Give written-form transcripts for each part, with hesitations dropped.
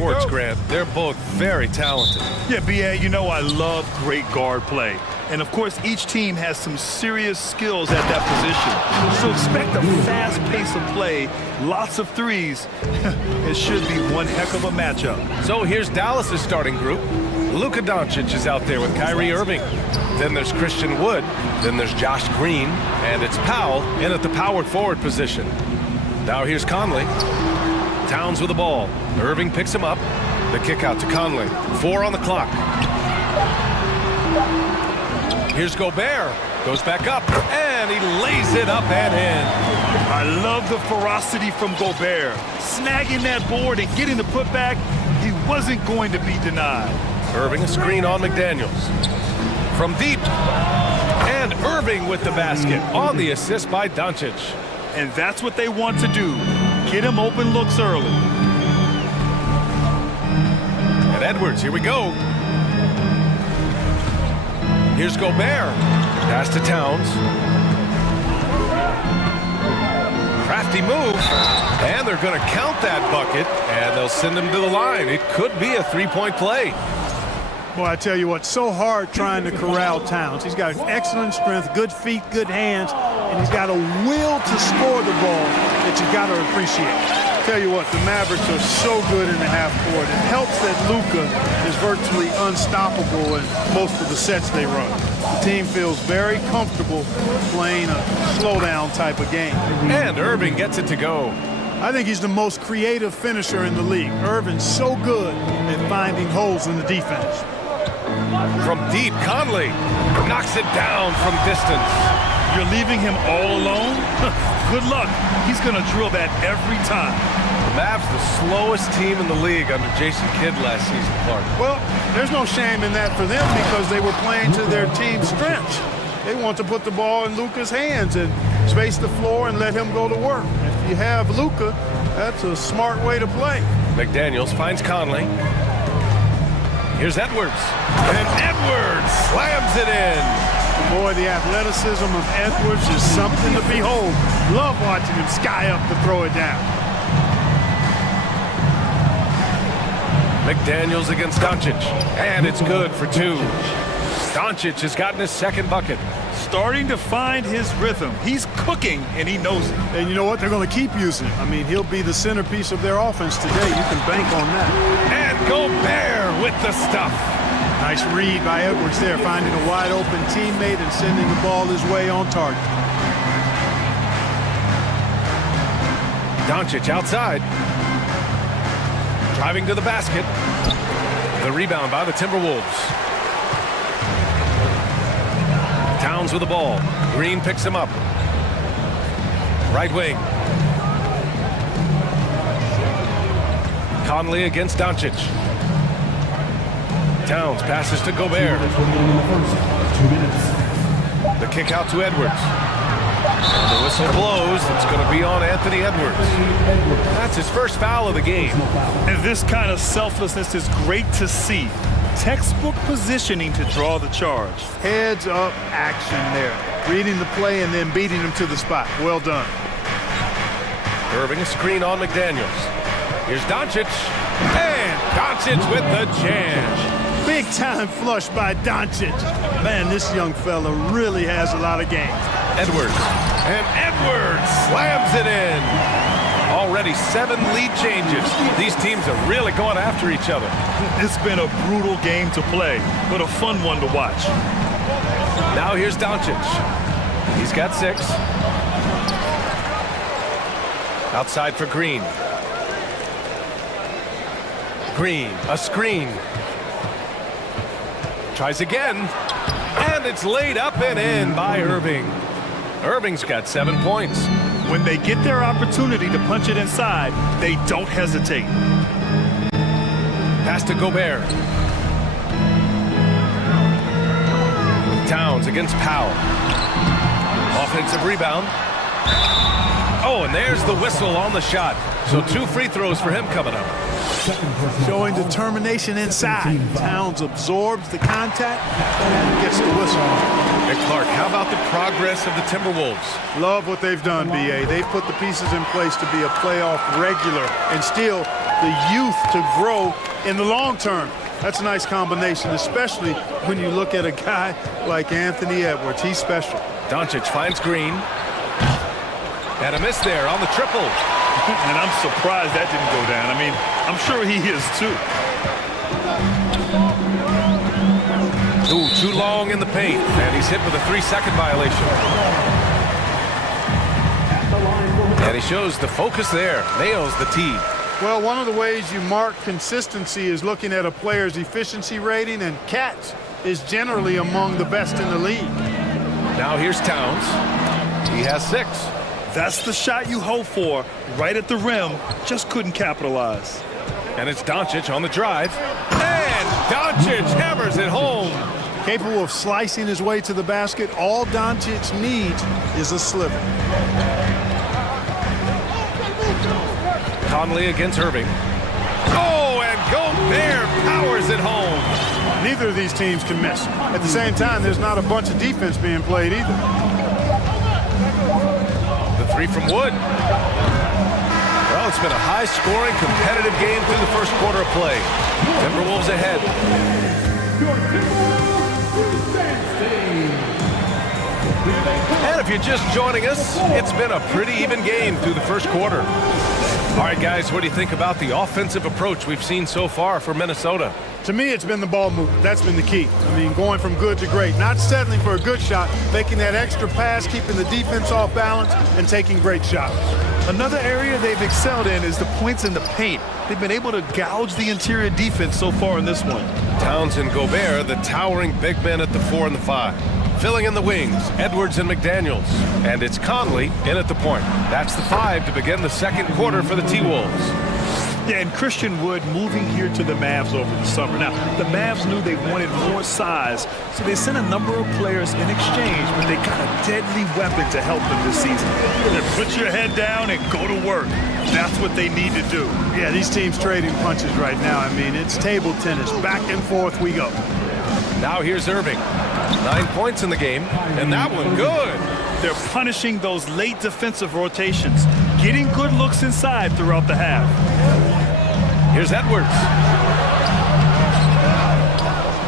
courts, Grant. They're both very talented. Yeah, B.A., you know I love great guard play. And, of course, each team has some serious skills at that position. So expect a fast pace of play, lots of threes. It should be one heck of a matchup. So here's Dallas's starting group. Luka Doncic is out there with Kyrie Irving. Then there's Christian Wood. Then there's Josh Green. And it's Powell in at the power forward position. Now here's Conley. Towns with the ball. Irving picks him up. The kick out to Conley. 4 on the clock. Here's Gobert. Goes back up. And he lays it up and in. I love the ferocity from Gobert. Snagging that board and getting the putback, he wasn't going to be denied. Irving a screen on McDaniels. From deep. And Irving with the basket on the assist by Doncic. And that's what they want to do. Get him open looks early. And Edwards, here we go. Here's Gobert. Pass to Towns. Crafty move. And they're going to count that bucket. And they'll send him to the line. It could be a three-point play. Boy, I tell you what, so hard trying to corral Towns. He's got excellent strength, good feet, good hands, and he's got a will to score the ball that you got to appreciate. Tell you what, the Mavericks are so good in the half court. It helps that Luka is virtually unstoppable in most of the sets they run. The team feels very comfortable playing a slowdown type of game. And Irving gets it to go. I think he's the most creative finisher in the league. Irving's so good at finding holes in the defense. From deep, Conley knocks it down from distance. You're leaving him all alone? Good luck. He's going to drill that every time. The Mavs the slowest team in the league under Jason Kidd last season, Clark. Well, there's no shame in that for them because they were playing to their team's strengths. They want to put the ball in Luka's hands and space the floor and let him go to work. If you have Luka, that's a smart way to play. McDaniels finds Conley. Here's Edwards. And Edwards slams it in. Boy, the athleticism of Edwards is something to behold. Love watching him sky up to throw it down. McDaniels against Doncic. And it's good for 2. Doncic has gotten his second bucket. Starting to find his rhythm. He's cooking, and he knows it. And you know what? They're going to keep using him. I mean, he'll be the centerpiece of their offense today. You can bank on that. And Gobert with the stuff. Nice read by Edwards there, finding a wide-open teammate and sending the ball his way on target. Doncic outside. Driving to the basket. The rebound by the Timberwolves. Towns with the ball. Green picks him up. Right wing. Conley against Doncic. Towns passes to Gobert. The kick out to Edwards. And the whistle blows. It's going to be on Anthony Edwards. That's his first foul of the game. And this kind of selflessness is great to see. Textbook positioning to draw the charge. Heads up action there. Reading the play and then beating him to the spot. Well done. Irving a screen on McDaniels. Here's Doncic. And Doncic with the jam. Big time flush by Doncic. Man, this young fella really has a lot of game. Edwards. And Edwards slams it in. Already 7 lead changes. These teams are really going after each other. It's been a brutal game to play, but a fun one to watch. Now here's Doncic. He's got 6. Outside for Green. Green, a screen. Tries again. And it's laid up and in by Irving. Irving's got 7 points. When they get their opportunity to punch it inside, they don't hesitate. Pass to Gobert. Towns against Powell. Offensive rebound. Oh, and there's the whistle on the shot. So 2 free throws for him coming up. Showing determination inside. Towns absorbs the contact and gets the whistle. Hey, Clark, how about the progress of the Timberwolves? Love what they've done, B.A. They've put the pieces in place to be a playoff regular and still the youth to grow in the long term. That's a nice combination, especially when you look at a guy like Anthony Edwards. He's special. Doncic finds Green. And a miss there on the triple. And I'm surprised that didn't go down. I mean, I'm sure he is too. Ooh, too long in the paint. And he's hit with a 3-second violation. And he shows the focus there. Nails the tee. Well, one of the ways you mark consistency is looking at a player's efficiency rating, and Katz is generally among the best in the league. Now here's Towns. He has 6. That's the shot you hope for, right at the rim. Just couldn't capitalize. And it's Doncic on the drive. And Doncic hammers it home. Capable of slicing his way to the basket, all Doncic needs is a sliver. Conley against Irving. Oh, and Gobert powers it home. Neither of these teams can miss. At the same time, there's not a bunch of defense being played either. The 3 from Wood. Well, it's been a high-scoring, competitive game through the first quarter of play. Timberwolves ahead. And if you're just joining us, it's been a pretty even game through the first quarter. All right, guys, what do you think about the offensive approach we've seen so far for Minnesota? To me, it's been the ball movement. That's been the key. I mean, going from good to great. Not settling for a good shot, making that extra pass, keeping the defense off balance, and taking great shots. Another area they've excelled in is the points in the paint. They've been able to gouge the interior defense so far in this one. Towns and Gobert, the towering big men at the 4 and the 5. Filling in the wings, Edwards and McDaniels. And it's Conley in at the point. That's the 5 to begin the second quarter for the T-Wolves. Yeah, and Christian Wood moving here to the Mavs over the summer. Now, the Mavs knew they wanted more size, so they sent a number of players in exchange, but they got a deadly weapon to help them this season. Put your head down and go to work. That's what they need to do. Yeah, these teams trading punches right now. I mean, it's table tennis. Back and forth we go. Now here's Irving. 9 points in the game, and that one good. They're punishing those late defensive rotations, getting good looks inside throughout the half. Here's Edwards.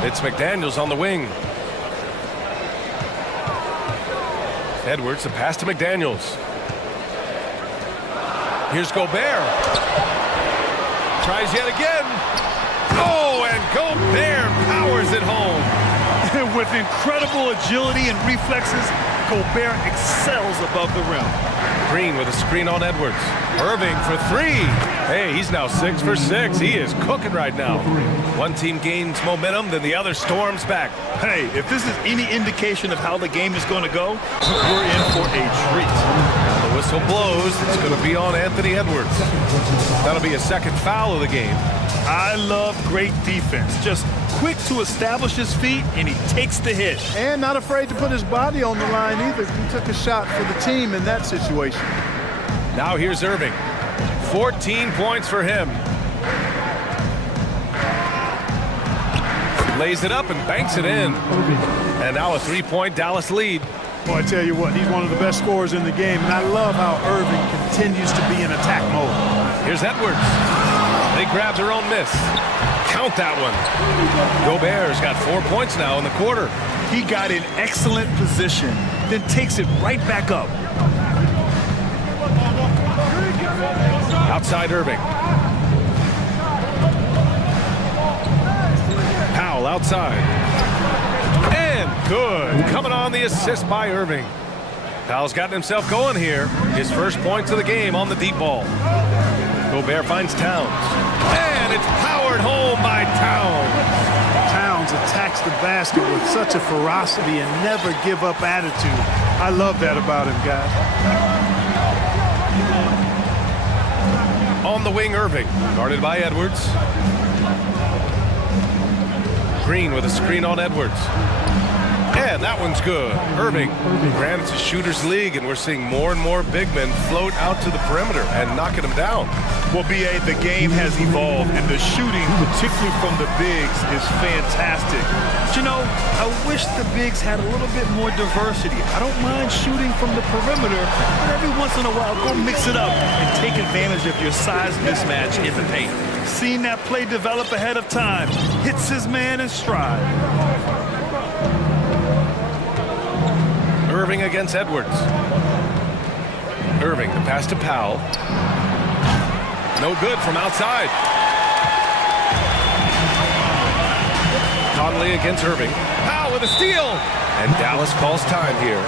It's McDaniels on the wing. Edwards, the pass to McDaniels. Here's Gobert. Tries yet again. Oh, and Gobert powers it home. With incredible agility and reflexes, Gobert excels above the rim. Green with a screen on Edwards. Irving for 3. Hey, he's now 6 for 6. He is cooking right now. One team gains momentum, then the other storms back. Hey, if this is any indication of how the game is going to go, we're in for a treat. Now the whistle blows. It's going to be on Anthony Edwards. That'll be a second foul of the game. I love great defense. Just quick to establish his feet, and he takes the hit. And not afraid to put his body on the line either. He took a shot for the team in that situation. Now here's Irving. 14 points for him. Lays it up and banks it in. And now a 3-point Dallas lead. Boy, I tell you what, he's one of the best scorers in the game, and I love how Irving continues to be in attack mode. Here's Edwards. They grab their own miss. Count that one. Gobert's got 4 points now in the quarter. He got in excellent position, then takes it right back up. Outside Irving. Powell outside. And good. Coming on the assist by Irving. Powell's gotten himself going here. His first points of the game on the deep ball. Gobert finds Towns. And it's powered home by Towns. Towns attacks the basket with such a ferocity and never give up attitude. I love that about him, guys. On the wing, Irving, guarded by Edwards. Green with a screen on Edwards. And that one's good. Irving. Granted, it's a shooter's league, and we're seeing more and more big men float out to the perimeter and knocking them down. Well, B.A., the game has evolved, and the shooting, particularly from the bigs, is fantastic. But, you know, I wish the bigs had a little bit more diversity. I don't mind shooting from the perimeter, but every once in a while, go mix it up and take advantage of your size mismatch in the paint. Seeing that play develop ahead of time, hits his man in stride. Irving against Edwards. Irving, the pass to Powell. No good from outside. Conley against Irving. Powell with a steal. And Dallas calls time here.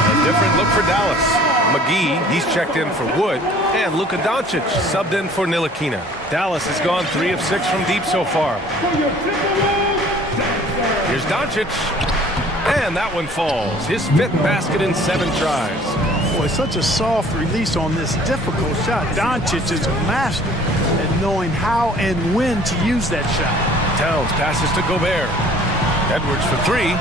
A different look for Dallas. McGee, he's checked in for Wood, and Luka Doncic subbed in for Ntilikina. Dallas has gone 3 of 6 from deep so far. Here's Doncic, and that one falls. His 5th basket in 7 tries. Boy, such a soft release on this difficult shot. Doncic is a master at knowing how and when to use that shot. Towns passes to Gobert. Edwards for 3.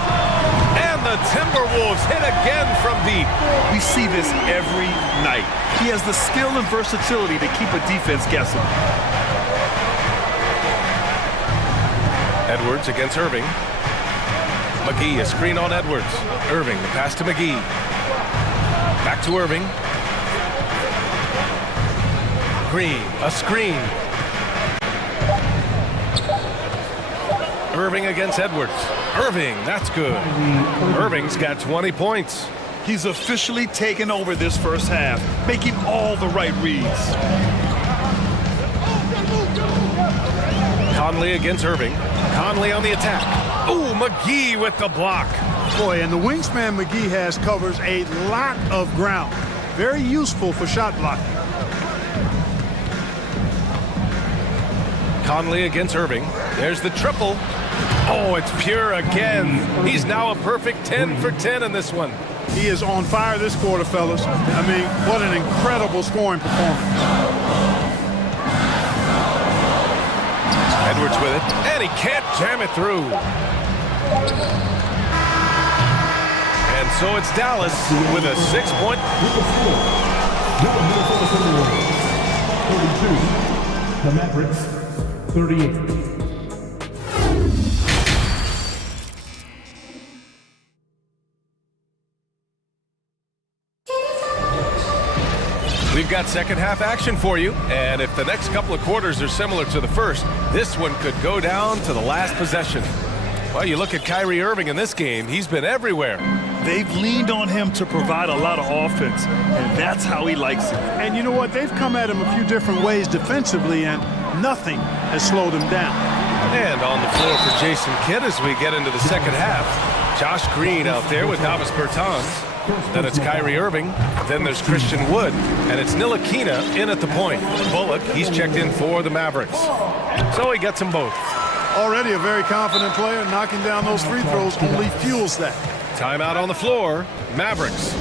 And the Timberwolves hit again from deep. We see this every night. He has the skill and versatility to keep a defense guessing. Edwards against Irving. McGee, a screen on Edwards. Irving, the pass to McGee. Back to Irving. Green, a screen. Irving against Edwards. Irving, that's good. Irving's got 20 points. He's officially taken over this first half, making all the right reads. Conley against Irving. Conley on the attack. Ooh, McGee with the block. Boy, and the wingspan McGee has covers a lot of ground. Very useful for shot blocking. Conley against Irving. There's the triple. Oh, it's pure again. He's now a perfect 10 for 10 in this one. He is on fire this quarter, fellas. I mean, what an incredible scoring performance. Edwards with it, and he can't jam it through. And so it's Dallas with a 6-point. 32. The Mavericks, 38. We've got second half action for you, and if the next couple of quarters are similar to the first, this one could go down to the last possession. Well, you look at Kyrie Irving in this game, he's been everywhere. They've leaned on him to provide a lot of offense, and that's how he likes it. And you know what? They've come at him a few different ways defensively, and nothing has slowed him down. And on the floor for Jason Kidd as we get into the second half. Josh Green out there with Davis Bertans. Then it's Kyrie Irving. Then there's Christian Wood. And it's Ntilikina in at the point. Bullock, he's checked in for the Mavericks. So he gets them both. Already a very confident player. Knocking down those free throws only fuels that. Timeout on the floor. Mavericks.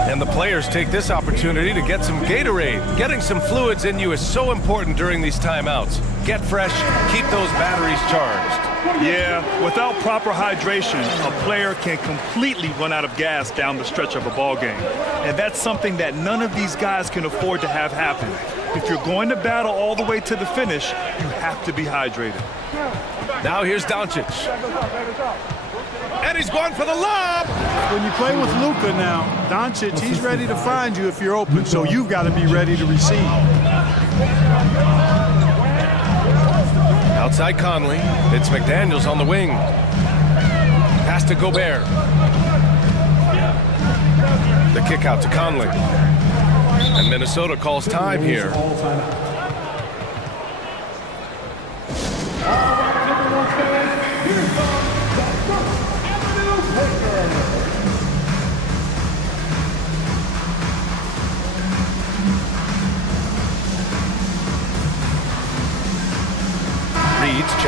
And the players take this opportunity to get some Gatorade. Getting some fluids in you is so important during these timeouts. Get fresh, keep those batteries charged. Yeah, without proper hydration, a player can completely run out of gas down the stretch of a ball game. And that's something that none of these guys can afford to have happen. If you're going to battle all the way to the finish, you have to be hydrated. Now here's Doncic. And he's going for the lob! When you play with Luka now, Doncic, he's ready to find you if you're open, so you've got to be ready to receive. Outside Conley, it's McDaniels on the wing. Pass to Gobert. The kick out to Conley. And Minnesota calls time here.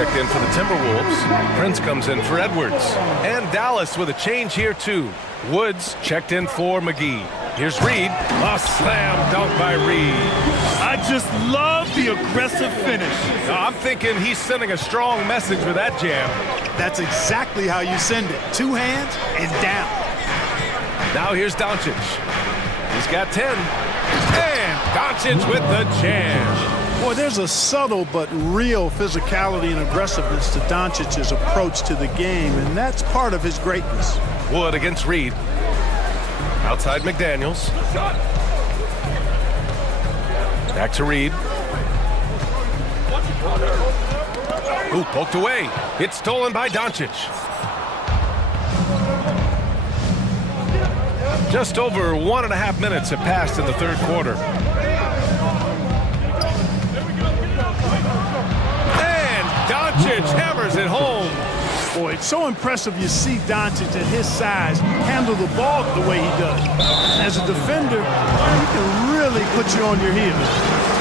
checked in for the Timberwolves. Prince comes in for Edwards. And Dallas with a change here, too. Woods checked in for McGee. Here's Reed. A slam dunk by Reed. I just love the aggressive finish. I'm thinking he's sending a strong message with that jam. That's exactly how you send it. Two hands and down. Now here's Doncic. He's got 10. And Doncic with the jam. Boy, there's a subtle but real physicality and aggressiveness to Doncic's approach to the game, and that's part of his greatness. Wood against Reed. Outside McDaniels. Back to Reed. Ooh, poked away. It's stolen by Doncic. Just over 1.5 minutes have passed in the third quarter. And Doncic hammers it home. Boy, it's so impressive you see Doncic at his size handle the ball the way he does. As a defender, he can really put you on your heels.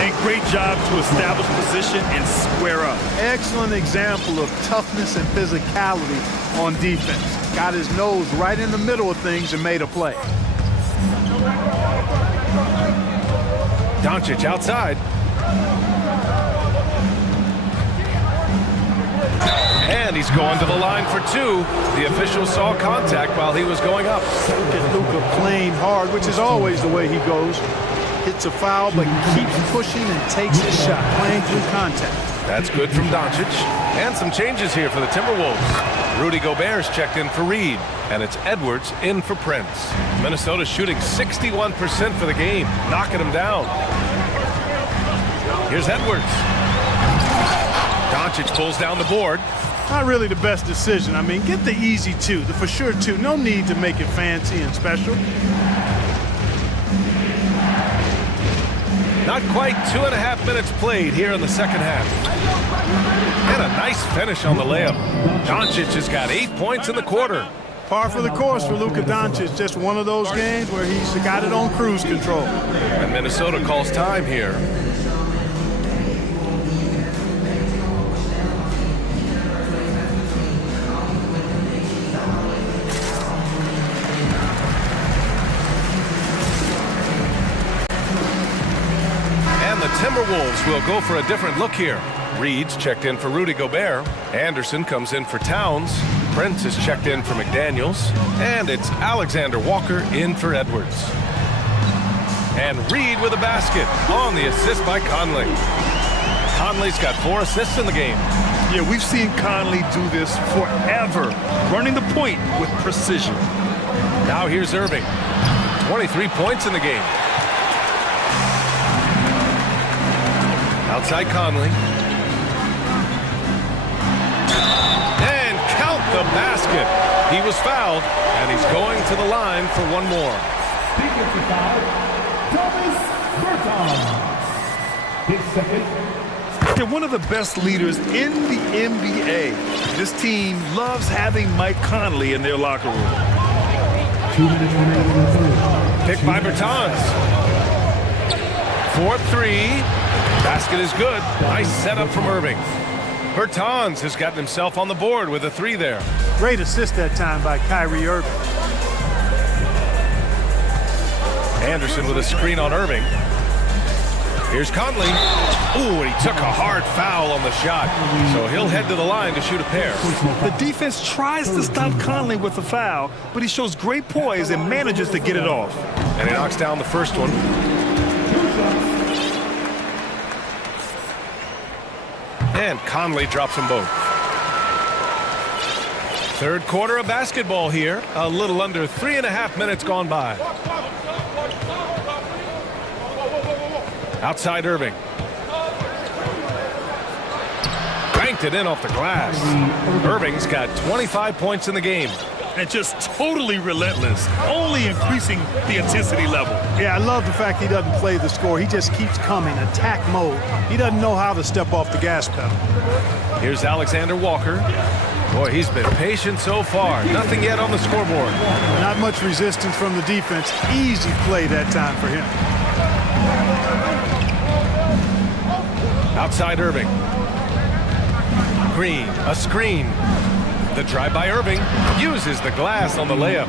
And great job to establish position and square up. Excellent example of toughness and physicality on defense. Got his nose right in the middle of things and made a play. Doncic outside. And he's going to the line for two. The official saw contact while he was going up. Look at Luka playing hard, which is always the way he goes. Hits a foul, but keeps pushing and takes his shot, playing through contact. That's good from Doncic. And some changes here for the Timberwolves. Rudy Gobert's checked in for Reed, and it's Edwards in for Prince. Minnesota shooting 61% for the game, knocking him down. Here's Edwards. Doncic pulls down the board. Not really the best decision. I mean, get the easy two, the for sure two. No need to make it fancy and special. Not quite 2.5 minutes played here in the second half. And a nice finish on the layup. Doncic has got 8 points in the quarter. Par for the course for Luka Doncic. Just one of those games where he's got it on cruise control. And Minnesota calls time here. And the Timberwolves will go for a different look here. Reed's checked in for Rudy Gobert. Anderson comes in for Towns. Prince is checked in for McDaniels. And it's Alexander Walker in for Edwards. And Reed with a basket on the assist by Conley. Conley's got 4 assists in the game. Yeah, we've seen Conley do this forever, running the point with precision. Now here's Irving. 23 points in the game. Outside Conley. And count the basket. He was fouled, and he's going to the line for one more. Defensive foul, Thomas Bertans. His second. They're one of the best leaders in the NBA. This team loves having Mike Conley in their locker room. 2 minutes remaining in the third. Picked by Bertans. 4-3. Basket is good. Nice setup from Irving. Bertans has gotten himself on the board with a 3 there. Great assist that time by Kyrie Irving. Anderson with a screen on Irving. Here's Conley. Ooh, and he took a hard foul on the shot. So he'll head to the line to shoot a pair. The defense tries to stop Conley with the foul, but he shows great poise and manages to get it off. And he knocks down the first one. And Conley drops them both. Third quarter of basketball here. A little under 3.5 minutes gone by. Outside Irving. Banked it in off the glass. Irving's got 25 points in the game. And just totally relentless, only increasing the intensity level. Yeah, I love the fact he doesn't play the score. He just keeps coming, attack mode. He doesn't know how to step off the gas pedal. Here's Alexander Walker. Boy, he's been patient so far. Nothing yet on the scoreboard. Not much resistance from the defense. Easy play that time for him. Outside Irving. Green, a screen. The drive by Irving uses the glass on the layup.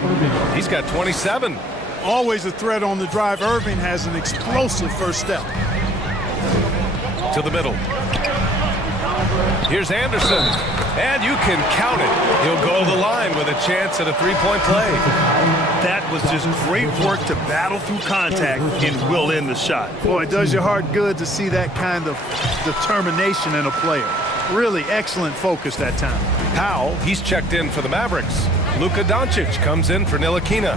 He's got 27. Always a threat on the drive. Irving has an explosive first step. To the middle. Here's Anderson. And you can count it. He'll go to the line with a chance at a three-point play. That was just great work to battle through contact and will in the shot. Boy, it does your heart good to see that kind of determination in a player. Really excellent focus that time. Powell, he's checked in for the Mavericks. Luka Doncic comes in for Ntilikina.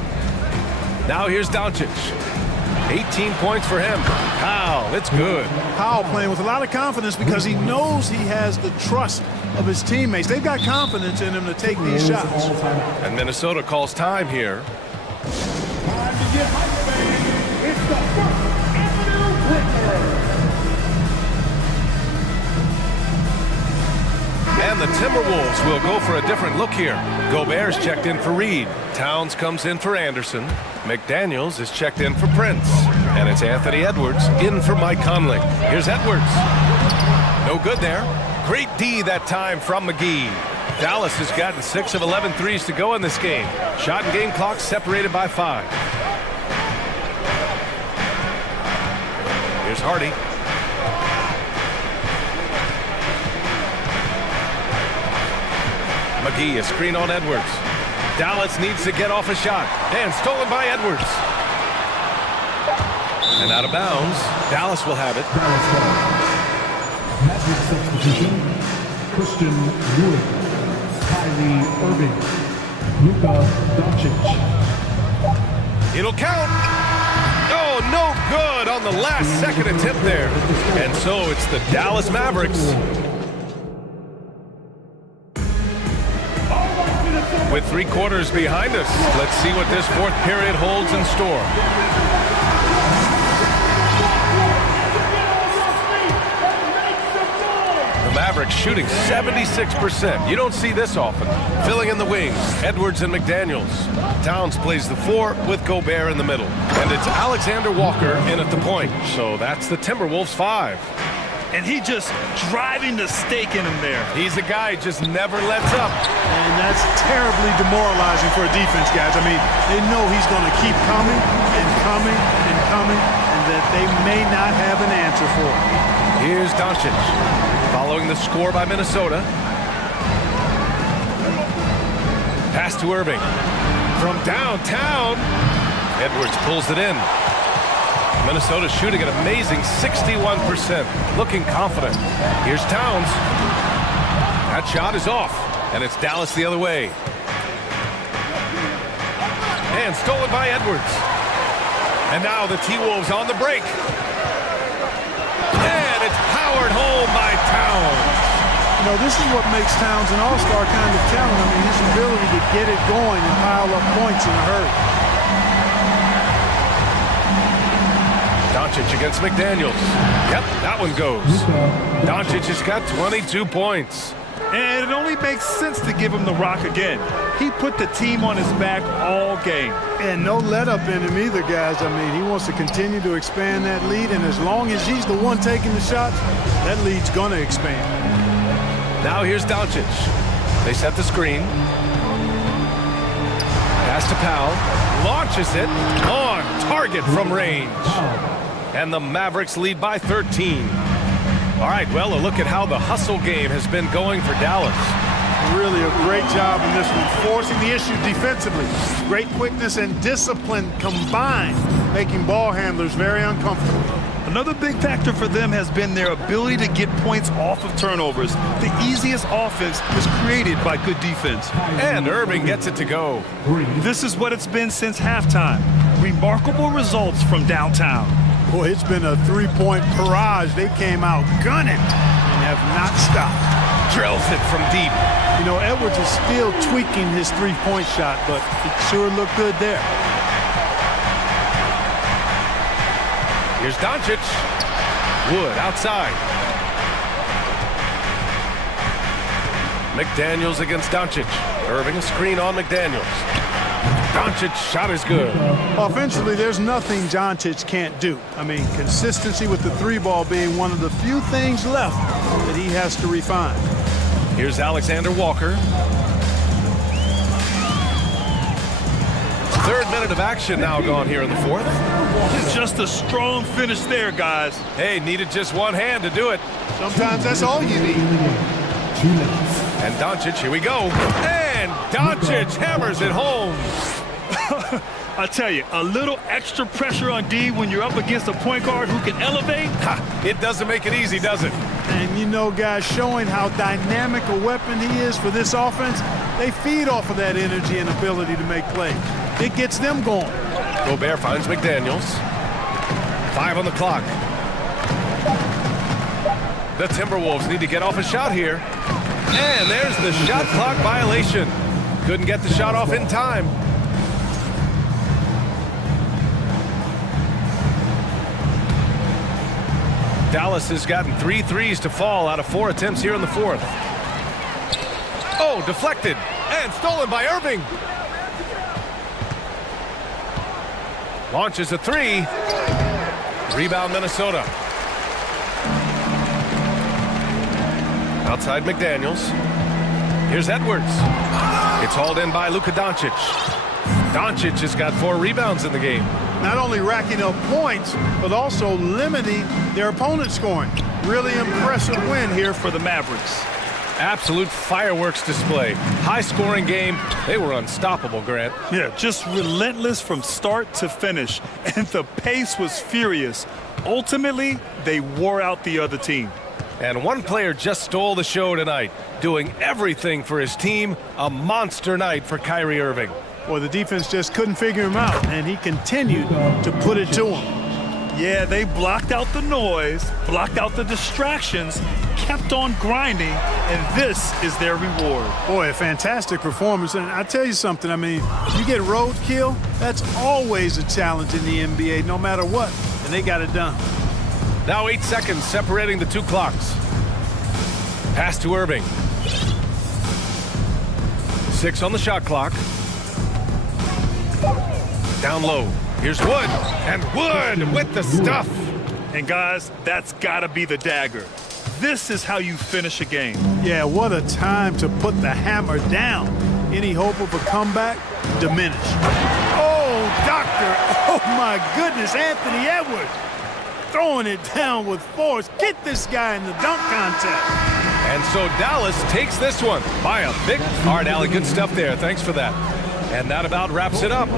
Now here's Doncic. 18 points for him. Powell, it's good. Powell playing with a lot of confidence because he knows he has the trust of his teammates. They've got confidence in him to take these shots. And Minnesota calls time here. Time to get hype, baby. It's the First Avenue Blitzer. And the Timberwolves will go for a different look here. Gobert's checked in for Reed. Towns comes in for Anderson. McDaniels is checked in for Prince. And it's Anthony Edwards in for Mike Conley. Here's Edwards. No good there. Great D that time from McGee. Dallas has gotten 6 of 11 threes to go in this game. Shot and game clock separated by 5. Here's Hardy. McGee, a screen on Edwards. Dallas needs to get off a shot. And stolen by Edwards. And out of bounds. Dallas will have it. Dallas ball. Magic substitution. Christian Wood. Kyrie Irving. Luka Doncic. It'll count. Oh, no good on the last second attempt there. And so it's the Dallas Mavericks. With 3 quarters behind us, let's see what this fourth period holds in store. The Mavericks shooting 76%. You don't see this often. Filling in the wings, Edwards and McDaniels. Towns plays the 4 with Gobert in the middle. And it's Alexander Walker in at the point. So that's the Timberwolves 5. And he just driving the stake in him there. He's a guy who just never lets up. And that's terribly demoralizing for a defense, guys. I mean, they know he's going to keep coming and coming and coming, and that they may not have an answer for it. Here's Doncic, following the score by Minnesota. Pass to Irving. From downtown, Edwards pulls it in. Minnesota shooting an amazing 61%, looking confident. Here's Towns. That shot is off, and it's Dallas the other way. And stolen by Edwards. And now the T-Wolves on the break. And it's powered home by Towns. You know, this is what makes Towns an all-star kind of talent. I mean, his ability to get it going and pile up points in a hurry. Doncic against McDaniels. Yep, that one goes. Doncic has got 22 points. And it only makes sense to give him the rock again. He put the team on his back all game. And no let-up in him either, guys. I mean, he wants to continue to expand that lead, and as long as he's the one taking the shots, that lead's going to expand. Now here's Doncic. They set the screen. Pass to Powell. Launches it. On target from range. And the Mavericks lead by 13. All right, well, a look at how the hustle game has been going for Dallas. Really a great job in this one, forcing the issue defensively. Great quickness and discipline combined, making ball handlers very uncomfortable. Another big factor for them has been their ability to get points off of turnovers. The easiest offense is created by good defense. And Irving gets it to go. This is what it's been since halftime. Remarkable results from downtown. Boy, it's been a three-point barrage. They came out gunning and have not stopped. Drills it from deep. You know, Edwards is still tweaking his three-point shot, but it sure looked good there. Here's Doncic. Wood outside. McDaniels against Doncic. Irving a screen on McDaniels. Doncic's shot is good. Offensively, there's nothing Doncic can't do. I mean, consistency with the three ball being one of the few things left that he has to refine. Here's Alexander Walker. Third minute of action now gone here in the fourth. Just a strong finish there, guys. Hey, needed just one hand to do it. Sometimes that's all you need. And Doncic, here we go. And Doncic hammers it home. I tell you, a little extra pressure on D when you're up against a point guard who can elevate. It doesn't make it easy, does it? And you know, guys, showing how dynamic a weapon he is for this offense, they feed off of that energy and ability to make plays. It gets them going. Gobert finds McDaniels. 5 on the clock. The Timberwolves need to get off a shot here. And there's the shot clock violation. Couldn't get the shot off in time. Dallas has gotten 3 threes to fall out of 4 attempts here in the fourth. Oh, deflected and stolen by Irving. Launches a 3. Rebound Minnesota. Outside McDaniels. Here's Edwards. It's hauled in by Luka Doncic. Doncic has got 4 rebounds in the game. Not only racking up points, but also limiting their opponent's scoring. Really impressive win here For the Mavericks. Absolute fireworks display. High-scoring game. They were unstoppable, Grant. Yeah, just relentless from start to finish. And the pace was furious. Ultimately, they wore out the other team. And one player just stole the show tonight, doing everything for his team. A monster night for Kyrie Irving. Well, the defense just couldn't figure him out, and he continued to put it to him. Yeah, they blocked out the noise, blocked out the distractions, kept on grinding, and this is their reward. Boy, a fantastic performance. And I tell you something, I mean, you get roadkill, that's always a challenge in the NBA, no matter what. And they got it done. Now 8 seconds separating the 2 clocks. Pass to Irving. 6 on the shot clock. Down low. Here's Wood. And Wood with the stuff. And guys, that's gotta be the dagger. This is how you finish a game. Yeah, what a time to put the hammer down. Any hope of a comeback? Diminished. Oh, doctor. Oh, my goodness, Anthony Edwards. Throwing it down with force. Get this guy in the dunk contest. And so Dallas takes this one by a big... All right, Allie, good stuff there. Thanks for that. And that about wraps it up.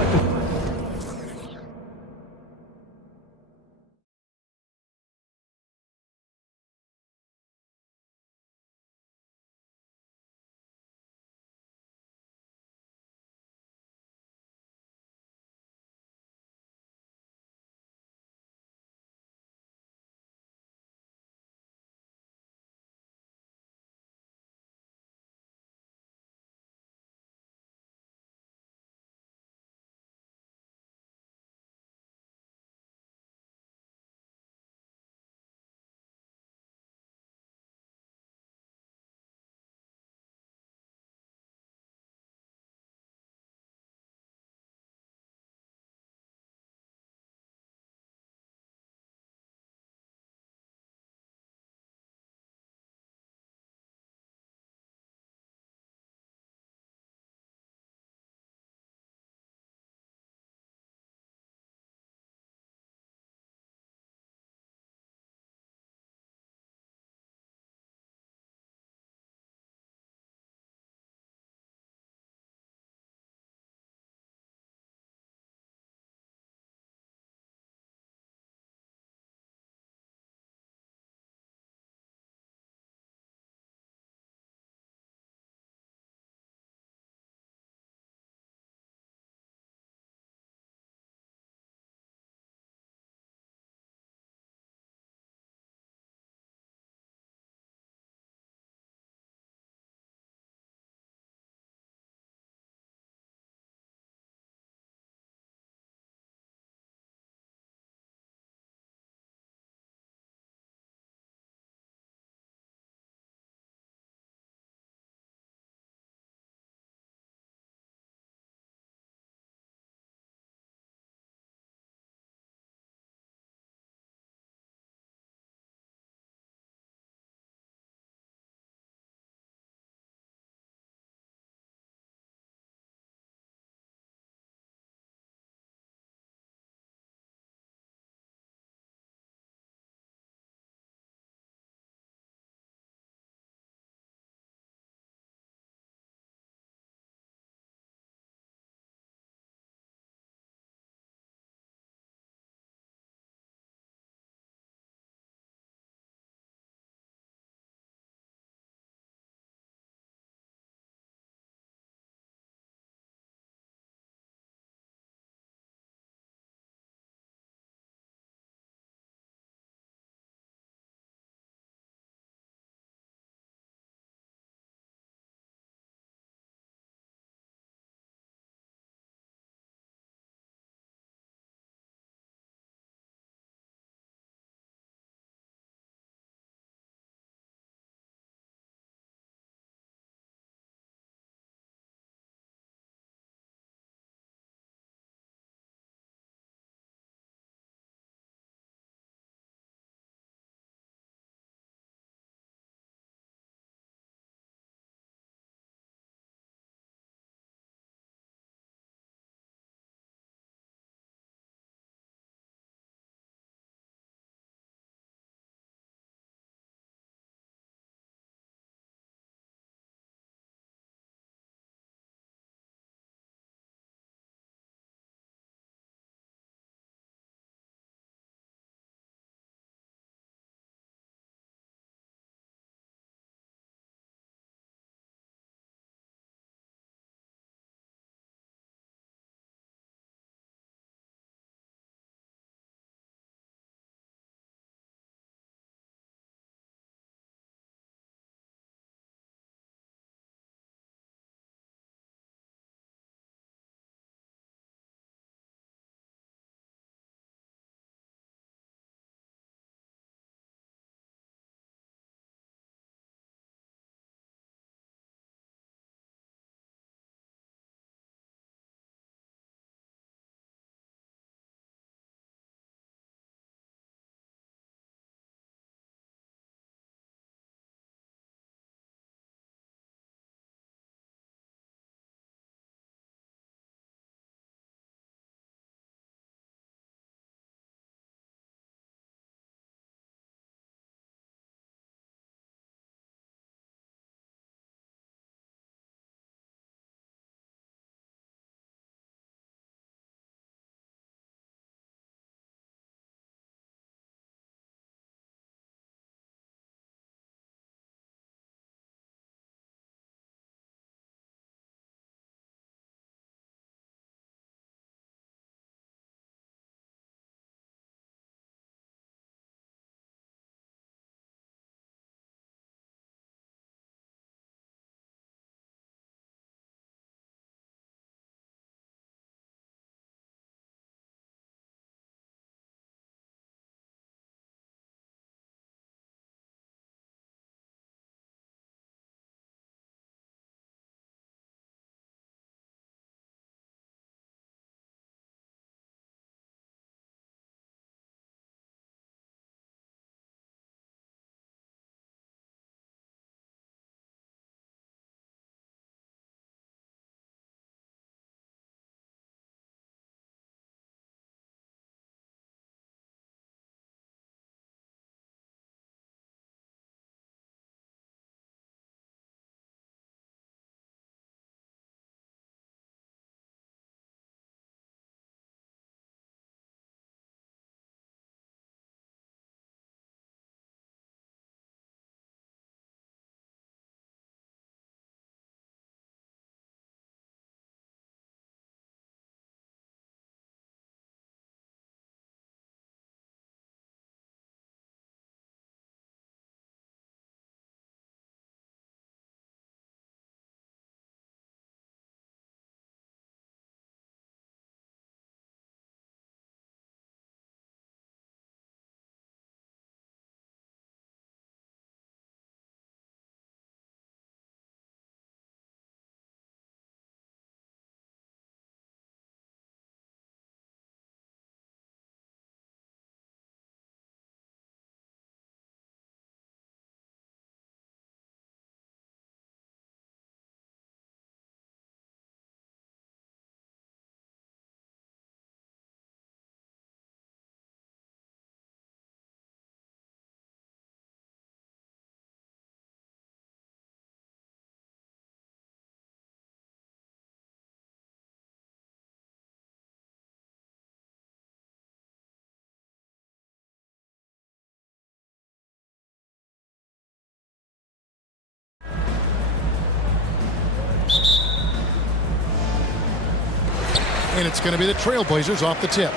And it's going to be the Trailblazers off the tip.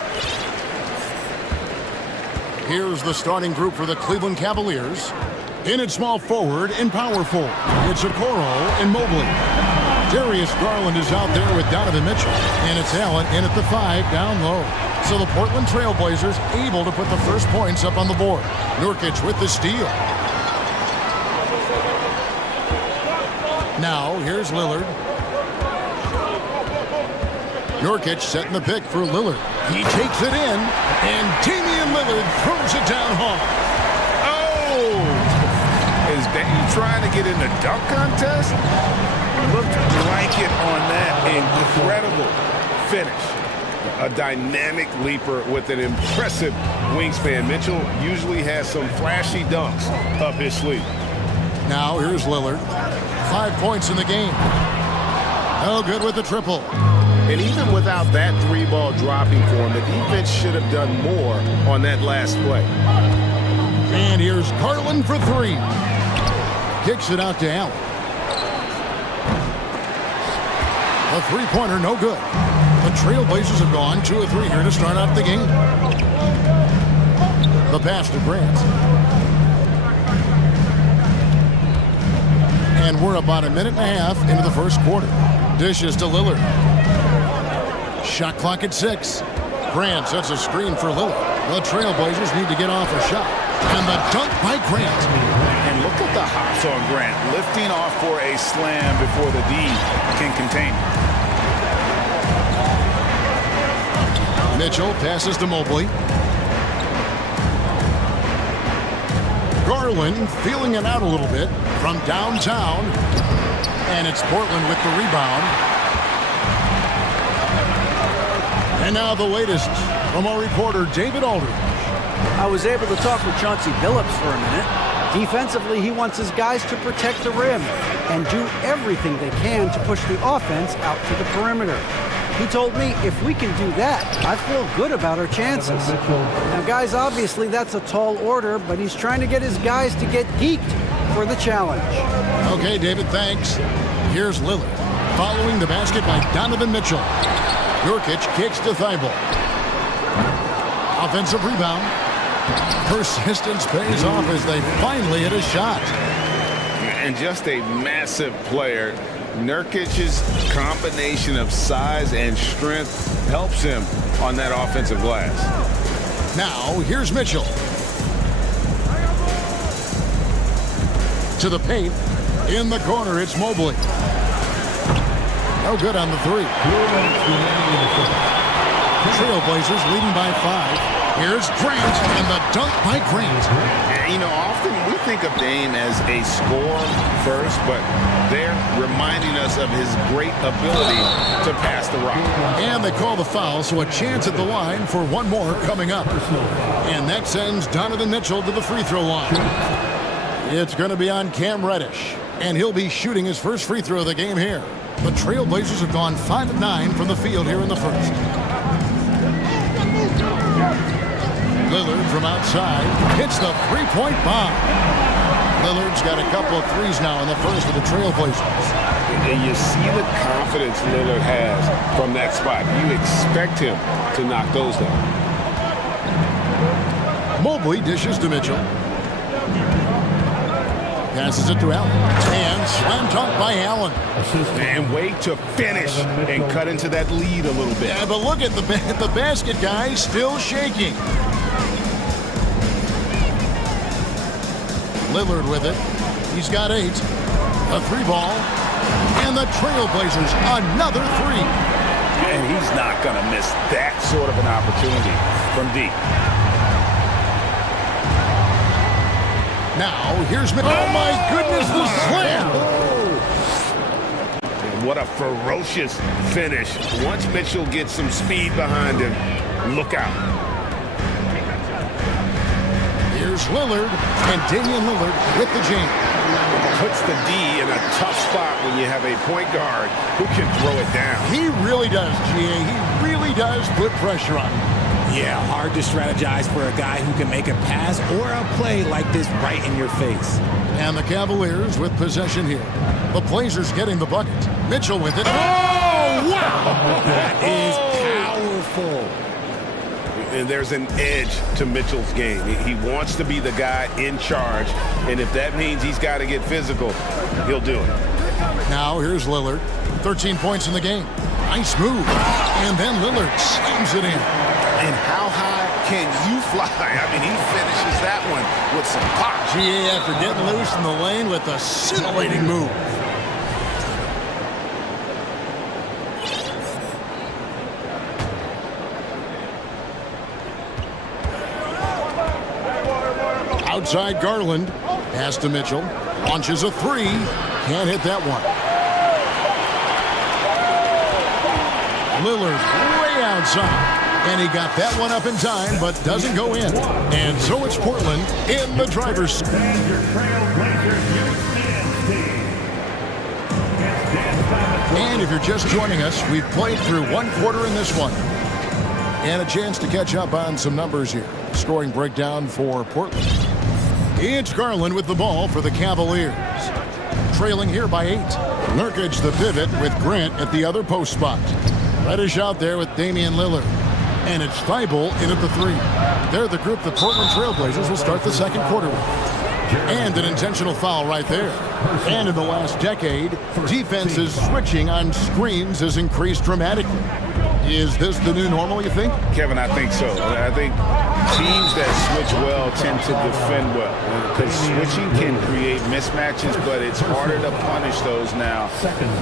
Here's the starting group for the Cleveland Cavaliers. In at small forward and power forward, it's Okoro and Mobley. Darius Garland is out there with Donovan Mitchell. And it's Allen in at the 5 down low. So the Portland Trailblazers able to put the first points up on the board. Nurkic with the steal. Now, here's Lillard. Nurkic setting the pick for Lillard. He takes it in, and Damian Lillard throws it down hard. Oh! Is Dame trying to get in the dunk contest? Looked blanket on that. Incredible finish. A dynamic leaper with an impressive wingspan. Mitchell usually has some flashy dunks up his sleeve. Now, here's Lillard. 5 points in the game. Oh, good with the triple. And even without that 3-ball dropping for him, the defense should have done more on that last play. And here's Garland for 3. Kicks it out to Allen. A three-pointer, no good. The Trailblazers have gone 2 of 3 here to start out the game. The pass to Grant. And we're about a minute and a half into the first quarter. Dishes to Lillard. Shot clock at 6. Grant sets a screen for Lillard. The Trailblazers need to get off a shot. And the dunk by Grant. And look at the hops on Grant, lifting off for a slam before the D can contain him. Mitchell passes to Mobley. Garland feeling it out a little bit from downtown. And it's Portland with the rebound. And now the latest from our reporter, David Aldridge. I was able to talk with Chauncey Billups for a minute. Defensively, he wants his guys to protect the rim and do everything they can to push the offense out to the perimeter. He told me if we can do that, I feel good about our chances. Now, guys, obviously that's a tall order, but he's trying to get his guys to get geeked for the challenge. Okay, David, thanks. Here's Lillard, following the basket by Donovan Mitchell. Nurkic kicks to Thibault. Offensive rebound. Persistence pays off as they finally hit a shot. And just a massive player. Nurkic's combination of size and strength helps him on that offensive glass. Now, here's Mitchell. To the paint. In the corner, it's Mobley. No good on the 3. Trailblazers leading by 5. Here's Grant, and the dunk by Grant. You know, often we think of Dame as a scorer first, but they're reminding us of his great ability to pass the rock. And they call the foul, so a chance at the line for one more coming up. And that sends Donovan Mitchell to the free throw line. It's going to be on Cam Reddish, and he'll be shooting his first free throw of the game here. The Trailblazers have gone 5 of 9 from the field here in the first. Lillard from outside hits the three-point bomb. Lillard's got a couple of threes now in the first for the Trailblazers. And you see the confidence Lillard has from that spot. You expect him to knock those down. Mobley dishes to Mitchell. Passes it to Allen. And slam dunk by Allen. And way to finish and cut into that lead a little bit. Yeah, but look at the basket, guys, still shaking. Lillard with it. He's got 8. A 3-ball. And the Trailblazers, another 3. And he's not going to miss that sort of an opportunity from deep. Now, here's Mitchell. Oh, my goodness, the slam. And what a ferocious finish. Once Mitchell gets some speed behind him, look out. Here's Lillard, and Damian Lillard with the jam. Puts the D in a tough spot when you have a point guard who can throw it down. He really does, G.A. He really does put pressure on him. Yeah, hard to strategize for a guy who can make a pass or a play like this right in your face. And the Cavaliers with possession here. The Blazers getting the bucket. Mitchell with it. Oh, wow! That is powerful. And there's an edge to Mitchell's game. He wants to be the guy in charge, and if that means he's got to get physical, he'll do it. Now here's Lillard. 13 points in the game. Nice move. And then Lillard slams it in. And how high can you fly? I mean, he finishes that one with some pop. GA after getting loose in the lane with a scintillating move. Outside Garland. Pass to Mitchell. Launches a three. Can't hit that one. Lillard way outside. And he got that one up in time, but doesn't go in. And so it's Portland in the driver's seat. And if you're just joining us, we've played through one quarter in this one. And a chance to catch up on some numbers here. Scoring breakdown for Portland. It's Garland with the ball for the Cavaliers. Trailing here by 8. Nurkic the pivot with Grant at the other post spot. Reddish out there with Damian Lillard. And it's Thibault in at the 3. They're the group the Portland Trailblazers will start the second quarter with. And an intentional foul right there. And in the last decade, defenses switching on screens has increased dramatically. Is this the new normal, you think? Kevin, I think so. I think teams that switch well tend to defend well. Because switching can create mismatches, but it's harder to punish those now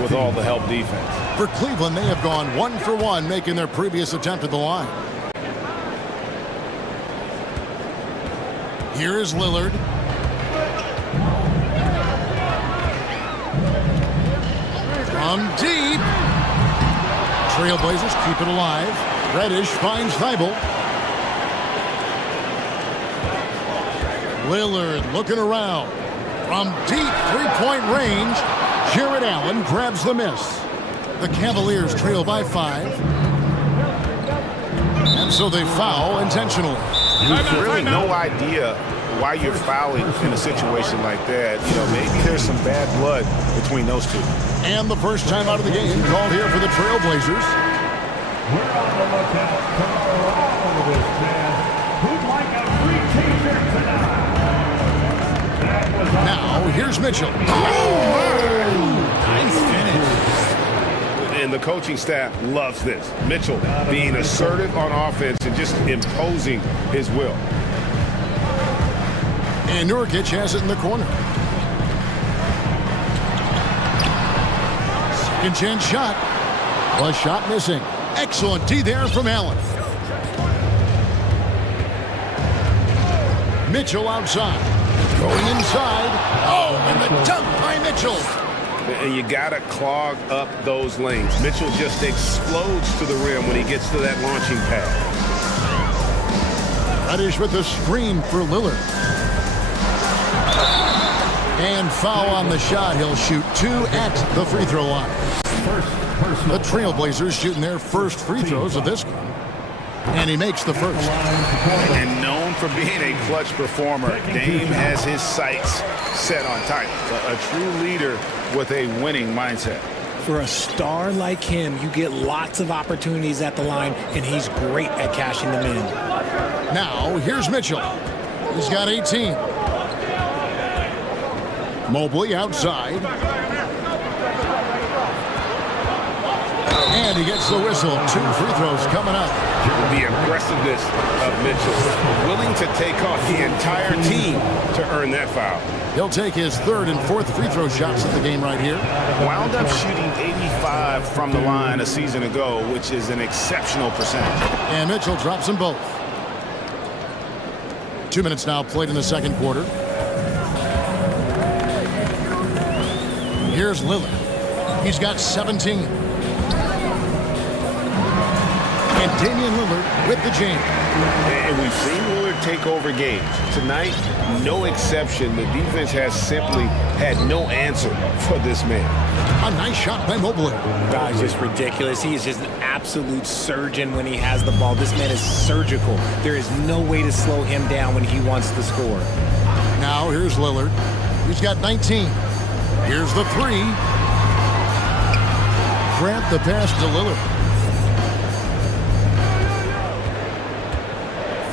with all the help defense. For Cleveland, they have gone 1 for 1, making their previous attempt at the line. Here is Lillard. From deep. Trailblazers keep it alive. Reddish finds Thibault. Lillard looking around. From deep three-point range, Jared Allen grabs the miss. The Cavaliers trail by 5. And so they foul intentionally. Really no idea why you're fouling in a situation like that. You know, maybe there's some bad blood between those two. And the first time out of the game called here for the Trailblazers. We're on the lookout for all of this, man. Who'd like a free t-shirt tonight? That was Now, here's Mitchell. Nice finish. And the coaching staff loves this. Mitchell being assertive on offense and just imposing his will. And Nurkic has it in the corner. Second chance shot. A shot missing. Excellent D there from Allen. Mitchell outside. Going inside. Oh, and the dunk by Mitchell. And you got to clog up those lanes. Mitchell just explodes to the rim when he gets to that launching pad. Reddish with the screen for Lillard. And foul on the shot. He'll shoot 2 at the free throw line. The Trailblazers shooting their first free throws of this game. And he makes the first. And known for being a clutch performer, Dame has his sights set on target. A true leader with a winning mindset. For a star like him, you get lots of opportunities at the line, and he's great at cashing them in. Now, here's Mitchell. He's got 18. Mobley outside. And he gets the whistle. 2 free throws coming up. The aggressiveness of Mitchell, willing to take off the entire team to earn that foul. He'll take his 3rd and 4th free throw shots of the game right here. Wound up shooting 85 from the line a season ago, which is an exceptional percentage. And Mitchell drops them both. 2 minutes now played in the second quarter. Here's Lillard. He's got 17. And Damian Lillard with the jam. And we've seen Lillard take over games. Tonight, no exception. The defense has simply had no answer for this man. A nice shot by Mobley. Guy's just ridiculous. He is just an absolute surgeon when he has the ball. This man is surgical. There is no way to slow him down when he wants to score. Now here's Lillard. He's got 19. Here's the 3. Grant the pass to Lillard.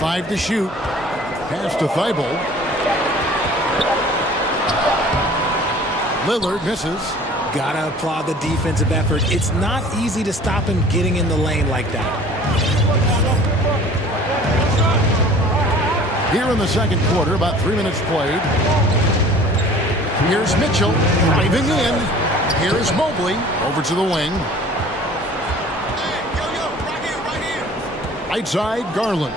5 to shoot. Pass to Thibault. Lillard misses. Gotta applaud the defensive effort. It's not easy to stop him getting in the lane like that. Here in the second quarter, about 3 minutes played. Here's Mitchell driving in. Here's Mobley over to the wing. Right side, Garland.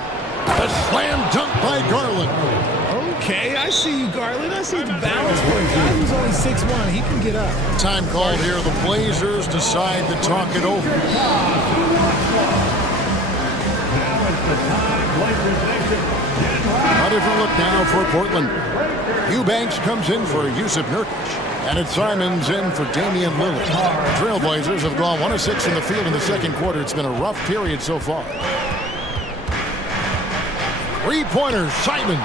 A slam dunk by Garland. Okay, I see you, Garland. I see the balance for a guy who's only 6'1". He can get up. Time called here. The Blazers decide to talk it over. A different look now for Portland. Eubanks comes in for Yusuf Nurkic. And it's Simons in for Damian Lillard. Trailblazers have gone 1 of 6 in the field in the second quarter. It's been a rough period so far. Three-pointer, Simon.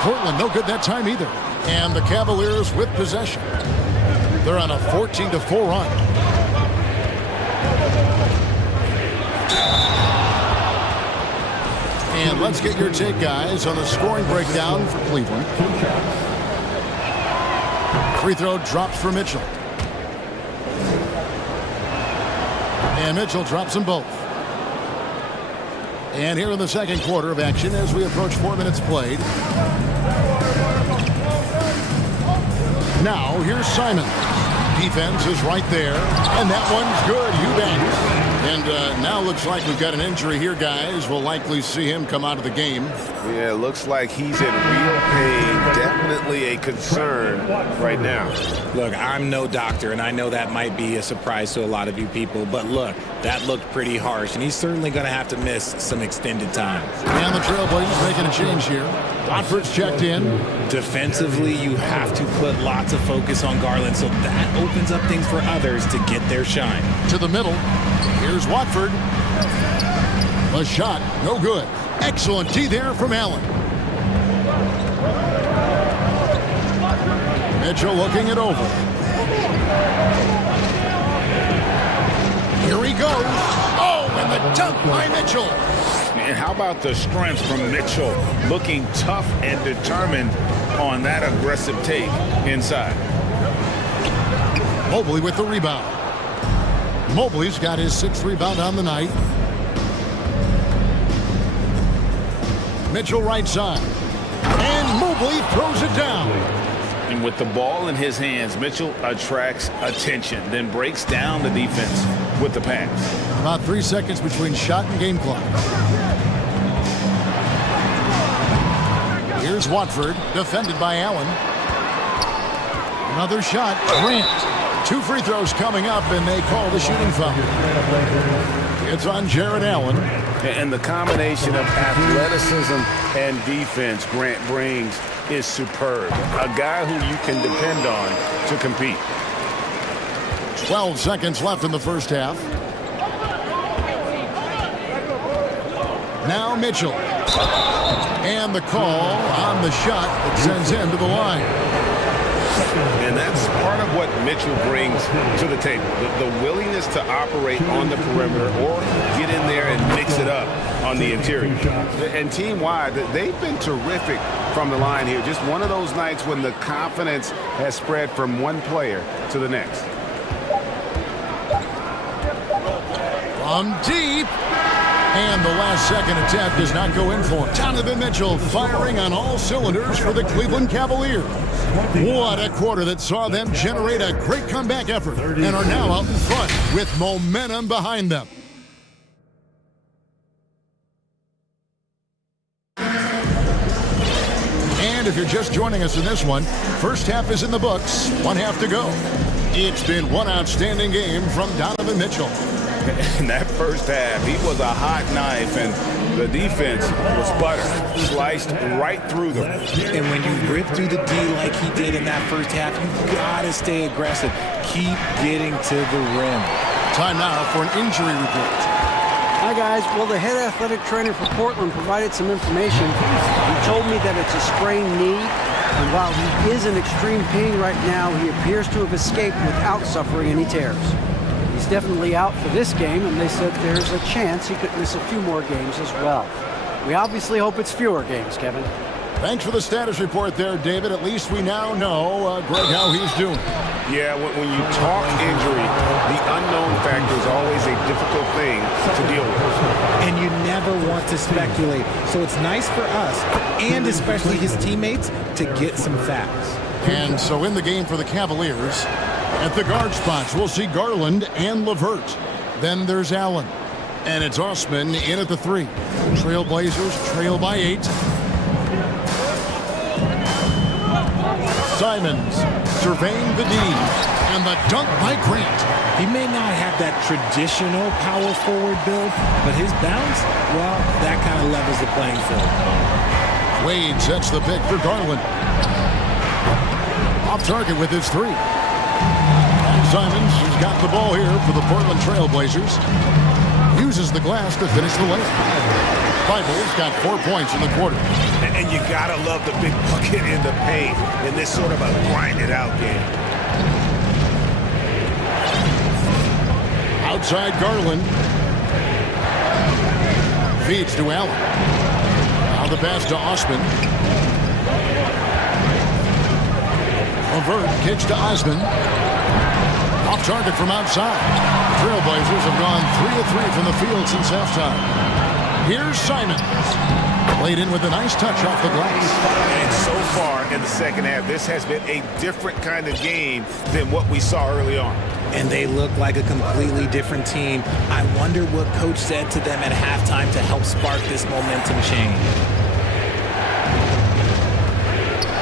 Portland no good that time either. And the Cavaliers with possession. They're on a 14-4 run. And let's get your take, guys, on the scoring breakdown for Cleveland. Free throw drops for Mitchell. And Mitchell drops them both. And here in the second quarter of action as we approach 4 minutes played. Now here's Simon. Defense is right there. And that one's good. Eubanks. And now looks like we've got an injury here, guys. We'll likely see him come out of the game. Yeah, it looks like he's in real pain. Definitely a concern right now. Look, I'm no doctor, and I know that might be a surprise to a lot of you people, but look, that looked pretty harsh, and he's certainly going to have to miss some extended time. And the Trailblazers making a change here. Watford's checked in. Defensively, you have to put lots of focus on Garland, so that opens up things for others to get their shine. To the middle. Here's Watford. A shot, no good. Excellent D there from Allen. Mitchell looking it over. Here he goes. Oh, and the dunk by Mitchell. And how about the strength from Mitchell? Looking tough and determined on that aggressive take inside. Mobley with the rebound. Mobley's got his 6th rebound on the night. Mitchell right side. And Mobley throws it down. And with the ball in his hands, Mitchell attracts attention, then breaks down the defense with the pass. About 3 seconds between shot and game clock. Here's Watford, defended by Allen. Another shot, Grant. 2 free throws coming up, and they call the shooting foul. It's on Jared Allen. And the combination of athleticism and defense Grant brings is superb. A guy who you can depend on to compete. 12 seconds left in the first half. Now Mitchell. And the call on the shot that sends him to the line. And that's part of what Mitchell brings to the table. The willingness to operate on the perimeter or get in there and mix it up on the interior. And team-wide, they've been terrific from the line here. Just one of those nights when the confidence has spread from one player to the next. From deep. And the last second attempt does not go in for him. Donovan Mitchell firing on all cylinders for the Cleveland Cavaliers. What a quarter that saw them generate a great comeback effort and are now out in front with momentum behind them. And if you're just joining us in this one, first half is in the books, 1 half to go. It's been one outstanding game from Donovan Mitchell. In that first half, he was a hot knife, and the defense was butter, sliced right through them. And when you rip through the D like he did in that first half, you gotta stay aggressive. Keep getting to the rim. Time now for an injury report. Hi, guys. Well, the head athletic trainer for Portland provided some information. He told me that it's a sprained knee, and while he is in extreme pain right now, he appears to have escaped without suffering any tears. He's definitely out for this game, and they said there's a chance he could miss a few more games as well. We obviously hope it's fewer games, Kevin. Thanks for the status report there, David. At least we now know, Greg, how he's doing. Yeah, when you talk injury, the unknown factor is always a difficult thing to deal with. And you never want to speculate. So it's nice for us, and especially his teammates, to get some facts. And so in the game for the Cavaliers, at the guard spots, we'll see Garland and LeVert. Then there's Allen. And it's Osman in at the 3. Trailblazers trail by 8. Simons surveying the D. And the dunk by Grant. He may not have that traditional power forward build, but his bounce, well, that kind of levels the playing field. Wade sets the pick for Garland. Off target with his 3. And Simons has got the ball here for the Portland Trailblazers. Uses the glass to finish the layup. Bibles got 4 points in the quarter. And you gotta love the big bucket in the paint in this sort of a grind-it-out game. Outside Garland. Feeds to Allen. Now the pass to Osman. LeVert kicks to Osman. Off target from outside. Trailblazers have gone 3 of 3 from the field since halftime. Here's Simons. Played in with a nice touch off the glass. And so far in the second half, this has been a different kind of game than what we saw early on. And they look like a completely different team. I wonder what coach said to them at halftime to help spark this momentum change.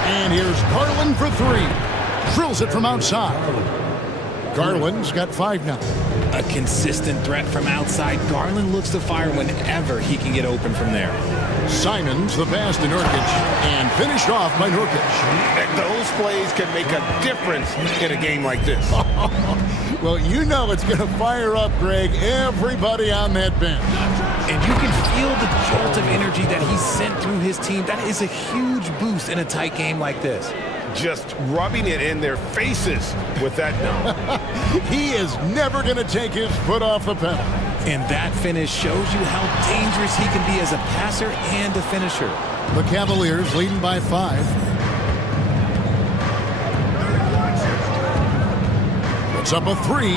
And here's Garland for 3. Drills it from outside. Garland's got 5 now. A consistent threat from outside. Garland looks to fire whenever he can get open from there. Simons the pass to Nurkic and finished off by Nurkic. And those plays can make a difference in a game like this. Well, you know it's going to fire up, Greg, everybody on that bench. And you can feel the jolt of energy that he sent through his team. That is a huge boost in a tight game like this. Just rubbing it in their faces with that dunk. He is never going to take his foot off the pedal. And that finish shows you how dangerous he can be as a passer and a finisher. The Cavaliers leading by 5. Puts up a 3.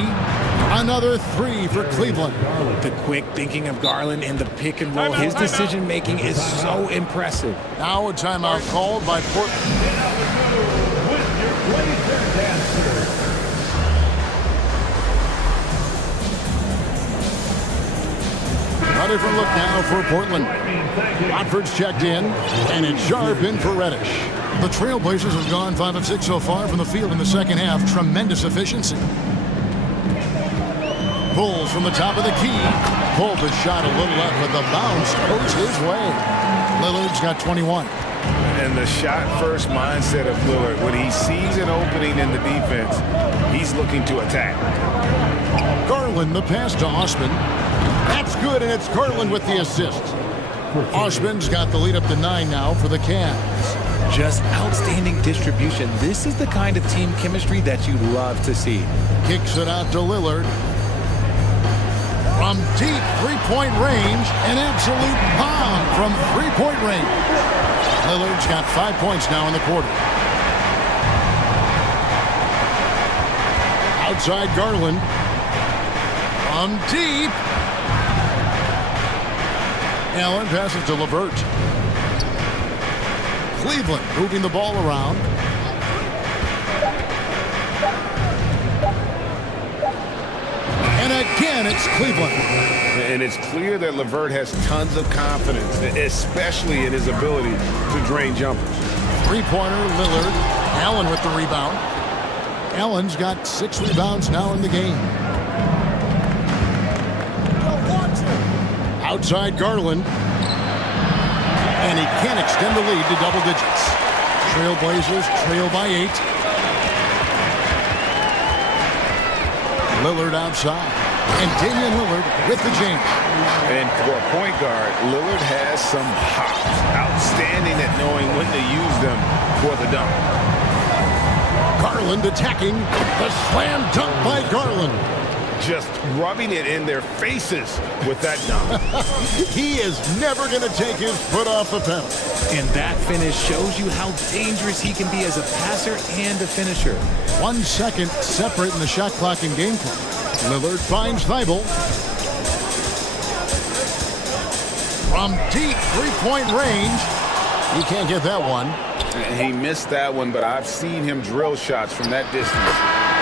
Another 3 for Cleveland. The quick thinking of Garland in the pick and roll. His decision making is so impressive. Now a timeout called by Portland. A different look now for Portland. Watford's checked in, and it's Sharp in for Reddish. The Trailblazers have gone 5 of 6 so far from the field in the second half. Tremendous efficiency. Pulls from the top of the key. Pulled the shot a little left, but the bounce goes his way. Lillard's got 21. And the shot-first mindset of Lillard, when he sees an opening in the defense, he's looking to attack. Garland, the pass to Osman. That's good, and it's Garland with the assist. Osman's got the lead up to 9 now for the Cavs. Just outstanding distribution. This is the kind of team chemistry that you love to see. Kicks it out to Lillard. From deep three-point range, an absolute bomb from three-point range. Lillard's got 5 points now in the quarter. Outside Garland. From deep. Allen passes to LeVert. Cleveland moving the ball around. And again, it's Cleveland. And it's clear that LeVert has tons of confidence, especially in his ability to drain jumpers. Three-pointer, Lillard. Allen with the rebound. Allen's got 6 rebounds now in the game. Outside Garland. And he can't extend the lead to double digits. Trailblazers trail by 8. Lillard outside. And Damian Lillard with the change. And for a point guard, Lillard has some hops. Outstanding at knowing when to use them for the dunk. Garland attacking. The slam dunk by Garland. just rubbing it in their faces with that dunk. He is never going to take his foot off the pedal. And that finish shows you how dangerous he can be as a passer and a finisher. 1 second separate in the shot clock and game clock. Lillard finds Thibault. From deep three-point range. He can't get that one. He missed that one, but I've seen him drill shots from that distance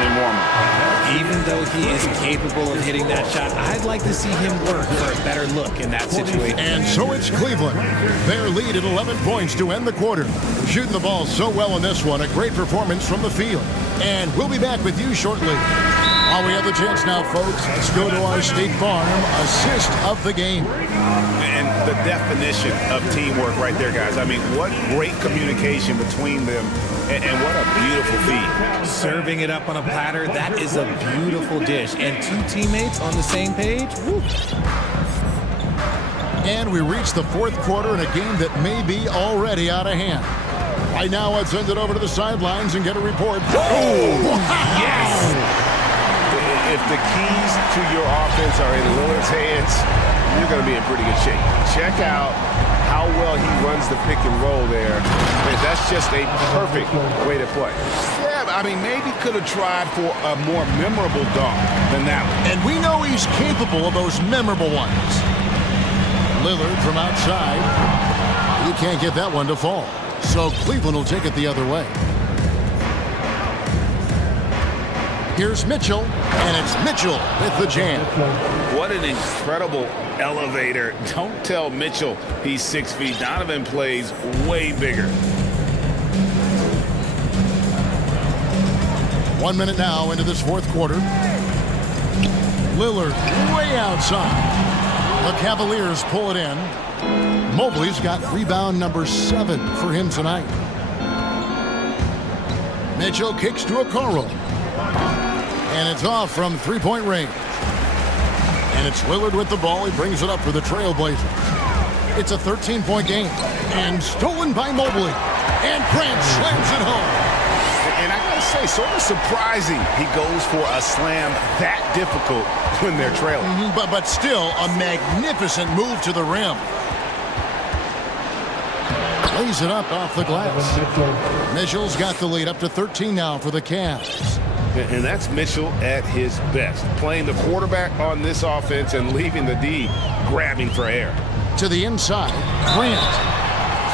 in warm-up. Even though he is capable of hitting that shot, I'd like to see him work for a better look in that situation. And so it's Cleveland. Their lead at 11 points to end the quarter. Shooting the ball so well in this one. A great performance from the field. And we'll be back with you shortly. While we have the chance now, folks, let's go to our State Farm assist of the game. And the definition of teamwork right there, guys. I mean, what great communication between them, and what a beautiful feed. Serving it up on a platter, that is a beautiful dish. And two teammates on the same page, woo. And we reach the fourth quarter in a game that may be already out of hand. Right now, let's send it over to the sidelines and get a report. Oh, yes! If the keys to your offense are in Lillard's hands, you're going to be in pretty good shape. Check out how well he runs the pick and roll there. I mean, that's just a perfect way to play. Yeah, I mean, maybe could have tried for a more memorable dunk than that one. And we know he's capable of those memorable ones. Lillard from outside. He can't get that one to fall. So Cleveland will take it the other way. Here's Mitchell, and it's Mitchell with the jam. What an incredible elevator. Don't tell Mitchell he's 6 feet. Donovan plays way bigger. 1 minute now into this fourth quarter. Lillard way outside. The Cavaliers pull it in. Mobley's got rebound number 7 for him tonight. Mitchell kicks to Okoro. And it's off from three-point range. And it's Lillard with the ball. He brings it up for the Trailblazers. It's a 13-point game. And stolen by Mobley. And Grant slams it home. And I gotta say, sort of surprising he goes for a slam that difficult when they're trailing. But still a magnificent move to the rim. Lays it up off the glass. Mitchell's got the lead up to 13 now for the Cavs. And that's Mitchell at his best. Playing the quarterback on this offense and leaving the D grabbing for air. To the inside, Grant.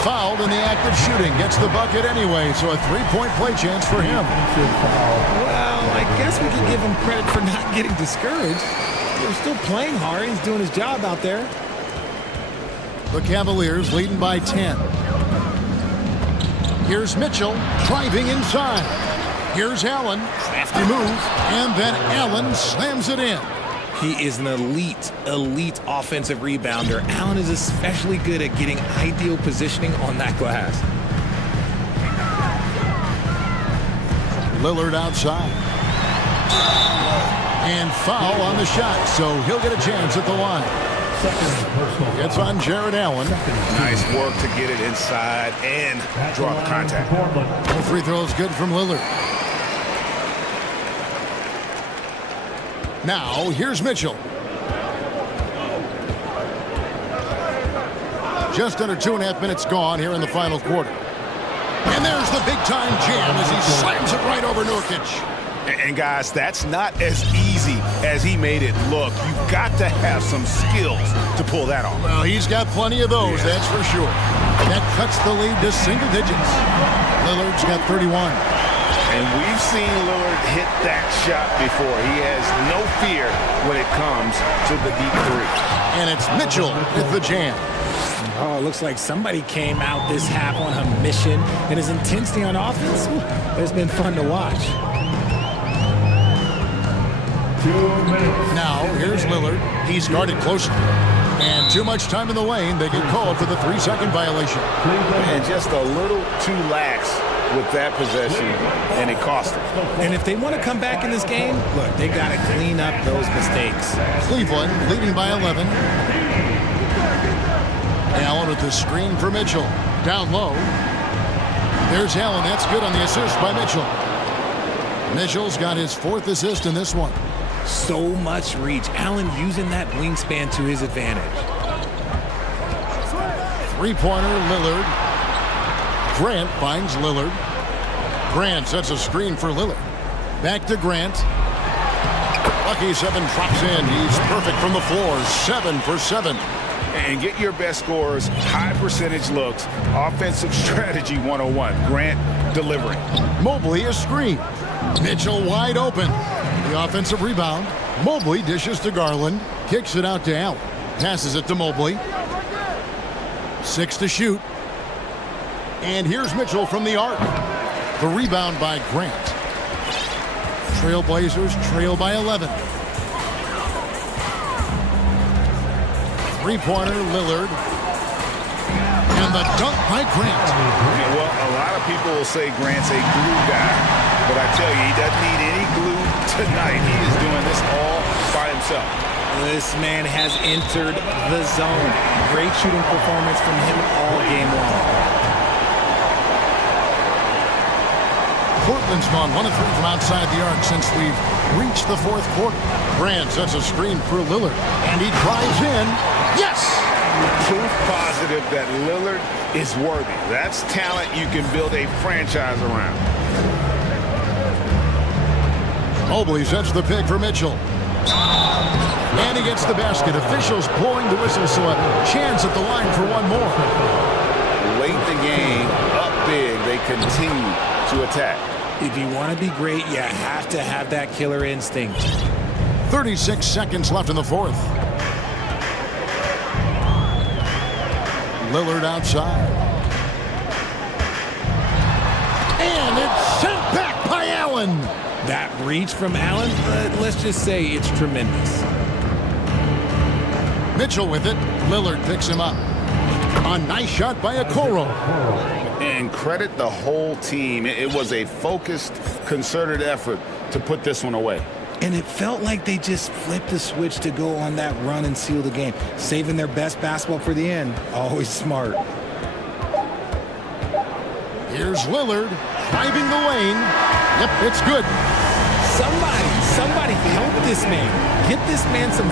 Fouled in the act of shooting. Gets the bucket anyway, so a three-point play chance for him. Well, I guess we can give him credit for not getting discouraged. They're still playing hard. He's doing his job out there. The Cavaliers leading by 10. Here's Mitchell driving inside. Here's Allen. Crafty move. And then Allen slams it in. He is an elite offensive rebounder. Allen is especially good at getting ideal positioning on that glass. Lillard outside. And foul on the shot, so he'll get a chance at the line. It's on Jared Allen. Nice work to get it inside and draw the contact. No free throws good from Lillard. Now, here's Mitchell. Just under 2.5 minutes gone here in the final quarter. And there's the big-time jam as he slams it right over Nurkic. And guys, that's not as easy as he made it look. You've got to have some skills to pull that off. Well, he's got plenty of those, that's for sure. That cuts the lead to single digits. Lillard's got 31. And we've seen Lillard hit that shot before. He has no fear when it comes to the deep three. And it's Mitchell with the jam. Oh, it looks like somebody came out this half on a mission. And his intensity on offense has been fun to watch. 2 minutes. Now, here's Lillard. He's guarded closely. And too much time in the lane. They get called for the 3-second violation. And just a little too lax with that possession, and it cost them. And if they want to come back in this game, look, they got to clean up those mistakes. Cleveland leading by 11. Allen with the screen for Mitchell. Down low. There's Allen. That's good on the assist by Mitchell. Mitchell's got his 4th assist in this one. So much reach. Allen using that wingspan to his advantage. Three-pointer, Lillard. Grant finds Lillard. Grant sets a screen for Lillard. Back to Grant. Lucky 7 drops in. He's perfect from the floor. 7 for 7. And get your best scorers, high percentage looks, offensive strategy 101. Grant delivering. Mobley a screen. Mitchell wide open. The offensive rebound. Mobley dishes to Garland. Kicks it out to Allen. Passes it to Mobley. 6 to shoot. And here's Mitchell from the arc. The rebound by Grant. Trailblazers trail by 11. Three-pointer, Lillard. And the dunk by Grant. Well, a lot of people will say Grant's a glue guy, but I tell you, he doesn't need any glue tonight. He is doing this all by himself. This man has entered the zone. Great shooting performance from him all game long. Portland's gone 1 of 3 from outside the arc since we've reached the fourth quarter. Grant sets a screen for Lillard, and he drives in. Yes! Proof positive that Lillard is worthy. That's talent you can build a franchise around. Mobley sets the pick for Mitchell. And he gets the basket. Officials blowing the whistle, so a chance at the line for one more. Late in the game, up big, they continue to attack. If you want to be great, you have to have that killer instinct. 36 seconds left in the fourth. Lillard outside. And it's sent back by Allen. That reach from Allen, let's just say it's tremendous. Mitchell with it. Lillard picks him up. A nice shot by Okoro. And credit the whole team. It was a focused, concerted effort to put this one away. And it felt like they just flipped the switch to go on that run and seal the game, saving their best basketball for the end. Always smart. Here's Lillard driving the lane. Yep, it's good. Somebody help this man. Get this man some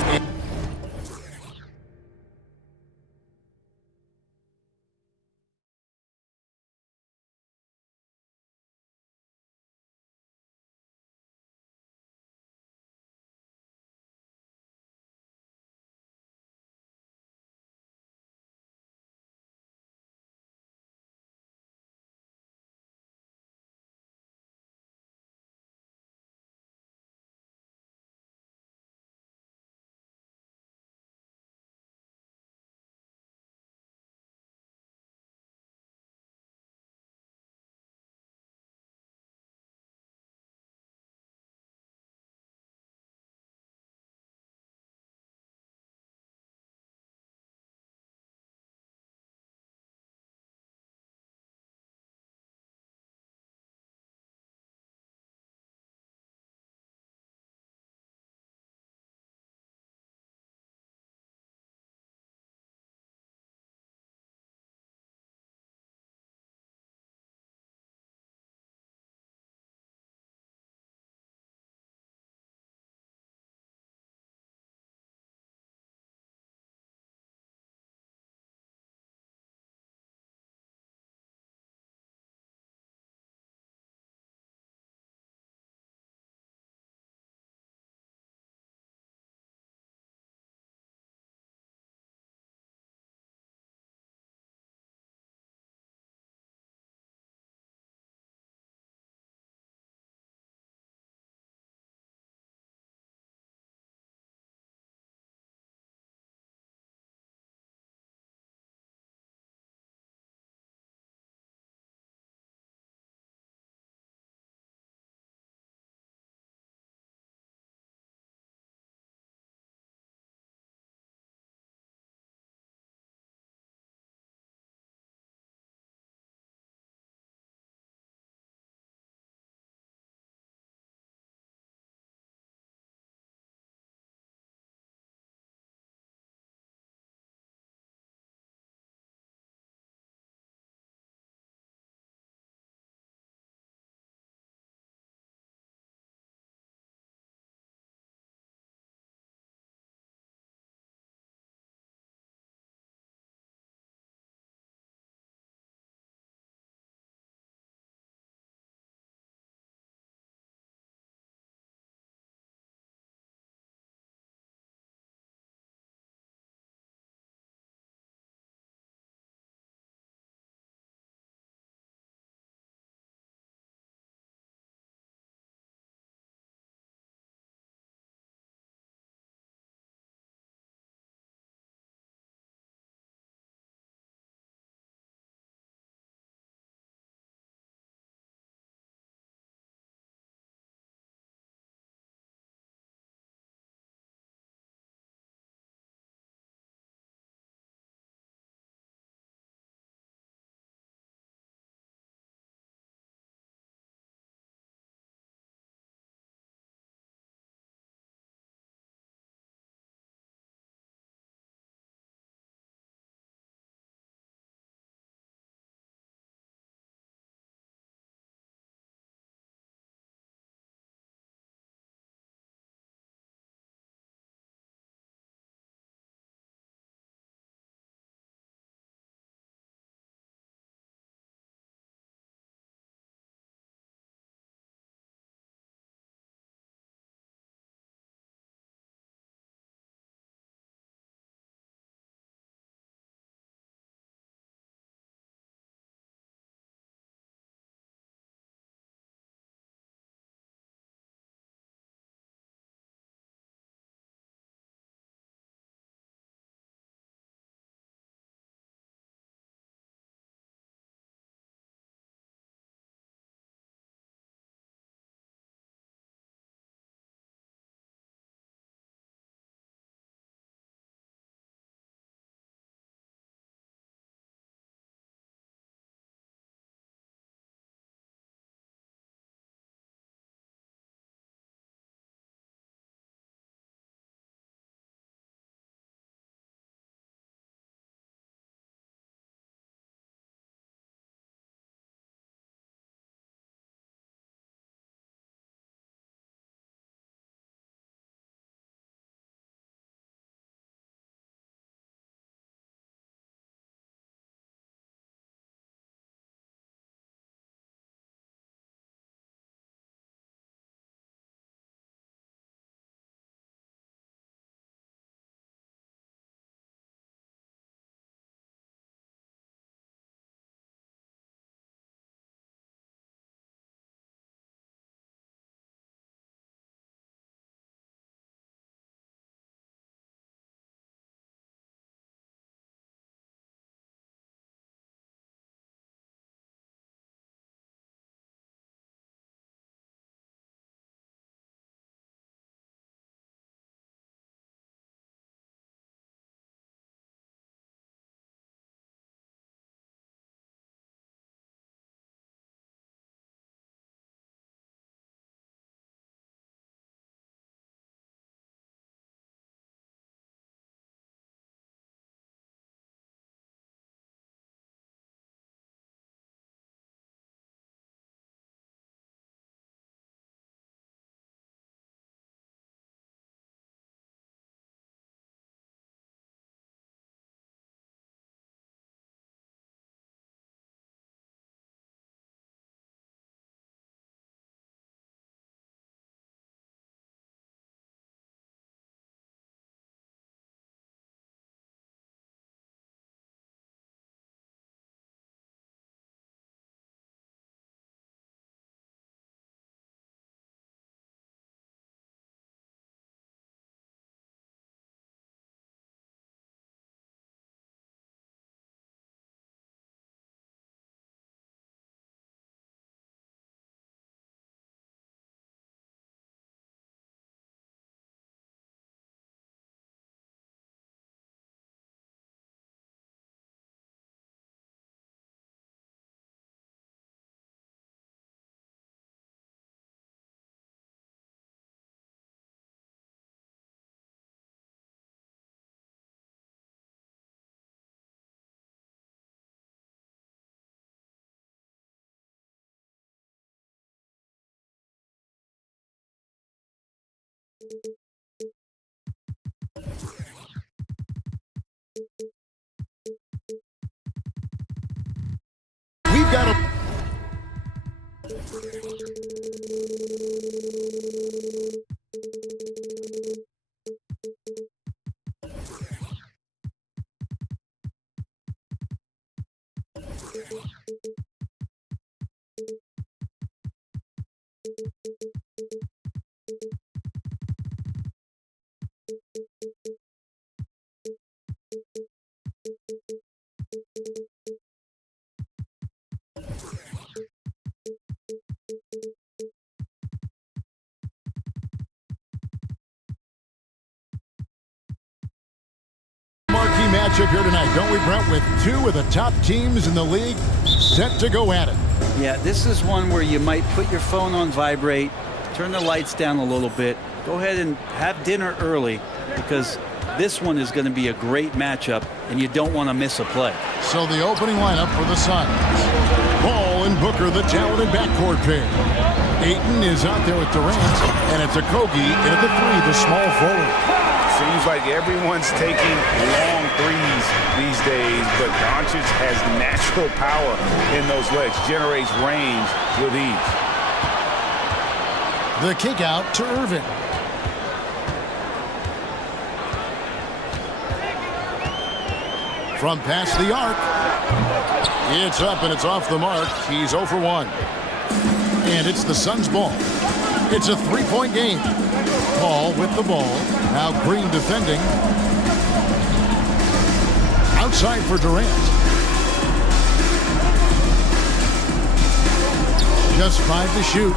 We've got a... marquee matchup here tonight, don't we, Brent, with two of the top teams in the league set to go at it. Yeah, this is one where you might put your phone on vibrate, turn the lights down a little bit, go ahead and have dinner early, because this one is going to be a great matchup, and you don't want to miss a play. So the opening lineup for the Suns. Ball and Booker, the talented backcourt pair. Ayton is out there with Durant, and it's Okogie in at the three, the small forward. Seems like everyone's taking long threes these days, but Doncic has natural power in those legs, generates range with ease. The kick out to Irving. From past the arc. It's up and it's off the mark. He's 0 for 1. And it's the Suns' ball. It's a three-point game. Paul with the ball. Now Green defending. Outside for Durant. Just 5 to shoot.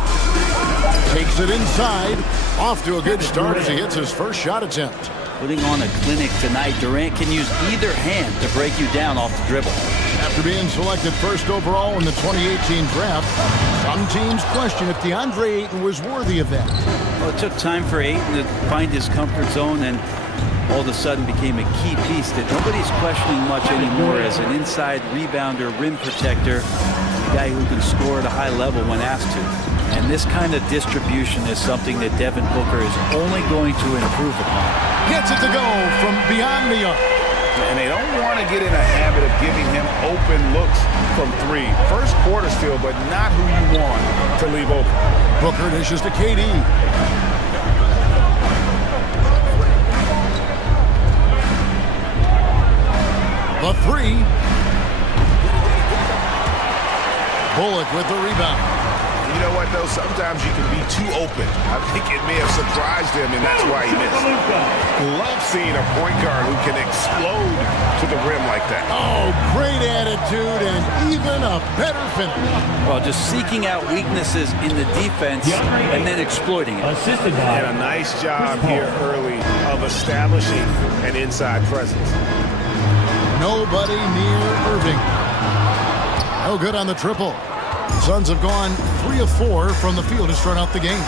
Takes it inside. Off to a good start as he hits his first shot attempt. Putting on a clinic tonight, Durant can use either hand to break you down off the dribble. After being selected first overall in the 2018 draft, some teams question if DeAndre Ayton was worthy of that. Well, it took time for Ayton to find his comfort zone, and all of a sudden became a key piece that nobody's questioning much anymore as an inside rebounder, rim protector, a guy who can score at a high level when asked to. And this kind of distribution is something that Devin Booker is only going to improve upon. Gets it to go from beyond the arc. And they don't want to get in a habit of giving him open looks from three. First quarter still, but not who you want to leave open. Booker dishes to KD. The three. Bullock with the rebound. You know what, though? Sometimes you can be too open. I think it may have surprised him, and that's why he missed. Love seeing a point guard who can explode to the rim like that. Oh, great attitude and even a better finish. Well, just seeking out weaknesses in the defense and then exploiting it. And a nice job here early of establishing an inside presence. Nobody near Irving. No good on the triple. Suns have gone 3 of 4 from the field to start out the game.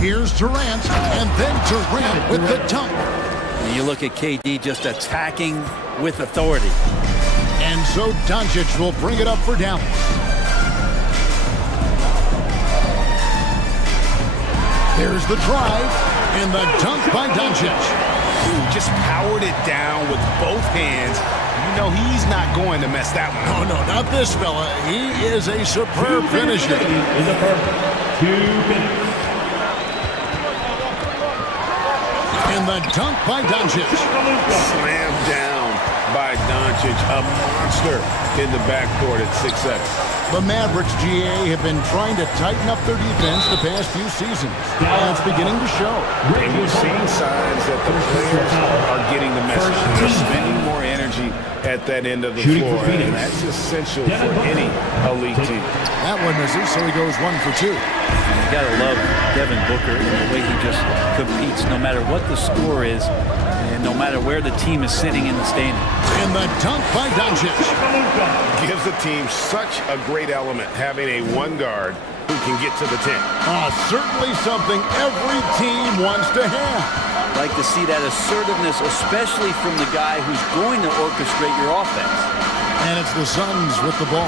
Here's Durant, and then Durant with the dunk. And you look at KD just attacking with authority. And so Doncic will bring it up for Dallas. There's the drive, and the dunk by Doncic. Ooh, just powered it down with both hands. You know he's not going to mess that one up. Oh, no, not this fella. He is a superb finisher. In the first 2 minutes. And the dunk by Doncic. Slam down by Doncic, a monster in the backcourt at 6'7". The Mavericks, GA, have been trying to tighten up their defense the past few seasons. And it's beginning to show. And you've seen signs that the players are getting the message. They're spending more energy at that end of the floor, and that's essential for any elite team. That one misses, so he goes 1 for 2. You gotta love Devin Booker and the way he just competes no matter what the score is and no matter where the team is sitting in the standing. And the dunk by Doncic. Gives the team such a great element having a one guard who can get to the 10. Certainly something every team wants to have. Like to see that assertiveness, especially from the guy who's going to orchestrate your offense. And it's the Suns with the ball.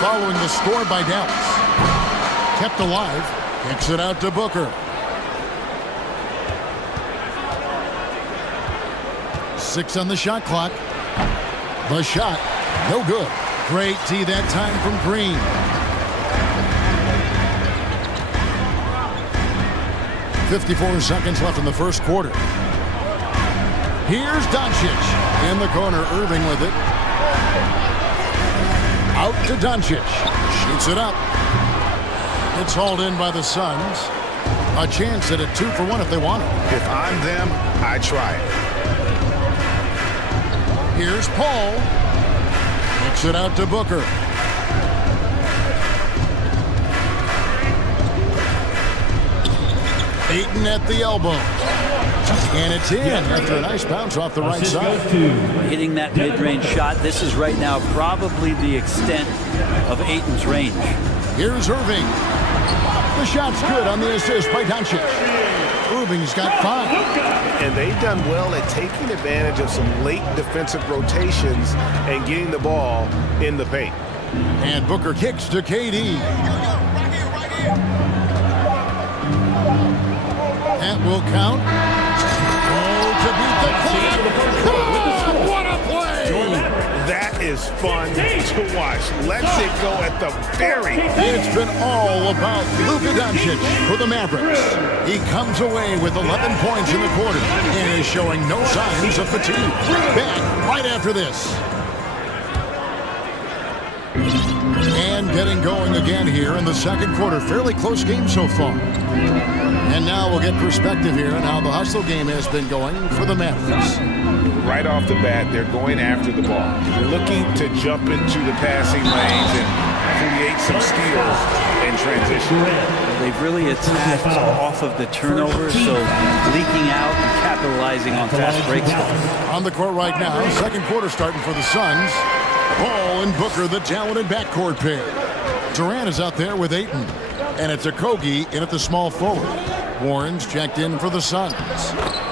Following the score by Dallas. Kept alive. Kicks it out to Booker. 6 on the shot clock. The shot, no good. Great tee that time from Green. .54 seconds left in the first quarter. Here's Doncic. In the corner, Irving with it. Out to Doncic. Shoots it up. It's hauled in by the Suns. A chance at a 2-for-1 if they want it. If I'm them, I try it. Here's Paul. Kicks it out to Booker. Ayton at the elbow. And it's in after a nice bounce off the right side. Hitting that mid-range shot. This is right now probably the extent of Ayton's range. Here's Irving. The shot's good on the assist by Doncic. Irving's got 5. And they've done well at taking advantage of some late defensive rotations and getting the ball in the paint. And Booker kicks to KD. That will count. Oh, to beat the clock. What a play! That is fun to watch. Lets it go at the very It's been all about Luka Doncic for the Mavericks. He comes away with 11 points in the quarter and is showing no signs of fatigue. Back right after this. And getting going again here in the second quarter. Fairly close game so far. And now we'll get perspective here on how the hustle game has been going for the Mavericks. right off the bat, they're going after the ball, looking to jump into the passing lanes and create some steals in transition. They've really attacked off of the turnovers, so leaking out and capitalizing on fast break stuff. On the court right now, second quarter starting for the Suns. Ball and Booker, the talented backcourt pair. Durant is out there with Ayton, and it's Okogie in at the small forward. Warren's checked in for the Suns,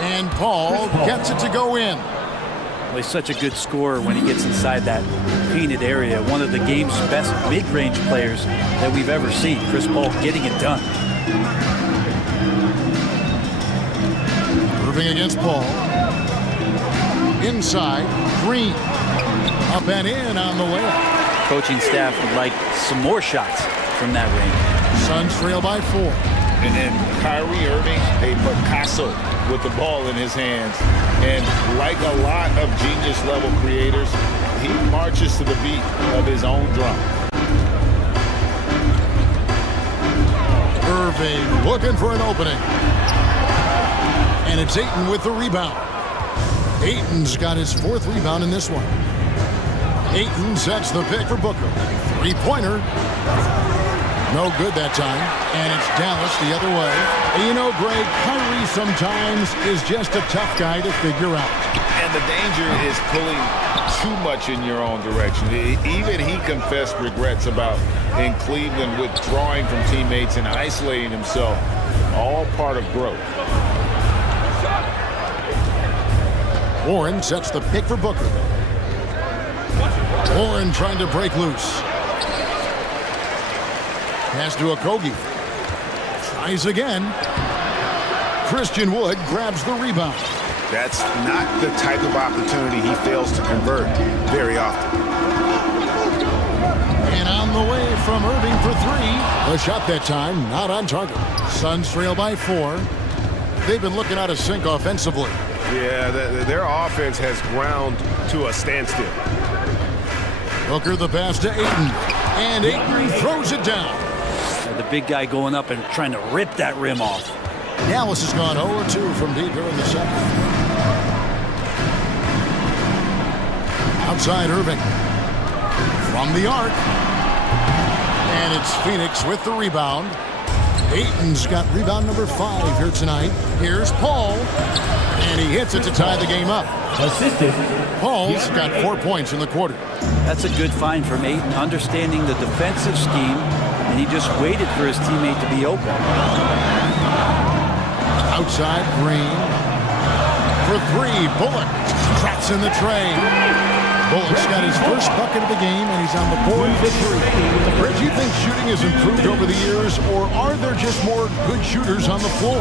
and Paul gets it to go in. Well, he's such a good scorer when he gets inside that painted area. One of the game's best mid-range players that we've ever seen. Chris Paul getting it done. Moving against Paul. Inside, Green. Up and in on the layup. Coaching staff would like some more shots from that range. Suns trail by 4. And then Kyrie Irving, a Picasso with the ball in his hands. And like a lot of genius-level creators, he marches to the beat of his own drum. Irving looking for an opening. And it's Ayton with the rebound. Ayton's got his 4th rebound in this one. Ayton sets the pick for Booker. Three-pointer. No good that time. And it's Dallas the other way. And you know, Greg, Kyrie sometimes is just a tough guy to figure out. And the danger is pulling too much in your own direction. Even he confessed regrets about in Cleveland withdrawing from teammates and isolating himself. All part of growth. Warren sets the pick for Booker. Warren trying to break loose. Pass to Okogie. Tries again. Christian Wood grabs the rebound. That's not the type of opportunity he fails to convert very often. And on the way from Irving for 3. The shot that time, not on target. Suns trail by 4. They've been looking out of sync offensively. Yeah, their offense has ground to a standstill. Booker the pass to Ayton. And Ayton throws it down. The big guy going up and trying to rip that rim off. Dallas has gone 0-2 from deep here in the second. Outside Irving. From the arc. And it's Phoenix with the rebound. Ayton's got rebound number 5 here tonight. Here's Paul. And he hits it to tie the game up. Paul's got 4 points in the quarter. That's a good find from Ayton, understanding the defensive scheme, and he just waited for his teammate to be open. Outside Green. For 3, Bullock. Traps in the tray. Bullock's got his first bucket of the game, and he's on the board for 3. Brett, do you think shooting has improved over the years, or are there just more good shooters on the floor?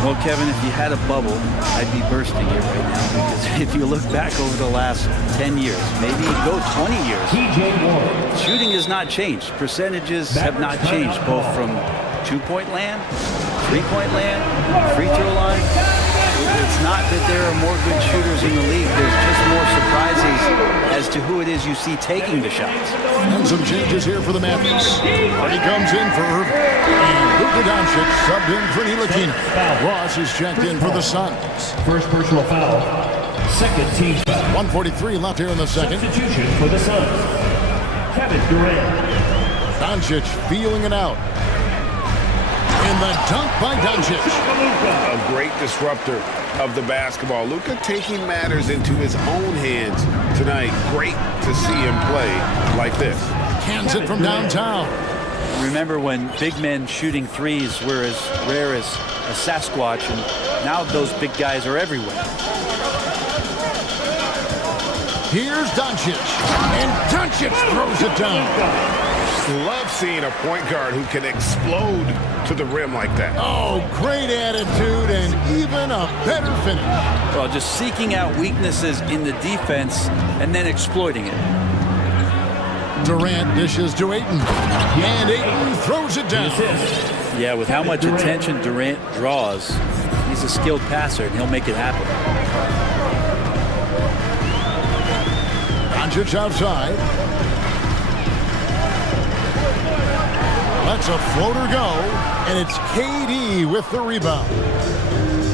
Well, Kevin, if you had a bubble, I'd be bursting here right now, because if you look back over the last 10 years, maybe go 20 years, shooting has not changed. Percentages have not changed, both from two-point land, three-point land, free throw line. It's not that there are more good shooters in the league. There's just more surprises as to who it is you see taking the shots. And some changes here for the Mavericks. Hardy comes in for Irving. And Luka Doncic subbed in for Ntilikina. Ross is checked in for the Suns. First personal foul. Second team foul. 1:43 left here in the second. Substitution for the Suns. Kevin Durant. Doncic feeling it out. And the dunk by Doncic. A great disruptor of the basketball. Luka taking matters into his own hands tonight. Great to see him play like this. Cans it from downtown. Remember when big men shooting threes were as rare as a Sasquatch, and now those big guys are everywhere. Here's Doncic. And Doncic throws it down. Love seeing a point guard who can explode to the rim like that. Oh, great attitude and even a better finish. Well, just seeking out weaknesses in the defense and then exploiting it. Durant dishes to Ayton. And Ayton throws it down. Yeah, with how much attention Durant draws, he's a skilled passer, and he'll make it happen. Doncic outside. Lets a floater go, and it's KD with the rebound.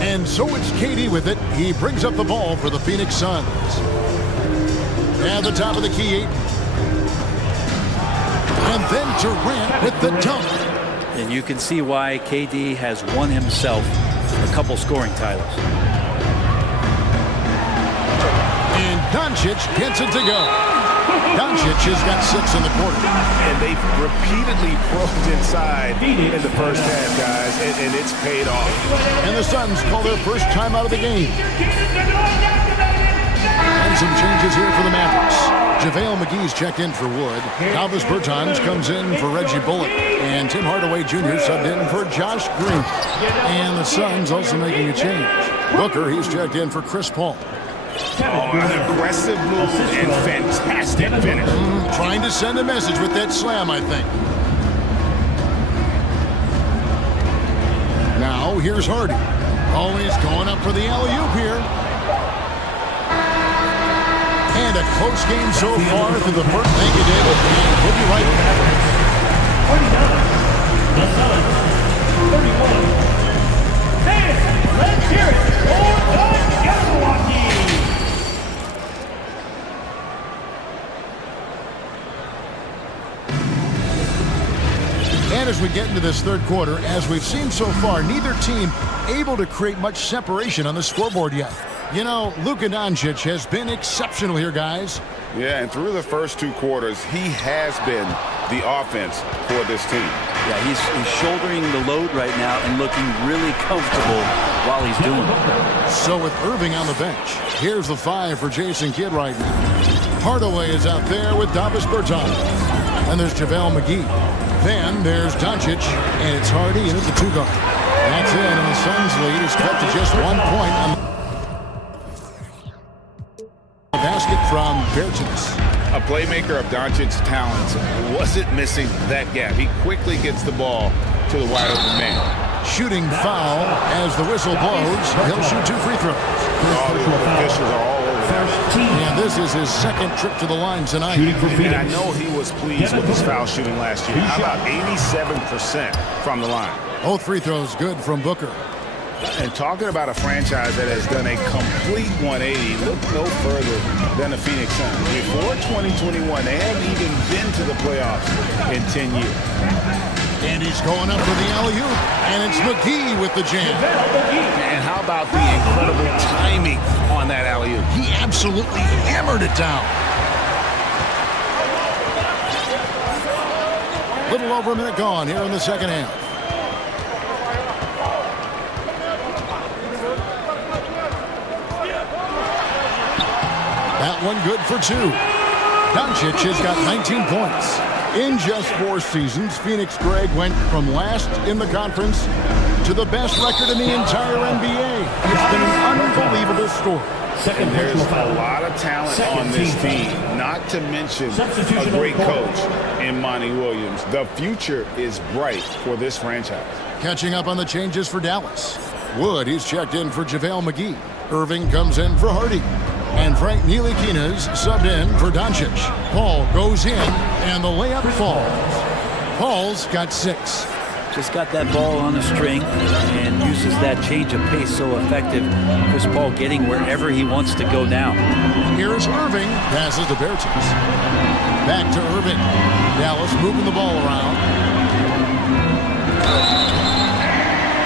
And so it's KD with it. He brings up the ball for the Phoenix Suns. At the top of the key, Ayton. And then Durant with the dunk. And you can see why KD has won himself a couple scoring titles. And Doncic gets it to go. Doncic has got 6 in the quarter. And they've repeatedly probed inside in the first half, guys, and it's paid off. And the Suns call their first time out of the game. And some changes here for the Mavericks. JaVale McGee's checked in for Wood. Davis Bertans comes in for Reggie Bullock. And Tim Hardaway Jr. subbed in for Josh Green. And the Suns also making a change. Booker, he's checked in for Chris Paul. Oh, an aggressive move and fantastic finish. Trying to send a message with that slam, I think. Now, here's Hardy. Always going up for the alley-oop here. And a close game so far through the first. Thank you, David. And we'll be right back. 49, the Suns, 31. Hey, let's hear it for the Milwaukee. And as we get into this third quarter, as we've seen so far, neither team able to create much separation on the scoreboard yet. You know, Luka Doncic has been exceptional here, guys. Yeah, and through the first 2 quarters, he has been the offense for this team. Yeah, he's shouldering the load right now and looking really comfortable while he's doing it. So with Irving on the bench, here's the 5 for Jason Kidd right now. Hardaway is out there with Davis Bertans. And there's JaVale McGee. Then there's Doncic, and it's Hardy, and it's a 2-guard. That's it, and the Suns lead is cut to just 1 point on the basket from Bertans. A playmaker of Doncic's talents wasn't missing that gap. He quickly gets the ball to the wide open man. Shooting foul as the whistle blows. He'll shoot 2 free throws. All the officials are all over that. And this is his second trip to the line tonight. And I know he was pleased with his foul shooting last year. How about 87% from the line? Both free throws good from Booker. And talking about a franchise that has done a complete 180, look no further than the Phoenix Suns. Before 2021, they haven't even been to the playoffs in 10 years. And he's going up for the alley-oop. And it's McGee with the jam. And how about the incredible timing on that alley-oop? He absolutely hammered it down. Little over a minute gone here in the second half. That one good for 2. Doncic has got 19 points. In just 4 seasons, Phoenix Greg went from last in the conference to the best record in the entire NBA. It's been an unbelievable story. And there's a lot of talent on this team, not to mention a great coach in Monty Williams. The future is bright for this franchise. Catching up on the changes for Dallas. Wood, he's checked in for JaVale McGee. Irving comes in for Hardy. And Frank Ntilikina's subbed in for Doncic. Paul goes in, and the layup falls. Paul's got 6. Just got that ball on the string and uses that change of pace so effective. Chris Paul getting wherever he wants to go now. Here's Irving, passes to Bertans. Back to Irving. Dallas moving the ball around.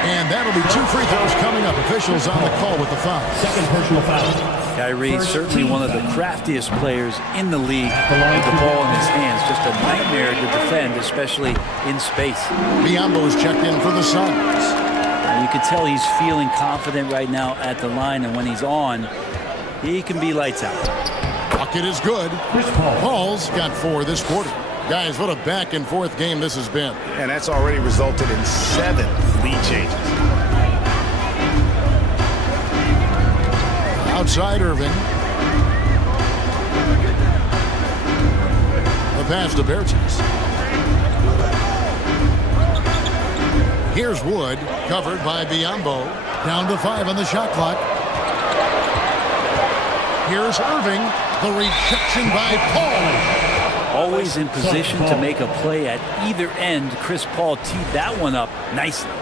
And that'll be 2 free throws coming up. Officials on the call with the foul. Second personal foul. Kyrie, certainly one of the craftiest players in the league with the ball in his hands. Just a nightmare to defend, especially in space. Biyombo is checked in for the Suns. You can tell he's feeling confident right now at the line, and when he's on, he can be lights out. Bucket is good. Paul's got 4 this quarter. Guys, what a back-and-forth game this has been. And that's already resulted in 7 lead changes. Outside Irving. The pass to Bertans. Here's Wood, covered by Biyombo. Down to 5 on the shot clock. Here's Irving. The rejection by Paul. Always in position to make a play at either end. Chris Paul teed that one up nicely.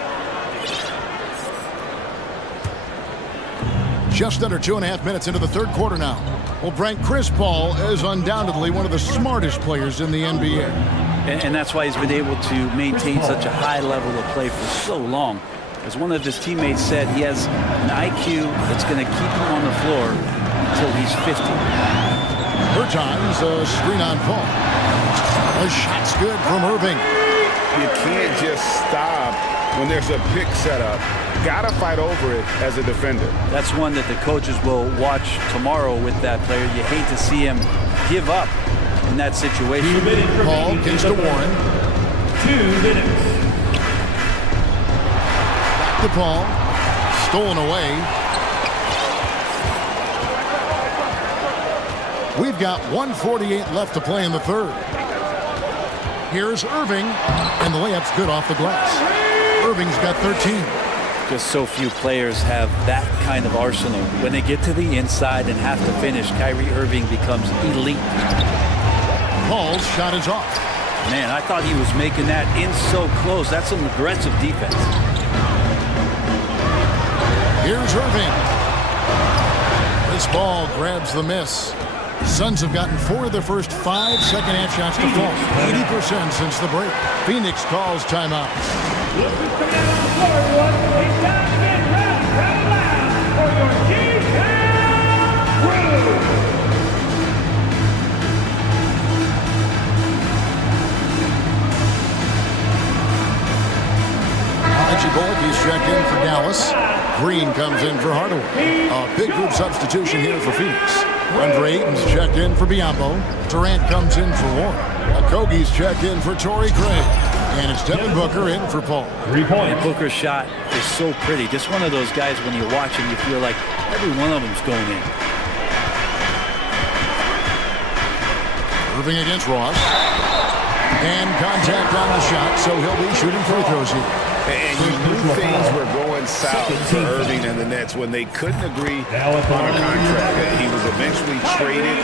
Just under 2.5 minutes into the third quarter now. Well, Brent, Chris Paul is undoubtedly one of the smartest players in the NBA. And that's why he's been able to maintain such a high level of play for so long. As one of his teammates said, he has an IQ that's going to keep him on the floor until he's 50. Bertans, a screen on Paul. The shot's good from Irving. You can't just stop when there's a pick set up. Gotta fight over it as a defender. That's one that the coaches will watch tomorrow with that player. You hate to see him give up in that situation. Paul kicks to Warren. 2 minutes. Back to Paul. Stolen away. We've got 1:48 left to play in the third. Here's Irving, and the layup's good off the glass. Irving's got 13. Just so few players have that kind of arsenal. When they get to the inside and have to finish, Kyrie Irving becomes elite. Paul's shot is off. Man, I thought he was making that in so close. That's some aggressive defense. Here's Irving. This ball grabs the miss. Suns have gotten 4 of their first 5 second-half shots to fall. 80% since the break. Phoenix calls timeout. He's checked in for Dallas. Green comes in for Hardaway. A big group substitution here for Phoenix. Andre Ayton's checked in for Biyombo. Durant comes in for Warren. Okogie's checked in for Torrey Craig. And it's Devin Booker in for Paul. 3 points. And Booker's shot is so pretty. Just one of those guys when you watch him, you feel like every one of them's going in. Irving against Ross. And contact on the shot, so he'll be shooting free throws here. And you knew things were going south for Irving and the Nets when they couldn't agree on a contract. He was eventually traded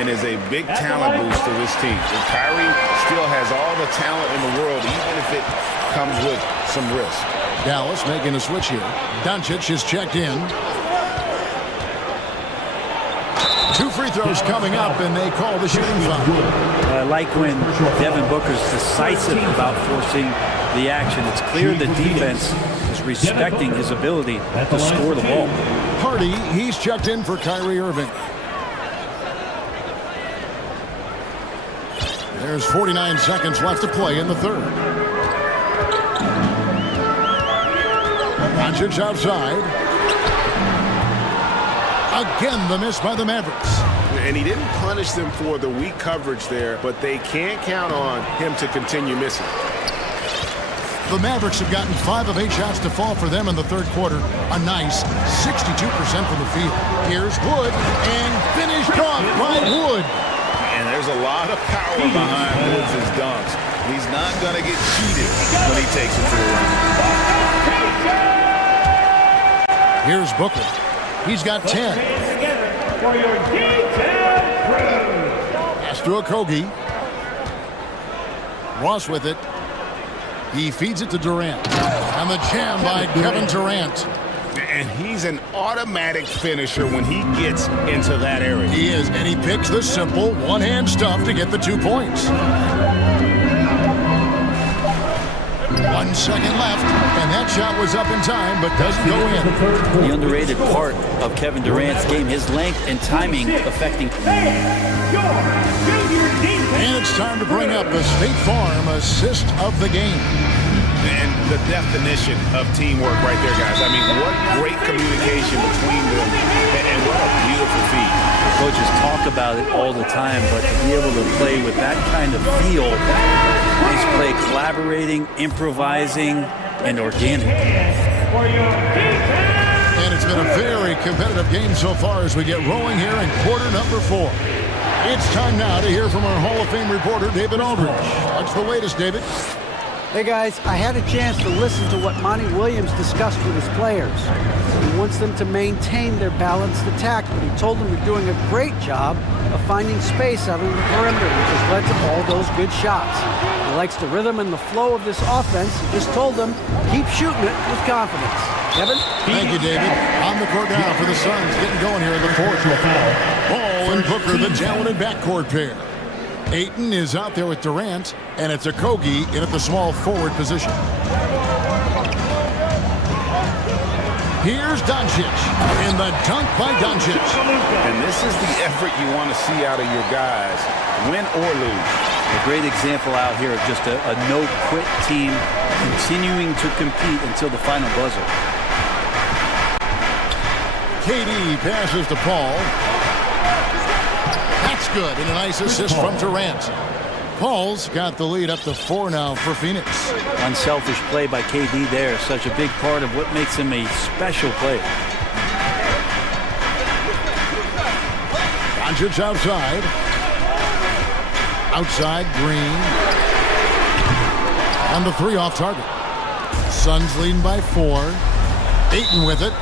and is a big talent boost to this team. And Kyrie still has all the talent in the world, even if it comes with some risk. Dallas making a switch here. Doncic is checked in. 2 free throws coming up, and they call the shooting foul. I like when Devin Booker's decisive about forcing the action. It's clear the defense is respecting his ability to score the ball. Hardy, he's checked in for Kyrie Irving. There's 49 seconds left to play in the third. Doncic outside. Again, the miss by the Mavericks. And he didn't punish them for the weak coverage there, but they can't count on him to continue missing. The Mavericks have gotten 5 of 8 shots to fall for them in the third quarter. A nice 62% from the field. Here's Wood, and finished off by Wood. And there's a lot of power behind Woods' dunks. He's not going to get cheated when he takes it to the rim. Here's Booker. He's got 10. For your detailed crew. Pass to Okogie. Ross with it. He feeds it to Durant. And the jam by Kevin Durant. And he's an automatic finisher when he gets into that area. He is, and he picks the simple one-hand stuff to get the 2 points. 1 second left, and that shot was up in time, but doesn't go in. The underrated part of Kevin Durant's game, his length and timing affecting. And it's time to bring up the State Farm assist of the game. And the definition of teamwork right there, guys. I mean, what great communication between them, and what a beautiful feed. Coaches talk about it all the time, but to be able to play with that kind of feel, nice play, collaborating, improvising, and organic. And it's been a very competitive game so far as we get rolling here in quarter number 4. It's time now to hear from our Hall of Fame reporter, David Aldridge. What's the latest, David? Hey guys, I had a chance to listen to what Monty Williams discussed with his players. He wants them to maintain their balanced attack, but he told them they're doing a great job of finding space out on the perimeter, which has led to all those good shots. He likes the rhythm and the flow of this offense. He just told them, keep shooting it with confidence. Kevin? Thank you, David. On the court now for the Suns, getting going here in the fourth. Ball and Booker, the talented backcourt pair. Ayton is out there with Durant, and it's Okogie in at the small forward position. Here's Doncic, and the dunk by Doncic. And this is the effort you want to see out of your guys, win or lose. A great example out here of just a no-quit team continuing to compete until the final buzzer. KD passes to Paul. That's good, and a nice assist from Durant. Paul's got the lead up to 4 now for Phoenix. Unselfish play by KD there. Such a big part of what makes him a special player. Doncic outside. Outside, Green. And the 3 off target. Suns leading by 4. Ayton with it.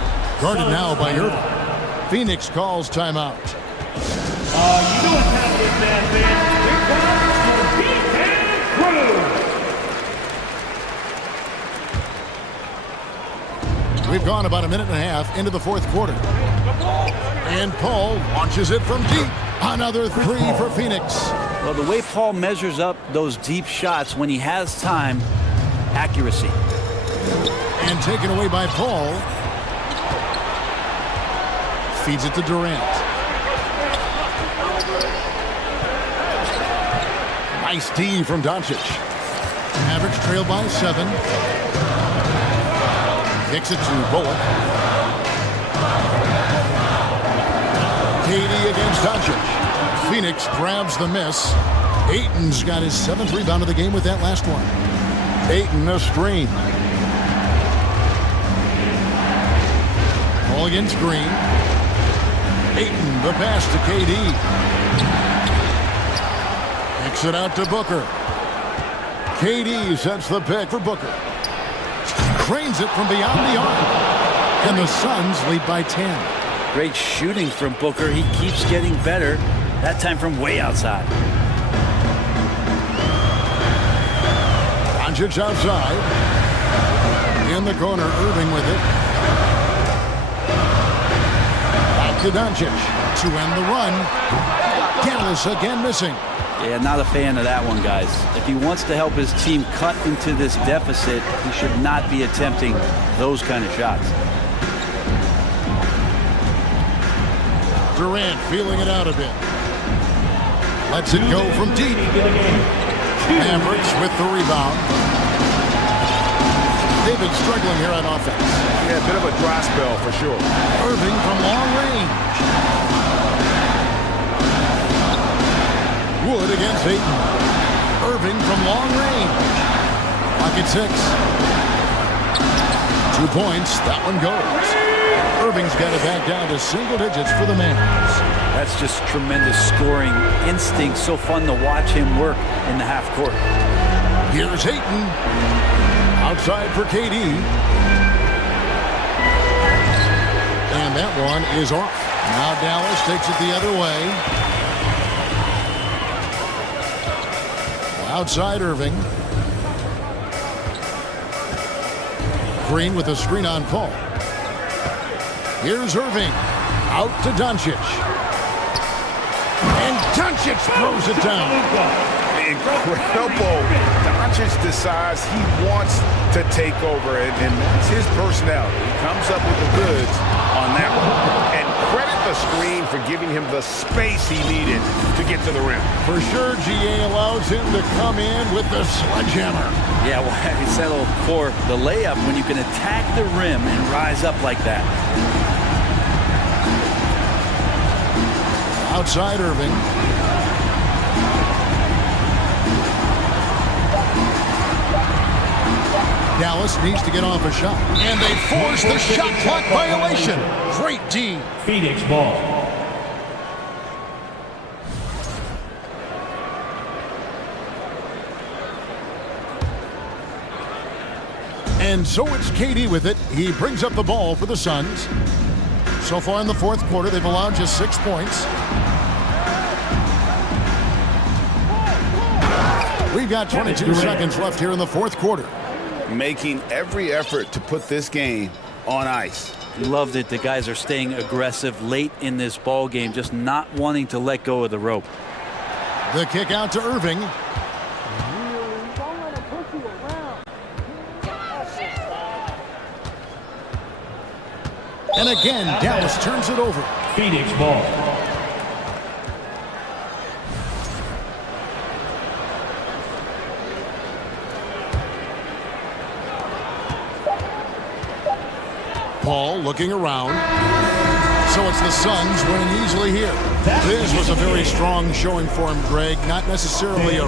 Guarded now by Irving. Phoenix calls timeout. You know what's happening, man. We've gone about a minute and a half into the fourth quarter. And Paul launches it from deep. Another 3 for Phoenix. Well, the way Paul measures up those deep shots when he has time, accuracy. And taken away by Paul. Feeds it to Durant. Nice D from Doncic. Mavericks trail by 7. Kicks it to Bullock. KD against Doncic. Phoenix grabs the miss. Ayton's got his 7th rebound of the game with that last one. Ayton a screen. Ball against Green. Ayton the pass to KD. Kicks it out to Booker. KD sets the pick for Booker. Cranes it from beyond the arc. And the Suns lead by 10. Great shooting from Booker. He keeps getting better, that time from way outside. Doncic outside. In the corner, Irving with it. Back to Doncic to end the run. Dallas again missing. Yeah, not a fan of that one, guys. If he wants to help his team cut into this deficit, he should not be attempting those kind of shots. Durant feeling it out a bit. Lets it go from deep. Mavericks with the rebound. They've been struggling here on offense. Yeah, a bit of a dry spell for sure. Irving from long range. Ayton. Irving from long range. Pocket 6. 2 points. That one goes. Irving's got it back down to single digits for the Mavs. That's just tremendous scoring instinct. So fun to watch him work in the half court. Here's Ayton. Outside for KD. And that one is off. Now Dallas takes it the other way. Outside Irving. Green with a screen on Paul. Here's Irving. Out to Doncic. And Doncic throws it down. Incredible. Doncic decides he wants to take over, and that's his personality. He comes up with the goods on that one. And credit the screen for giving him the space he needed to get to the rim. For sure, GA allows him to come in with the sledgehammer. Yeah, well, I settle for the layup when you can attack the rim and rise up like that. Outside Irving. Dallas needs to get off a shot. And they force the shot clock violation. Great D. Phoenix ball. And so it's KD with it. He brings up the ball for the Suns. So far in the fourth quarter, they've allowed just 6 points. We've got 22 seconds left here in the fourth quarter. Making every effort to put this game on ice. Loved it. The guys are staying aggressive late in this ball game, just not wanting to let go of the rope. The kick out to Irving. And again, Dallas turns it over. Phoenix ball. Paul looking around. So it's the Suns winning easily here. This was a very strong showing for him, Greg. Not necessarily a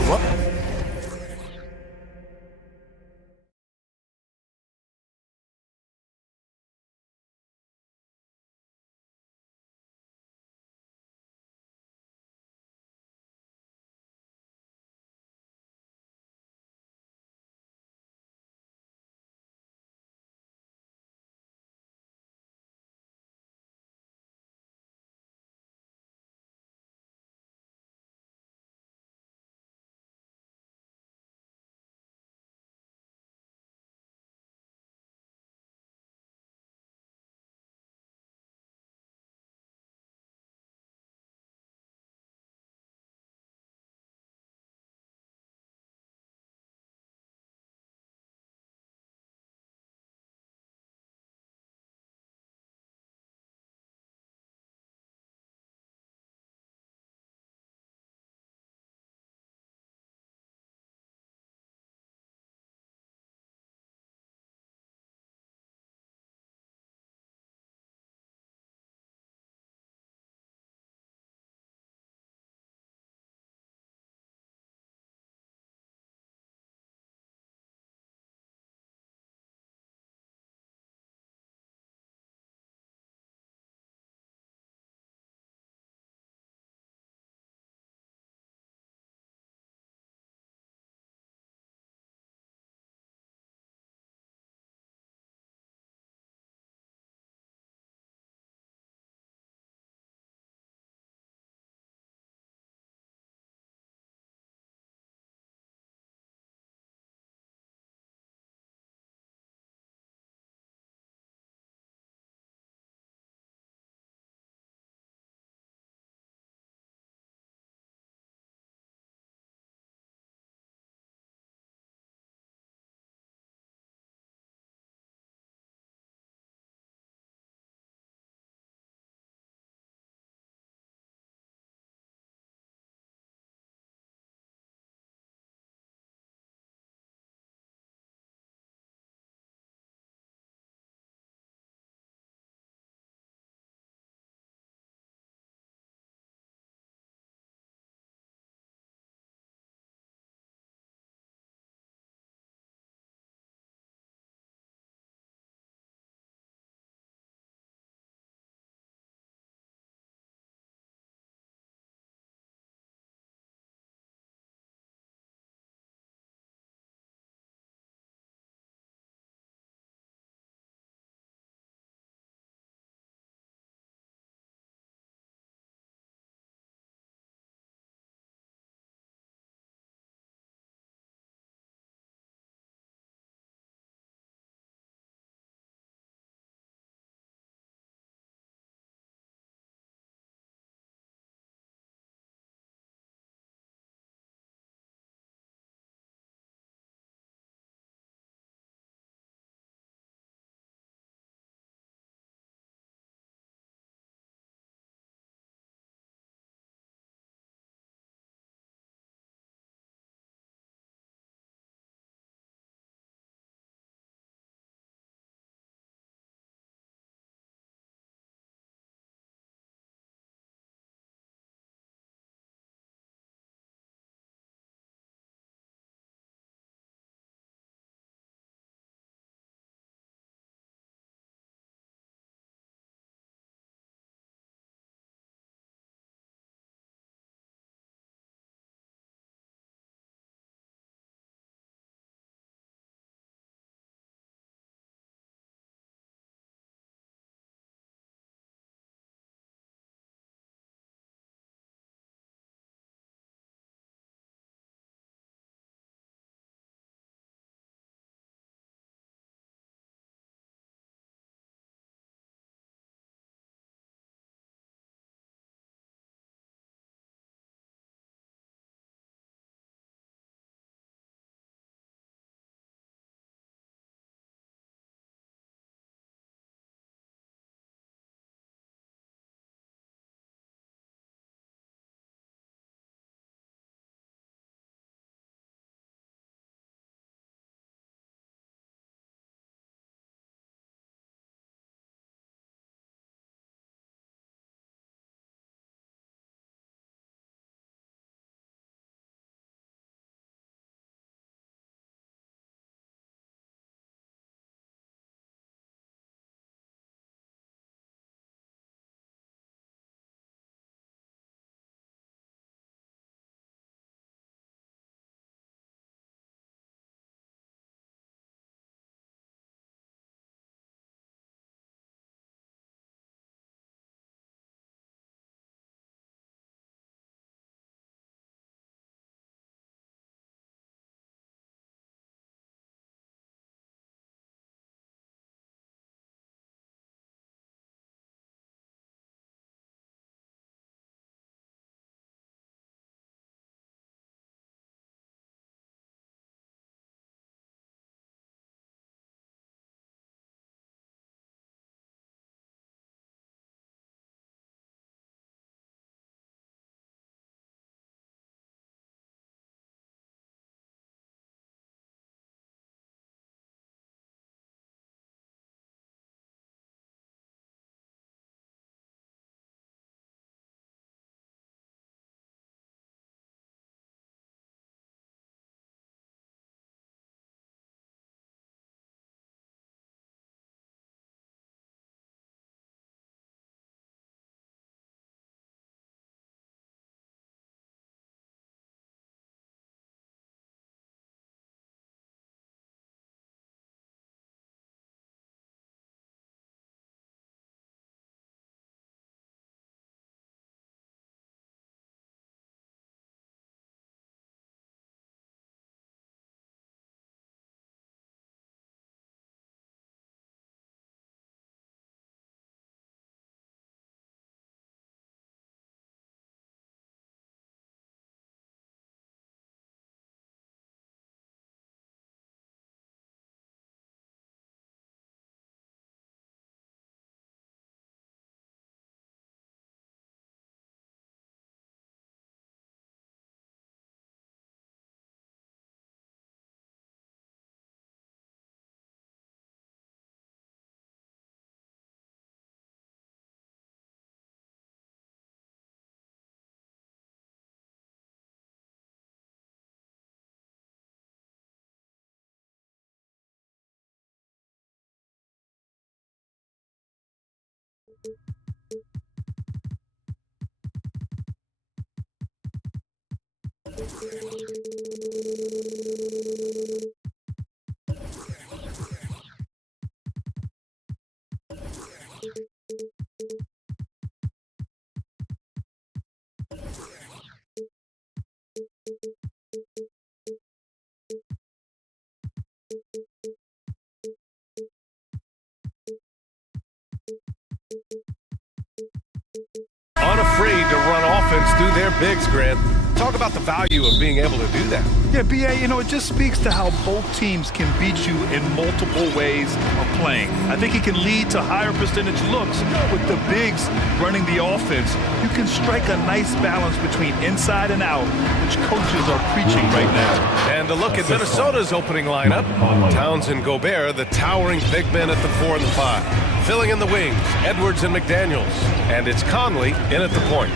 Unafraid to run offense through their bigs, Grant. Talk about the value of being able to do that. Yeah, B.A., you know, it just speaks to how both teams can beat you in multiple ways of playing. I think it can lead to higher percentage looks with the bigs running the offense. You can strike a nice balance between inside and out, which coaches are preaching right now. And to look at Minnesota's opening lineup, Towns and Gobert, the towering big men at the 4 and the 5. Filling in the wings, Edwards and McDaniels. And it's Conley in at the point.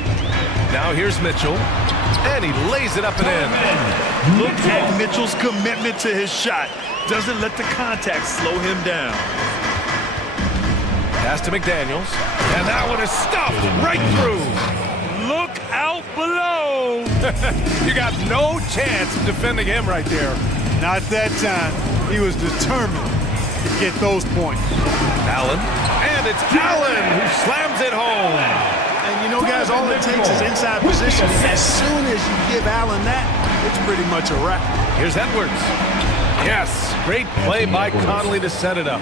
Now here's Mitchell, and he lays it up and in. Look at Mitchell's commitment to his shot. Doesn't let the contact slow him down. Pass to McDaniels, and that one is stuffed right through. Look out below. You got no chance of defending him right there. Not that time. He was determined to get those points. Allen, and it's Allen who slams it home. And you know, guys, all it takes is inside position. As soon as you give Allen that, it's pretty much a wrap. Here's Edwards. Yes, great play by Conley to set it up.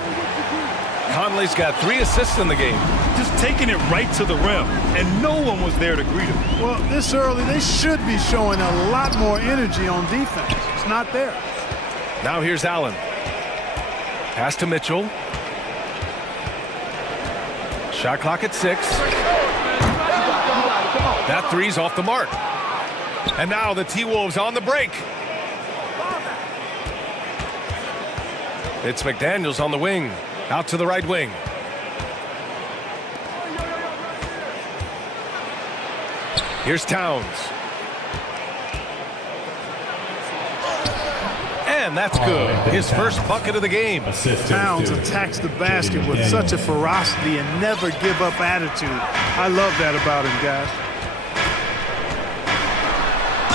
Conley's got 3 assists in the game. Just taking it right to the rim, and no one was there to greet him. Well, this early, they should be showing a lot more energy on defense. It's not there. Now here's Allen. Pass to Mitchell. Shot clock at 6. That three's off the mark. And now the T-Wolves on the break. It's McDaniels on the wing. Out to the right wing. Here's Towns. And that's good. His first bucket of the game. Towns attacks the basket with such a ferocity and never give up attitude. I love that about him, guys.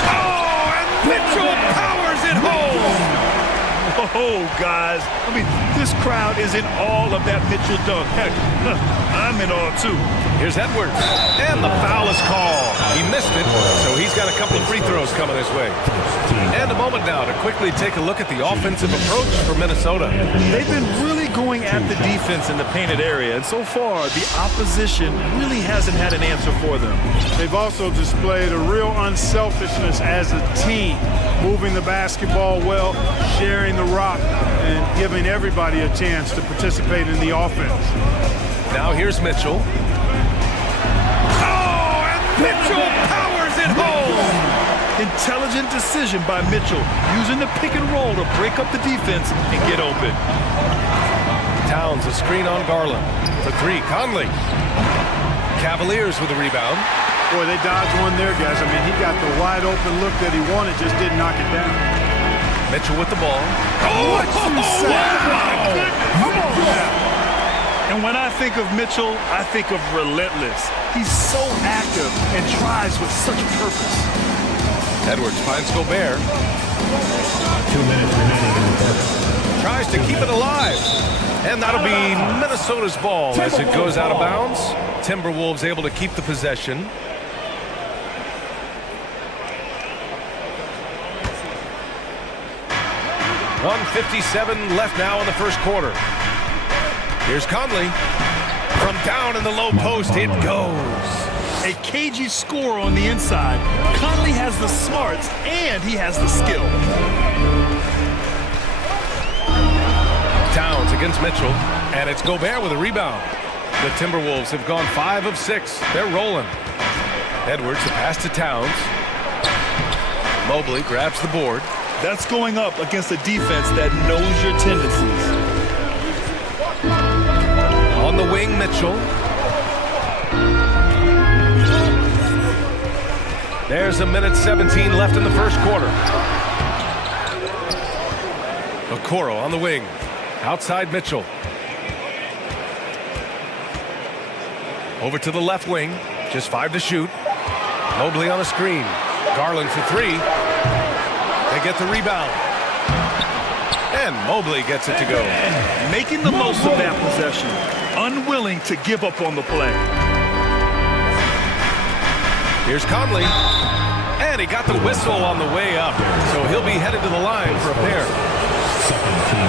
Oh, and Mitchell powers it home. Oh, guys. I mean, this crowd is in awe of that Mitchell dunk. Heck, I'm in awe, too. Here's Edwards. And the foul is called. He missed it, so he's got a couple of free throws coming his way. And a moment now to quickly take a look at the offensive approach for Minnesota. They've been really going at the defense in the painted area, and so far, the opposition really hasn't had an answer for them. They've also displayed a real unselfishness as a team, moving the basketball well, sharing the rock, and giving everybody a chance to participate in the offense. Now here's Mitchell. Oh, and Mitchell powers it home! Intelligent decision by Mitchell, using the pick and roll to break up the defense and get open. Towns a screen on Garland. For 3, Conley. Cavaliers with the rebound. Boy, they dodged one there, guys. I mean, he got the wide open look that he wanted, just didn't knock it down. Mitchell with the ball. Oh, what you say? Come on now. And when I think of Mitchell, I think of relentless. He's so active and tries with such purpose. Edwards finds Gobert. 2 minutes remaining in the first. Tries to keep it alive. And that'll be Minnesota's ball as it goes out of bounds. Timberwolves able to keep the possession. .157 left now in the first quarter. Here's Conley. From down in the low post, it goes. A cagey score on the inside. Conley has the smarts and he has the skill. Towns against Mitchell, and it's Gobert with a rebound. The Timberwolves have gone 5 of 6. They're rolling. Edwards, a pass to Towns. Mobley grabs the board. That's going up against a defense that knows your tendencies. On the wing, Mitchell. There's 1:17 left in the first quarter. Okoro on the wing. Outside Mitchell. Over to the left wing. Just 5 to shoot. Mobley on a screen. Garland for 3. They get the rebound. And Mobley gets it to go. Making the most of that possession. Unwilling to give up on the play. Here's Conley. And he got the whistle on the way up. So he'll be headed to the line for a pair.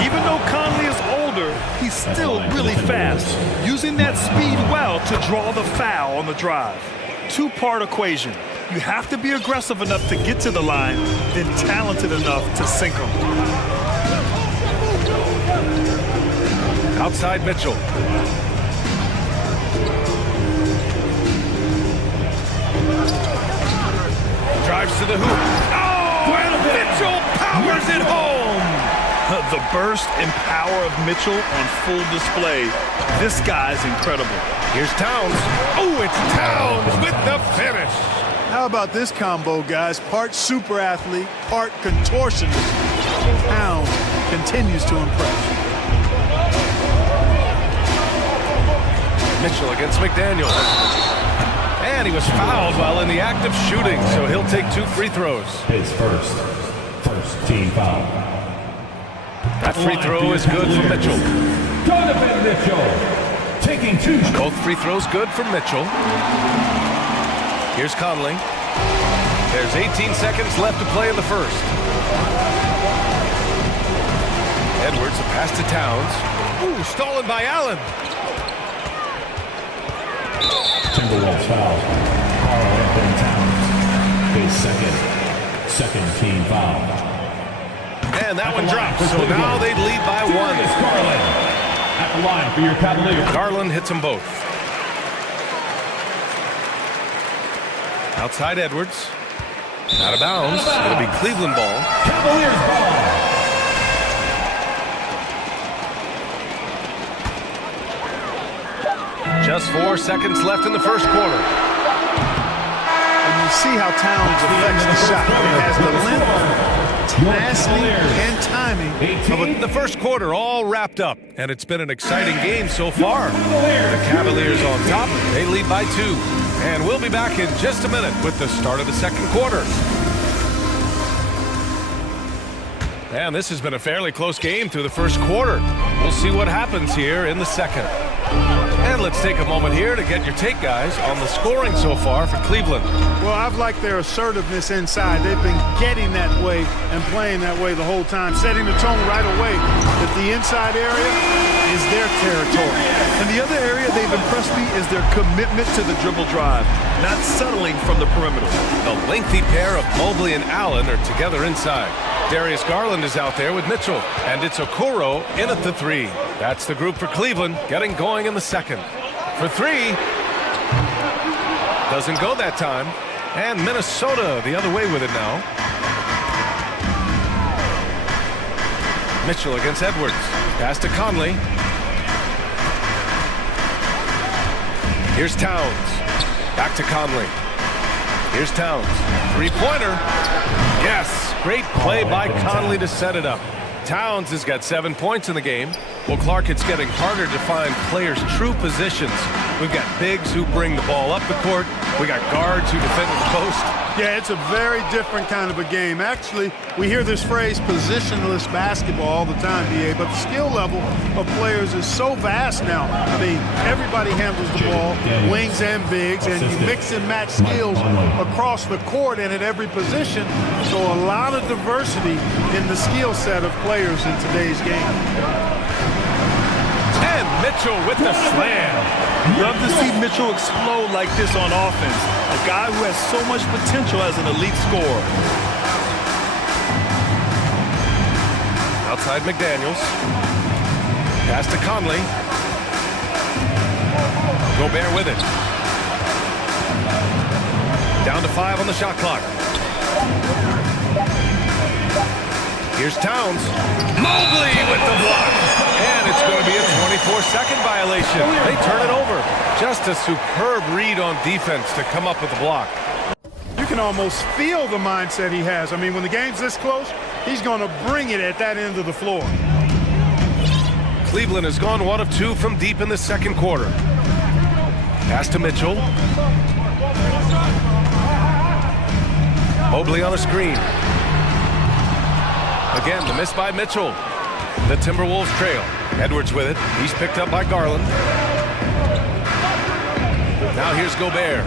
Even though Conley is older, he's still really fast, using that speed well to draw the foul on the drive. Two-part equation. You have to be aggressive enough to get to the line, then talented enough to sink them. Outside Mitchell. Drives to the hoop. Oh, and Mitchell powers it home. The burst and power of Mitchell on full display. This guy's incredible. Here's Towns. Oh, it's Towns with the finish. How about this combo, guys? Part super athlete, part contortionist. Towns continues to impress. Mitchell against McDaniel. And he was fouled while in the act of shooting, so he'll take 2 free throws. His first team foul. That free throw is good for Mitchell. Donovan Mitchell taking 2. Both free throws good for Mitchell. Here's Conley. There's 18 seconds left to play in the first. Edwards, a pass to Towns. Ooh, stolen by Allen. Timberwolves foul. Carl Anthony Towns. His second team foul. And that one drops, so now they lead by 1. Garland at the line for your Cavaliers. Garland hits them both. Outside Edwards. Out of bounds. It'll be Cleveland ball. Cavaliers ball. Just 4 seconds left in the first quarter. And you see how Towns affects the shot. I mean, has the length, tenacity, and timing. The first quarter all wrapped up, and it's been an exciting game so far. The Cavaliers on top. They lead by 2. And we'll be back in just a minute with the start of the second quarter. And this has been a fairly close game through the first quarter. We'll see what happens here in the second. And let's take a moment here to get your take, guys, on the scoring so far for Cleveland. Well, I've liked their assertiveness inside. They've been getting that way and playing that way the whole time, setting the tone right away that the inside area is their territory. And the other area they've impressed me is their commitment to the dribble drive, not settling from the perimeter. The lengthy pair of Mobley and Allen are together inside. Darius Garland is out there with Mitchell, and it's Okoro in at the 3. That's the group for Cleveland, getting going in the second. For 3, doesn't go that time, and Minnesota the other way with it now. Mitchell against Edwards, pass to Conley. Here's Towns, back to Conley. Here's Towns, 3-pointer. Yes, great play by Conley to set it up. Towns has got 7 points in the game. Well, Clark, it's getting harder to find players' true positions. We've got bigs who bring the ball up the court. We got guards who defend at the post. Yeah, it's a very different kind of a game. Actually, we hear this phrase positionless basketball all the time, BA, but the skill level of players is so vast now. I mean, everybody handles the ball, wings and bigs, and you mix and match skills across the court and at every position. So a lot of diversity in the skill set of players in today's game. And Mitchell with the slam. Love to see Mitchell explode like this on offense. A guy who has so much potential as an elite scorer. Outside McDaniels. Pass to Conley. Gobert with it. Down to 5 on the shot clock. Here's Towns. Mobley with the block. And it's going to be a 24-second violation. They turn it over. Just a superb read on defense to come up with the block. You can almost feel the mindset he has. I mean, when the game's this close, he's going to bring it at that end of the floor. Cleveland has gone 1 of 2 from deep in the second quarter. Pass to Mitchell. Mobley on a screen. Again, the miss by Mitchell. The Timberwolves trail. Edwards with it. He's picked up by Garland. Now here's Gobert.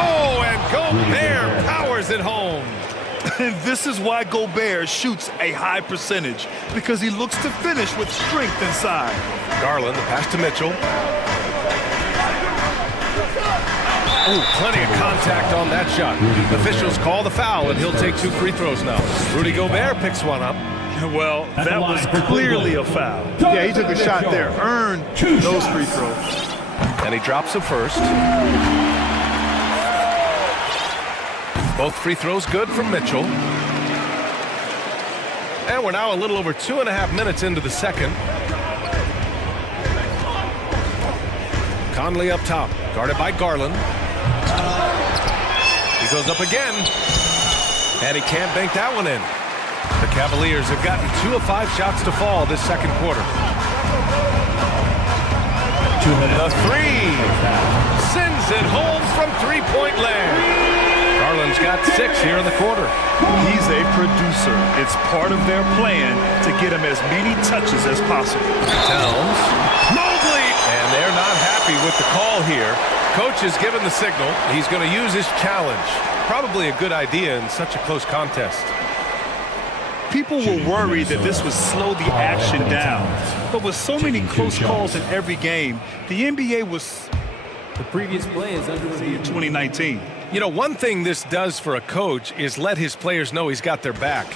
Oh, and Gobert powers it home. And this is why Gobert shoots a high percentage, because he looks to finish with strength inside. Garland, the pass to Mitchell. Oh, plenty of contact on that shot. Officials call the foul, and he'll take 2 free throws now. Rudy Gobert picks one up. Well, that was clearly a foul. Yeah, he took a shot there, earned those free throws. And he drops the first. Both free throws good from Mitchell. And we're now a little over 2.5 minutes into the second. Conley up top, guarded by Garland. He goes up again, and he can't bank that one in. The Cavaliers have gotten 2 of 5 shots to fall this second quarter. The three sends it home from three-point land. Garland's got 6 here in the quarter. He's a producer. It's part of their plan to get him as many touches as possible. Towns. Mobley! And they're not happy with the call here. Coach has given the signal. He's going to use his challenge. Probably a good idea in such a close contest. People were worried that this would slow the action down. But with so many close calls in every game, the NBA was the previous play is under review in 2019. You know, one thing this does for a coach is let his players know he's got their back.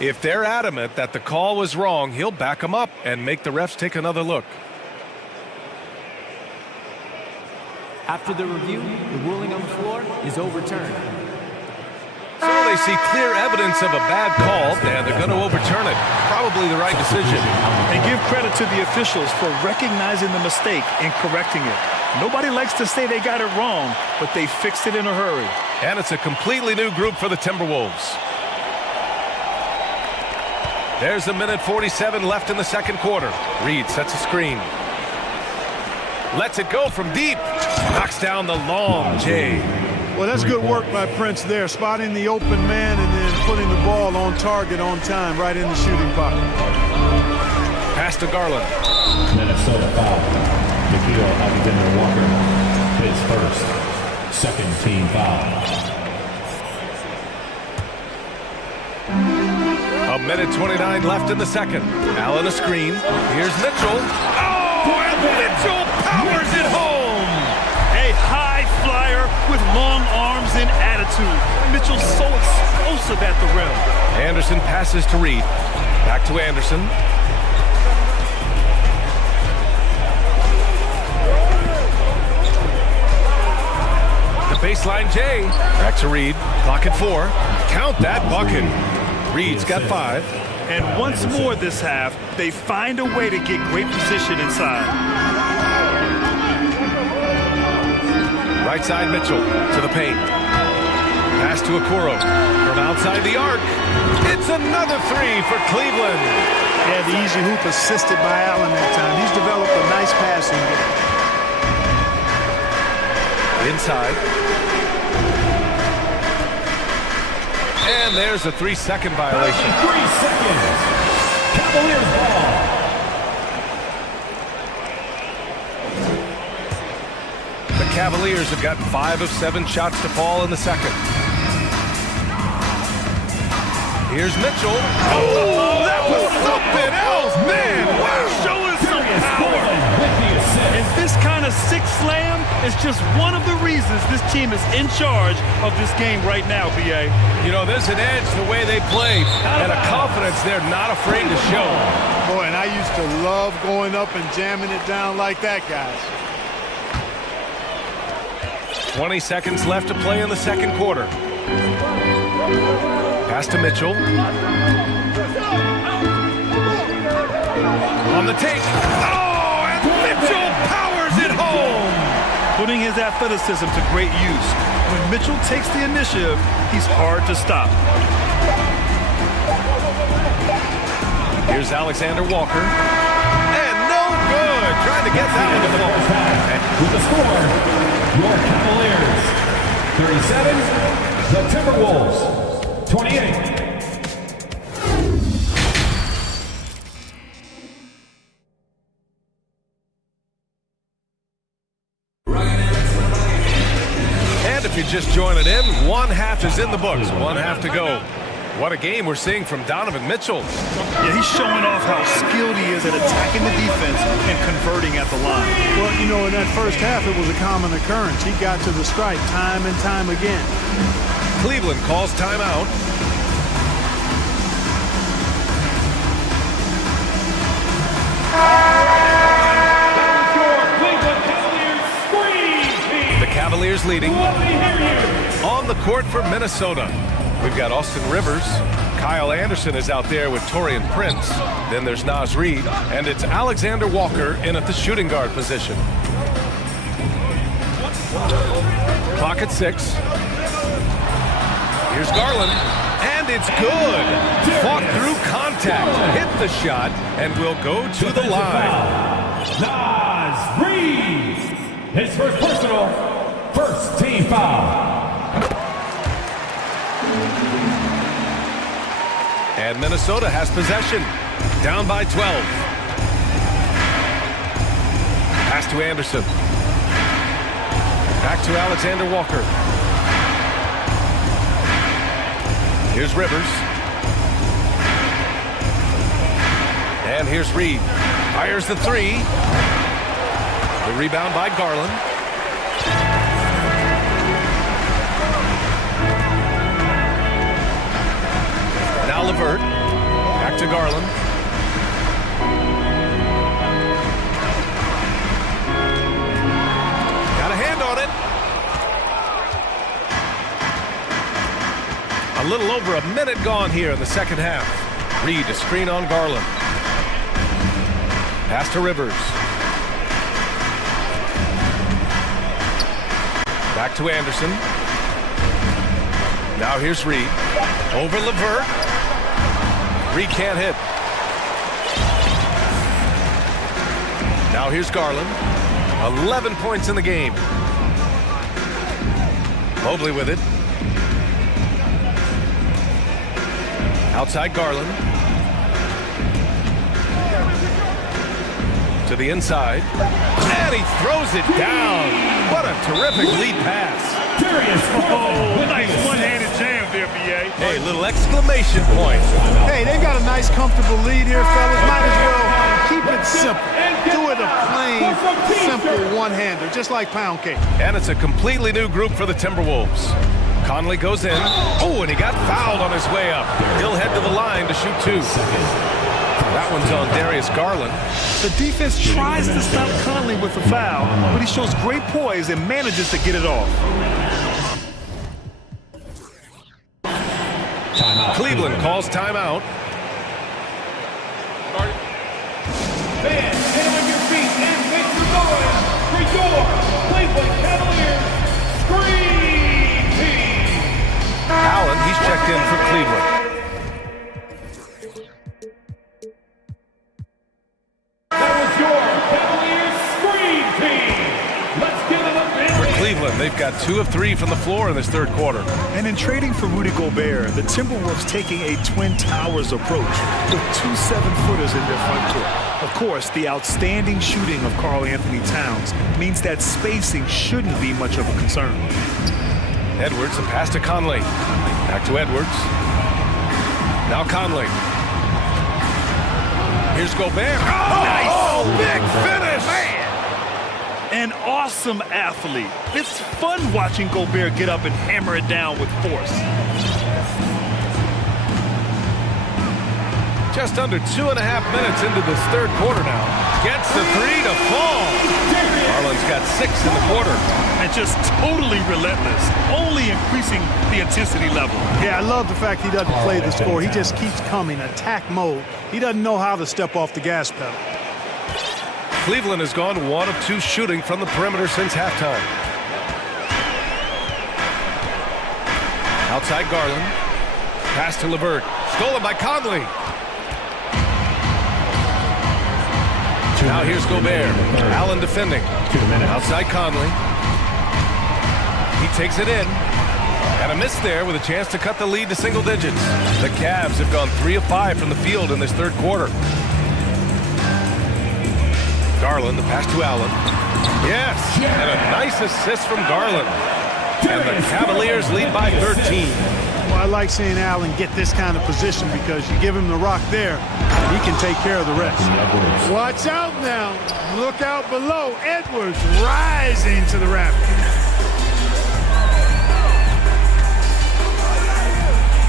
If they're adamant that the call was wrong, he'll back them up and make the refs take another look. After the review, the ruling on the floor is overturned. So they see clear evidence of a bad call, and they're going to overturn it. Probably the right decision. And give credit to the officials for recognizing the mistake and correcting it. Nobody likes to say they got it wrong, but they fixed it in a hurry. And it's a completely new group for the Timberwolves. There's a minute 47 left in the second quarter. Reed sets a screen. Lets it go from deep. Knocks down the long J. Well, that's good work by Prince there, spotting the open man and then putting the ball on target on time, right in the shooting pocket. Pass to Garland. Minnesota foul. Nikhil Alexander-Walker, his first, second team foul. A minute 29 left in the second. Allen a screen. Here's Mitchell. Oh, and Mitchell powers it home. A high flyer with long arms and attitude. Mitchell's so explosive at the rim. Anderson passes to Reed. Back to Anderson. The baseline J. Back to Reed. Clock at 4. Count that bucket. Reed's got 5. And once more this half, they find a way to get great position inside. Right side Mitchell to the paint. Pass to Okoro from outside the arc. It's another 3 for Cleveland. Yeah, the easy hoop assisted by Allen that time. He's developed a nice passing game. Inside. And there's a 3-second violation. 3 seconds. Cavaliers ball. The Cavaliers have gotten 5 of 7 shots to fall in the second. Here's Mitchell. Oh, that was something else, man! Wow, showing some power. And this kind of sick slam is just one of the reasons this team is in charge of this game right now, B.A. You know, there's an edge the way they play and a confidence they're not afraid to show. Boy, and I used to love going up and jamming it down like that, guys. 20 seconds left to play in the second quarter. Pass to Mitchell. On the take. Oh, and Mitchell powers it home. Putting his athleticism to great use. When Mitchell takes the initiative, he's hard to stop. Here's Alexander Walker. And no good. Good, trying to get that one to fall. With the score, your Cavaliers 37, the Timberwolves 28. And if you're just joining in, one half is in the books, one half to go. What a game we're seeing from Donovan Mitchell. Yeah, he's showing off how skilled he is at attacking the defense and converting at the line. Well, you know, in that first half, it was a common occurrence. He got to the stripe time and time again. Cleveland calls timeout. The Cavaliers leading. On the court for Minnesota, we've got Austin Rivers. Kyle Anderson is out there with Taurean Prince. Then there's Naz Reid, and it's Alexander Walker in at the shooting guard position. Clock at 6. Here's Garland, and it's good. Fought through contact, hit the shot, and will go to the line. Naz Reid, his first personal, first team foul. And Minnesota has possession, down by 12. Pass to Anderson. Back to Alexander Walker. Here's Rivers. And here's Reid. Fires the 3. The rebound by Garland. Now LeVert. Back to Garland. Got a hand on it. A little over a minute gone here in the second half. Reid to screen on Garland. Pass to Rivers. Back to Anderson. Now here's Reid. Over LeVert. Reid can't hit. Now here's Garland. 11 points in the game. Mobley with it. Outside Garland. To the inside. And he throws it down. What a terrific lead pass. Oh, nice one-handed jam there, B.A. Hey, little exclamation point. Hey, they've got a nice, comfortable lead here, fellas. Might as well keep it simple. Do it a plain, simple one-hander, just like pound cake. And it's a completely new group for the Timberwolves. Conley goes in. Oh, and he got fouled on his way up. He'll head to the line to shoot 2. That one's on Darius Garland. The defense tries to stop Conley with a foul, but he shows great poise and manages to get it off. Cleveland calls timeout. Fans, get on your feet and make some noise for your Cleveland Cavaliers Screen Team. Allen, he's checked in for Cleveland. That was your Cavaliers Screen Team. Let's give it a big For Cleveland, they've got 2 of 3 from the floor in this third quarter. And in trading for Rudy Gobert, the Timberwolves taking a Twin Towers approach with 2 7-footers in their front court. Of course, the outstanding shooting of Karl Anthony Towns means that spacing shouldn't be much of a concern. Edwards, a pass to Conley. Back to Edwards. Now Conley. Here's Gobert. Oh, nice! Oh, big finish! Man. An awesome athlete. It's fun watching Gobert get up and hammer it down with force. Just under 2.5 minutes into this third quarter now. Gets the 3 to fall. Garland's got 6 in the quarter. And just totally relentless, only increasing the intensity level. Yeah, I love the fact he doesn't play the score. He just keeps coming, attack mode. He doesn't know how to step off the gas pedal. Cleveland has gone 1 of 2 shooting from the perimeter since halftime. Outside Garland. Pass to LeVert. Stolen by Conley. Now here's Gobert. Allen defending. Outside Conley. He takes it in. And a miss there with a chance to cut the lead to single digits. The Cavs have gone 3 of 5 from the field in this third quarter. Garland, the pass to Allen. Yes, and a nice assist from Garland. And the Cavaliers lead by 13. Well, I like seeing Allen get this kind of position because you give him the rock there, and he can take care of the rest. Watch out now. Look out below. Edwards rising to the rafters.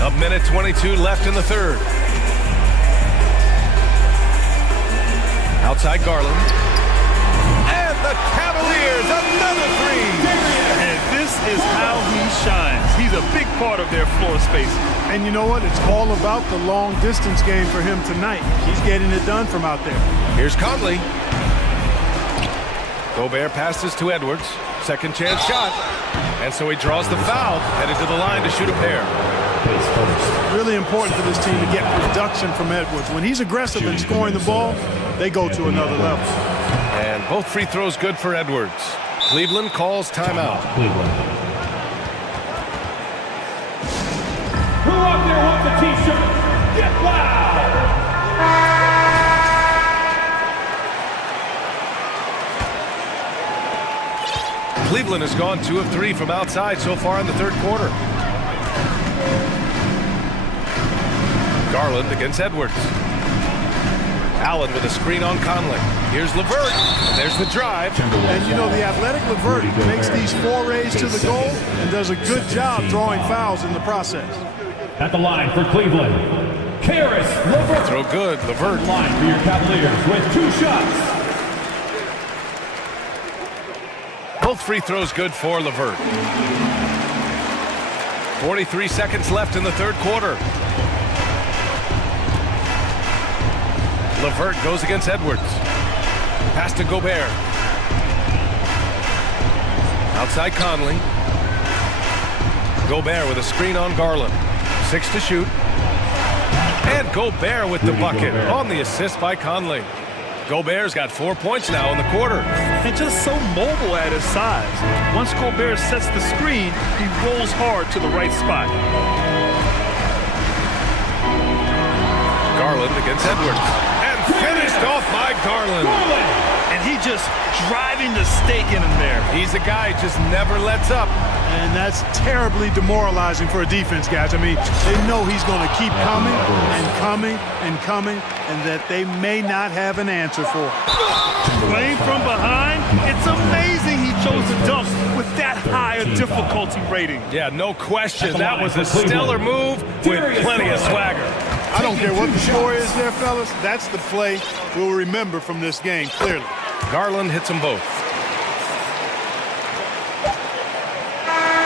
A minute 22 left in the third. Outside Garland. And the Cavaliers, another three. And this is how he shines. He's a big part of their floor space. And you know what? It's all about the long distance game for him tonight. He's getting it done from out there. Here's Conley. Gobert passes to Edwards. Second chance shot. And so he draws the foul, headed to the line to shoot a pair. Really important for this team to get production from Edwards. When he's aggressive in scoring the ball, they go to another level. And both free throws good for Edwards. Cleveland calls timeout. Who out there wants a t-shirt? Get loud! Cleveland has gone 2 of 3 from outside so far in the third quarter. Garland against Edwards. Allen with a screen on Conley. Here's LeVert. There's the drive. And you know, the athletic LeVert makes these forays to the goal and does a good job drawing fouls in the process. At the line for Cleveland, Karis LeVert. Throw good, LeVert. Line for your Cavaliers with 2 shots. Both free throws good for LeVert. 43 seconds left in the third quarter. LeVert goes against Edwards. Pass to Gobert. Outside Conley. Gobert with a screen on Garland. 6 to shoot. And Gobert with the bucket on the assist by Conley. Gobert's got 4 points now in the quarter. And just so mobile at his size. Once Gobert sets the screen, he rolls hard to the right spot. Garland against Edwards. And finished off by Garland. And he just driving the stake in him there. He's a guy who just never lets up. And that's terribly demoralizing for a defense, guys. I mean, they know he's going to keep coming and coming and coming, and that they may not have an answer for it. Playing from behind, it's amazing he chose to dunk with that high a difficulty rating. Yeah, no question. That was a stellar move with plenty of swagger. I don't care what the score is there, fellas. That's the play we'll remember from this game, clearly. Garland hits them both.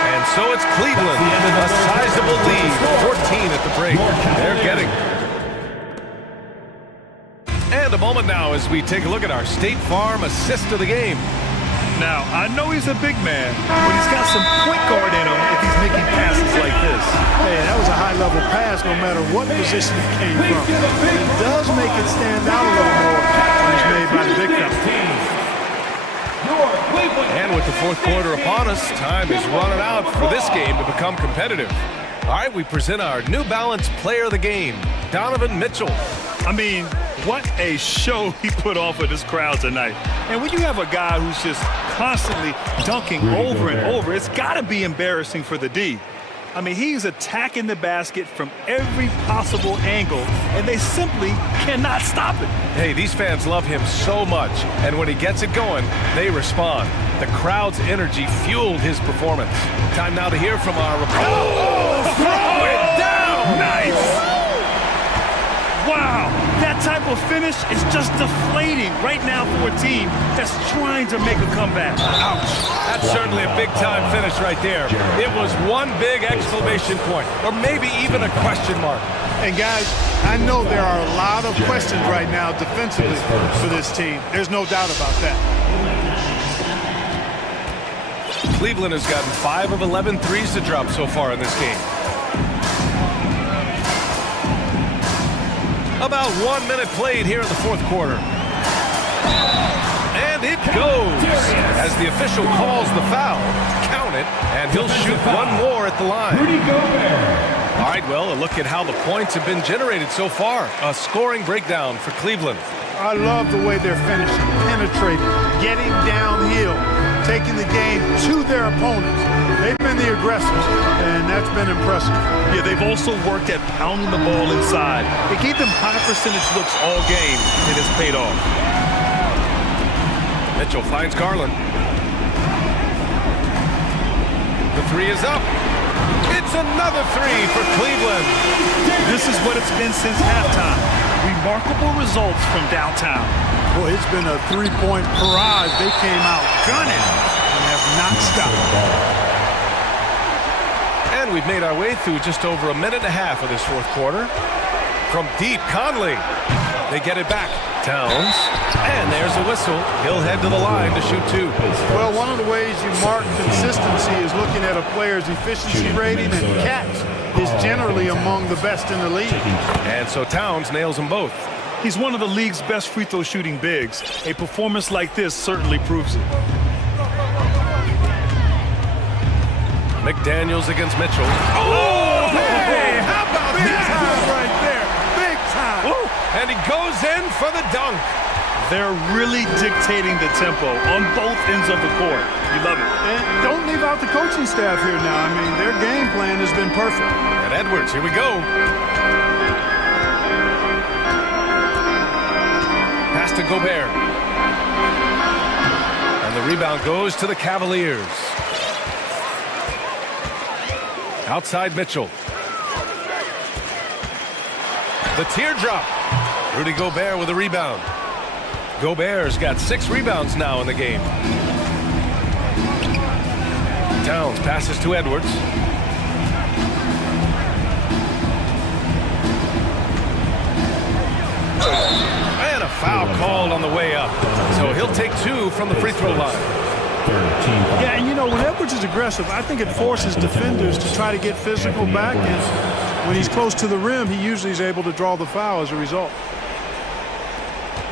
And so it's Cleveland, a sizable lead, 14 at the break. They're getting. And a moment now as we take a look at our State Farm assist of the game. Now, I know he's a big man, but he's got some point guard in him if he's making passes like this. Hey, that was a high-level pass no matter what position it came from. It does make it stand out a little more when it's made by the big fella. And with the fourth quarter upon us, time is running out for this game to become competitive. All right, we present our New Balance Player of the Game, Donovan Mitchell. I mean, what a show he put on for this crowd tonight. And when you have a guy who's just constantly dunking over and over, it's got to be embarrassing for the D. I mean, he's attacking the basket from every possible angle, and they simply cannot stop it. Hey, these fans love him so much, and when he gets it going, they respond. The crowd's energy fueled his performance. Time now to hear from our reporter. Oh, throw it down! Nice! Wow, that type of finish is just deflating right now for a team that's trying to make a comeback. Ouch. That's certainly a big-time finish right there. It was one big exclamation point, or maybe even a question mark. And guys, I know there are a lot of questions right now defensively for this team. There's no doubt about that. Cleveland has gotten 5 of 11 threes to drop so far in this game. About 1 minute played here in the fourth quarter. And it goes. As the official calls the foul, count it, and he'll shoot one more at the line. All right, well, a look at how the points have been generated so far. A scoring breakdown for Cleveland. I love the way they're finishing, penetrating, getting downhill, taking the game to their opponents. They've been the aggressors, and that's been impressive. Yeah, they've also worked at pounding the ball inside. It gave them high percentage looks all game, and it's paid off. Mitchell finds Garland. The three is up. It's another three for Cleveland. This is what it's been since halftime. Remarkable results from downtown. Boy, it's been a three-point barrage. They came out gunning and have not stopped. And we've made our way through just over a minute and a half of this fourth quarter. From deep, Conley. They get it back. Towns. And there's a whistle. He'll head to the line to shoot two. Well, one of the ways you mark consistency is looking at a player's efficiency rating, and catch is generally among the best in the league. And so Towns nails them both. He's one of the league's best free throw shooting bigs. A performance like this certainly proves it. McDaniels against Mitchell. Oh, hey, how about big time right there? Big time. Woo. And he goes in for the dunk. They're really dictating the tempo on both ends of the court. You love it. And don't leave out the coaching staff here now. I mean, their game plan has been perfect. And Edwards, here we go. Pass to Gobert. And the rebound goes to the Cavaliers. Outside Mitchell. The teardrop. Rudy Gobert with a rebound. Gobert's got 6 rebounds now in the game. Towns passes to Edwards. And a foul called on the way up. So he'll take 2 from the free throw line. Yeah, and you know, when Edwards is aggressive, I think it forces defenders to try to get physical back. And when he's close to the rim, he usually is able to draw the foul as a result.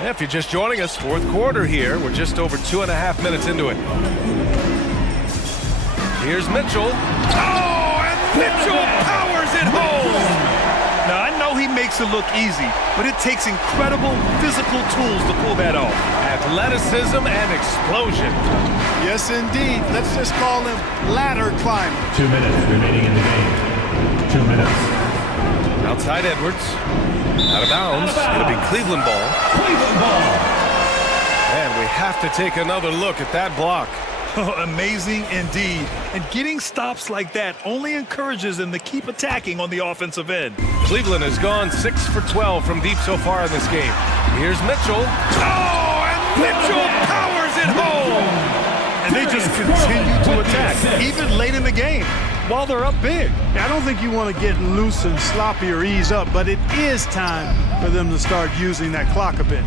If you're just joining us, fourth quarter here. We're just over 2.5 minutes into it. Here's Mitchell. Oh, and Mitchell powers it home. Now, I know he makes it look easy, but it takes incredible physical tools to pull that off. Athleticism and explosion. Yes, indeed. Let's just call him ladder climber. 2 minutes remaining in the game. 2 minutes. Outside Edwards. Out of bounds. It'll be Cleveland ball. Cleveland ball. And we have to take another look at that block. Amazing indeed. And getting stops like that only encourages them to keep attacking on the offensive end. Cleveland has gone 6 for 12 from deep so far in this game. Here's Mitchell. Oh, and Mitchell powers it home. And they just continue to attack, even late in the game, while they're up big. I don't think you want to get loose and sloppy or ease up, but it is time for them to start using that clock a bit.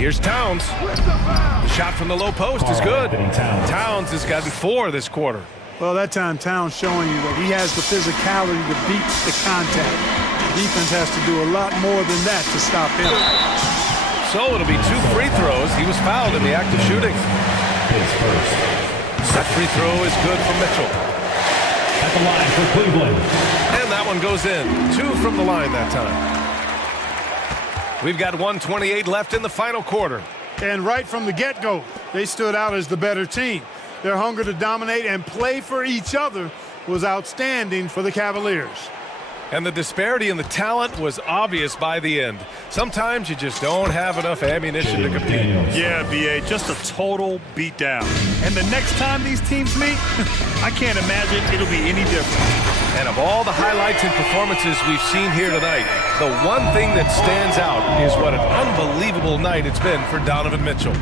Here's Towns. The shot from the low post is good. Towns has gotten 4 this quarter. Well, that time Towns showing you that he has the physicality to beat the contact. The defense has to do a lot more than that to stop him. So it'll be 2 free throws. He was fouled in the act of shooting. That free throw is good for Mitchell. At the line for Cleveland. And that one goes in. 2 from the line that time. We've got 1:28 left in the final quarter. And right from the get-go, they stood out as the better team. Their hunger to dominate and play for each other was outstanding for the Cavaliers. And the disparity in the talent was obvious by the end. Sometimes you just don't have enough ammunition to compete. Yeah, B.A., just a total beatdown. And the next time these teams meet, I can't imagine it'll be any different. And of all the highlights and performances we've seen here tonight, the one thing that stands out is what an unbelievable night it's been for Donovan Mitchell.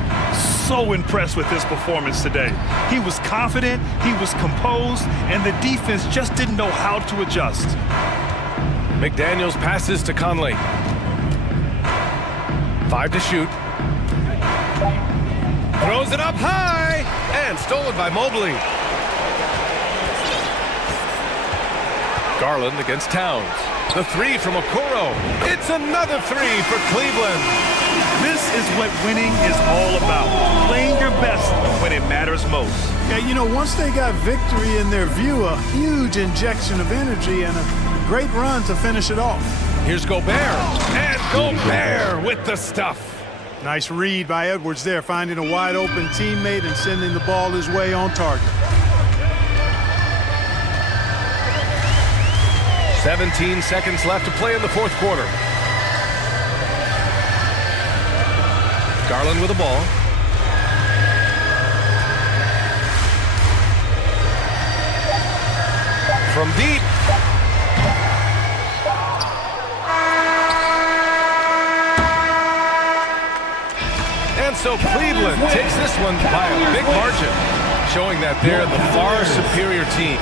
So impressed with his performance today. He was confident, he was composed, and the defense just didn't know how to adjust. McDaniels passes to Conley. 5 to shoot. Throws it up high, and stolen by Mobley. Garland against Towns. The three from Okoro. It's another three for Cleveland. This is what winning is all about. Playing your best when it matters most. Yeah, you know, once they got victory in their view, a huge injection of energy and a great run to finish it off. Here's Gobert. And Gobert with the stuff. Nice read by Edwards there, finding a wide open teammate and sending the ball his way on target. 17 seconds left to play in the fourth quarter. Garland with the ball. From deep. And so Cleveland takes this one by a big margin, showing that they're the far superior team.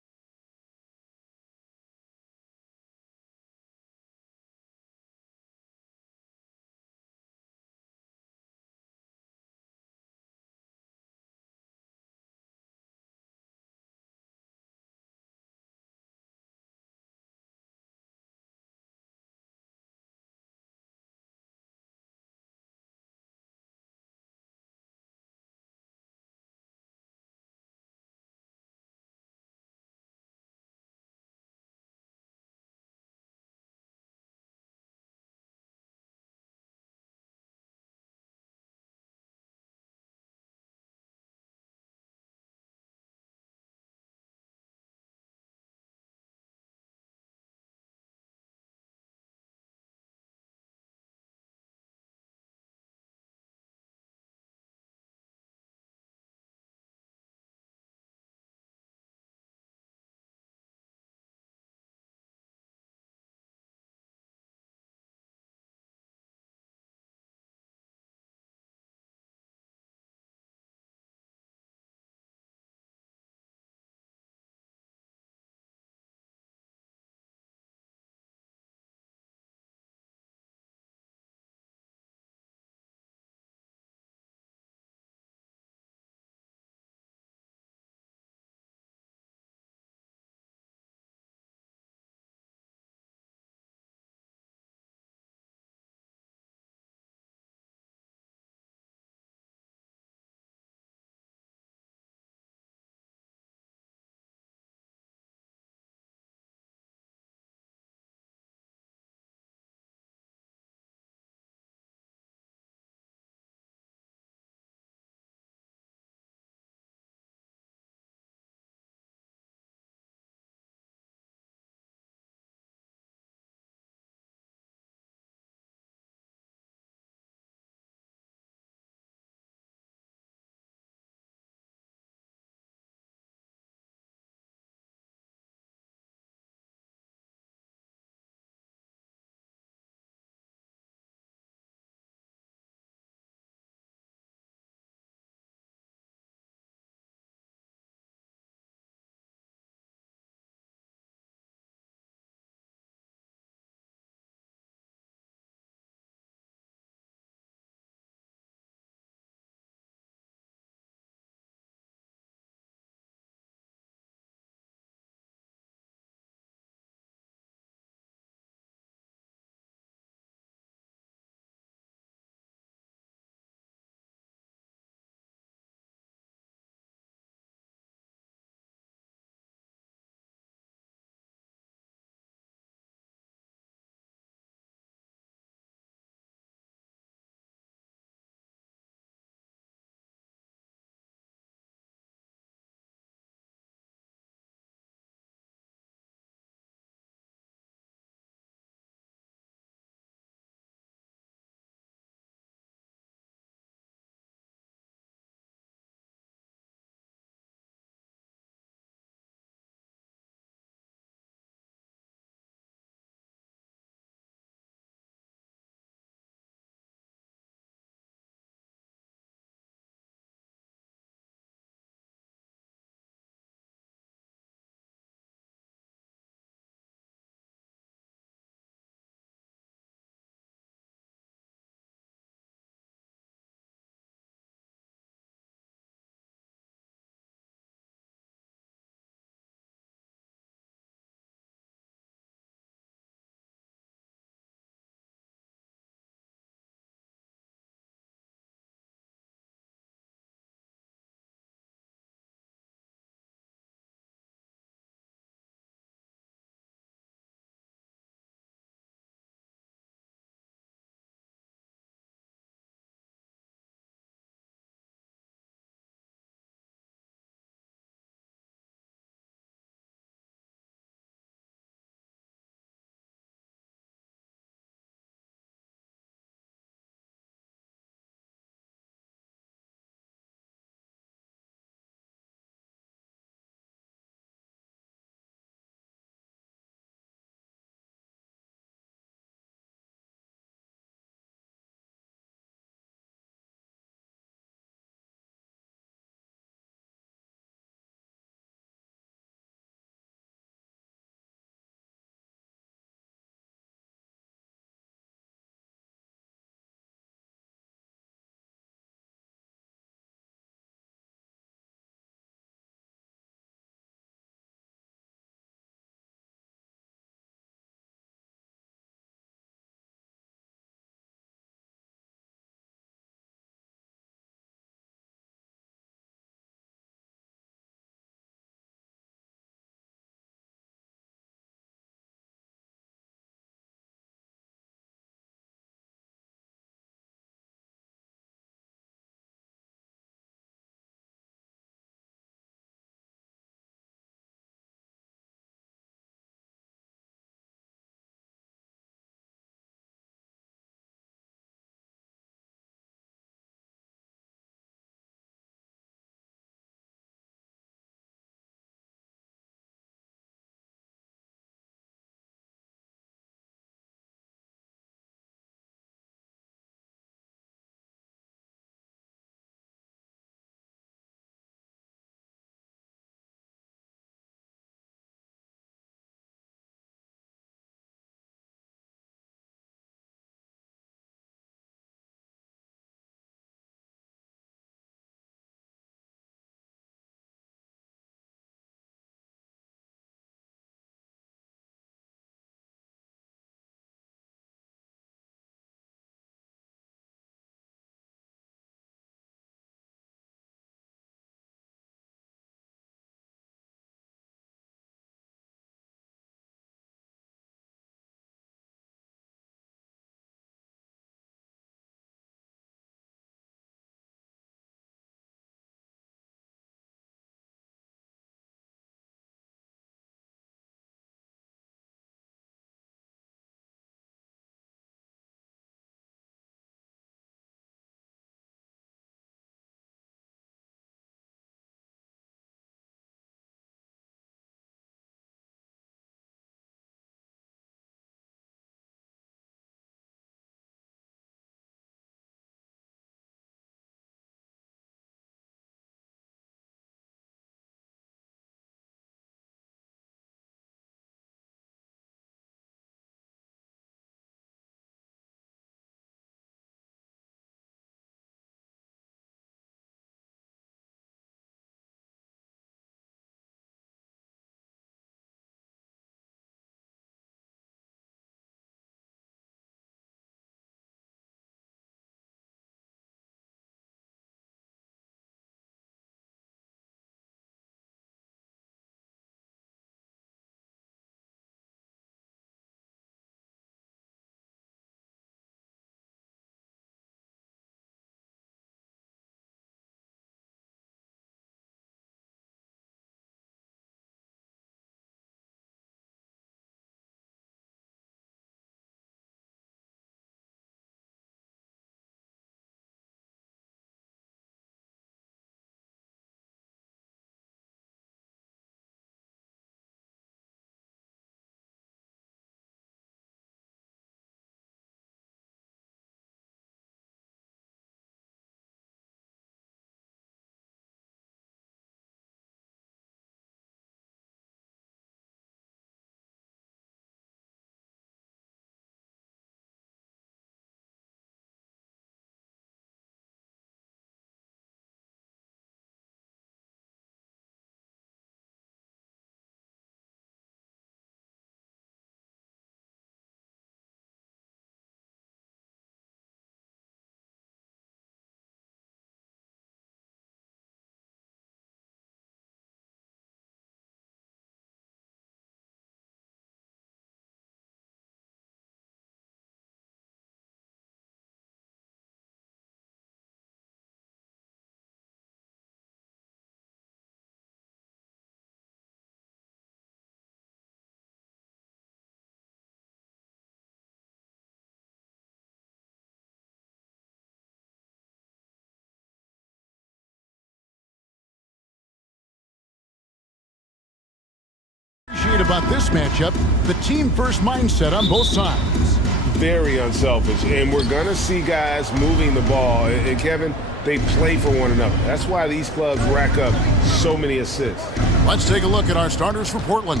about this matchup, the team-first mindset on both sides. Very unselfish, and we're going to see guys moving the ball. And Kevin, they play for one another. That's why these clubs rack up so many assists. Let's take a look at our starters for Portland.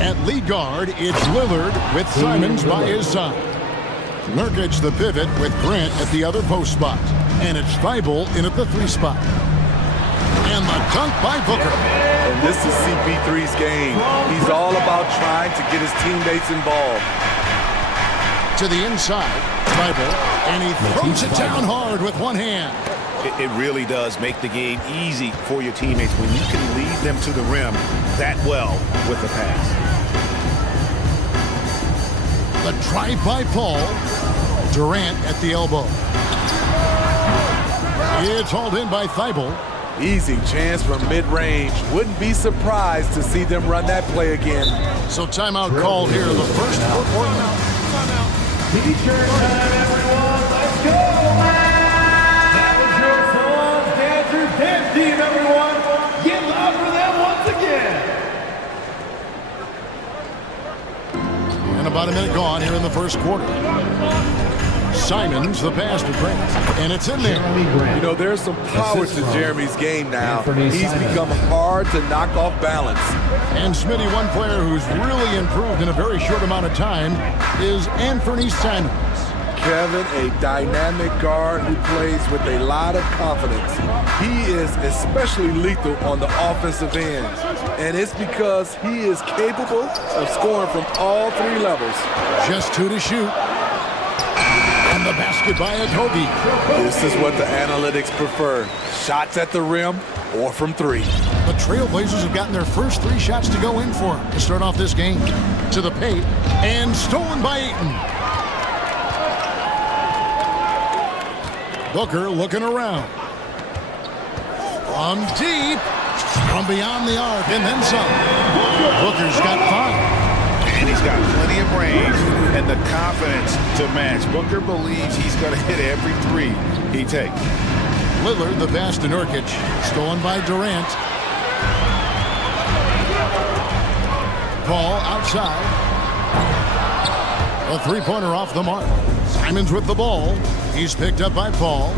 At lead guard, it's Lillard with Simons by his side. Nurkic the pivot with Grant at the other post spot. And it's Thibault in at the 3 spot. And the dunk by Booker. And this is CP3's game. He's all about trying to get his teammates involved. To the inside, Thibault, and he throws it down hard with one hand. It really does make the game easy for your teammates when you can lead them to the rim that well with a pass. The drive by Paul. Durant at the elbow. It's hauled in by Thibault. Easy chance from mid-range. Wouldn't be surprised to see them run that play again. So timeout called here. The first for Portland. T-shirt time, everyone. Let's go! That was your songs, dancers, dance team, everyone. Get loud for them once again. And about a minute gone here in the first quarter. Simons, the pass to Grant, and it's in there. You know, there's some power to Jeremy's game now. He's become hard to knock off balance. And Smitty, one player who's really improved in a very short amount of time is Anthony Simons. Kevin, a dynamic guard who plays with a lot of confidence. He is especially lethal on the offensive end. And it's because he is capable of scoring from all 3 levels. Just 2 to shoot. And the basket by Akogi. This is what the analytics prefer. Shots at the rim or from 3. The Trailblazers have gotten their first 3 shots to go in for them to start off this game. To the paint, and stolen by Ayton. Booker looking around. From deep, from beyond the arc, and then some. Booker's got 5. And he's got plenty of range and the confidence to match. Booker believes he's going to hit every 3 he takes. Lillard, the pass to Nurkic. Stolen by Durant. Paul outside. A 3-pointer off the mark. Simons with the ball. He's picked up by Paul.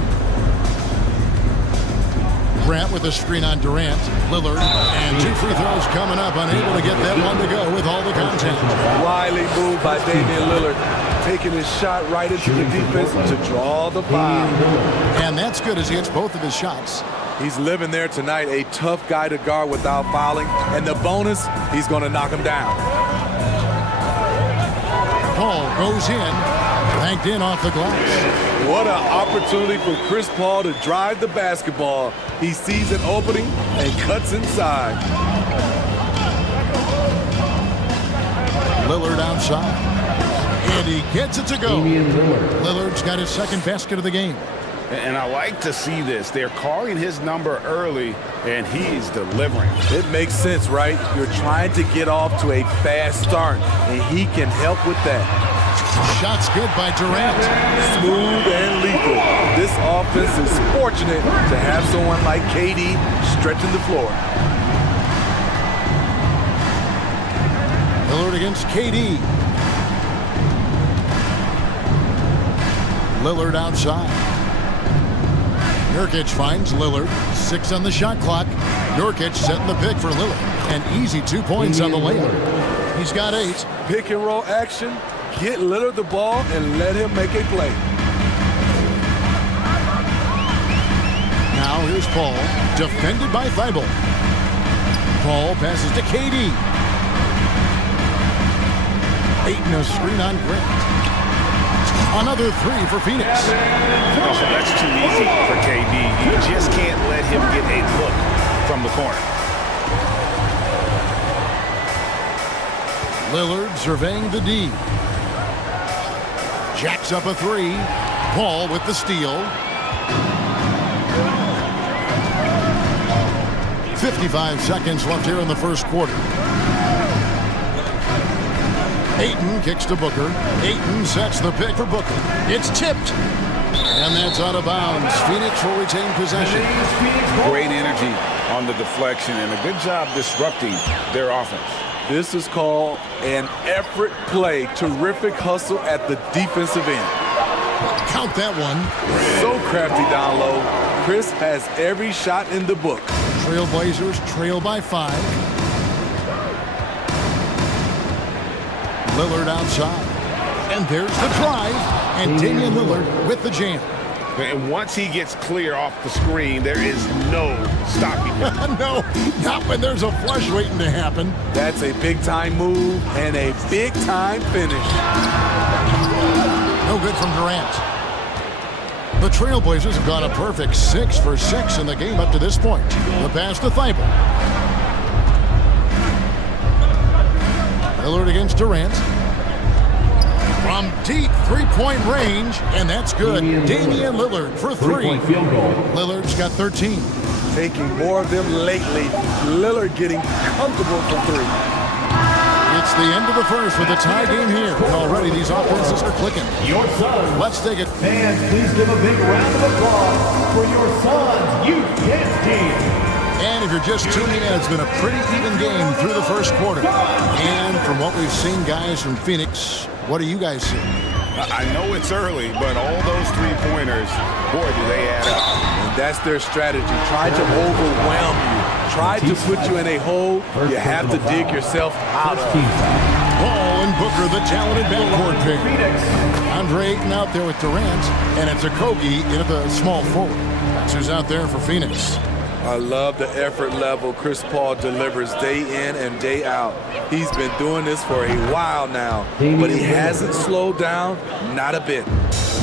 Grant with a screen on Durant. Lillard, and 2 free throws coming up, unable to get that one to go with all the content. Wily move by Damian Lillard, taking his shot right into the defense to draw the foul. And that's good as he hits both of his shots. He's living there tonight, a tough guy to guard without fouling, and the bonus, he's going to knock him down. Paul goes in, banked in off the glass. What an opportunity for Chris Paul to drive the basketball. He sees an opening and cuts inside. Lillard outside. And he gets it to go. Lillard's got his 2nd basket of the game. And I like to see this. They're calling his number early, and he's delivering. It makes sense, right? You're trying to get off to a fast start, and he can help with that. Shots good by Durant. Smooth and lethal. This offense is fortunate to have someone like KD stretching the floor. Lillard against KD. Lillard outside. Nurkic finds Lillard. 6 on the shot clock. Nurkic setting the pick for Lillard. An easy 2 points on the layup. He's got 8. Pick and roll action. Get Lillard the ball and let him make a play. Now here's Paul, defended by Thibault. Paul passes to KD. Ayton a screen on Grant. Another 3 for Phoenix. Oh, that's too easy for KD. You just can't let him get a look from the corner. Lillard surveying the D. Jacks up a 3. Paul with the steal. 55 seconds left here in the first quarter. Ayton kicks to Booker. Ayton sets the pick for Booker. It's tipped. And that's out of bounds. Phoenix will retain possession. Great energy on the deflection and a good job disrupting their offense. This is called an effort play. Terrific hustle at the defensive end. Count that one. So crafty down low. Chris has every shot in the book. Trailblazers trail by 5. Lillard outside. And there's the drive. And Damian Lillard with the jam. And once he gets clear off the screen, there is no stopping him. No, not when there's a flush waiting to happen. That's a big-time move and a big-time finish. No good from Durant. The Trailblazers have gone a perfect 6 for 6 in the game up to this point. The pass to Thibault. Lillard against Durant. From deep three-point range, and that's good. Damian Lillard for 3. Lillard's got 13. Taking more of them lately. Lillard getting comfortable from 3. It's the end of the first with a tie game here. And already these offenses are clicking. Your son. Let's take it. Fans, please give a big round of applause for your son's youth dance team. And if you're just tuning in, it's been a pretty even game through the first quarter. And from what we've seen, guys from Phoenix, what do you guys see? I know it's early, but all those three-pointers, boy, do they add up. And that's their strategy. Try to overwhelm you. Try to put you in a hole you have to dig yourself out of. Ball and Booker, the talented backcourt pick. Andre Ayton out there with Durant, and it's Okogie in at the small forward. That's who's out there for Phoenix. I love the effort level Chris Paul delivers day in and day out. He's been doing this for a while now, but he hasn't slowed down, not a bit.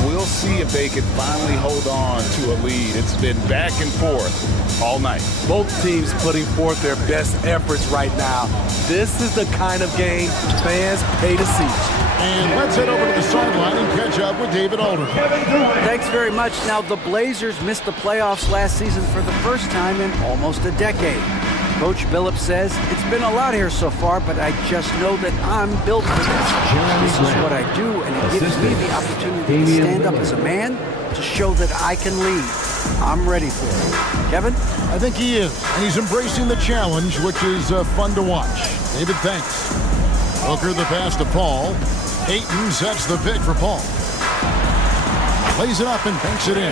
We'll see if they can finally hold on to a lead. It's been back and forth all night. Both teams putting forth their best efforts right now. This is the kind of game fans pay to see. And let's head over to the sideline and catch up with David Alder. Thanks very much. Now, the Blazers missed the playoffs last season for the first time in almost a decade. Coach Billups says, it's been a lot here so far, but I just know that I'm built for this. This is what I do, and it gives me the opportunity to stand up as a man to show that I can lead. I'm ready for it. Kevin? I think he is, and he's embracing the challenge, which is fun to watch. David, thanks. Booker the pass to Paul. Ayton sets the pick for Paul. Plays it up and banks it in.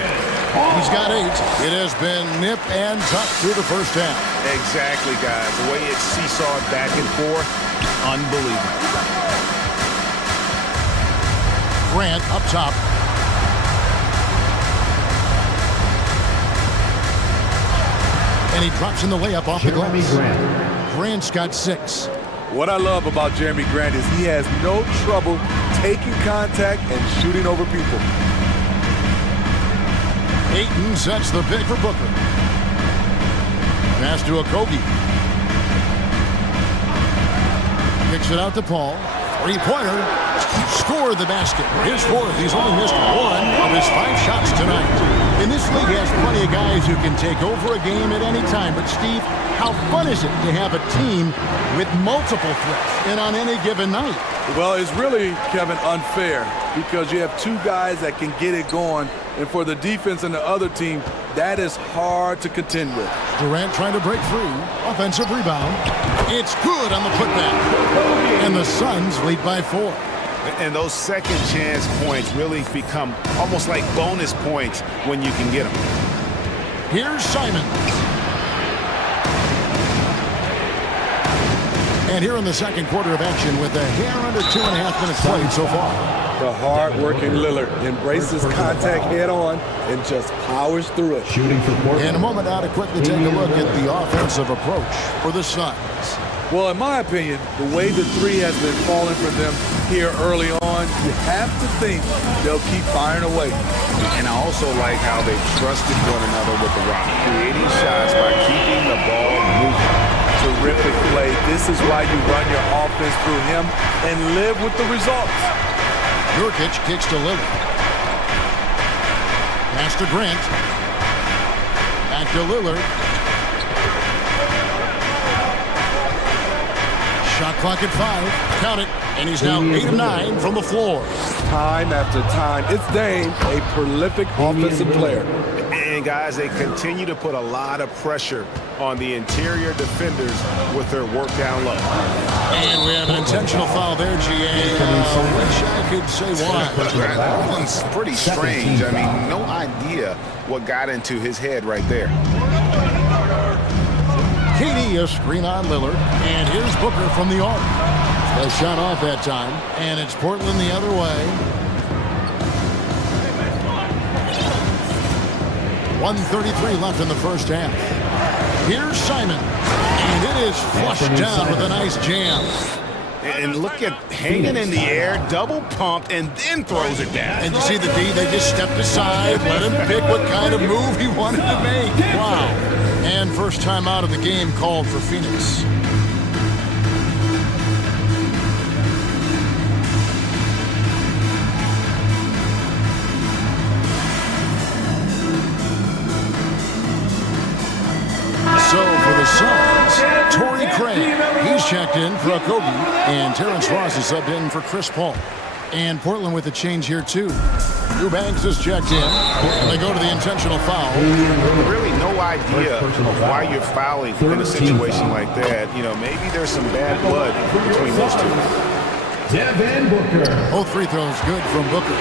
He's got 8. It has been nip and tuck through the first half. Exactly, guys. The way it's seesawed back and forth, unbelievable. Grant up top. And he drops in the layup off the glass. Grant's got 6. What I love about Jeremy Grant is he has no trouble taking contact and shooting over people. Ayton sets the pick for Booker. Pass to Okogie. Kicks it out to Paul. Three-pointer. Scored the basket. His 4th. He's only missed 1 of his 5 shots tonight. And this league has plenty of guys who can take over a game at any time. But, Steve, how fun is it to have a team with multiple threats and on any given night? Well, it's really, Kevin, unfair because you have 2 guys that can get it going. And for the defense and the other team, that is hard to contend with. Durant trying to break free. Offensive rebound. It's good on the putback. And the Suns lead by 4. And those second chance points really become almost like bonus points when you can get them. Here's Simon. And here in the second quarter of action with a hair under 2.5 minutes played so far. The hard-working Lillard embraces contact head-on and just powers through it. In a moment now to quickly take a look at the offensive approach for the Suns. Well, in my opinion, the way the 3 has been falling for them here early on, you have to think they'll keep firing away. And I also like how they trusted one another with the rock, creating shots by keeping the ball moving. Terrific play. This is why you run your offense through him and live with the results. Nurkic kicks to Lillard. Pass to Grant. Back to Lillard. Shot clock at 5. Count it. And he's now 8 of 9 from the floor. Time after time. It's Dame, a prolific offensive player. And And guys, they continue to put a lot of pressure on the interior defenders with their work down low. And we have an intentional foul there, GA. I wish I could say why. That one's pretty strange. I mean, no idea what got into his head right there. KD, a screen on Lillard. And here's Booker from the arc. A shot off that time. And it's Portland the other way. 1:33 left in the first half. Here's Simon. And it is flushed down with a nice jam. And look at hanging in the air, double pumped, and then throws it down. And you see the D, they just stepped aside, let him pick what kind of move he wanted to make. Wow. And first time out of the game called for Phoenix. So for the Suns, Torrey Craig, he's checked in for Kobe, and Terrence Ross is subbed in for Chris Paul. And Portland with a change here too. Eubanks is checked in, and they go to the intentional foul. Really no idea why you're fouling in a situation like that. You know, maybe there's some bad blood between those two. Devin Booker. Both free throws good from Booker.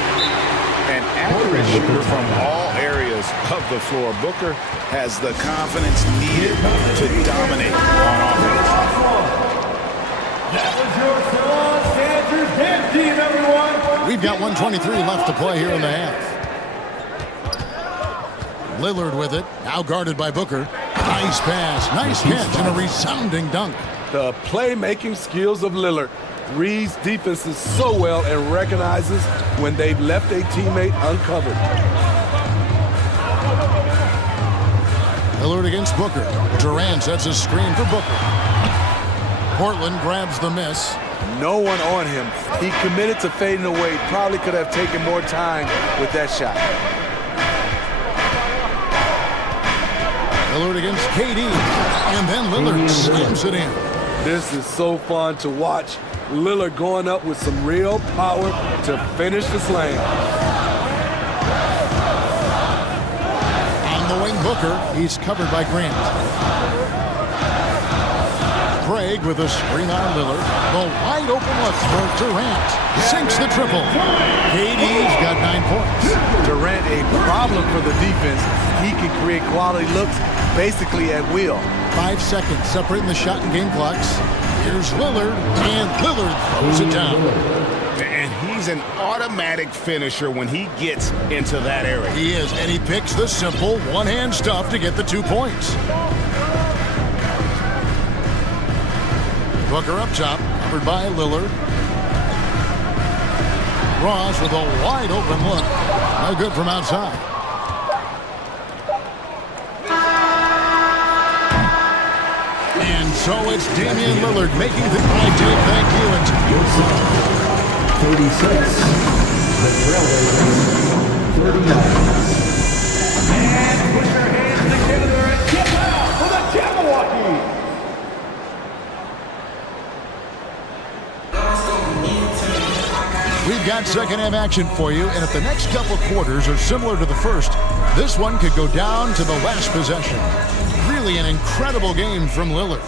An accurate shooter from all areas of the floor. Booker has the confidence needed to dominate on offense. That was your Los Angeles Dance Team, everyone. We've got 1:23 left to play here in the half. Lillard with it, now guarded by Booker. Nice pass, nice catch, and a resounding dunk. The playmaking skills of Lillard. Reads defenses so well and recognizes when they've left a teammate uncovered. Lillard against Booker. Durant sets a screen for Booker. Portland grabs the miss. No one on him. He committed to fading away. Probably could have taken more time with that shot. Lillard against KD. And then Lillard slams it in. This is so fun to watch. Lillard going up with some real power to finish the slam. On the wing, Booker. He's covered by Grant. Craig with a screen on Lillard. The wide open look for Durant. Sinks the triple. KD's got 9 points. Durant, a problem for the defense. He can create quality looks basically at will. 5 seconds separating the shot and game clocks. Here's Lillard, and Lillard throws it down. And he's an automatic finisher when he gets into that area. He is, and he picks the simple one-hand stuff to get the 2 points. Booker up top, covered by Lillard. Ross with a wide open look. No good from outside. And so it's Damian Lillard making the right, Dave. Thank you. And 36. The Trailblazers, 39. And put your hands together and get out for the Jabberwocky. We've got second half action for you, and if the next couple quarters are similar to the first, this one could go down to the last possession. Really an incredible game from Lillard.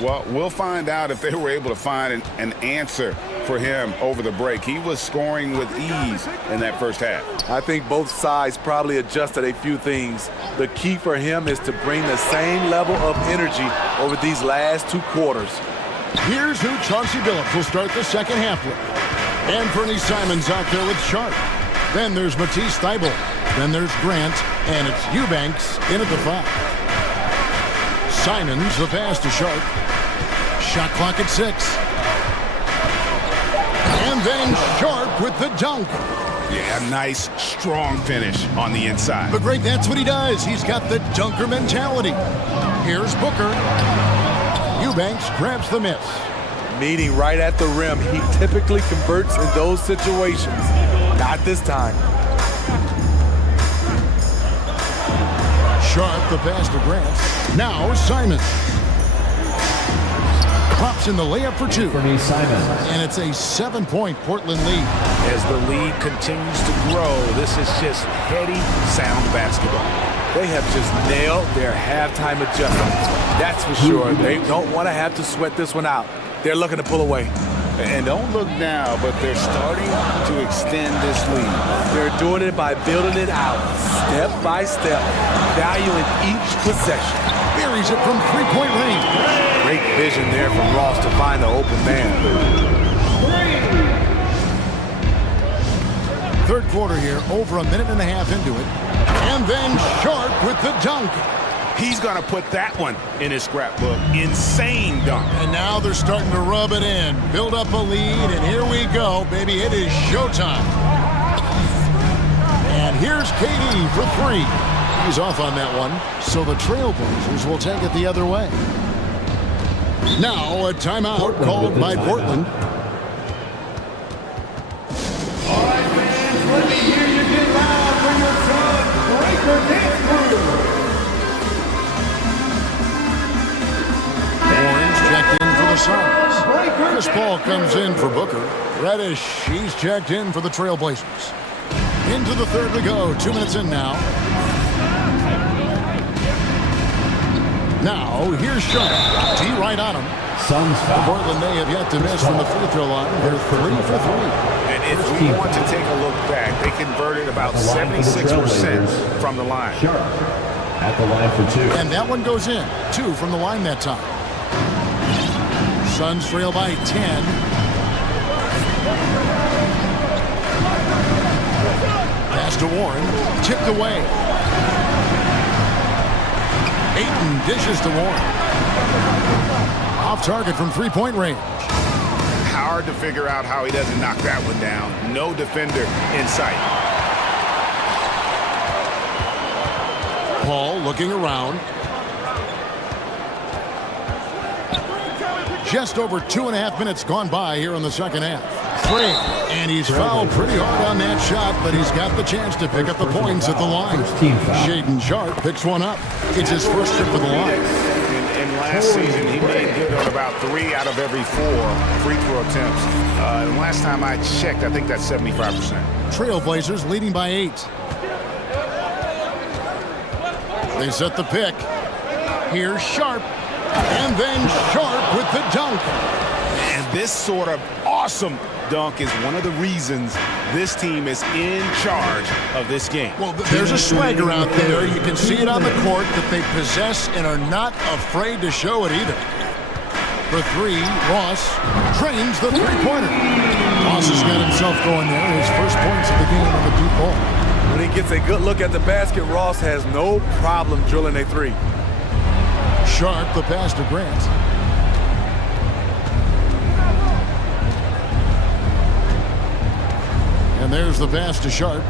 Well, we'll find out if they were able to find an answer for him over the break. He was scoring with ease in that first half. I think both sides probably adjusted a few things. The key for him is to bring the same level of energy over these last 2 quarters. Here's who Chauncey Billups will start the second half with. And Fernie Simon's out there with Sharp. Then there's Matisse Thybulle. Then there's Grant, and it's Eubanks in at the 5. Simons the pass to Sharp. Shot clock at 6. And then Sharp with the dunk. Yeah, nice, strong finish on the inside. But Greg, that's what he does. He's got the dunker mentality. Here's Booker. Eubanks grabs the miss. Meeting right at the rim. He typically converts in those situations. Not this time. Sharp the pass to Grant. Now Simon. Pops in the layup for 2. And it's a 7-point Portland lead. As the lead continues to grow, this is just heady, sound basketball. They have just nailed their halftime adjustments. That's for sure. They don't want to have to sweat this one out. They're looking to pull away. And don't look now, but they're starting to extend this lead. They're doing it by building it out, step by step, valuing each possession. Buries it from three-point range. Great vision there from Ross to find the open man. Third quarter here, over a minute and a half into it. And then Sharp with the dunk. He's going to put that one in his scrapbook. Insane dunk. And now they're starting to rub it in. Build up a lead, and here we go, baby. It is showtime. And here's KD for three. He's off on that one, so the Trailblazers will take it the other way. Now a timeout called by Portland. All right, fans, let me hear you get loud for your son, Breaker Dance Crew. Orange checked in for the Suns. Chris Paul comes in for Booker. Reddish, he's checked in for the Trailblazers. Into the third we go. 2 minutes in now. Now, here's Sharp. D right on him. Suns foul. Portland, they have yet to miss from the free throw line. They're 3 for 3. And if we want to take a look back, they converted about 76% from the line. Sharp at the line for 2. And that one goes in. 2 from the line that time. Suns trail by 10. Pass to Warren. Tipped away. Ayton dishes to Warren. Off target from three-point range. Hard to figure out how he doesn't knock that one down. No defender in sight. Paul looking around. Just over 2.5 minutes gone by here in the second half. Three. And he's fouled pretty hard on that shot, but he's got the chance to pick up the points at the line. Shaedon Sharp picks one up. It's his first trip to the line. And last season, he made good on about 3 out of every 4 free throw attempts. And last time I checked, I think that's 75%. Trailblazers leading by 8. They set the pick. Here's Sharp. And then Sharp with the dunk. And this sort of awesome dunk is one of the reasons this team is in charge of this game. Well, there's a swagger out there. You can see it on the court that they possess and are not afraid to show it either. For 3, Ross trains the three-pointer. Ross has got himself going there. His first points of the game on the deep ball. When he gets a good look at the basket, Ross has no problem drilling a 3. Sharp, the pass to Grant. And there's the pass to Sharp.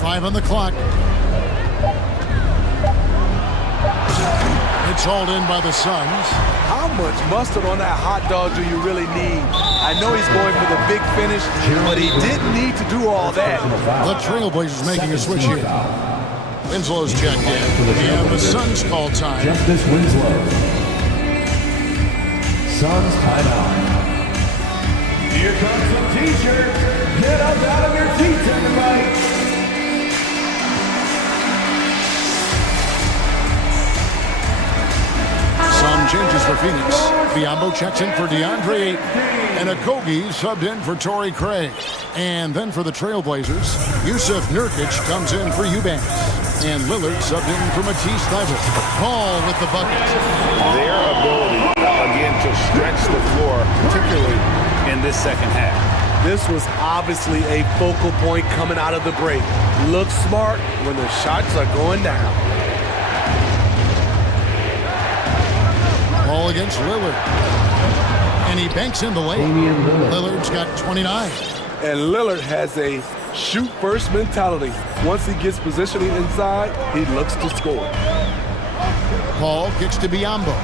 5 on the clock. It's hauled in by the Suns. How much mustard on that hot dog do you really need? I know he's going for the big finish, but he didn't need to do all that. The Trailblazers making a switch here. Winslow's checked in, and the Suns call time. Justice Winslow. Suns timeout. Here comes some t-shirts. Get up out of your seats, everybody. Some changes for Phoenix. Biyombo checks in for DeAndre Ayton. And Okogie subbed in for Torrey Craig. And then for the Trailblazers, Yusuf Nurkic comes in for Eubanks. And Lillard subbed in for Matisse Thybulle. Paul with the bucket. Their ability, again, to stretch the floor, particularly in this second half. This was obviously a focal point coming out of the break. Look smart when the shots are going down. Ball against Lillard. And he banks in the lane. Lillard's got 29. And Lillard has a shoot-first mentality. Once he gets positioning inside, he looks to score. Paul kicks to Biyombo.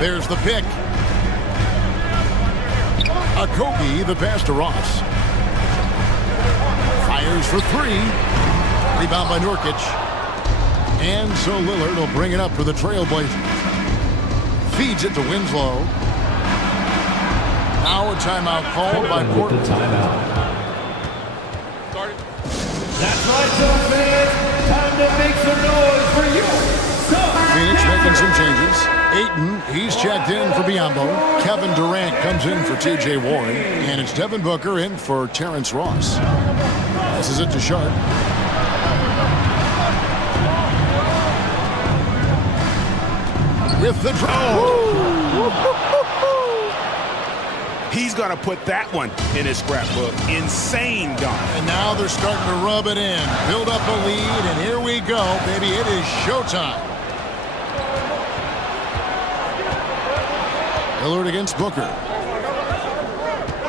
There's the pick. Okogie, the pass to Ross. Fires for 3. Rebound by Nurkic. And so Lillard will bring it up for the Trailblazers. Feeds it to Winslow. Now a timeout called by Portland. That's right, Suns fans. Time to make some noise for your Suns. Phoenix making some changes. Ayton, he's checked in for Biyombo. Kevin Durant comes in for T.J. Warren. And it's Devin Booker in for Terrence Ross. This is it to Sharp. With the draw. He's going to put that one in his scrapbook. Insane dunk. And now they're starting to rub it in. Build up a lead, and here we go, baby. It is showtime. Lillard against Booker.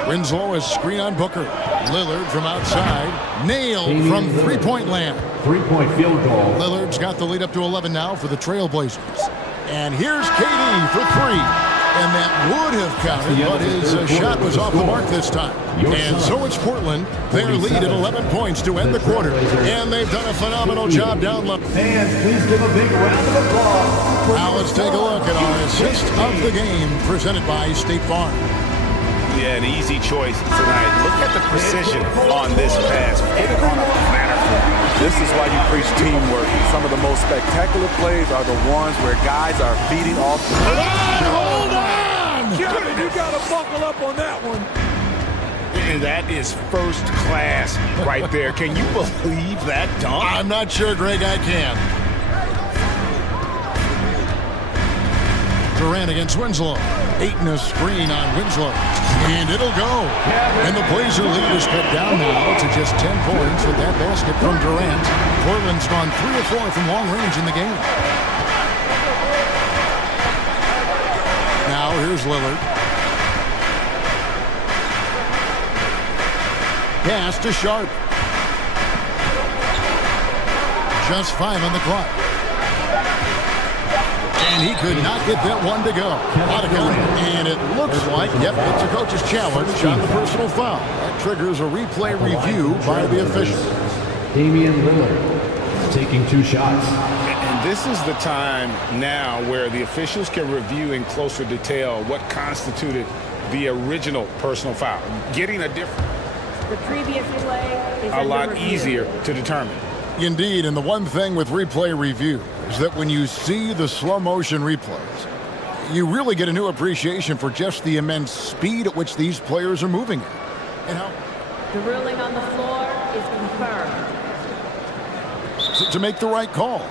Winslow is screen on Booker. Lillard from outside. Nailed from three-point land. Three-point field goal. Lillard's got the lead up to 11 now for the Trailblazers. And here's KD for three. And that would have counted, but his shot was off the mark this time. And so it's Portland. Their lead at 11 points to end the quarter. And they've done a phenomenal job down low. Fans, please give a big round of applause. Now let's take a look at our assist of the game presented by State Farm. Yeah, an easy choice tonight. Look at the precision on this pass. Hit it on a platter. This is why you preach teamwork. Some of the most spectacular plays are the ones where guys are feeding off the Hold on! Kevin, you got to buckle up on that one. And that is first class right there. Can you believe that dunk? I'm not sure, Greg, I can. Durant against Winslow. Ayton a screen on Winslow. And it'll go. And the Blazer lead is cut down now to just 10 points with that basket from Durant. Portland's gone 3 of 4 from long range in the game. Now here's Lillard. Pass to Sharp. Just 5 on the clock. And he could not get that one to go. Out of count. And it looks like, yep, it's a coach's challenge on the personal foul. That triggers a replay review by the official. Damian Lillard taking 2 shots. And this is the time now where the officials can review in closer detail what constituted the original personal foul. Getting a different, the previous play is a lot review. easier to determine. Indeed, and the one thing with replay review is that when you see the slow motion replays, you really get a new appreciation for just the immense speed at which these players are moving at. And how The ruling on the floor is confirmed. to make the right call.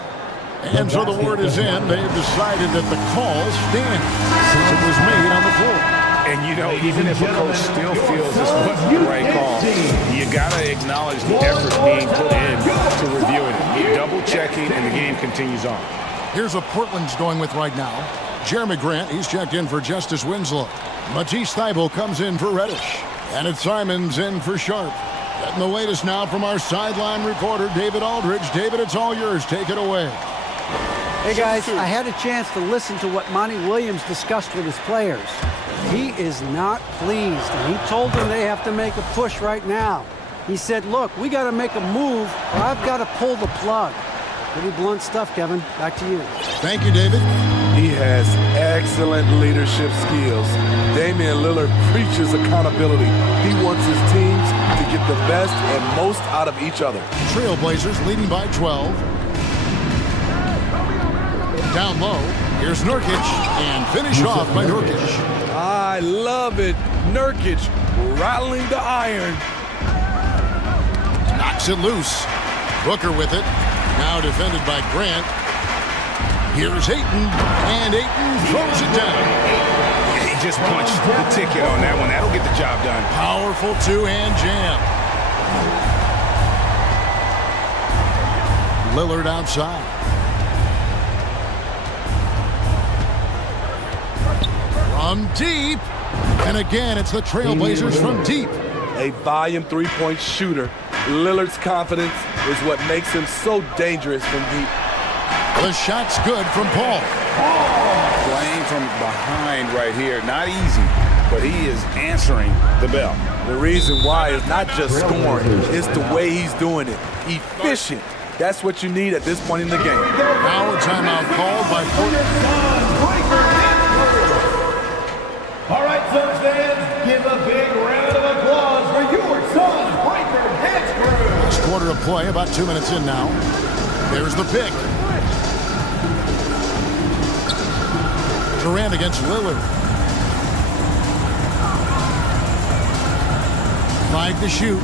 And so the word is in. They've decided that the call stands since it was made on the floor. And you know, even if a coach still feels this wasn't the right call, you gotta acknowledge the effort being put in to reviewing it. You're double checking, and the game continues on. Here's what Portland's going with right now. Jeremy Grant, he's checked in for Justice Winslow. Matisse Thybulle comes in for Reddish. And it's Simons in for Sharp. Getting the latest now from our sideline reporter, David Aldridge. David, it's all yours. Take it away. Hey guys, I had a chance to listen to what Monty Williams discussed with his players. He is not pleased, and he told them they have to make a push right now. He said, look, we got to make a move, or I've got to pull the plug. Pretty blunt stuff, Kevin. Back to you. Thank you, David. He has excellent leadership skills. Damian Lillard preaches accountability. He wants his teams to get the best and most out of each other. Trailblazers leading by 12. Down low, here's Nurkic, and finished off by Nurkic. I love it. Nurkic rattling the iron. Knocks it loose. Booker with it. Now defended by Grant. Here's Ayton, and Ayton throws it down. He just punched the ticket on that one. That'll get the job done. Powerful two-hand jam. Lillard outside. From deep. And again, it's the Trailblazers from deep. A volume three-point shooter. Lillard's confidence is what makes him so dangerous from deep. The shot's good from Paul. Playing from behind right here. Not easy, but he is answering the bell. The reason why is not just scoring. It's the way he's doing it. Efficient. That's what you need at this point in the game. Now a timeout called by Portland. All right, Suns fans, give a big round of applause for your Suns Breaker Dance Crew. quarter of play, about 2 minutes in now. There's the pick. Durant against Lillard. 5 to shoot.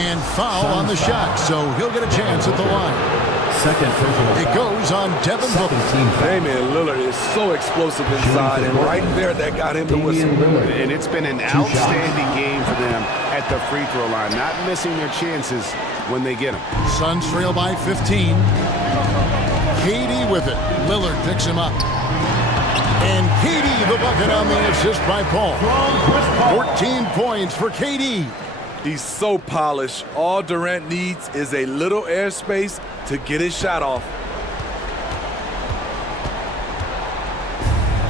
And foul on the shot, so he'll get a chance at the line. It goes on Devin Booker. Damian Lillard is so explosive inside, and right there, that got him the whistle. And it's been an outstanding game for them at the free throw line, not missing their chances when they get them. Suns trail by 15. KD with it. Lillard picks him up. And KD the bucket on the assist by Paul. 14 points for KD. He's so polished. All Durant needs is a little airspace to get his shot off.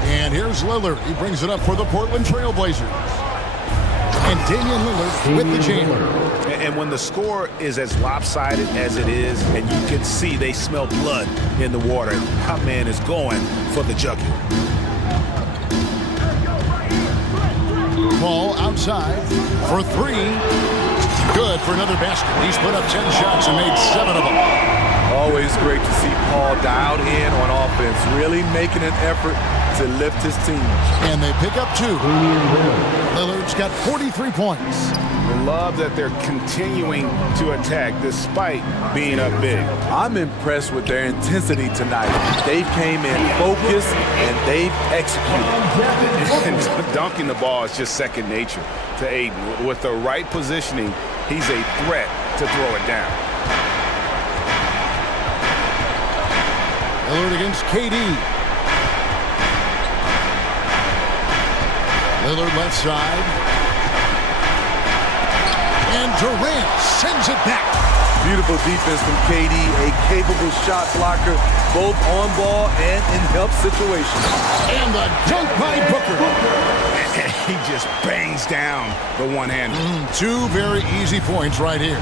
And here's Lillard. He brings it up for the Portland Trail Blazers. And Damian Lillard with the jam. And when the score is as lopsided as it is, and you can see they smell blood in the water, our man is going for the jugular. Paul outside for 3. Good for another basket. He's put up 10 shots and made 7 of them. Always great to see Paul dialed in on offense, really making an effort to lift his team. And they pick up 2. Lillard's got 43 points. I love that they're continuing to attack despite being up big. I'm impressed with their intensity tonight. They came in focused and they've executed. And dunking the ball is just second nature to Aiden. With the right positioning, he's a threat to throw it down. Lillard against KD. Lillard left side. And Durant sends it back. Beautiful defense from KD, a capable shot blocker, both on ball and in help situations. And the dunk by Booker. And he just bangs down the one-hander. 2 very easy points right here.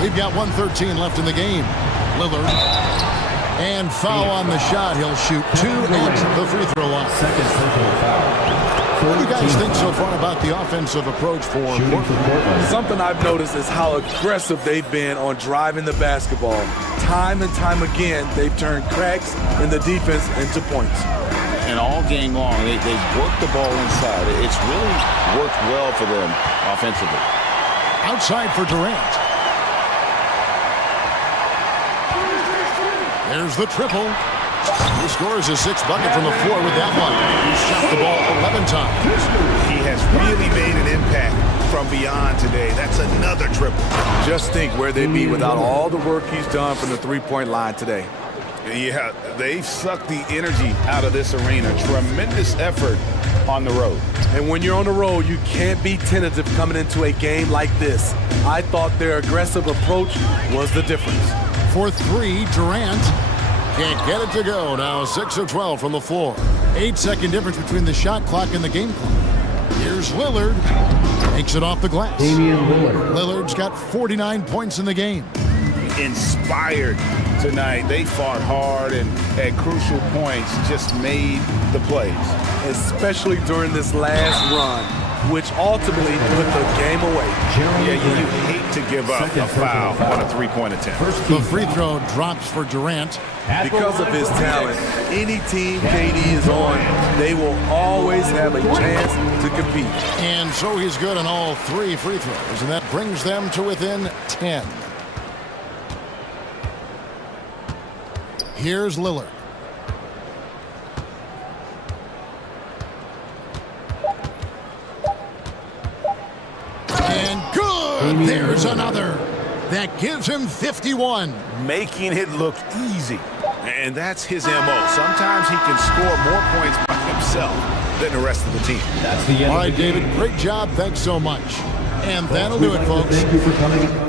We've got 1:13 left in the game. Lillard. And foul on the shot. He'll shoot 2 at the free throw line. What do you guys think so far about the offensive approach for Portland? Something I've noticed is how aggressive they've been on driving the basketball. Time and time again, they've turned cracks in the defense into points. And all game long, they've worked the ball inside. It's really worked well for them offensively. Outside for Durant. There's the triple. He scores his 6th bucket from the floor with that one. He's shot the ball 11 times. He has really made an impact from beyond today. That's another triple. Just think where they'd be without all the work he's done from the three-point line today. Yeah, they've sucked the energy out of this arena. Tremendous effort on the road. And when you're on the road, you can't be tentative coming into a game like this. I thought their aggressive approach was the difference. For 3, Durant can't get it to go. Now 6 of 12 from the floor. 8-second difference between the shot clock and the game clock. Here's Lillard. Takes it off the glass. Lillard's got 49 points in the game. Inspired tonight. They fought hard and at crucial points just made the plays. Especially during this last run, which ultimately put the game away. Yeah, you hate to give up a foul on a three-point attempt. The free throw drops for Durant. Because of his talent, any team KD is on, they will always have a chance to compete. And so he's good on all 3 free throws, and that brings them to within 10. Here's Lillard. And good! There's another. That gives him 51. Making it look easy. And that's his MO. Sometimes he can score more points by himself than the rest of the team. All right, David, great job. Thanks so much. And that'll do it, folks. Thank you for coming.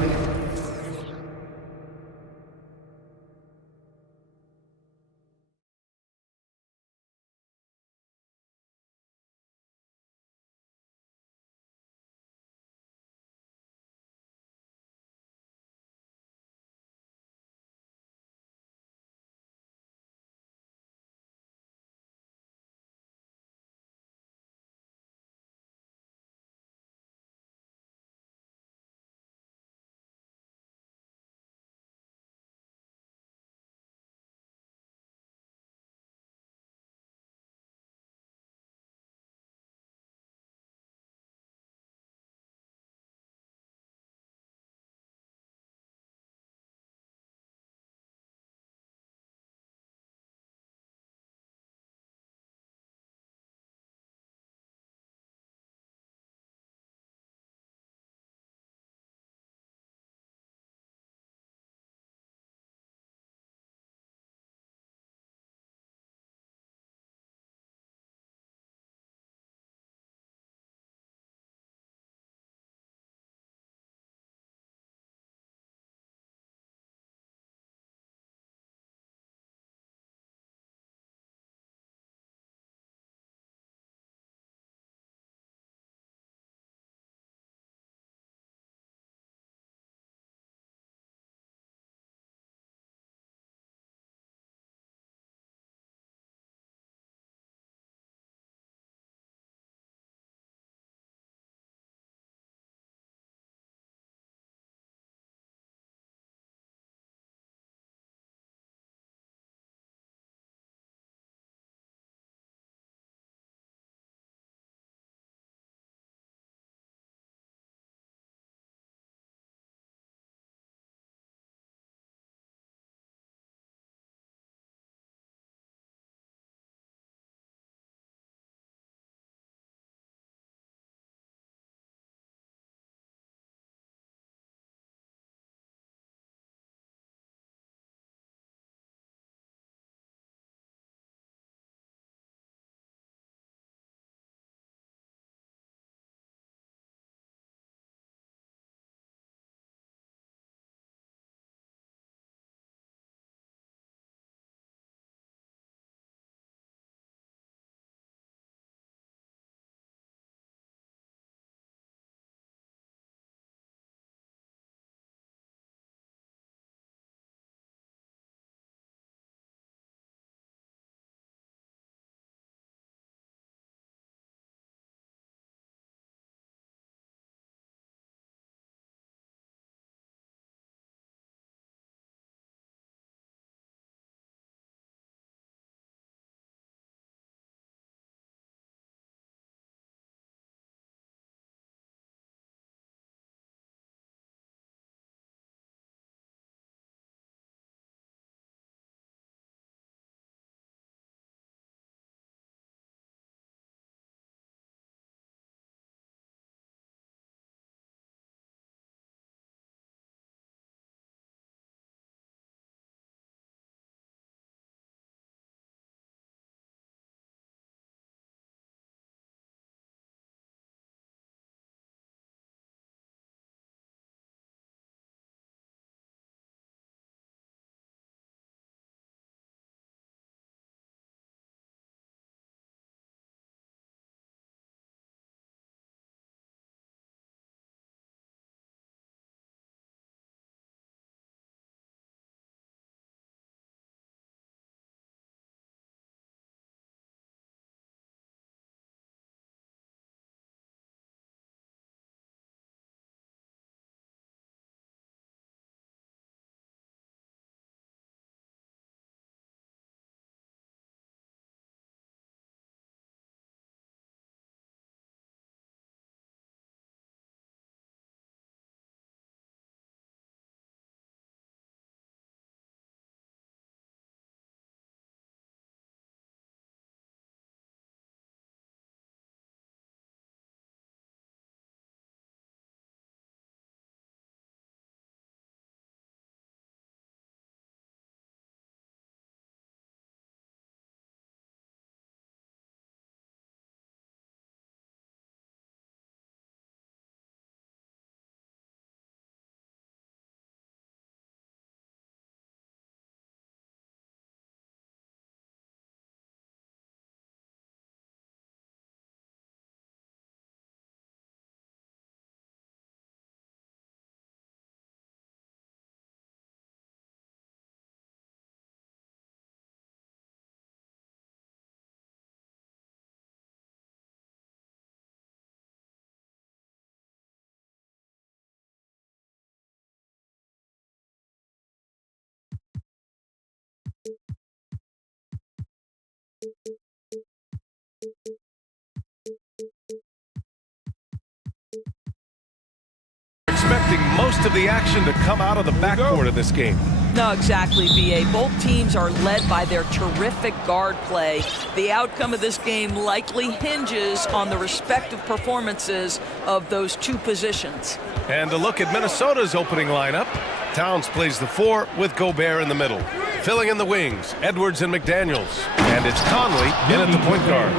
most of the action to come out of the backcourt of this game. No, exactly, VA. Both teams are led by their terrific guard play. The outcome of this game likely hinges on the respective performances of those two positions. And a look at Minnesota's opening lineup. Towns plays the 4 with Gobert in the middle. Filling in the wings, Edwards and McDaniels. And it's Conley in at the point guard.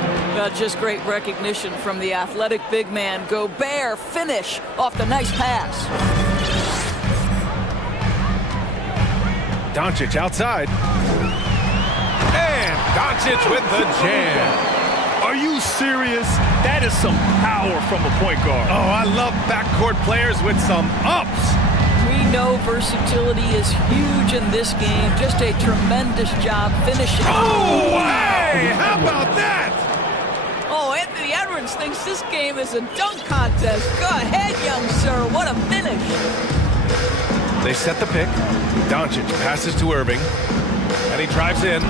Just great recognition from the athletic big man. Gobert finish off the nice pass. Doncic outside. And Doncic with the jam. Are you serious? That is some power from a point guard. Oh, I love backcourt players with some ups. We know versatility is huge in this game. Just a tremendous job finishing. Oh, hey! How about that? Oh, Anthony Edwards thinks this game is a dunk contest. Go ahead, young sir. What a finish. They set the pick. Doncic passes to Irving. And he drives in.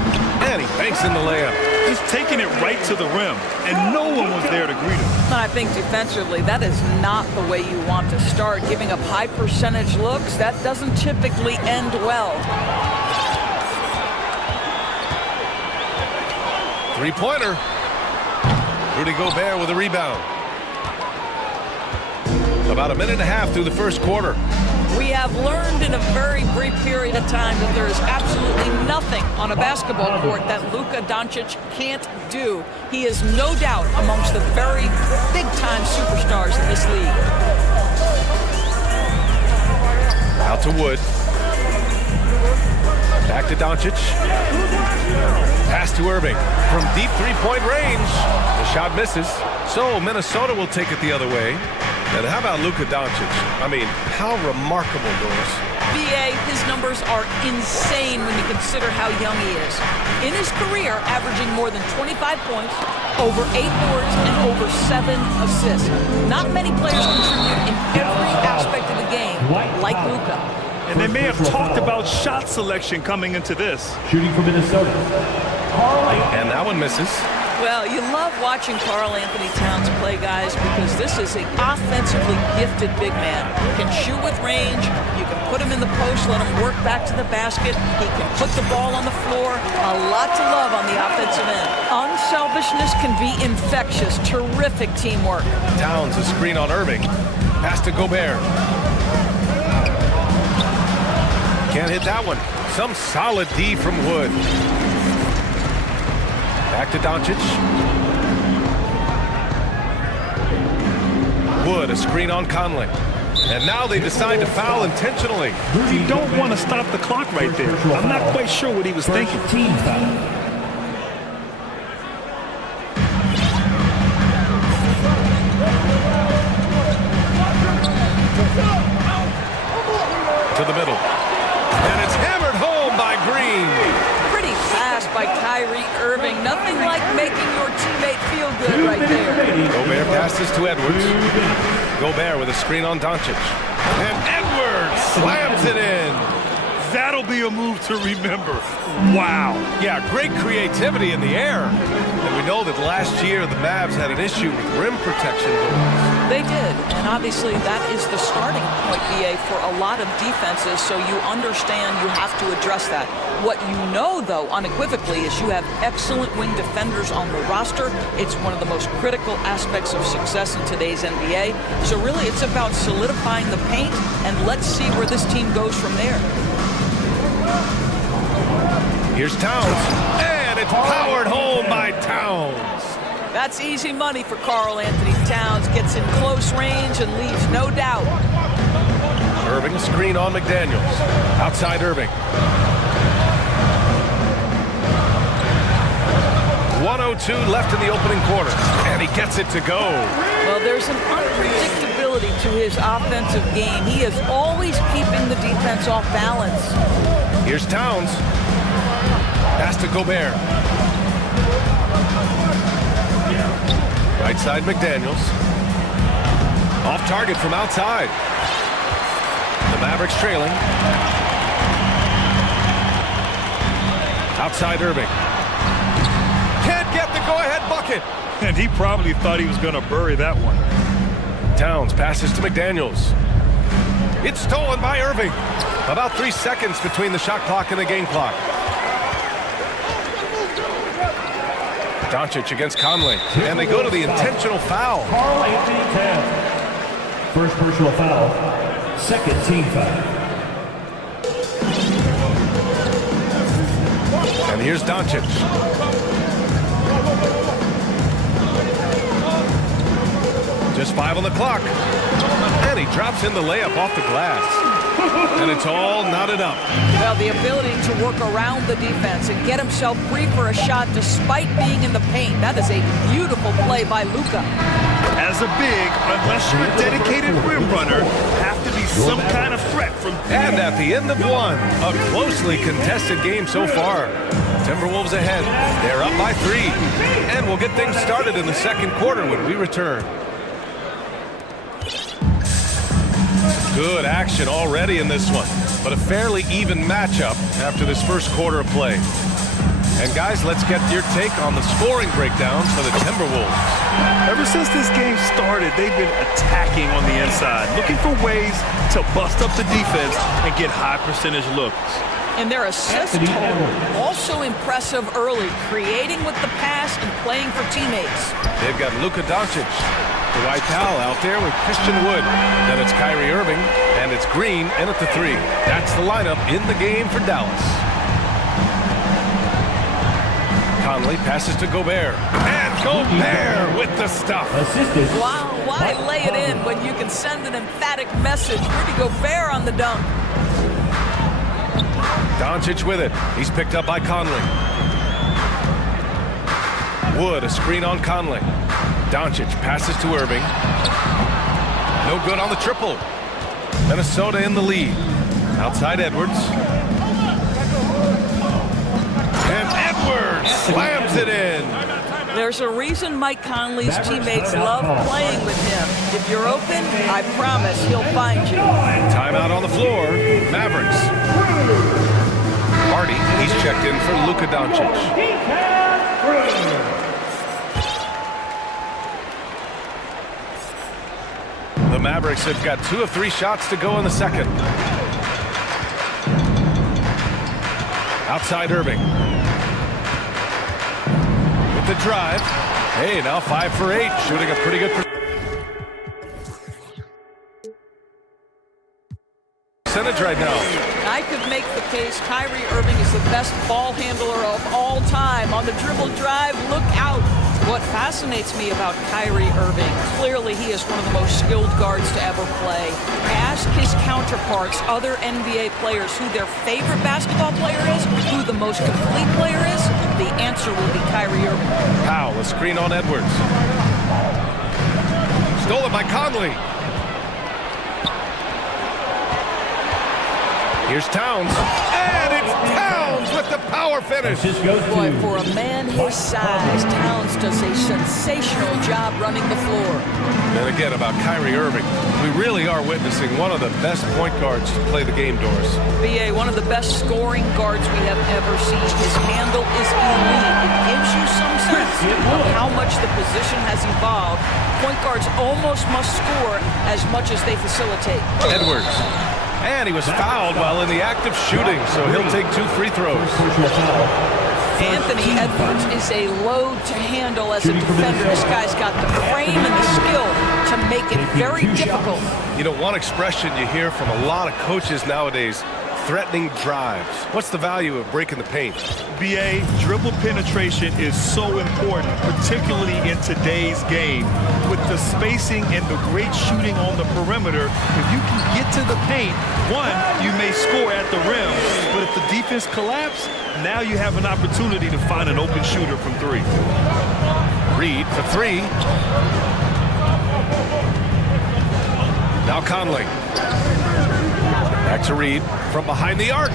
And he banks in the layup. He's taking it right to the rim. And no one was there to greet him. I think defensively, that is not the way you want to start. Giving up high percentage looks, that doesn't typically end well. Three-pointer. Rudy Gobert with a rebound. About a minute and a half through the first quarter. We have learned in a very brief period of time that there is absolutely nothing on a basketball court that Luka Doncic can't do. He is no doubt amongst the very big-time superstars in this league. Out to Wood. Back to Doncic. Pass to Irving. From deep three-point range. The shot misses. So Minnesota will take it the other way. And how about Luka Doncic? I mean, how remarkable, Doris. VA, his numbers are insane when you consider how young he is. In his career, averaging more than 25 points, over 8 boards, and over 7 assists. Not many players contribute in every aspect of the game like Luka. And they may have talked about shot selection coming into this. Shooting for Minnesota. And that one misses. Well, you love watching Karl Anthony Towns play, guys, because this is an offensively gifted big man. He can shoot with range. You can put him in the post, let him work back to the basket. He can put the ball on the floor. A lot to love on the offensive end. Unselfishness can be infectious. Terrific teamwork. Towns a screen on Irving. Pass to Gobert. Can't hit that one. Some solid D from Wood. Back to Doncic. Wood, a screen on Conley. And now they decide to foul intentionally. You don't want to stop the clock right there. I'm not quite sure what he was thinking. Team foul. To the middle. And it's hammered home by Green. Pretty fast by Kyrie Irving. Nothing like making your teammate feel good right there. Gobert passes to Edwards. Gobert with a screen on Doncic. And Edwards slams it in. That'll be a move to remember. Wow. Yeah, great creativity in the air. And we know that last year the Mavs had an issue with rim protection. They did, and obviously that is the starting point, BA, for a lot of defenses, so you understand you have to address that. What you know, though, unequivocally, is you have excellent wing defenders on the roster. It's one of the most critical aspects of success in today's NBA. So really, it's about solidifying the paint, and let's see where this team goes from there. Here's Towns, and it's powered home by Towns. That's easy money for Karl Anthony Towns. Gets in close range and leaves no doubt. Irving, a screen on McDaniels. Outside Irving. 1:02 left in the opening quarter, and he gets it to go. Well, there's an unpredictability to his offensive game. He is always keeping the defense off balance. Here's Towns. Pass to Gobert. Right side McDaniels. Off target from outside. The Mavericks trailing. Outside Irving. Can't get the go-ahead bucket. And he probably thought he was going to bury that one. Towns passes to McDaniels. It's stolen by Irving. About 3 seconds between the shot clock and the game clock. Doncic against Conley, and they go to the intentional foul. Carl Anthony Towns. First personal foul, second team foul. And here's Doncic. Just 5 on the clock. And he drops in the layup off the glass. And it's all knotted up. Well, the ability to work around the defense and get himself free for a shot despite being in the paint. That is a beautiful play by Luka. As a big, unless you're a dedicated rim runner, have to be some kind of threat from... And at the end of one, a closely contested game so far. Timberwolves ahead. They're up by 3. And we'll get things started in the second quarter when we return. Good action already in this one, but a fairly even matchup after this first quarter of play. And guys, let's get your take on the scoring breakdown for the Timberwolves. Ever since this game started, they've been attacking on the inside, looking for ways to bust up the defense and get high percentage looks. And their assist total, also impressive early, creating with the pass and playing for teammates. They've got Luka Doncic, Dwight Powell out there with Christian Wood. Then it's Kyrie Irving, and it's Green in at the 3. That's the lineup in the game for Dallas. Conley passes to Gobert. And Gobert with the stuff. Wow, why lay it in when you can send an emphatic message? Rudy Gobert on the dunk. Doncic with it. He's picked up by Conley. Wood, a screen on Conley. Doncic passes to Irving. No good on the triple. Minnesota in the lead. Outside Edwards. And Edwards slams it in. There's a reason Mike Conley's teammates love playing with him. If you're open, I promise he'll find you. Timeout on the floor. Mavericks. Hardy, he's checked in for Luka Doncic. The Mavericks have got 2 of 3 shots to go in the second. Outside Irving. With the drive. Hey, now 5 for 8, shooting a pretty good percentage right now. I could make the case Kyrie Irving is the best ball handler of all time. On the dribble drive, look out. What fascinates me about Kyrie Irving, clearly he is one of the most skilled guards to ever play. Ask his counterparts, other NBA players, who their favorite basketball player is, who the most complete player is. The answer will be Kyrie Irving. Powell, a screen on Edwards. Stolen by Conley. Here's Towns. And it's Towns with the power finish. Boy, for a man his size, Towns does a sensational job running the floor. And again, about Kyrie Irving, we really are witnessing one of the best point guards to play the game, Doris. BA, one of the best scoring guards we have ever seen. His handle is elite. It gives you some sense of how much the position has evolved. Point guards almost must score as much as they facilitate. Edwards. And he was fouled while in the act of shooting, so he'll take 2 free throws. Anthony Edwards is a load to handle as a defender. This guy's got the frame and the skill to make it very difficult. You know, one expression you hear from a lot of coaches nowadays, threatening drives. What's the value of breaking the paint? BA, dribble penetration is so important, particularly in today's game. With the spacing and the great shooting on the perimeter, if you can get to the paint, one, you may score at the rim, but if the defense collapses, now you have an opportunity to find an open shooter from 3. Reed for 3. Now Conley. Back to Reed from behind the arc.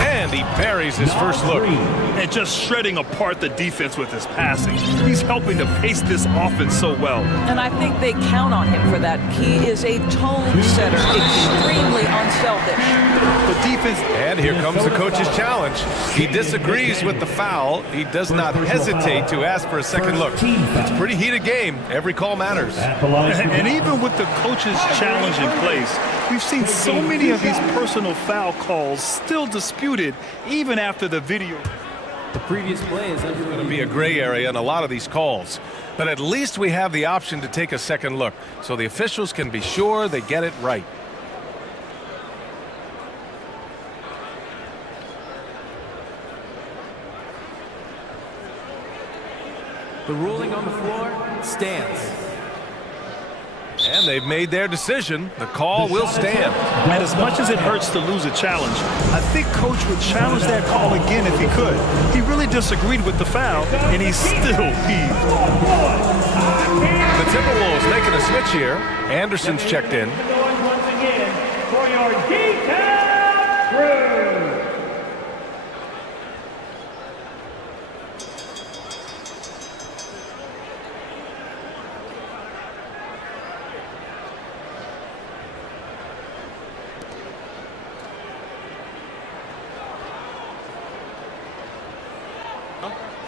And he buries his first look. And just shredding apart the defense with his passing. He's helping to pace this offense so well. And I think they count on him for that. He is a tone setter, extremely unselfish. The defense. And here comes the coach's challenge. He disagrees with the foul. He does not hesitate to ask for a second look. It's a pretty heated game. Every call matters. And even with the coach's challenge in place, We've seen so many of these personal foul calls still disputed even after the video. The previous play is under Going to be a gray area in a lot of these calls. But at least we have the option to take a second look, so the officials can be sure they get it right. The ruling on the floor stands. And they've made their decision. The call will stand. And as much as it hurts to lose a challenge, I think Coach would challenge that call again if he could. He really disagreed with the foul, and he's still peeved. The Timberwolves making a switch here. Anderson's checked in. Once again for your detailed crew.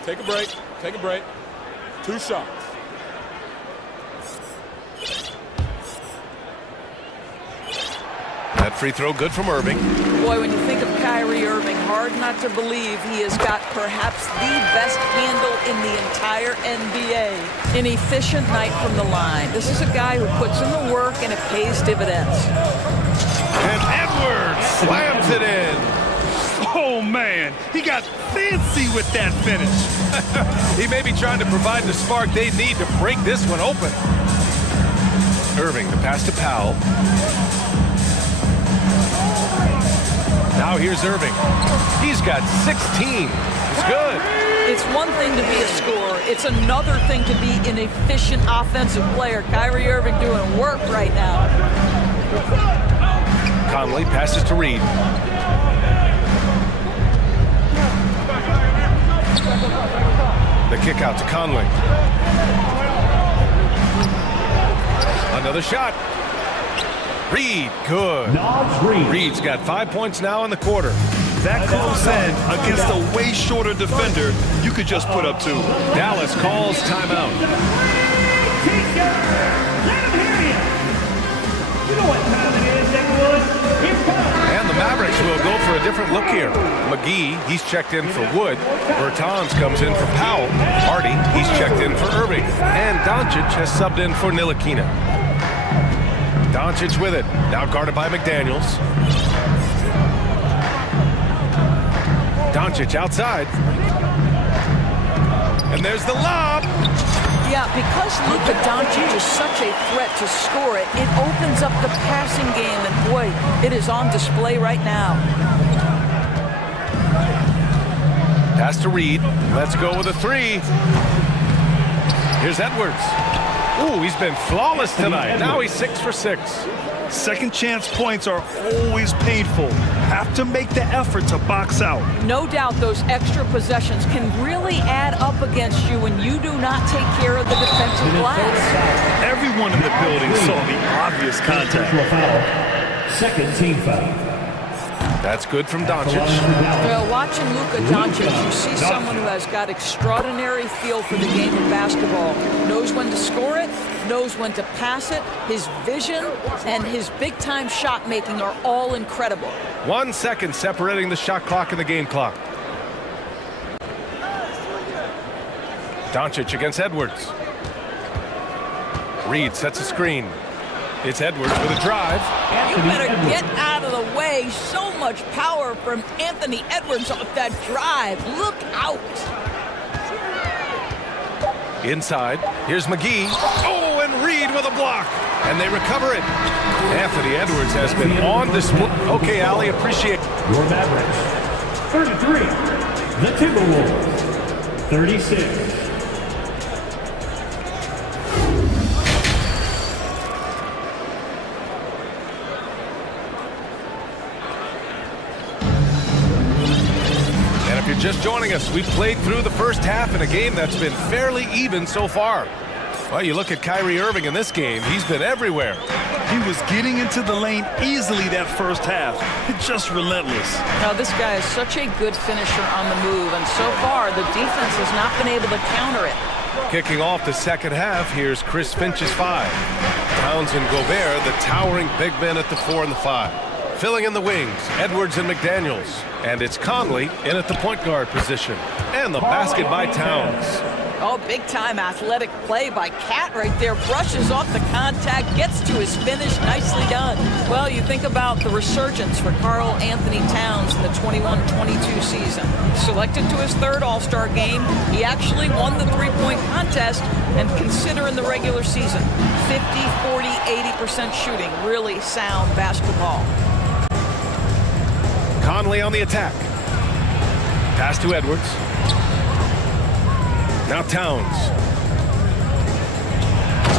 Take a break. Take a break. 2 shots. That free throw good from Irving. Boy, when you think of Kyrie Irving, hard not to believe he has got perhaps the best handle in the entire NBA. An efficient night from the line. This is a guy who puts in the work and it pays dividends. And Edwards slams it in. Oh, man, he got fancy with that finish. He may be trying to provide the spark they need to break this one open. Irving, the pass to Powell. Now here's Irving. He's got 16. It's good. It's one thing to be a scorer. It's another thing to be an efficient offensive player. Kyrie Irving doing work right now. Conley passes to Reed. The kick out to Conley. Another shot. Reed, good. Reed's got 5 points now in the quarter. That close in against a way shorter defender, you could just put up 2. Dallas calls timeout. And the Mavericks will go for a different look here. McGee, he's checked in for Wood. Bertans comes in for Powell. Hardy, he's checked in for Irving. And Doncic has subbed in for Ntilikina. Doncic with it, now guarded by McDaniels. Doncic outside. And there's the lob. Yeah, because Luka Doncic is such a threat to score it, it opens up the passing game, and boy, it is on display right now. Pass to Reed. Let's go with a 3. Here's Edwards. Ooh, he's been flawless tonight. Now he's 6 for 6. Second chance points are always painful. Have to make the effort to box out. No doubt those extra possessions can really add up against you when you do not take care of the defensive glass. Everyone in the building saw the obvious contact. Second team foul. That's good from Doncic. Well, watching Luka Doncic, you see someone who has got extraordinary feel for the game of basketball. Knows when to score it, knows when to pass it. His vision and his big-time shot making are all incredible. 1 second separating the shot clock and the game clock. Doncic against Edwards. Reed sets a screen. It's Edwards with a drive. You better get out of the way. So much power from Anthony Edwards off that drive. Look out. Inside, here's McGee. Oh, and Reed with a block. And they recover it. Anthony Edwards has been on display. Okay, Allie, appreciate Your Mavericks, 33. The Timberwolves, 36. If you're just joining us, we've played through the first half in a game that's been fairly even so far. Well, you look at Kyrie Irving in this game, he's been everywhere. He was getting into the lane easily that first half. Just relentless. Now, this guy is such a good finisher on the move, and so far, the defense has not been able to counter it. Kicking off the second half, here's Chris Finch's 5. Towns and Gobert, the towering big men at the 4 and the 5. Filling in the wings, Edwards and McDaniels. And it's Conley in at the point guard position. And the basket by Towns. Oh, big-time athletic play by Cat right there. Brushes off the contact, gets to his finish. Nicely done. Well, you think about the resurgence for Karl Anthony Towns in the 21-22 season. Selected to his 3rd All-Star game, he actually won the three-point contest, and consider in the regular season, 50, 40, 80% shooting. Really sound basketball. Conley on the attack. Pass to Edwards. Now Towns.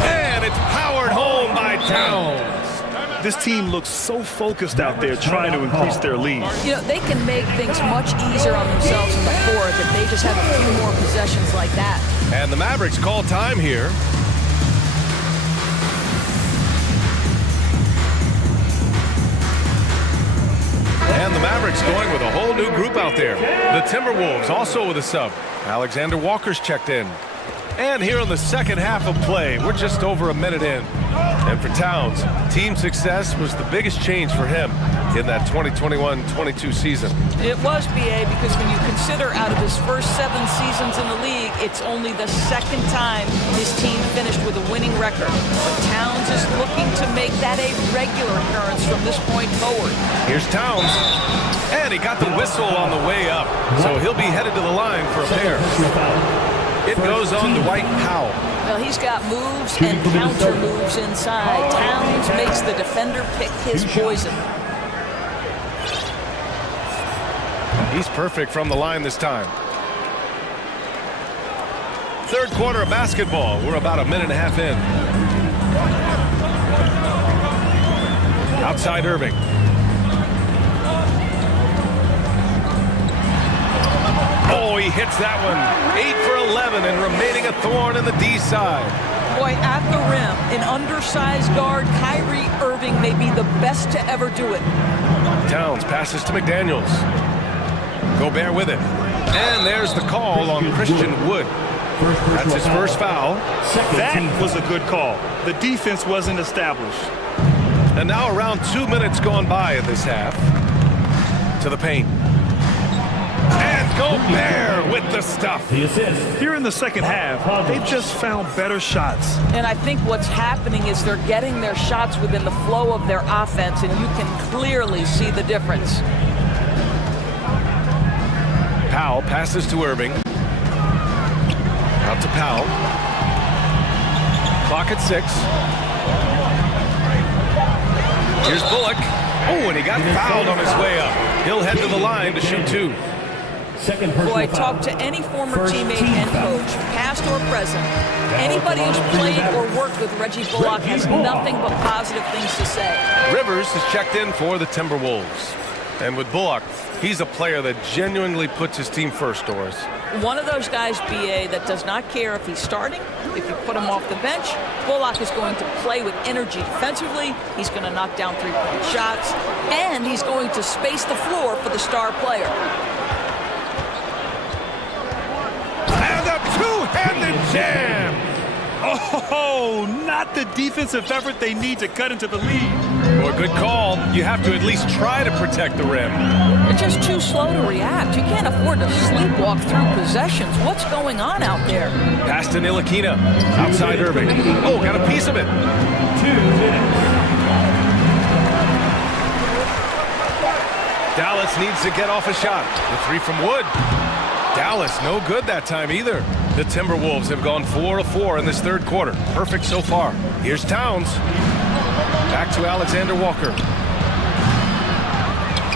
And it's powered home by Towns. This team looks so focused out there trying to increase their lead. You know, they can make things much easier on themselves in the fourth if they just have a few more possessions like that. And the Mavericks call time here. And the Mavericks going with a whole new group out there. The Timberwolves also with a sub. Alexander Walker's checked in. And here in the second half of play, we're just over a minute in. And for Towns, team success was the biggest change for him in that 2021-22 season. It was, BA, because when you consider out of his first 7 seasons in the league, it's only the 2nd time his team finished with a winning record. But Towns is looking to make that a regular occurrence from this point forward. Here's Towns. And he got the whistle on the way up. So he'll be headed to the line for a pair. It goes on to Dwight Powell. Well, he's got moves and counter moves inside. Towns makes the defender pick his poison. He's perfect from the line this time. 3rd quarter of basketball. We're about a minute and a half in. Outside Irving. Oh, he hits that one. 8 for 11 and remaining a thorn in the D side. Boy, at the rim, an undersized guard, Kyrie Irving, may be the best to ever do it. Towns passes to McDaniels. Gobert with it. And there's the call on Christian Wood. That's his first foul. That was a good call. The defense wasn't established. And now around 2 minutes gone by in this half. To the paint. And Gobert with the stuff. Here in the second half, they've just found better shots. And I think what's happening is they're getting their shots within the flow of their offense, and you can clearly see the difference. Powell passes to Irving. Out to Powell. Clock at 6. Here's Bullock. Oh, and he got fouled on his way up. He'll head to the line to shoot 2. Boy, talk to any former teammate and coach, past or present. Anybody who's played or worked with Reggie Bullock has nothing but positive things to say. Rivers is checked in for the Timberwolves. And with Bullock, he's a player that genuinely puts his team first, Doris. One of those guys, BA, that does not care if he's starting, if you put him off the bench. Bullock is going to play with energy defensively. He's going to knock down three-point shots. And he's going to space the floor for the star player. And a two-handed jam! Oh, not the defensive effort they need to cut into the lead. Well, good call. You have to at least try to protect the rim. They're just too slow to react. You can't afford to sleepwalk through possessions. What's going on out there? Pass to Ntilikina. Outside Irving. Oh, got a piece of it. 2 minutes. Dallas needs to get off a shot. The three from Wood. Dallas, no good that time either. The Timberwolves have gone 4 of 4 in this third quarter. Perfect so far. Here's Towns. Back to Alexander Walker.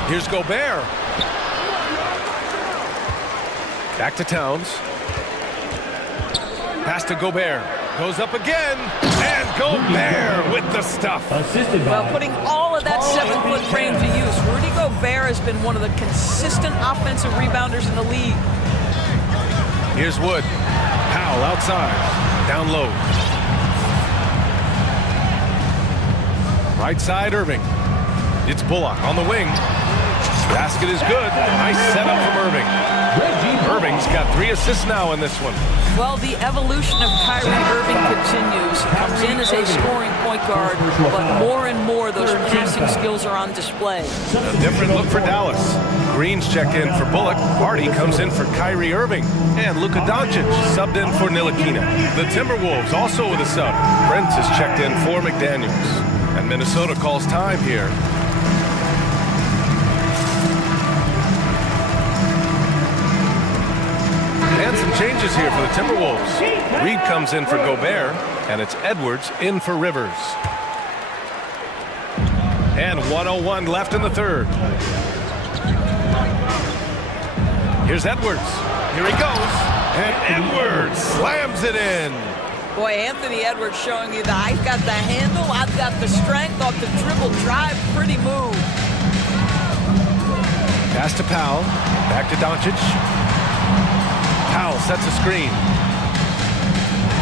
Here's Gobert. Back to Towns. Pass to Gobert. Goes up again. And Gobert with the stuff. Well, putting all of that 7-foot frame to use, Rudy Gobert has been one of the consistent offensive rebounders in the league. Here's Wood. Powell outside. Down low. Right side, Irving. It's Bullock on the wing. Basket is good. Nice setup from Irving. Irving's got 3 assists now in this one. Well, the evolution of Kyrie Irving continues. He comes in as a scoring point guard, but more and more those passing skills are on display. A different look for Dallas. Green's checked in for Bullock. Hardy comes in for Kyrie Irving. And Luka Doncic subbed in for Ntilikina. The Timberwolves also with a sub. Prince is checked in for McDaniels. And Minnesota calls time here. And some changes here for the Timberwolves. Reed comes in for Gobert, and it's Edwards in for Rivers. And 1:01 left in the third. Here's Edwards. Here he goes. And Edwards slams it in. Boy, Anthony Edwards showing you that I've got the handle, I've got the strength off the dribble drive. Pretty move. Pass to Powell. Back to Doncic. Powell sets a screen.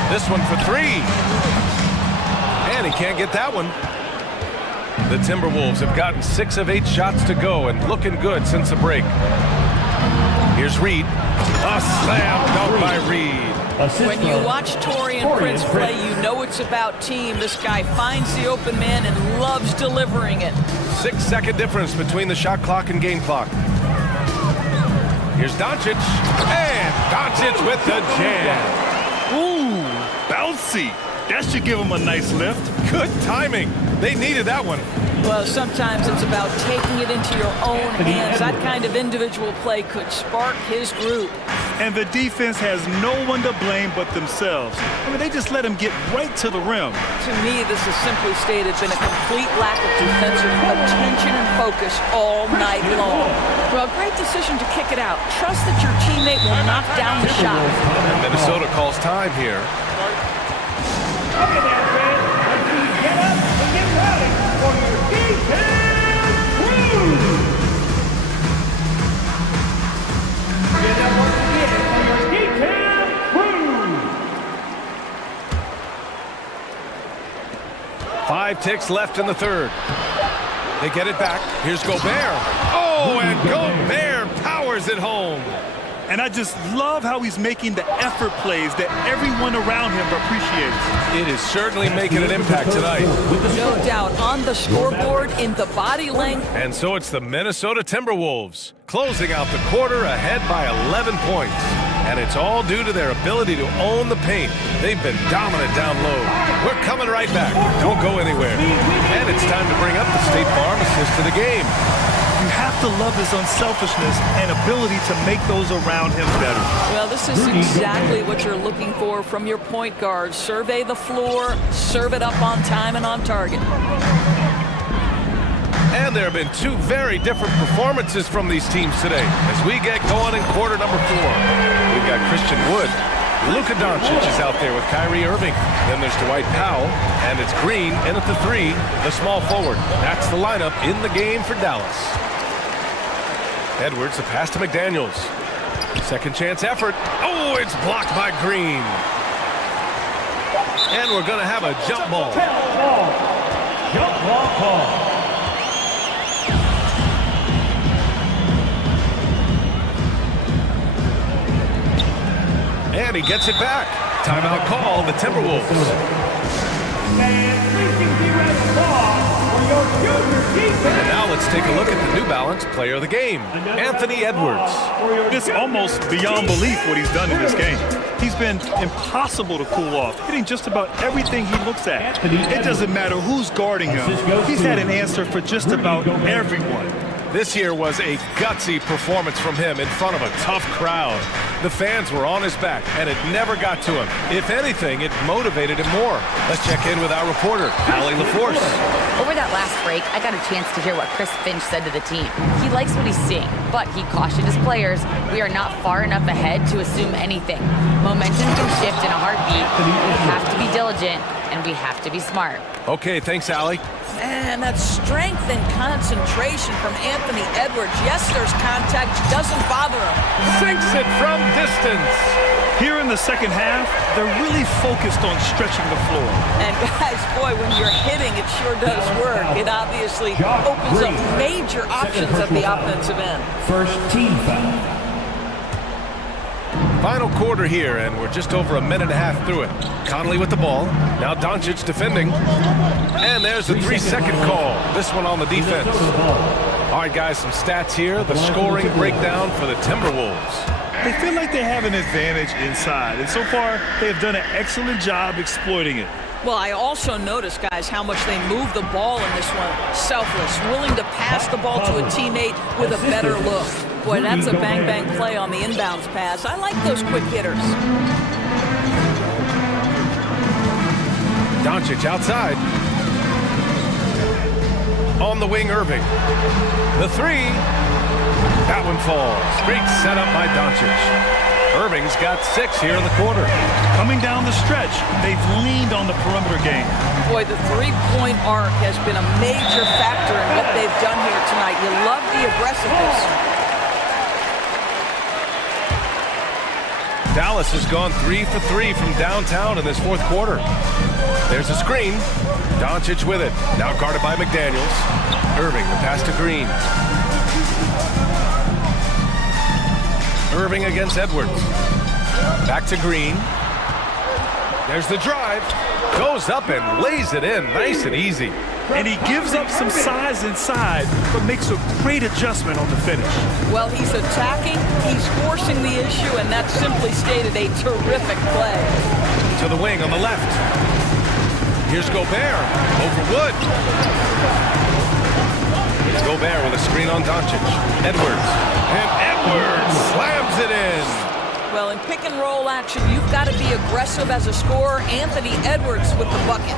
This one for 3. And he can't get that one. The Timberwolves have gotten 6 of 8 shots to go and looking good since the break. Here's Reed. A slam dunk by Reed. When you watch Taurean Prince play, you know it's about team. This guy finds the open man and loves delivering it. 6-second difference between the shot clock and game clock. Here's Doncic. And Doncic with the jam. Ooh, bouncy. That should give him a nice lift. Good timing. They needed that one. Well, sometimes it's about taking it into your own hands. That kind of individual play could spark his group. And the defense has no one to blame but themselves. I mean, they just let him get right to the rim. To me, this has simply stated been a complete lack of defensive attention and focus all night long. Well, great decision to kick it out. Trust that your teammate will knock down the shot. And Minnesota calls time here. Okay now, fans, let's see you get up and get ready for your defense crew. Get up once again for your defense crew. 5 ticks left in the third. They get it back. Here's Gobert. Oh, and Gobert powers it home. And I just love how he's making the effort plays that everyone around him appreciates. It is certainly making an impact tonight. No doubt on the scoreboard, in the body length. And so it's the Minnesota Timberwolves closing out the quarter ahead by 11 points. And it's all due to their ability to own the paint. They've been dominant down low. We're coming right back. Don't go anywhere. And it's time to bring up the State Farm assist to the game. You have to love his unselfishness and ability to make those around him better. Well, this is exactly what you're looking for from your point guard. Survey the floor, serve it up on time and on target. And there have been 2 very different performances from these teams today as we get going in quarter number 4. We've got Christian Wood. Luka Doncic is out there with Kyrie Irving. Then there's Dwight Powell, and it's Green in at the 3, the small forward. That's the lineup in the game for Dallas. Edwards, the pass to McDaniels. Second chance effort. Oh, it's blocked by Green. And we're going to have a jump ball. Jump ball call. And he gets it back. Timeout call, the Timberwolves. And please be ready to call for your junior defense. And now let's take a look at the New Balance player of the game, Anthony Edwards. It's almost beyond belief what he's done in this game. He's been impossible to cool off, hitting just about everything he looks at. It doesn't matter who's guarding him. He's had an answer for just about everyone. This year was a gutsy performance from him in front of a tough crowd. The fans were on his back, and it never got to him. If anything, it motivated him more. Let's check in with our reporter, Allie LaForce. Over that last break, I got a chance to hear what Chris Finch said to the team. He likes what he's seeing, but he cautioned his players, we are not far enough ahead to assume anything. Momentum can shift in a heartbeat. We have to be diligent, and we have to be smart. Okay, thanks, Allie. And that strength and concentration from Anthony Edwards. Yes, there's contact, doesn't bother him. Sinks it from distance. Here in the second half, they're really focused on stretching the floor. And guys, boy, when you're hitting, it sure does work. It obviously opens up major options at the offensive end. First team foul. Final quarter here, and we're just over a minute and a half through it. Connolly with the ball. Now Doncic defending. And there's the 3-second call. This one on the defense. All right, guys, some stats here. The scoring breakdown for the Timberwolves. They feel like they have an advantage inside, and so far they have done an excellent job exploiting it. Well, I also noticed, guys, how much they move the ball in this one. Selfless, willing to pass the ball to a teammate with a better look. Boy, that's a bang-bang play on the inbounds pass. I like those quick hitters. Doncic outside. On the wing, Irving. The three. That one falls. Great setup by Doncic. Irving's got 6 here in the quarter. Coming down the stretch, they've leaned on the perimeter game. Boy, the three-point arc has been a major factor in what they've done here tonight. You love the aggressiveness. Dallas has gone 3 for 3 from downtown in this fourth quarter. There's a screen. Doncic with it. Now guarded by McDaniels. Irving, the pass to Green. Irving against Edwards. Back to Green. There's the drive. Goes up and lays it in. Nice and easy. And he gives up some size inside, but makes a great adjustment on the finish. Well, he's attacking, he's forcing the issue, and that's simply stated a terrific play. To the wing on the left. Here's Gobert over Wood. It's Gobert with a screen on Doncic. Edwards. And Edwards slams it in. Well, in pick and roll action, you've got to be aggressive as a scorer. Anthony Edwards with the bucket.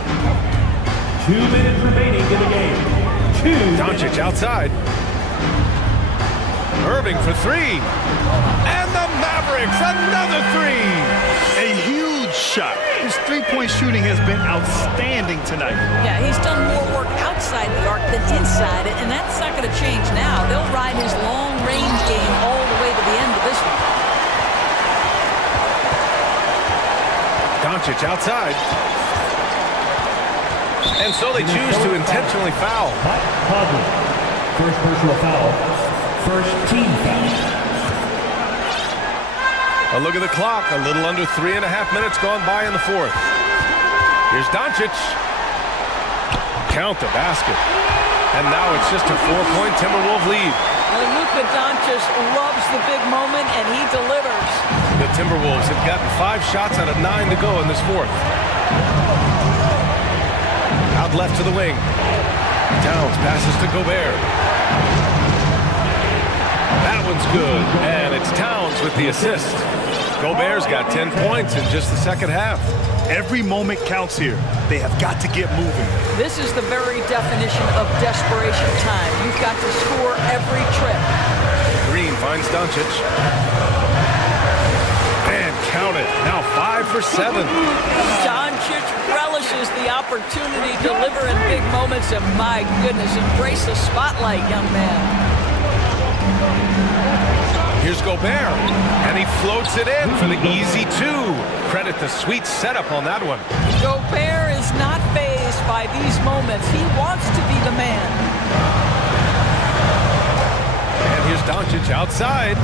2 minutes remaining in the game. Doncic outside. Irving for 3. And the Mavericks, another 3. A huge shot. His three-point shooting has been outstanding tonight. Yeah, he's done more work outside the arc than inside it, and that's not going to change now. They'll ride his long-range game all the way to the end of this one. Doncic outside. And so they choose to intentionally foul. First personal foul. First team foul. A look at the clock. A little under 3.5 minutes gone by in the fourth. Here's Doncic. Count the basket. And now it's just a 4-point Timberwolves lead. Well, Luka Doncic loves the big moment, and he delivers. The Timberwolves have gotten 5 shots out of 9 to go in this fourth. Out left to the wing. Towns passes to Gobert. That one's good, and it's Towns with the assist. Gobert's got 10 points in just the second half. Every moment counts here. They have got to get moving. This is the very definition of desperation time. You've got to score every trip. Green finds Doncic. And count it. Now 5 for 7. Doncic relishes the opportunity to deliver in big moments, and my goodness, embrace the spotlight, young man. Here's Gobert, and he floats it in for the easy 2. Credit the sweet setup on that one. Gobert is not fazed by these moments. He wants to be the man. And here's Doncic outside.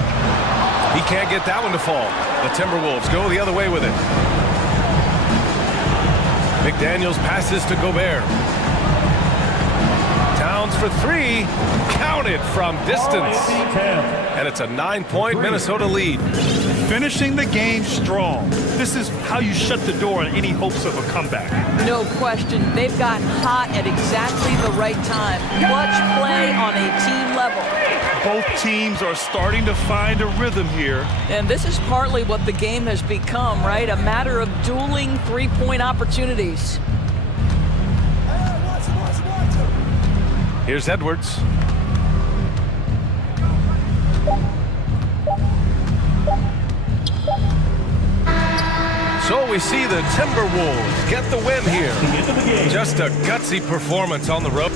He can't get that one to fall. The Timberwolves go the other way with it. McDaniels passes to Gobert. Towns for 3. Counted from distance. And it's a 9-point Minnesota lead. Finishing the game strong. This is how you shut the door on any hopes of a comeback. No question. They've gotten hot at exactly the right time. Clutch play on a team level. Both teams are starting to find a rhythm here. And this is partly what the game has become, right? A matter of dueling three-point opportunities. Here's Edwards. So we see the Timberwolves get the win here. Just a gutsy performance on the road.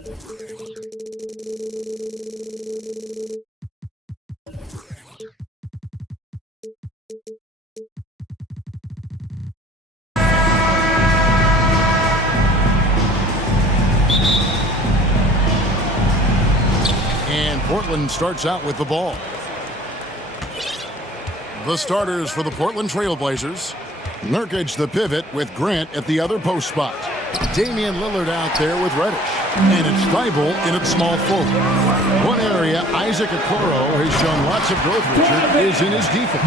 And Portland starts out with the ball. The starters for the Portland Trailblazers. Nurkic the pivot with Grant at the other post spot. Damian Lillard out there with Reddish. And it's Thibault in at small forward. One area Isaac Okoro has shown lots of growth, Richard, is in his defense.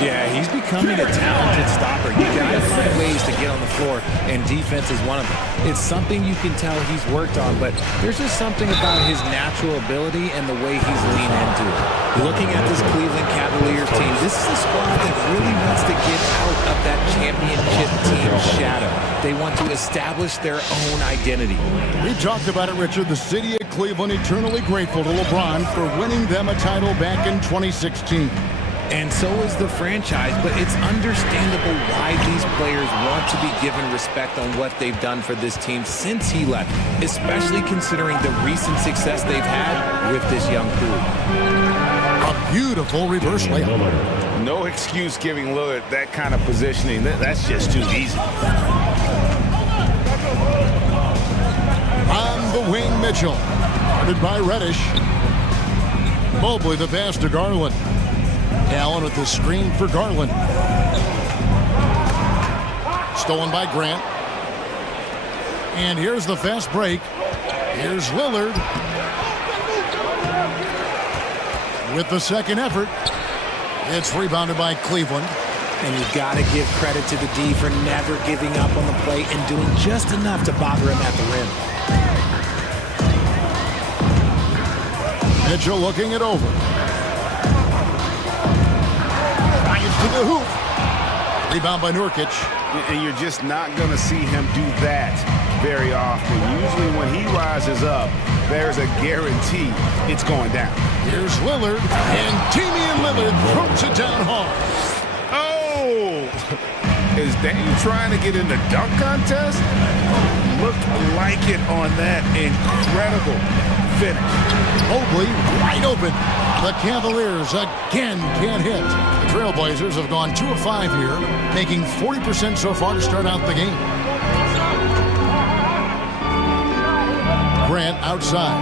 Yeah, he's becoming a talented stopper. You got to find ways to get on the floor, and defense is one of them. It's something you can tell he's worked on, but there's just something about his natural ability and the way he's leaned into it. Looking at this Cleveland Cavaliers team, this is a squad that really wants to get out of that championship team shadow. They want to establish their own identity. We talked about it, Richard. The city of Cleveland eternally grateful to LeBron for winning them a title back in 2016. And so is the franchise, but it's understandable why these players want to be given respect on what they've done for this team since he left, especially considering the recent success they've had with this young crew. A beautiful reverse layup. No excuse giving Lillard that kind of positioning. That's just too easy. On the wing, Mitchell. Guarded by Reddish. Mobley the pass to Garland. Allen with the screen for Garland. Stolen by Grant. And here's the fast break. Here's Lillard. With the second effort. It's rebounded by Cleveland. And you've got to give credit to the D for never giving up on the play and doing just enough to bother him at the rim. Mitchell looking it over. Bryant to the hoop. Rebound by Nurkic. And you're just not going to see him do that very often. Usually when he rises up, there's a guarantee it's going down. Here's Lillard, and Damian Lillard throws it down hard. Oh! Is Dame trying to get in the dunk contest? Looked like it on that incredible finish. Mobley wide open. The Cavaliers again can't hit. The Trailblazers have gone 2 of 5 here, making 40% so far to start out the game. Grant outside.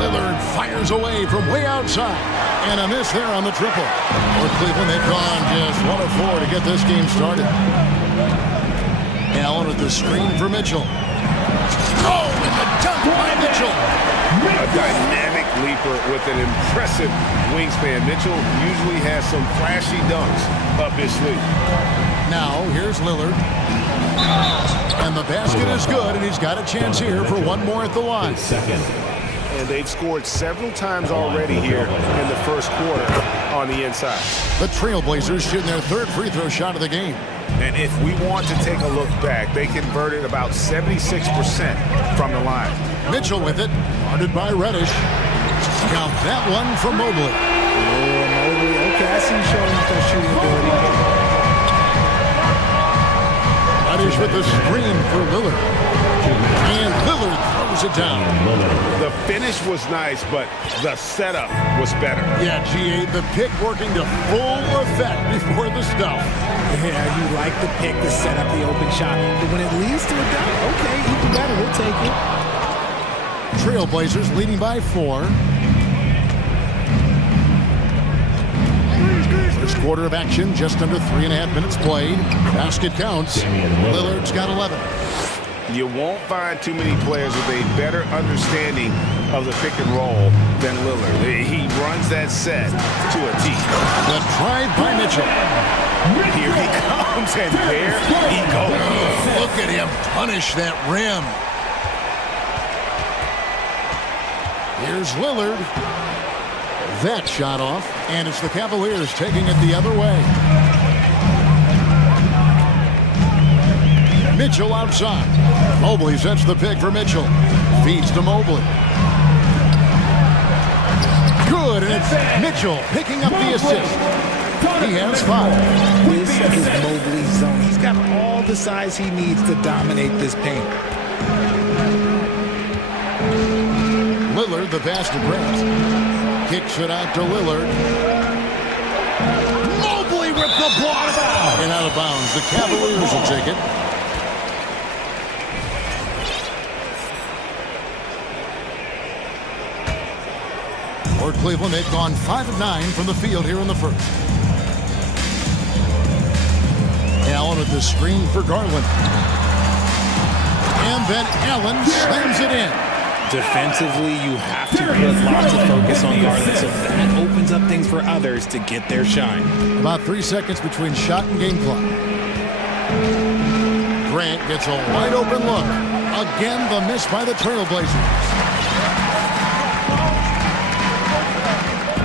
Lillard fires away from way outside. And a miss there on the triple. For Cleveland, they've gone just 1 of 4 to get this game started. Allen with the screen for Mitchell. Oh, and the dunk by Mitchell. A dynamic leaper with an impressive wingspan. Mitchell usually has some flashy dunks up his sleeve. Now, here's Lillard. And the basket is good, and he's got a chance here for one more at the line. And they've scored several times already here in the first quarter on the inside. The Trailblazers shooting their 3rd free throw shot of the game. And if we want to take a look back, they converted about 76% from the line. Mitchell with it, guarded by Reddish. Now that one from Mobley. Oh, Mobley. Okay, I see you showing off that shooting ability. Reddish with the screen for Lillard. And Lillard throws it down. The finish was nice, but the setup was better. Yeah, G.A., the pick working to full effect before the stuff. Yeah, you like the pick to set up the open shot. But when it leads to a dunk, okay, even better, we'll take it. Trailblazers leading by 4. First quarter of action, just under 3.5 minutes played. Basket counts. Lillard's got 11. You won't find too many players with a better understanding of the pick and roll than Lillard. He runs that set to a T. The drive by Mitchell. Here he comes, and there he goes. Look at him punish that rim. Here's Lillard. That shot off, and it's the Cavaliers taking it the other way. Mitchell outside. Mobley sets the pick for Mitchell. Feeds to Mobley. Good, and it's Mitchell picking up the assist. He has 5. This is Mobley's zone. He's got all the size he needs to dominate this paint. the pass to Grant. Kicks it out to Lillard. Mobley with the block. And out of bounds. The Cavaliers will take it. For Cleveland, they've gone 5 of 9 from the field here in the first. Allen at the screen for Garland. And then Allen slams it in. Defensively, you have to put lots of focus on Garland, so that opens up things for others to get their shine. About 3 seconds between shot and game clock. Grant gets a wide open look. Again, the miss by the Trailblazers.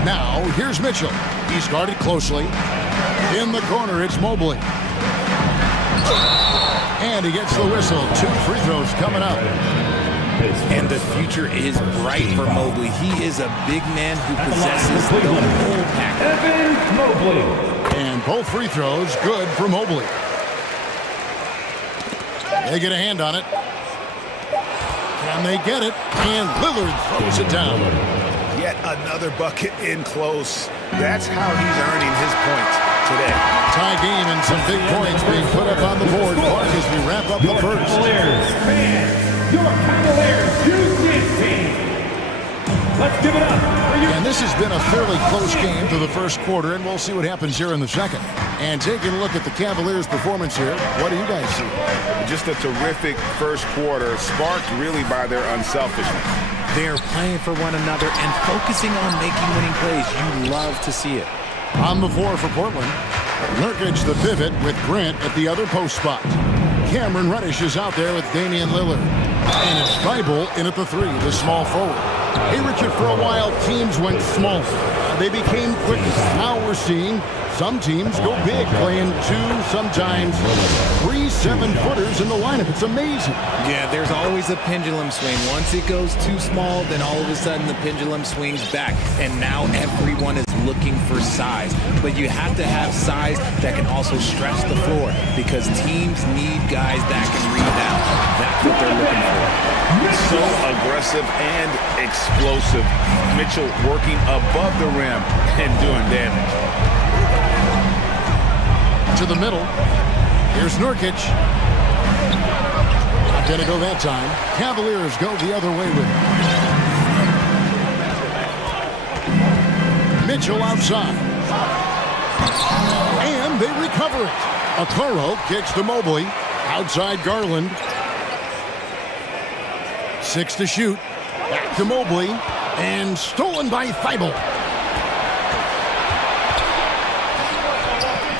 Now, here's Mitchell. He's guarded closely. In the corner, it's Mobley. And he gets the whistle. 2 free throws coming up. And the future is bright for Mobley. He is a big man who possesses the whole package. Evan Mobley. And both free throws good for Mobley. They get a hand on it. Can they get it? And Lillard throws it down. Yet another bucket in close. That's how he's earning his points today. Tie game and some big points being put up on the board as we wrap up the first. Your Cavaliers Houston team. Let's give it up. And this has been a fairly close game to the first quarter, and we'll see what happens here in the second. And taking a look at the Cavaliers' performance here, what do you guys see? Just a terrific first quarter, sparked really by their unselfishness. They're playing for one another and focusing on making winning plays. You love to see it. On the floor for Portland, Nurkic the pivot with Grant at the other post spot. Cameron Reddish is out there with Damian Lillard. And it's Thibault in at the 3, the small forward. Hey, Richard, for a while, teams went small. They became quicker. Now we're seeing some teams go big, playing 2, sometimes 3 7-footers in the lineup. It's amazing. Yeah, there's always a pendulum swing. Once it goes too small, then all of a sudden the pendulum swings back. And now everyone is looking for size. But you have to have size that can also stretch the floor because teams need guys that can rebound. That's what they're looking for. So aggressive and explosive. Mitchell working above the rim and doing damage. To the middle. Here's Nurkic. Not going to go that time. Cavaliers go the other way with it. Mitchell outside. And they recover it. Okoro kicks to Mobley. Outside Garland. 6 to shoot. Back to Mobley. And stolen by Thibault.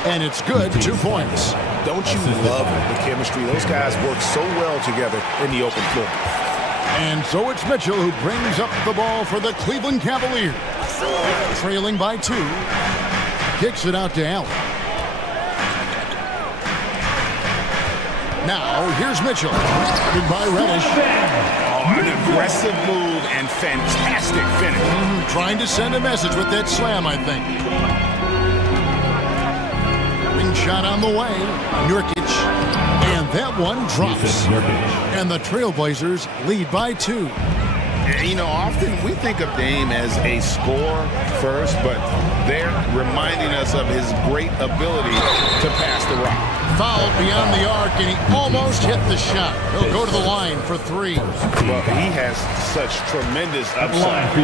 And it's good, 2 points. Don't you love the chemistry? Those guys work so well together in the open floor. And so it's Mitchell who brings up the ball for the Cleveland Cavaliers. Trailing by 2. Kicks it out to Allen. Now, here's Mitchell. Guarded by Reddish. Oh, an aggressive move and fantastic finish. Trying to send a message with that slam, I think. Ring shot on the way. Nurkic. And that one drops. And the Trailblazers lead by 2. You know, often we think of Dame as a scorer first, but they're reminding us of his great ability to pass the rock. Fouled beyond the arc, and he almost hit the shot. He'll go to the line for 3. Well, he has such tremendous upside.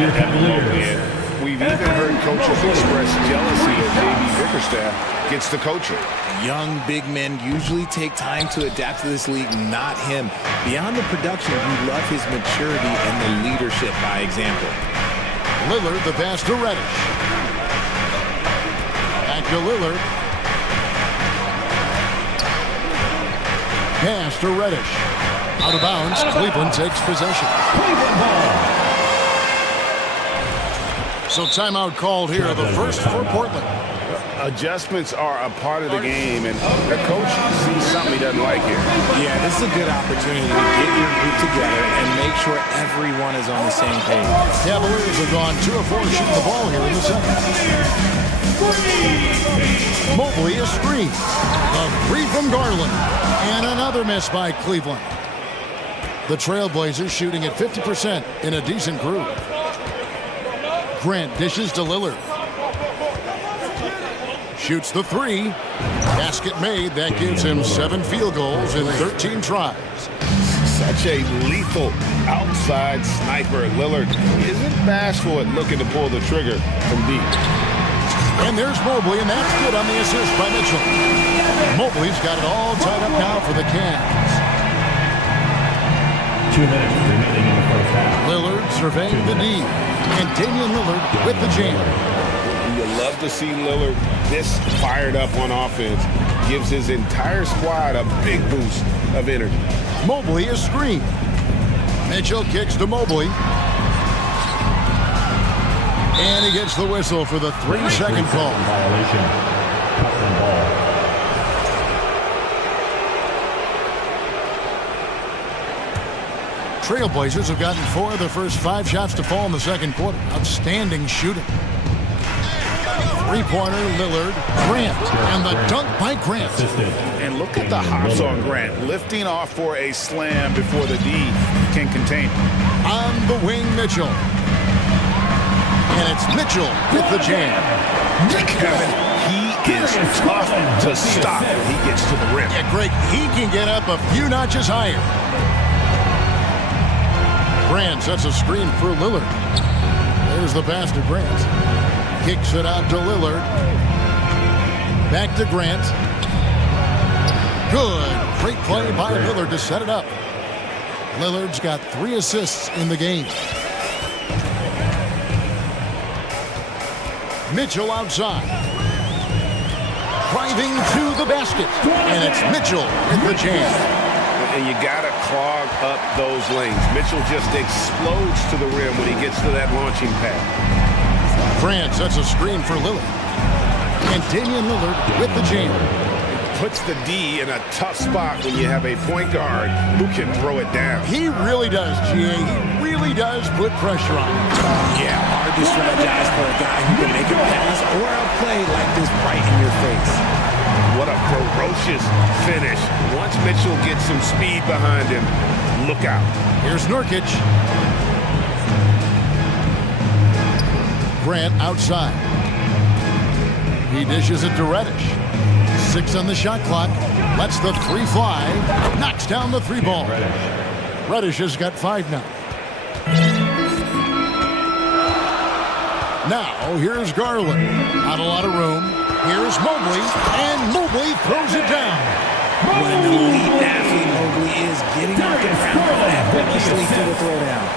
We've even heard coaches express jealousy of J.B. Bickerstaff gets the coaching. Young big men usually take time to adapt to this league, not him. Beyond the production, you love his maturity and the leadership by example. Lillard, the pass to Reddish. Back to Lillard. Pass to Reddish. Out of bounds, Cleveland takes possession. So timeout called here, the first for Portland. Adjustments are a part of the game, and the coach sees something he doesn't like here. Yeah, this is a good opportunity to get your group together and make sure everyone is on the same page. Cavaliers have gone 2 of 4 shooting the ball here in the second. Mobley a screen. A 3 from Garland. And another miss by Cleveland. The Trailblazers shooting at 50% in a decent groove. Grant dishes to Lillard. Shoots the three. Basket made. That gives him 7 field goals in 13 tries. Such a lethal outside sniper. Lillard isn't bashful at looking to pull the trigger from deep. And there's Mobley, and that's good on the assist by Mitchell. Mobley's got it all tied up now for the Cavs. 2 minutes remaining in the first half. Lillard surveying the D. And Damian Lillard with the jam. You love to see Lillard this fired up on offense. Gives his entire squad a big boost of energy. Mobley is screened. Mitchell kicks to Mobley. And he gets the whistle for the 3-second call. Violation. Cutting ball. Trailblazers have gotten 4 of their first 5 shots to fall in the second quarter. Outstanding shooting. Three-pointer, Lillard, Grant, and the dunk by Grant. And look at the hops on Grant, lifting off for a slam before the D can contain. On the wing, Mitchell. And it's Mitchell with the jam. Kevin, he is tough to stop when he gets to the rim. Yeah, Greg, he can get up a few notches higher. Grant sets a screen for Lillard. There's the pass to Grant. Kicks it out to Lillard. Back to Grant. Good. Great play by Lillard to set it up. Lillard's got 3 assists in the game. Mitchell outside. Driving to the basket. And it's Mitchell with the jam. And you got to clog up those lanes. Mitchell just explodes to the rim when he gets to that launching pad. Grant sets a screen for Lillard. And Damian Lillard with the jam. Puts the D in a tough spot when you have a point guard who can throw it down. He really does, G.A. He really does put pressure on him. Yeah, hard to strategize for a guy who can make a pass or a play like this right in your face. What a ferocious finish. Once Mitchell gets some speed behind him, look out. Here's Nurkic. Grant outside. He dishes it to Reddish. 6 on the shot clock. Lets the 3 fly. Knocks down the 3 ball. Reddish has got 5 now. Now, here's Garland. Not a lot of room. Here's Mobley. And Mobley throws it down. What an elite athlete Mobley is, getting off the ground effortlessly to the throwdown.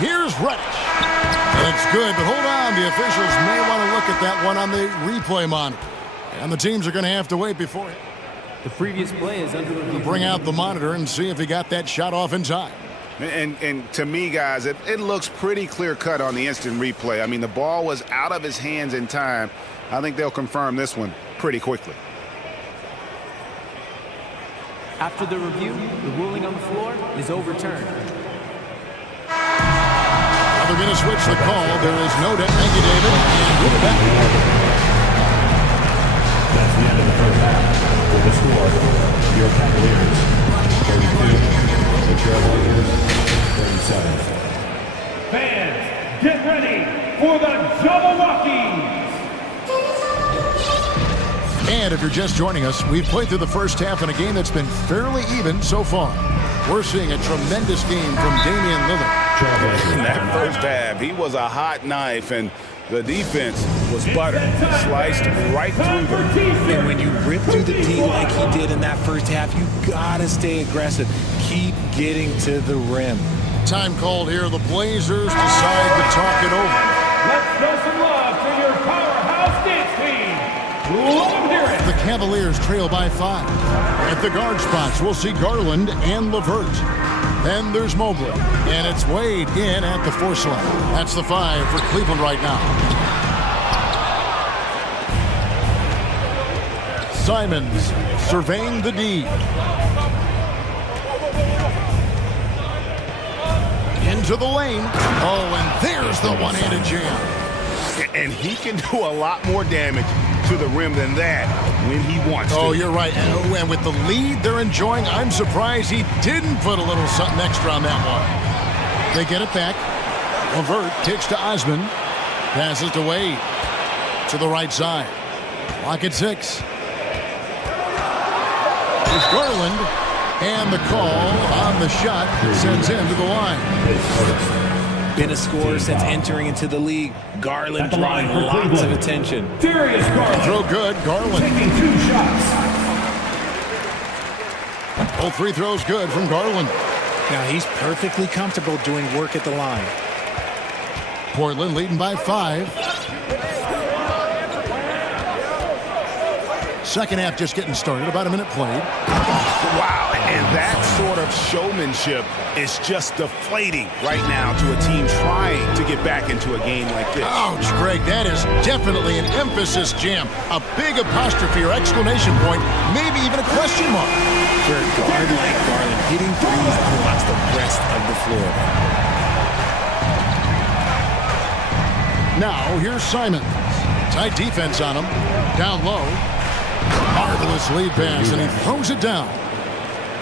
Here's Reddish. And it's good, but hold on. The officials may want to look at that one on the replay monitor. And the teams are going to have to wait before it. The previous play is under review. Bring out the monitor and see if he got that shot off in time. And to me, guys, it looks pretty clear-cut on the instant replay. I mean, the ball was out of his hands in time. I think they'll confirm this one pretty quickly. After the review, the ruling on the floor is overturned. They're going to switch the call. There is no doubt. Thank you, David. And we're back. That's the end of the first half. With the score, your Cavaliers 32, the Trailblazers 37. Fans, get ready for the Jabberwockies! And if you're just joining us, we've played through the first half in a game that's been fairly even so far. We're seeing a tremendous game from Damian Lillard. In that first half, he was a hot knife, and the defense was butter, sliced right through them. And when you rip through the D like he did in that first half, you gotta stay aggressive. Keep getting to the rim. Time called here. The Blazers decide to talk it over. Let's show some love to your powerhouse dance team. Love to hear it. The Cavaliers trail by 5. At the guard spots, we'll see Garland and LeVert. Then there's Mobley, and it's Wade in at the 4 slot. That's the 5 for Cleveland right now. Simons surveying the D. Into the lane. Oh, and there's the one-handed jam. And he can do a lot more damage to the rim than that when he wants to. Oh, you're right. And with the lead they're enjoying, I'm surprised he didn't put a little something extra on that one. They get it back. Levert kicks to Osman. Passes to Wade. To the right side. Clock at 6. It's Garland. And the call on the shot sends him to the line. Been a scorer since entering into the league. Garland drawing lots of attention. Darius Garland. Throw good. Garland. Taking 2 shots. Both free throws good from Garland. Now he's perfectly comfortable doing work at the line. Portland leading by 5. Second half just getting started. About a minute played. Wow, and that sort of showmanship is just deflating right now to a team trying to get back into a game like this. Ouch, Greg, that is definitely an emphasis jam. A big apostrophe or exclamation point, maybe even a question mark. For a guard like Garland, hitting threes unlocks the rest of the floor. Now, here's Simon. Tight defense on him. Down low. Marvelous lead pass, and he throws it down.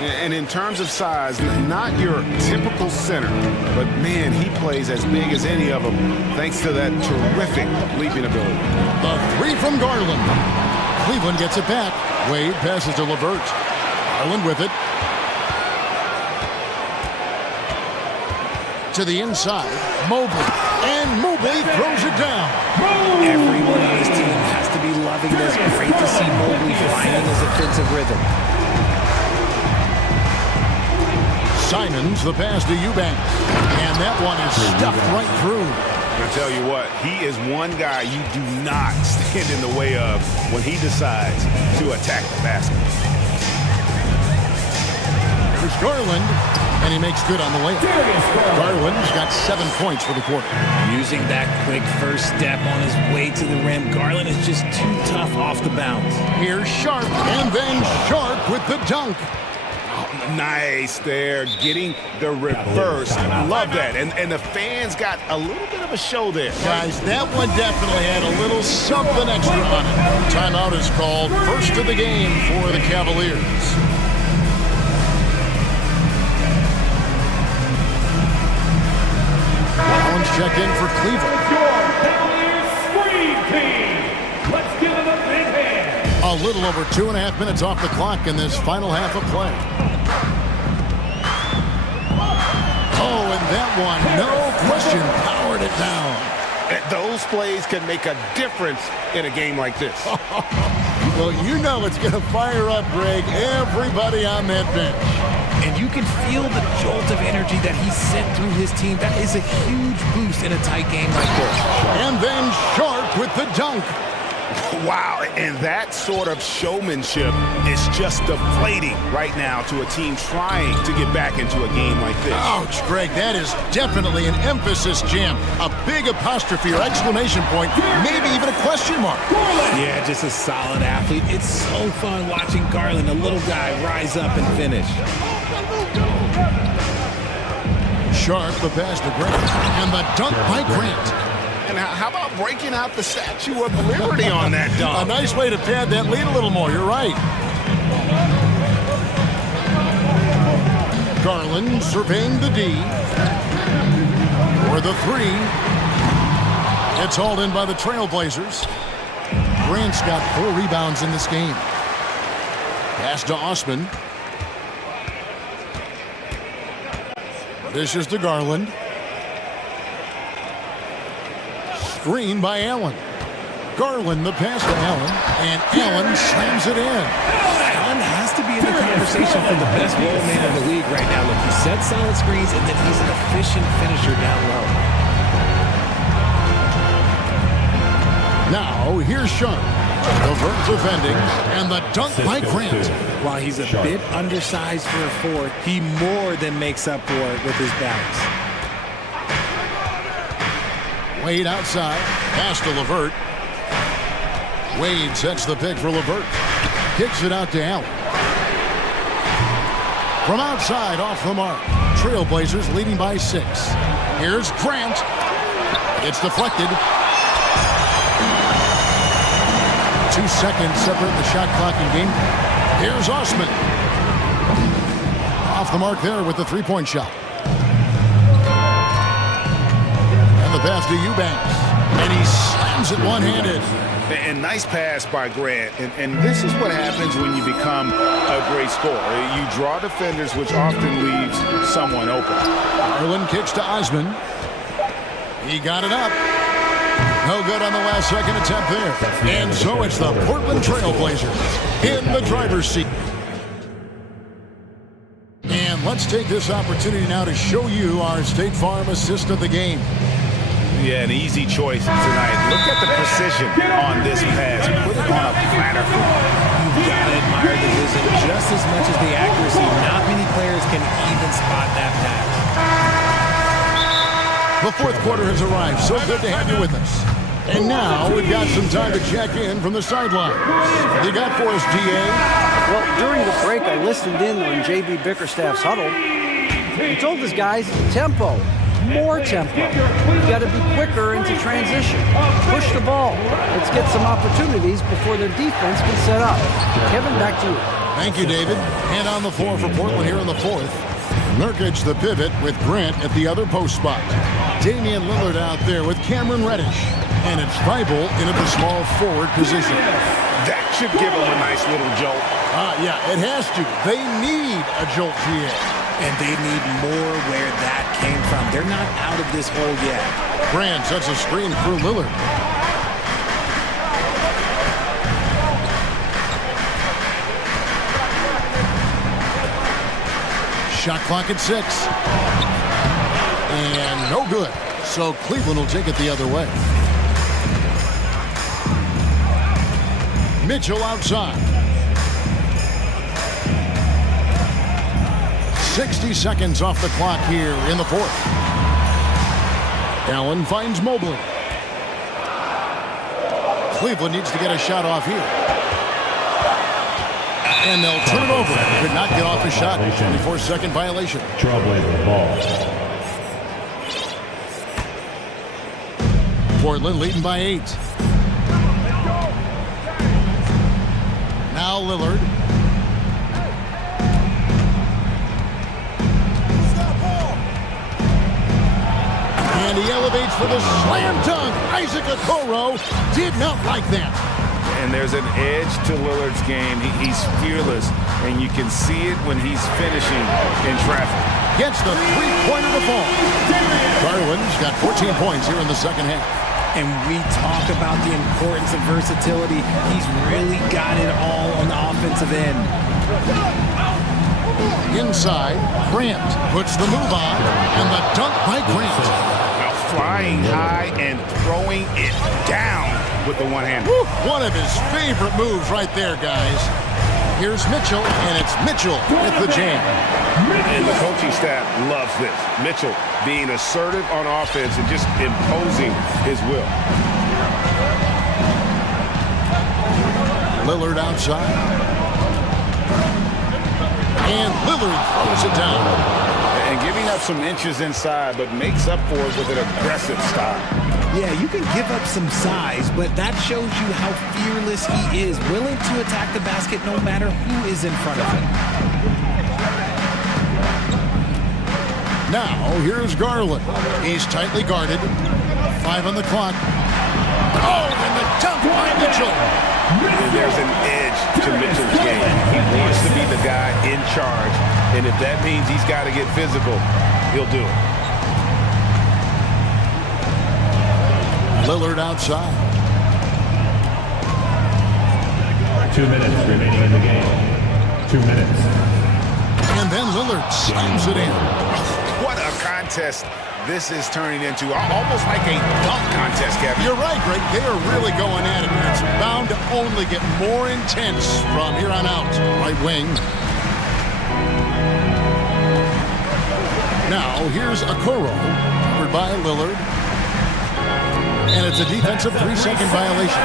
And in terms of size, not your typical center, but man, he plays as big as any of them thanks to that terrific leaping ability. The 3 from Garland. Cleveland gets it back. Wade passes to Levert. Garland with it. To the inside. Mobley. And Mobley throws it down. Everyone on this team has to be loving this. Great to see Mobley finding his offensive rhythm. Simons, the pass to Eubanks. And that one is stuffed right through. I tell you what, he is one guy you do not stand in the way of when he decides to attack the basket. There's Garland, and he makes good on the layup. Garland's got 7 points for the quarter. Using that quick first step on his way to the rim, Garland is just too tough off the bounce. Here's Sharp, and then Sharp with the dunk. Nice there, getting the reverse. Love that. And the fans got a little bit of a show there. Guys, that one definitely had a little something extra on it. Timeout is called. First of the game for the Cavaliers. Collins check in for Cleveland. Your Cavaliers Scream Team. Let's give them a big hand. A little over 2.5 minutes off the clock in this final half of play. Oh, and that one, no question, powered it down. Those plays can make a difference in a game like this. Well, you know it's going to fire up, Greg, everybody on that bench. And you can feel the jolt of energy that he sent through his team. That is a huge boost in a tight game like this. And then Sharp with the dunk. Wow, and that sort of showmanship is just deflating right now to a team trying to get back into a game like this. Ouch, Greg, that is definitely an emphasis jam. A big apostrophe or exclamation point, maybe even a question mark. Yeah, just a solid athlete. It's so fun watching Garland, a little guy, rise up and finish. Sharp, the pass to Grant, and the dunk by Grant. And how about breaking out the Statue of Liberty on that dunk? A nice way to pad that lead a little more. You're right. Garland surveying the D. For the 3. It's hauled in by the Trailblazers. Grant's got 4 rebounds in this game. Pass to Osman. Dishes to Garland. Screen by Allen. Garland, the pass to Allen, and Allen slams it in. Allen has to be in the conversation for the best role man in the league right now. Look, he sets solid screens, and then he's an efficient finisher down low. Now, here's Sharp. Levert defending, and the dunk by Grant. While he's a bit undersized for a 4, he more than makes up for it with his bounce. Wade outside, pass to Levert. Wade sets the pick for Levert. Kicks it out to Allen. From outside, off the mark. Trailblazers leading by 6. Here's Grant. It's deflected. 2 seconds separate the shot clock and game. Here's Osman. Off the mark there with the 3-point shot. the pass to Eubanks. And he slams it one-handed. And nice pass by Grant. And this is what happens when you become a great scorer. You draw defenders, which often leaves someone open. Garland kicks to Osman. He got it up. No good on the last second attempt there. And so it's the Portland Trailblazers in the driver's seat. And let's take this opportunity now to show you our State Farm assist of the game. Yeah, an easy choice tonight. Look at the precision on this pass. Put it on a platter for him. You've got to admire the vision just as much as the accuracy. Not many players can even spot that pass. The fourth quarter has arrived. So good to have you with us. And now we've got some time to check in from the sidelines. What do you got for us, DA? Well, during the break, I listened in on J.B. Bickerstaff's huddle. He told his guys, tempo. More tempo. You've got to be quicker into transition. Push the ball. Let's get some opportunities before their defense can set up. Kevin, back to you. Thank you, David. And on the floor for Portland here in the fourth. Nurkic the pivot with Grant at the other post spot. Damian Lillard out there with Cameron Reddish. And it's Thibault in at the small forward position. That should give them a nice little jolt. Yeah, it has to. They need a jolt, GA. And they need more where that came from. They're not out of this hole yet. Grant sets a screen for Lillard. Shot clock at 6. And no good. So Cleveland will take it the other way. Mitchell outside. 60 seconds off the clock here in the fourth. Allen finds Mobley. Cleveland needs to get a shot off here. And they'll turn it over. Could not get off the shot. 24-second violation. Trailblazer ball. Portland leading by 8. Now Lillard. And he elevates for the slam dunk. Isaac Okoro did not like that. And there's an edge to Lillard's game. He's fearless, and you can see it when he's finishing in traffic. Gets the three-pointer to fall. Garland's got 14 points here in the second half. And we talk about the importance of versatility. He's really got it all on the offensive end. Inside, Grant puts the move on, and the dunk by Grant. Flying high and throwing it down with the one-hander. One of his favorite moves right there, guys. Here's Mitchell, and it's Mitchell with the jam. And the coaching staff loves this. Mitchell being assertive on offense and just imposing his will. Lillard outside. And Lillard throws it down. And giving up some inches inside, but makes up for it with an aggressive style. Yeah, you can give up some size, but that shows you how fearless he is, willing to attack the basket no matter who is in front of him. Now, here's Garland. He's tightly guarded. 5 on the clock. Oh, and the dunk by Mitchell. And there's an edge to Mitchell's game. He wants to be the guy in charge, and if that means he's got to get physical, he'll do it. Lillard outside. 2 minutes remaining in the game. 2 minutes. And then Lillard slams it in. What a contest this is turning into. Almost like a dunk contest, Kevin. You're right, Greg. They are really going at it, and it's bound to only get more intense from here on out. Right wing. Now, here's Okoro, covered by Lillard. And it's a defensive 3-second violation.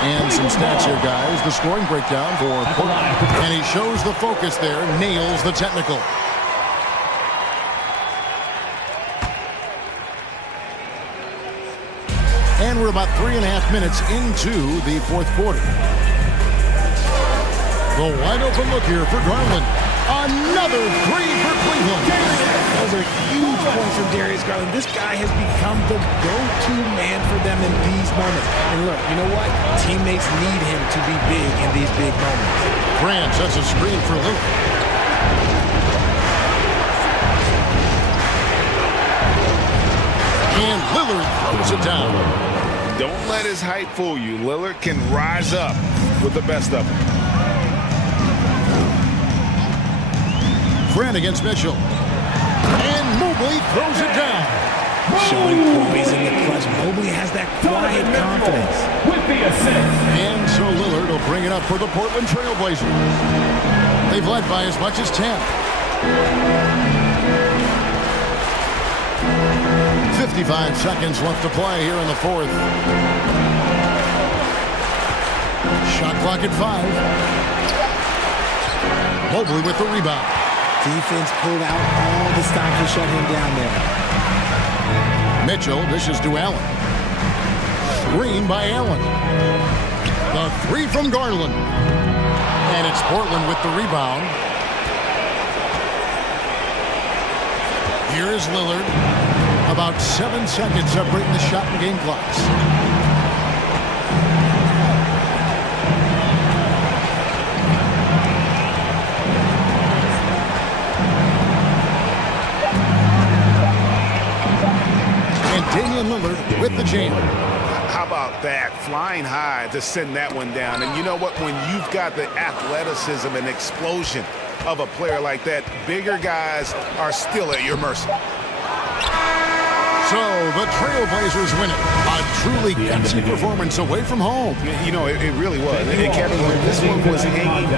And some stats here, guys. The scoring breakdown for Portland. And he shows the focus there, nails the technical. And we're about 3.5 minutes into the fourth quarter. The wide open look here for Garland. Another three for Cleveland. Those are huge point from Darius Garland. This guy has become the go-to man for them in these moments. And look, you know what? Teammates need him to be big in these big moments. Grant sets a screen for Lillard. And Lillard throws it down. Don't let his height fool you. Lillard can rise up with the best of them. Grant against Mitchell. And Mobley throws it down. Showing poise in the clutch. Mobley has that quiet confidence. With the assist. And so Lillard will bring it up for the Portland Trail Blazers. They've led by as much as 10. 55 seconds left to play here in the fourth. Shot clock at 5. Mobley with the rebound. Defense pulled out all the stops to shut him down there. Mitchell dishes to Allen. Green by Allen. The three from Garland. And it's Portland with the rebound. Here is Lillard. About 7 seconds separating the shot and game clocks. And Damian Lillard with the jam. How about that? Flying high to send that one down. And you know what? When you've got the athleticism and explosion of a player like that, bigger guys are still at your mercy. So the Trailblazers win it. A truly gutsy performance away from home. You know, it really was. And Kevin, when this one was hanging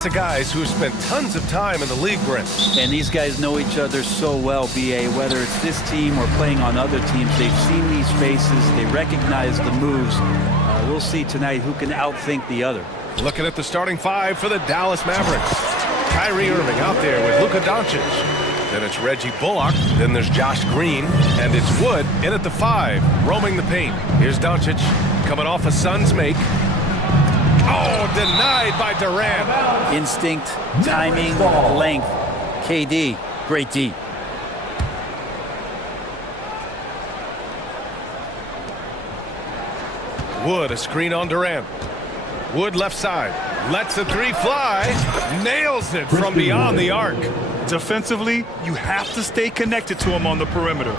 To guys who have spent tons of time in the league, Brent. And these guys know each other so well, BA, whether it's this team or playing on other teams. They've seen these faces. They recognize the moves. We'll see tonight who can outthink the other. Looking at the starting five for the Dallas Mavericks. Kyrie Irving out there with Luka Doncic. Then it's Reggie Bullock. Then there's Josh Green. And it's Wood in at the 5, roaming the paint. Here's Doncic coming off a Suns make. Oh, denied by Durant. Instinct, timing, length. KD, great D. Wood, a screen on Durant. Wood left side. Lets the 3 fly. Nails it from beyond the arc. Defensively, you have to stay connected to him on the perimeter.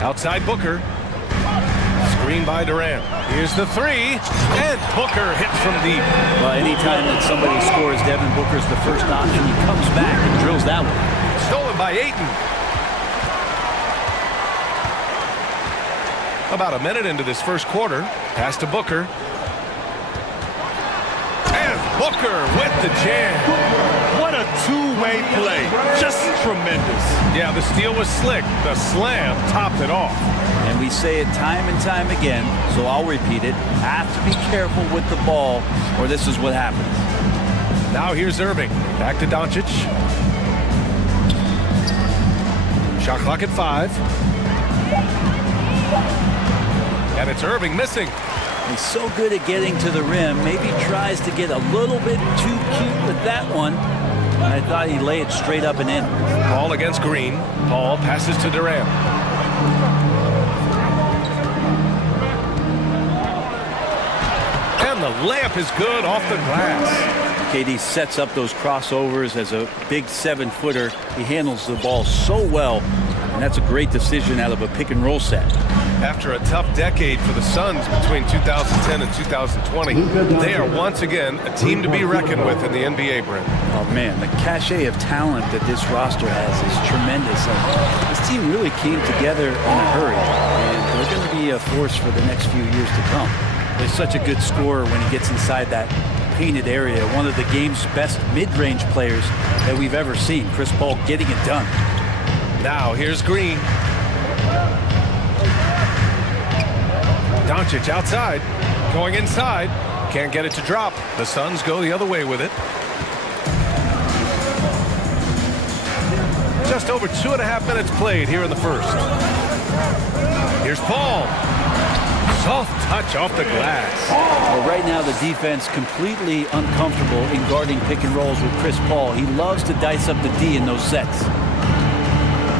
Outside Booker. Screen by Durant. Here's the 3. And Booker hits from deep. Well, anytime that somebody scores, Devin Booker's the first option. He comes back and drills that one. Stolen by Ayton. About a minute into this first quarter. Pass to Booker. And Booker with the jam. What a two-way play. Just tremendous. Yeah, the steal was slick. The slam topped it off. And we say it time and time again, so I'll repeat it. Have to be careful with the ball, or this is what happens. Now here's Irving. Back to Doncic. Shot clock at 5. And it's Irving missing. He's so good at getting to the rim. Maybe tries to get a little bit too cute with that one. I thought he'd lay it straight up and in. Paul against Green. Paul passes to Durant. And the layup is good off the glass. KD sets up those crossovers as a big 7-footer. He handles the ball so well, and that's a great decision out of a pick-and-roll set. After a tough decade for the Suns between 2010 and 2020, they are once again a team to be reckoned with in the NBA, Brent. Oh, man, the cachet of talent that this roster has is tremendous. This team really came together in a hurry, and they're going to be a force for the next few years to come. He's such a good scorer when he gets inside that painted area. One of the game's best mid-range players that we've ever seen. Chris Paul getting it done. Now here's Green. Doncic outside, going inside. Can't get it to drop. The Suns go the other way with it. Just over 2.5 minutes played here in the first. Here's Paul. Soft touch off the glass. Well, right now the defense completely uncomfortable in guarding pick and rolls with Chris Paul. He loves to dice up the D in those sets.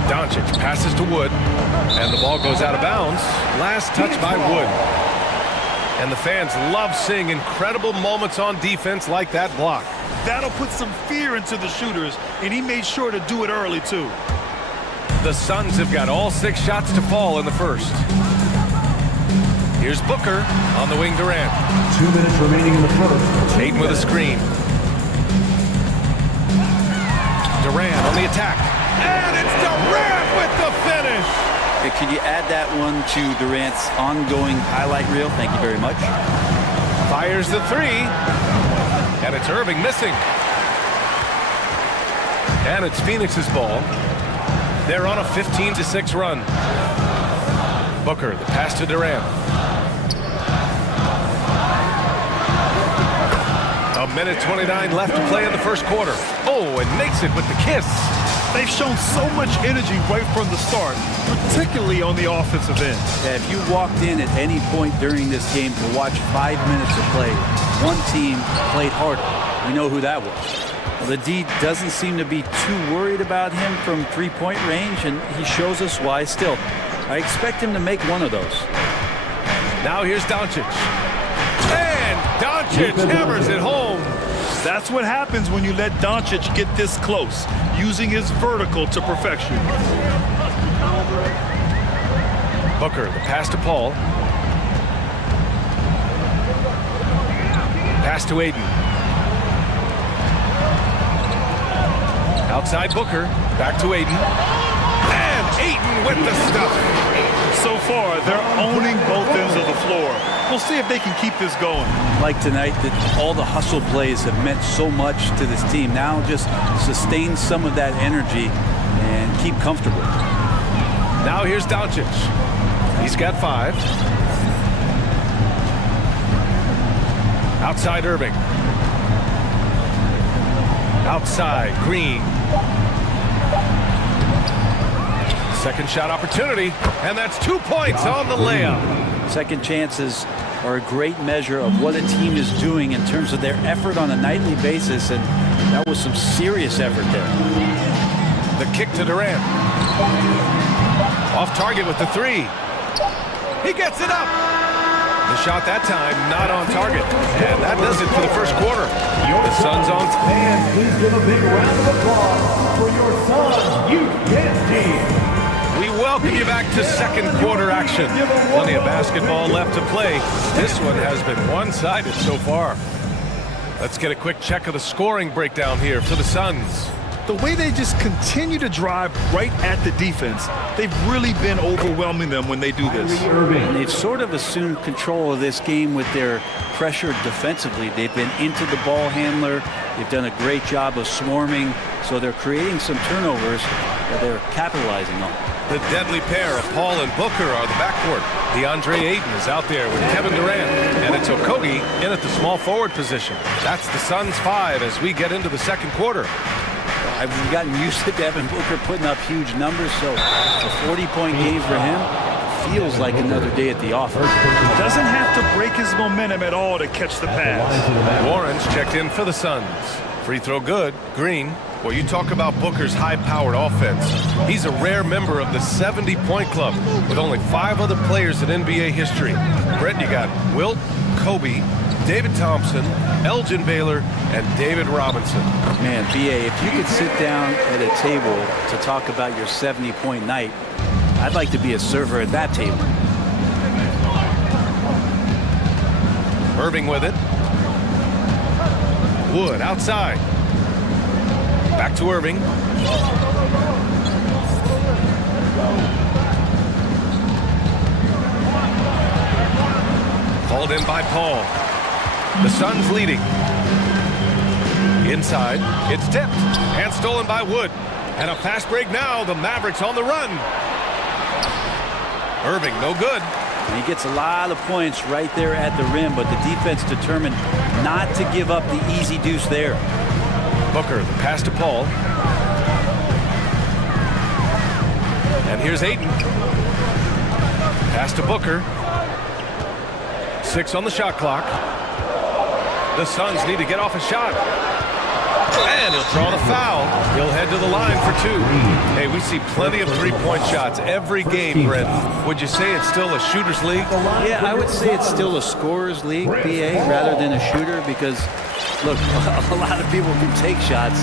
Doncic passes to Wood, and the ball goes out of bounds. Last touch by Wood. And the fans love seeing incredible moments on defense like that block. That'll put some fear into the shooters, and he made sure to do it early, too. The Suns have got all 6 shots to fall in the first. Here's Booker on the wing, Durant. 2 minutes remaining in the first. Ayton with a screen. Durant on the attack. And it's Durant with the finish. Hey, could you add that one to Durant's ongoing highlight reel? Thank you very much. Fires the 3. And it's Irving missing. And it's Phoenix's ball. They're on a 15-6 run. Booker, the pass to Durant. A minute 29 left to play in the first quarter. Oh, and makes it with the kiss. They've shown so much energy right from the start, particularly on the offensive end. Yeah, if you walked in at any point during this game to watch 5 minutes of play, one team played harder. We know who that was. Well, the D doesn't seem to be too worried about him from three-point range, and he shows us why still. I expect him to make one of those. Now here's Doncic. And Doncic hammers it home. That's what happens when you let Doncic get this close, using his vertical to perfection. Booker, the pass to Paul. Pass to Aiden. Outside Booker, back to Aiden. And Aiden with the stuff. So far, they're owning both ends of the floor. We'll see if they can keep this going. Like tonight, that all the hustle plays have meant so much to this team. Now just sustain some of that energy and keep comfortable. Now here's Doncic. He's got 5. Outside Irving. Outside Green. Second shot opportunity, and that's 2 points on the layup. Second chances are a great measure of what a team is doing in terms of their effort on a nightly basis, and that was some serious effort there. The kick to Durant. Off target with the 3. He gets it up. The shot that time not on target. And that does it for the first quarter. The Suns on. And please give a big round of applause for your Suns Youth Dance Team. We welcome you back to second quarter action. Plenty of basketball left to play. This one has been one-sided so far. Let's get a quick check of the scoring breakdown here for the Suns. The way they just continue to drive right at the defense, they've really been overwhelming them when they do this. And they've sort of assumed control of this game with their pressure defensively. They've been into the ball handler. They've done a great job of swarming. So they're creating some turnovers that they're capitalizing on. The deadly pair of Paul and Booker are the backcourt. DeAndre Ayton is out there with Kevin Durant. And it's Okogie in at the small forward position. That's the Suns 5 as we get into the second quarter. I've gotten used to Devin Booker putting up huge numbers, so a 40-point game for him feels like another day at the office. Doesn't have to break his momentum at all to catch the pass. Warren's checked in for the Suns. Free throw good. Green. Well, you talk about Booker's high-powered offense. He's a rare member of the 70-point club with only 5 other players in NBA history. Brett, you got Wilt, Kobe, David Thompson, Elgin Baylor, and David Robinson. Man, B.A., if you could sit down at a table to talk about your 70-point night, I'd like to be a server at that table. Irving with it. Wood outside. Back to Irving. Called in by Paul. The Suns leading. Inside, it's tipped and stolen by Wood. And a fast break now. The Mavericks on the run. Irving, no good. And he gets a lot of points right there at the rim, but the defense determined not to give up the easy deuce there. Booker, the pass to Paul. And here's Ayton. Pass to Booker. 6 on the shot clock. The Suns need to get off a shot. And he'll draw the foul. He'll head to the line for 2. Hey, we see plenty of three-point shots every game, Brent. Would you say it's still a shooter's league? Yeah, I would say it's still a scorer's league, BA, rather than a shooter, because, look, a lot of people can take shots.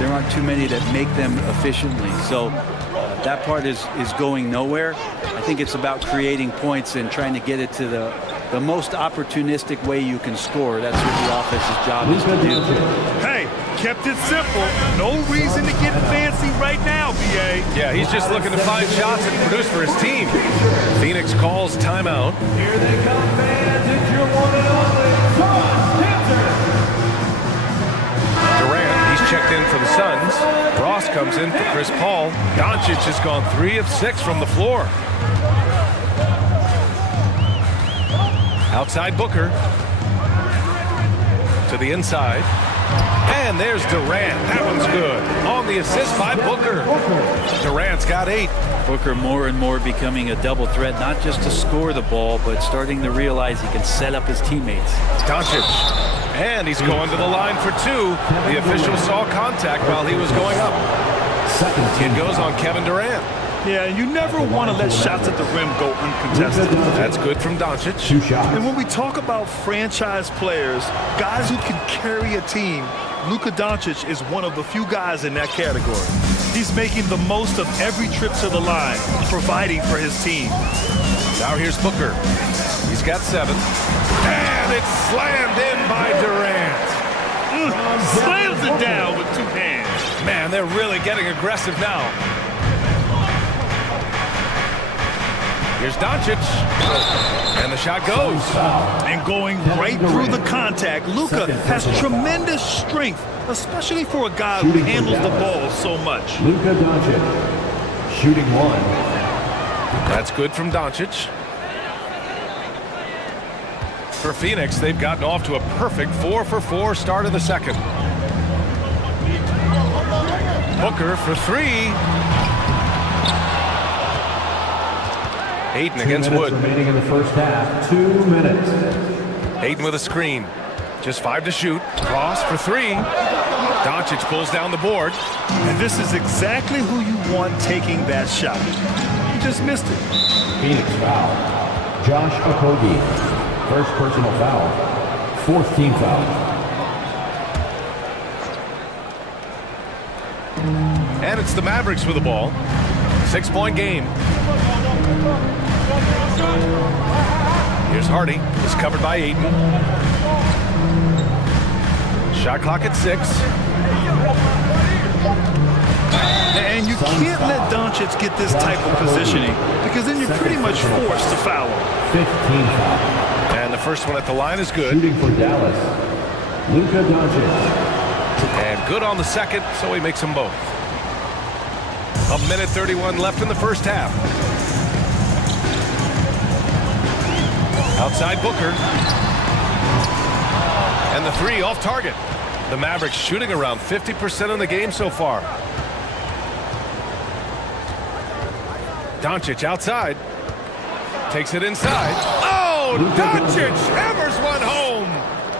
There aren't too many that make them efficiently. So that part is going nowhere. I think it's about creating points and trying to get it to the most opportunistic way you can score. That's what the offense's job is to do. Hey, kept it simple. No reason to get fancy right now, B.A. Yeah, he's just looking to find shots and produce for his team. Phoenix calls timeout. Here they come, fans. It's your one and only Durant, he's checked in for the Suns. Ross comes in for Chris Paul. Doncic has gone 3 of 6 from the floor. Outside Booker. To the inside. And there's Durant. That one's good. On the assist by Booker. Durant's got 8. Booker more and more becoming a double threat, not just to score the ball, but starting to realize he can set up his teammates. Doncic. And he's going to the line for 2. The official saw contact while he was going up. It goes on Kevin Durant. Yeah, and you never want to let shots at the rim go uncontested. That's good from Doncic. And when we talk about franchise players, guys who can carry a team, Luka Doncic is one of the few guys in that category. He's making the most of every trip to the line, providing for his team. Now here's Booker. He's got 7. And it's slammed in by Durant. Slams it down with 2 hands. Man, they're really getting aggressive now. Here's Doncic. And the shot goes. And going right through the contact, Luka has tremendous strength, especially for a guy who handles the ball so much. Luka Doncic, shooting 1. That's good from Doncic. For Phoenix, they've gotten off to a perfect 4-for-4 start of the second. Booker for 3. Ayton against Wood. Remaining in the first half, 2 minutes. Ayton with a screen. Just 5 to shoot. Cross for 3. Doncic pulls down the board. And this is exactly who you want taking that shot. He just missed it. Phoenix foul. Josh Okogie. First personal foul. 4th team foul. And it's the Mavericks with the ball. 6-point game. Here's Hardy. He's covered by Ayton. Shot clock at 6. And you can't let Doncic get this type of positioning because then you're pretty much forced to foul him. 15 foul. And the first one at the line is good. Shooting for Dallas, Luka Doncic. And good on the second, so he makes them both. 1:31 left in the first half. Outside Booker. And the 3 off target. The Mavericks shooting around 50% in the game so far. Doncic outside. Takes it inside. Oh, Doncic hammers one home.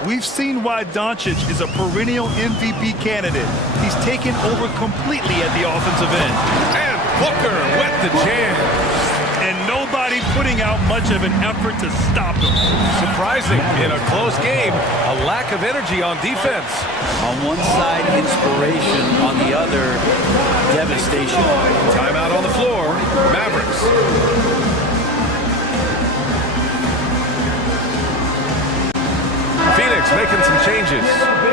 We've seen why Doncic is a perennial MVP candidate. He's taken over completely at the offensive end. And Booker with the jam. And nobody putting out much of an effort to stop him. Surprising in a close game, a lack of energy on defense. On one side, inspiration. On the other, devastation. Timeout on the floor. Mavericks. Phoenix making some changes.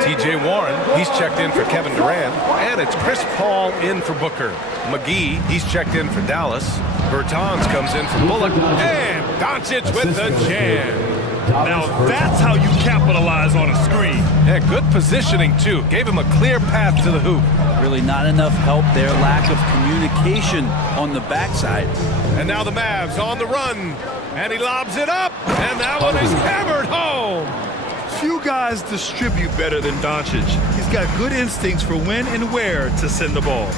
TJ Warren, he's checked in for Kevin Durant. And it's Chris Paul in for Booker. McGee, he's checked in for Dallas. Bertans comes in for Bullock. And Doncic with the jam. Now that's how you capitalize on a screen. Yeah, good positioning too. Gave him a clear path to the hoop. Really not enough help there. Lack of communication on the backside. And now the Mavs on the run. And he lobs it up. And that one is hammered home. Few guys distribute better than Doncic. He's got good instincts for when and where to send the ball.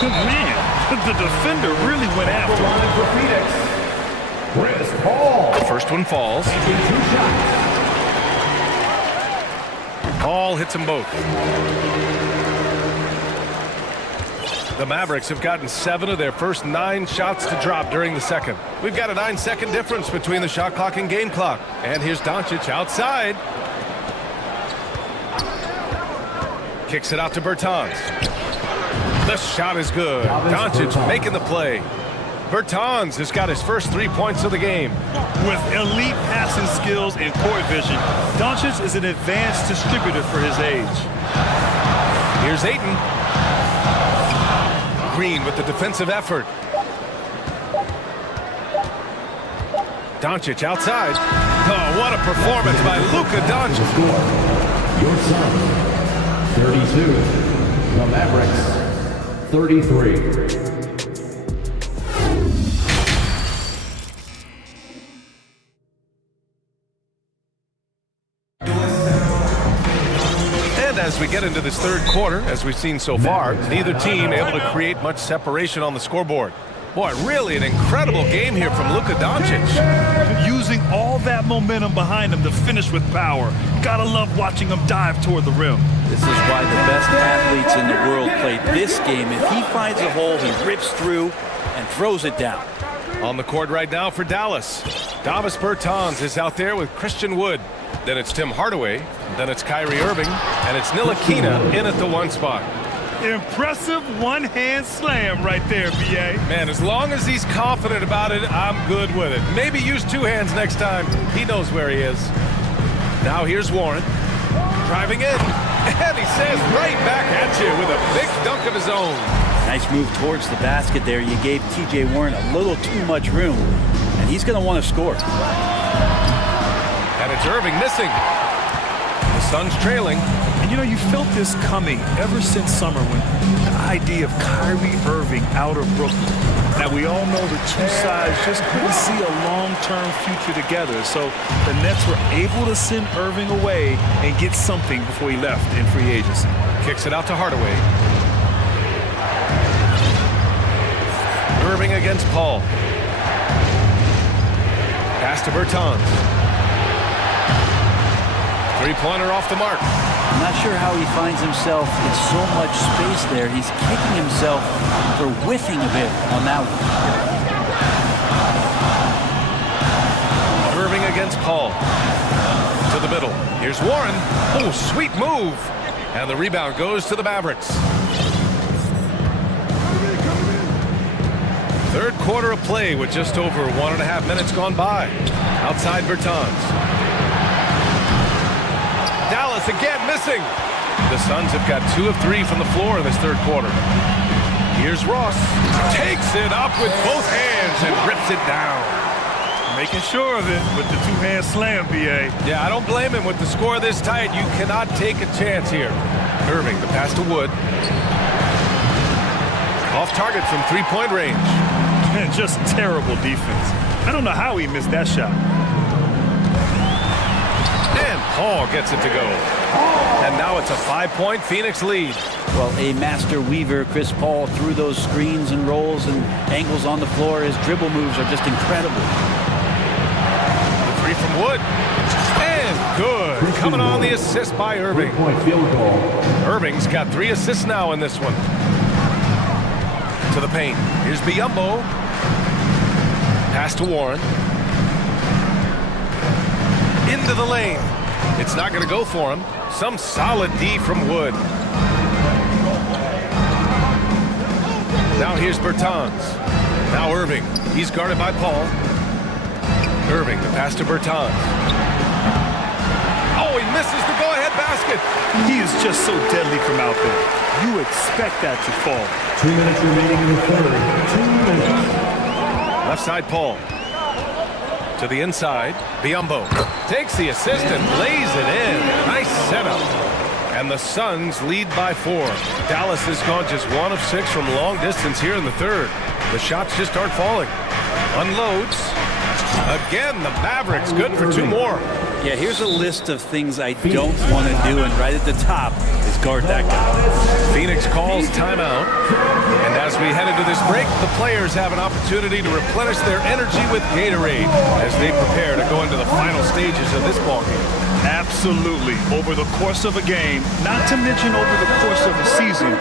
Man, the defender really went after him. For Phoenix, Chris Paul. The first one falls. Paul hits them both. The Mavericks have gotten 7 of their first 9 shots to drop during the second. We've got a 9-second difference between the shot clock and game clock. And here's Doncic outside. Kicks it out to Bertans. The shot is good. Doncic making the play. Bertans has got his first 3 points of the game. With elite passing skills and court vision, Doncic is an advanced distributor for his age. Here's Ayton. Green with the defensive effort. Doncic outside. Oh, what a performance by Luka Doncic. Your son, 32. The Mavericks, 33. As we get into this third quarter, as we've seen so far, neither team able to create much separation on the scoreboard. Boy, really an incredible game here from Luka Doncic. Using all that momentum behind him to finish with power. Gotta love watching him dive toward the rim. This is why the best athletes in the world play this game. If he finds a hole, he rips through and throws it down. On the court right now for Dallas, Davis Bertans is out there with Christian Wood. Then it's Tim Hardaway, then it's Kyrie Irving, and it's Ntilikina in at the 1 spot. Impressive one-hand slam right there, B.A. Man, as long as he's confident about it, I'm good with it. Maybe use 2 hands next time. He knows where he is. Now here's Warren, driving in, and he says right back at you with a big dunk of his own. Nice move towards the basket there. You gave T.J. Warren a little too much room, and he's going to want to score. And it's Irving missing. The Suns trailing. And you know, you felt this coming ever since summer when the idea of Kyrie Irving out of Brooklyn. Now, we all know the two sides just couldn't see a long-term future together. So the Nets were able to send Irving away and get something before he left in free agency. Kicks it out to Hardaway. Irving against Paul. Pass to Bertans. Three-pointer off the mark. I'm not sure how he finds himself in so much space there. He's kicking himself for whiffing a bit on that one. Irving against Paul. To the middle. Here's Warren. Oh, sweet move. And the rebound goes to the Mavericks. Third quarter of play with just over 1.5 minutes gone by. Outside Bertans. Dallas again missing. The Suns have got 2 of 3 from the floor in this third quarter. Here's Ross. Takes it up with both hands and rips it down. Making sure of it with the two-hand slam, B.A. Yeah, I don't blame him with the score this tight. You cannot take a chance here. Irving, the pass to Wood. Off target from 3-point range. Just terrible defense. I don't know how he missed that shot. And Paul gets it to go. And now it's a 5-point Phoenix lead. Well, a master weaver, Chris Paul, through those screens and rolls and angles on the floor. His dribble moves are just incredible. The 3 from Wood. And good. Coming on the assist by Irving. Irving's got 3 assists now in this one. To the paint. Here's Biyombo. Pass to Warren. Into the lane. It's not going to go for him. Some solid D from Wood. Now here's Bertans. Now Irving. He's guarded by Paul. Irving, the pass to Bertans. Oh, he misses the go-ahead basket. He is just so deadly from out there. You expect that to fall. 2 minutes remaining in the third. 2 minutes. Left side, Paul. To the inside, Biyombo takes the assist and lays it in. Nice setup. And the Suns lead by 4. Dallas has gone just 1 of 6 from long distance here in the third. The shots just aren't falling. Unloads. Again, the Mavericks good for 2 more. Yeah, here's a list of things I don't want to do, and right at the top is guard that guy. Phoenix calls timeout. And as we head into this break, the players have an opportunity to replenish their energy with Gatorade as they prepare to go into the final stages of this ballgame. Absolutely. Over the course of a game, not to mention over the course of a season, you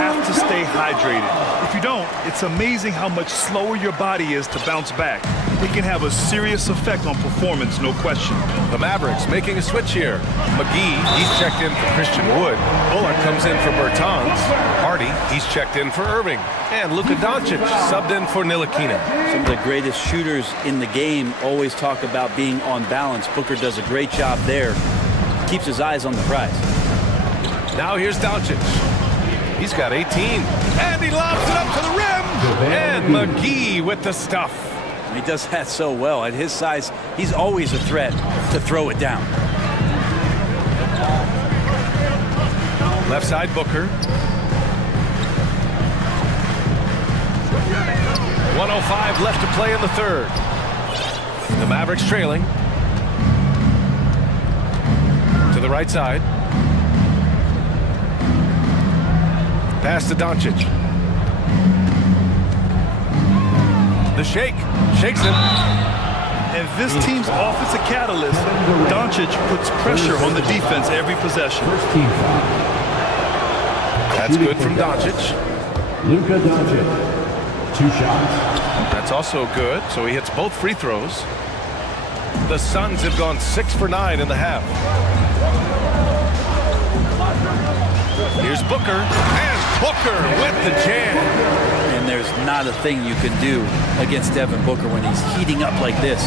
have to stay hydrated. If you don't, it's amazing how much slower your body is to bounce back. It can have a serious effect on performance, no question. The Mavericks making a switch here. McGee, he's checked in for Christian Wood. Bullock comes in for Bertans. Hardy, he's checked in for Irving. And Luka Doncic subbed in for Ntilikina. Some of the greatest shooters in the game always talk about being on balance. Booker does a great job there. Keeps his eyes on the prize. Now here's Doncic. He's got 18. And he lobs it up to the rim. And McGee with the stuff. He does that so well. At his size, he's always a threat to throw it down. Left side, Booker. 1:05 left to play in the third. The Mavericks trailing. To the right side. Pass to Doncic. The shake. Shakes him. And this team's offensive catalyst, Doncic, puts pressure on the defense every possession. That's good from Doncic. Luka Doncic, 2 shots. That's also good, so he hits both free throws. The Suns have gone 6 for 9 in the half. Here's Booker, and Booker with the jam. And there's not a thing you can do against Devin Booker when he's heating up like this.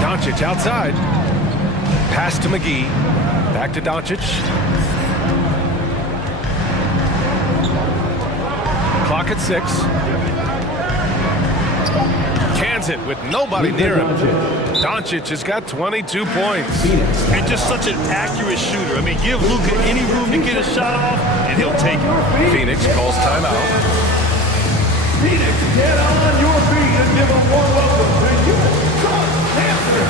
Doncic outside. Pass to McGee. Back to Doncic. Clock at 6. Cans it with nobody near him. Doncic has got 22 points. And just such an accurate shooter. I mean, give Luka any room to get a shot off, and he'll take it. Phoenix calls timeout. Phoenix, get on your feet and give a warm welcome to your champion.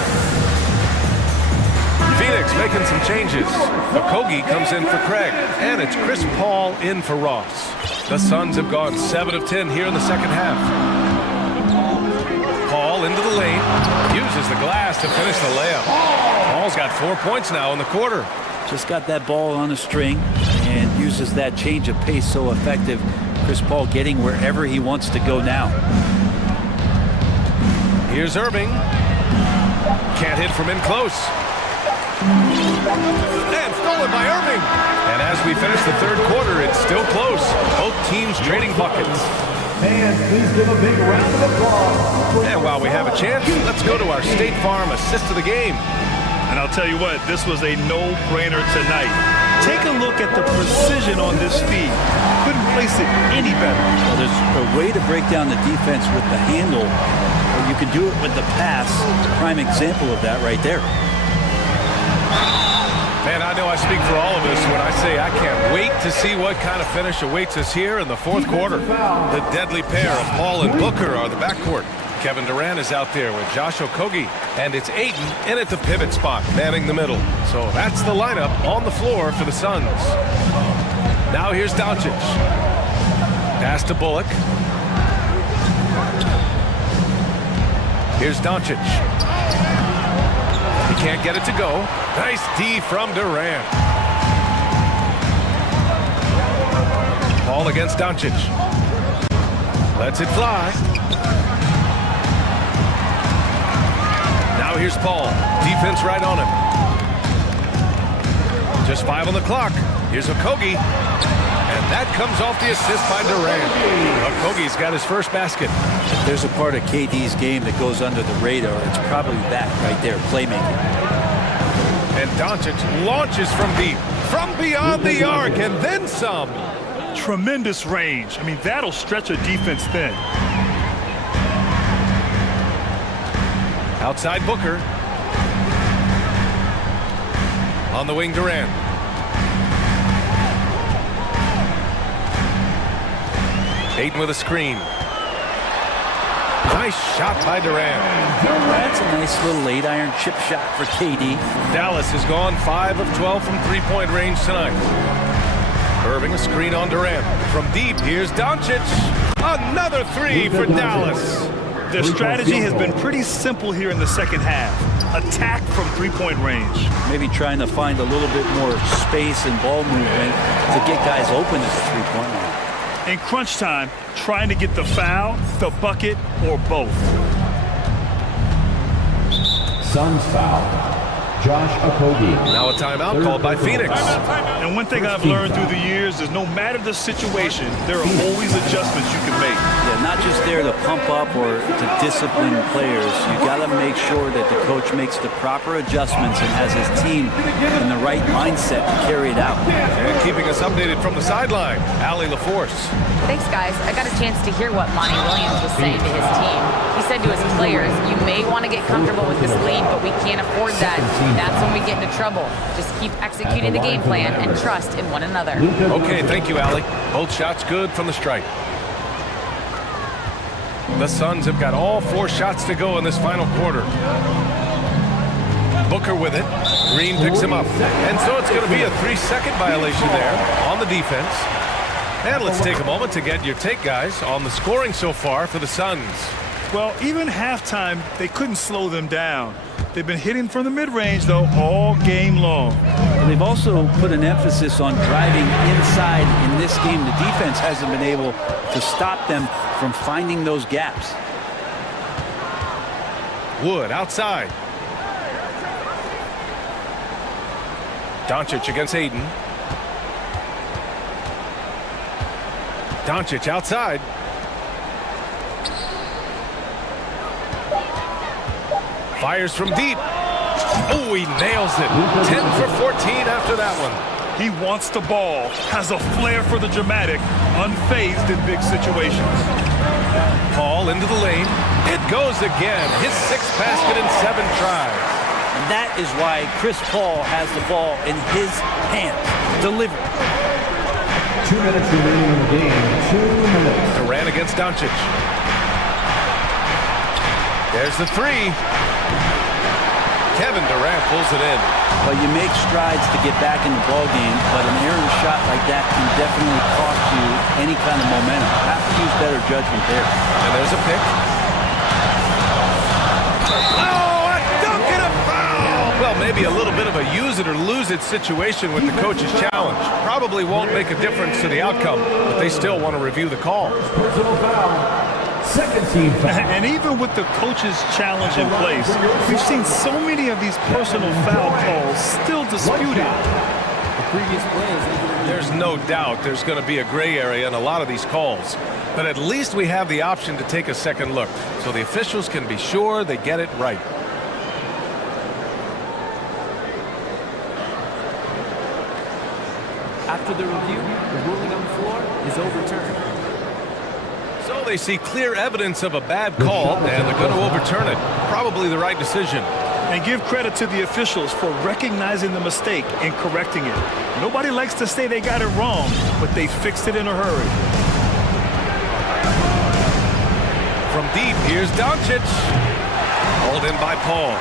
Phoenix making some changes. Okogie comes in for Craig, and it's Chris Paul in for Ross. The Suns have gone 7 of 10 here in the second half. Paul into the lane, uses the glass to finish the layup. Paul's got 4 points now in the quarter. Just got that ball on a string and uses that change of pace so effective. Chris Paul getting wherever he wants to go now. Here's Irving. Can't hit from in close. And stolen by Irving. And as we finish the third quarter, it's still close. Both teams trading buckets. Fans, please give a big round of applause. And while we have a chance, let's go to our State Farm assist of the game. And I'll tell you what, this was a no-brainer tonight. Take a look at the precision on this feed. Couldn't place it any better. Well, there's a way to break down the defense with the handle, or you can do it with the pass. Prime example of that right there. Man, I know I speak for all of us when I say I can't wait to see what kind of finish awaits us here in the fourth quarter. The deadly pair of Paul and Booker are the backcourt. Kevin Durant is out there with Josh Okogie, and it's Ayton in at the pivot spot, manning the middle. So that's the lineup on the floor for the Suns. Now here's Doncic. Pass to Bullock. Here's Doncic. He can't get it to go. Nice D from Durant. Paul against Doncic. Lets it fly. Now here's Paul. Defense right on him. Just 5 on the clock. Here's Okogie. And that comes off the assist by Durant. Okogie's got his first basket. If there's a part of KD's game that goes under the radar, it's probably that right there, playmaking. And Doncic launches from deep, from beyond the arc, and then some. Tremendous range. I mean, that'll stretch a defense thin. Outside Booker. On the wing, Durant. Ayton with a screen. Nice shot by Durant. That's a nice little 8-iron chip shot for KD. Dallas has gone 5 of 12 from three-point range tonight. Irving a screen on Durant. From deep, here's Doncic. Another 3 for Dallas. Their strategy has been pretty simple here in the second half. Attack from three-point range. Maybe trying to find a little bit more space and ball movement to get guys open at the three-point line. In crunch time, trying to get the foul, the bucket, or both. Suns foul. Josh Okogie. Now a timeout called by Phoenix. And one thing I've learned through the years is no matter the situation, there are always adjustments you can make. Yeah, not just there to pump up or to discipline players. You got to make sure that the coach makes the proper adjustments and has his team in the right mindset to carry it out. And keeping us updated from the sideline, Allie LaForce. Thanks, guys. I got a chance to hear what Monty Williams was saying to his team. He said to his players, you may want to get comfortable with this lead, but we can't afford that. That's when we get into trouble. Just keep executing the game plan and trust in one another. Okay, thank you, Allie. Both shots good from the stripe. The Suns have got all 4 shots to go in this final quarter. Booker with it. Green picks him up. And so it's going to be a 3-second violation there on the defense. And let's take a moment to get your take, guys, on the scoring so far for the Suns. Well, even halftime, they couldn't slow them down. They've been hitting from the mid-range, though, all game long. They've also put an emphasis on driving inside in this game. The defense hasn't been able to stop them from finding those gaps. Wood outside. Doncic against Aiden. Doncic outside. Fires from deep. Oh, he nails it. 10 for 14 after that one. He wants the ball, has a flair for the dramatic, unfazed in big situations. Paul into the lane. It goes again. His sixth basket in 7 tries. And that is why Chris Paul has the ball in his hands. Delivered. 2 minutes remaining in the game. 2 minutes. Durant against Doncic. There's the three. Kevin Durant pulls it in. Well, you make strides to get back in the ball game, but an errant shot like that can definitely cost you any kind of momentum. You have to use better judgment there. And there's a pick. Oh, a dunk and a foul! Well, maybe a little bit of a use it or lose it situation with the coach's challenge. Probably won't make a difference to the outcome, but they still want to review the call. Personal foul. Second team foul. And even with the coach's challenge in place, we've seen so many of these personal foul calls still disputed. The previous play There's no doubt there's going to be a gray area in a lot of these calls. But at least we have the option to take a second look, so the officials can be sure they get it right. After the review, the ruling on the floor is overturned. So they see clear evidence of a bad call, and they're going to overturn it. Probably the right decision. And give credit to the officials for recognizing the mistake and correcting it. Nobody likes to say they got it wrong, but they fixed it in a hurry. From deep, here's Doncic. Hauled in by Paul.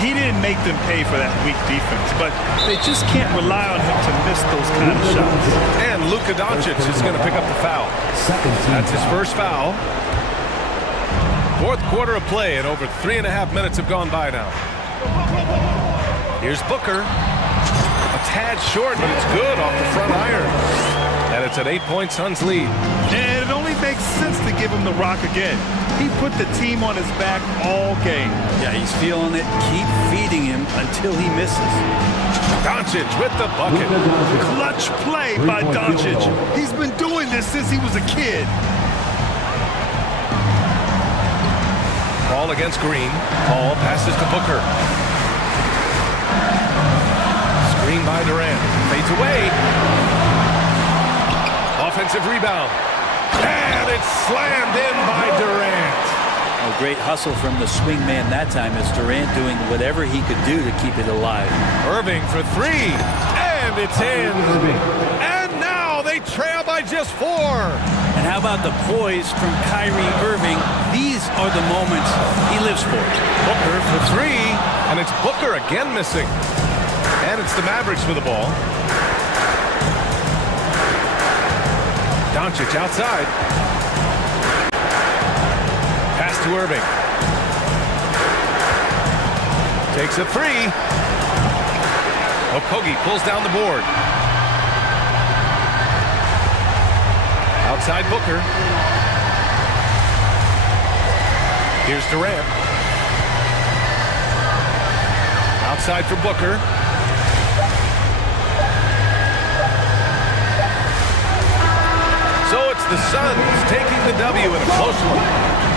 He didn't make them pay for that weak defense, but they just can't rely on him to miss those kind of shots. And Luka Doncic is going to pick up the foul. That's his first foul. Fourth quarter of play, and over 3.5 minutes have gone by now. Here's Booker. A tad short, but it's good off the front iron. And it's an 8-point Suns lead. And it only makes sense to give him the rock again. He put the team on his back all game. Yeah, he's feeling it. Keep feeding him until he misses. Doncic with the bucket. Clutch play by Doncic. He's been doing this since he was a kid. Ball against Green. Paul passes to Booker. Screen by Durant. Fades away. Offensive rebound. And it's slammed in by Durant. A great hustle from the swing man that time as Durant doing whatever he could do to keep it alive. Irving for three. And it's in. And now they trail by just 4. And how about the poise from Kyrie Irving? These are the moments he lives for. Booker for 3. And it's Booker again missing. And it's the Mavericks with the ball. Doncic outside. Pass to Irving. Takes a 3. Okogie pulls down the board. Outside Booker. Here's Durant. Outside for Booker. So it's the Suns taking the W in a close one.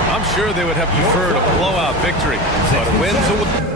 I'm sure they would have preferred a blowout victory, but a win's a win.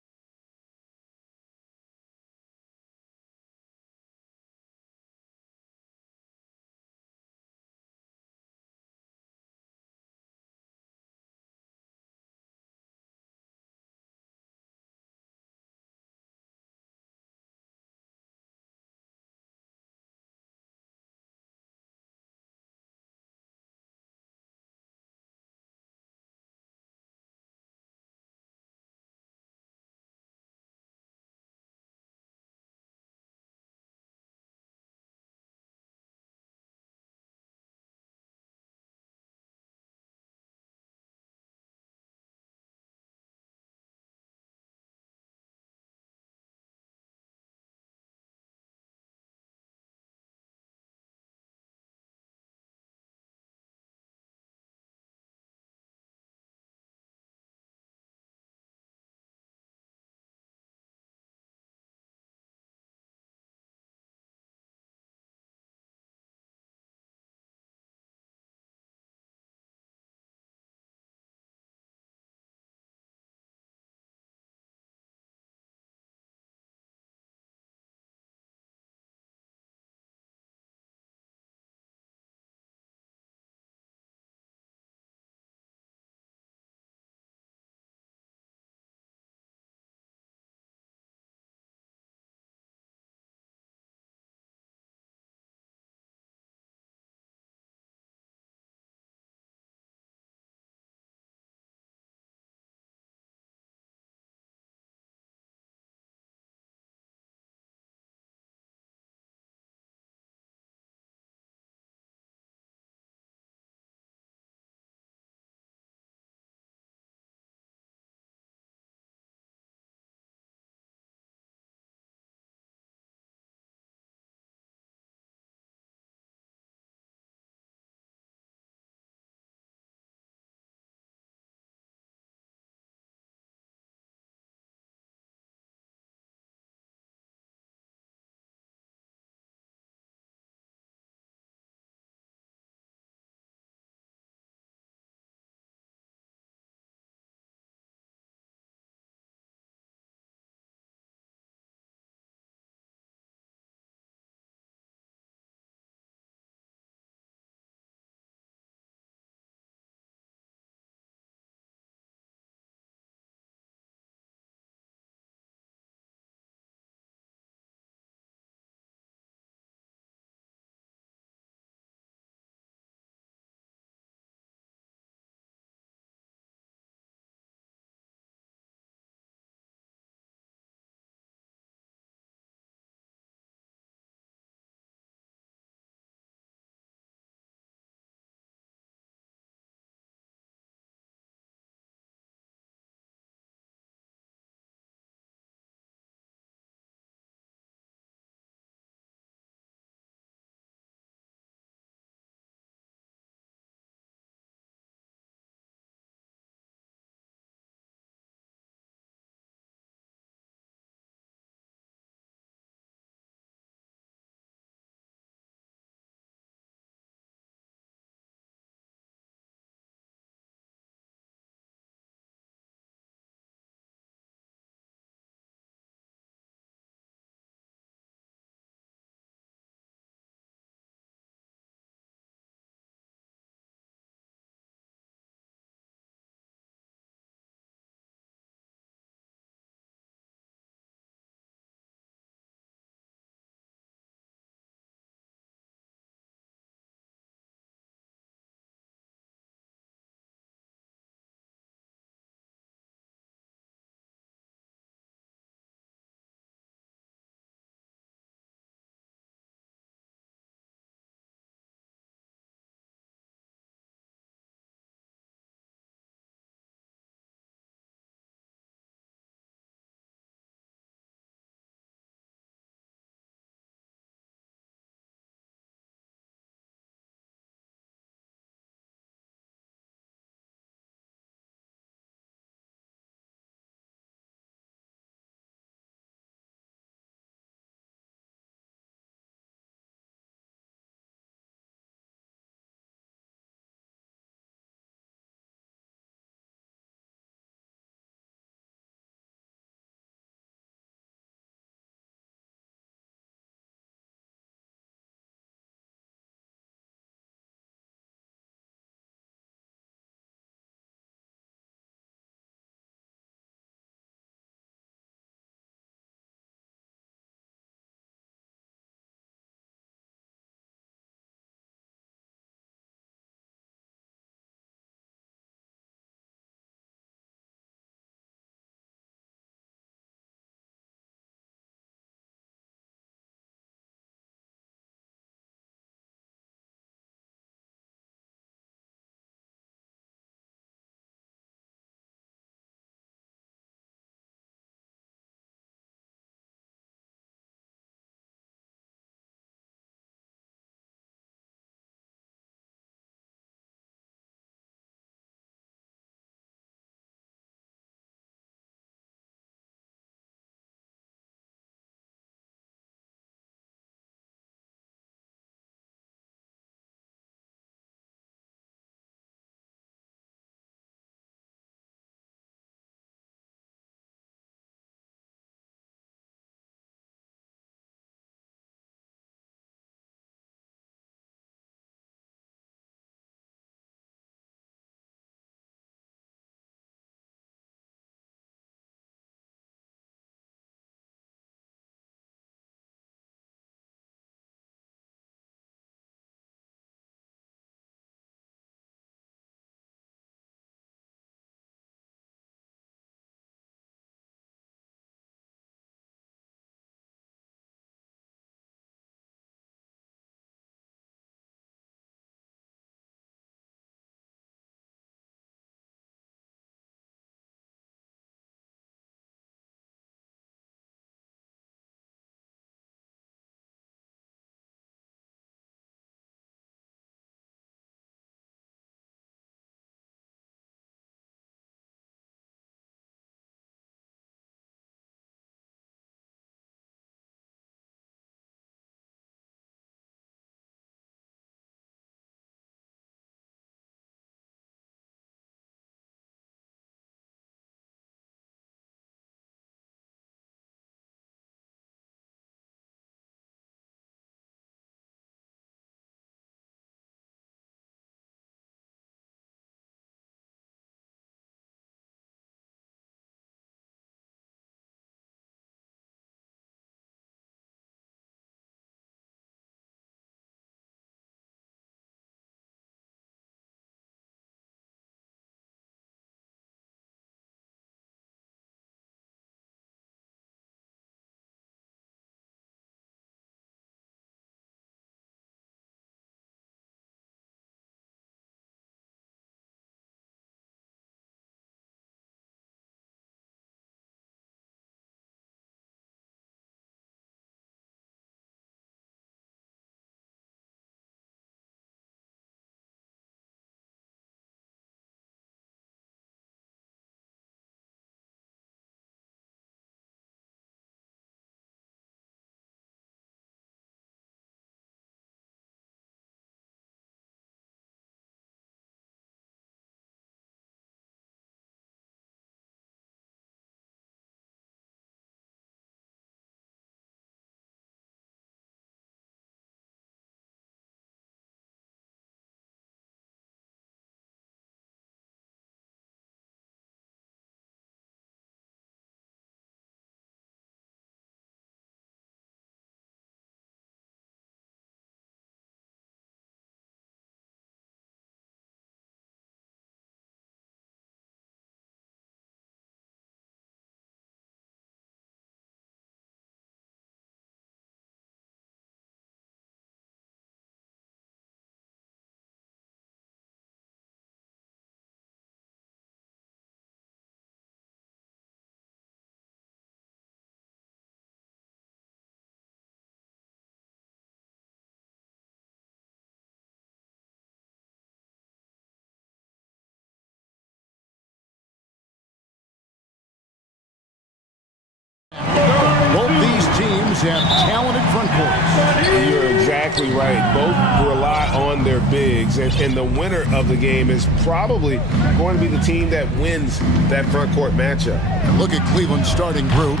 Teams have talented front courts. You're exactly right. Both rely on their bigs, and the winner of the game is probably going to be the team that wins that front court matchup. Look at Cleveland's starting group.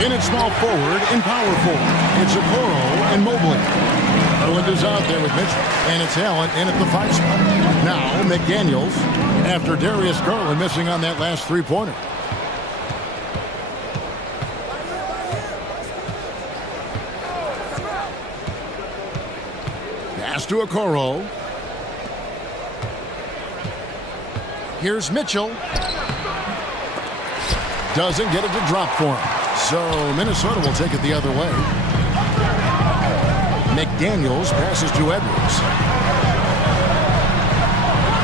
In at small forward and power forward, it's Okoro and Mobley. Garland is out there with Mitchell, and it's Allen in at the 5 spot. Now McDaniels, after Darius Garland missing on that last three-pointer. Pass to Okoro. Here's Mitchell. Doesn't get it to drop for him. So Minnesota will take it the other way. McDaniels passes to Edwards.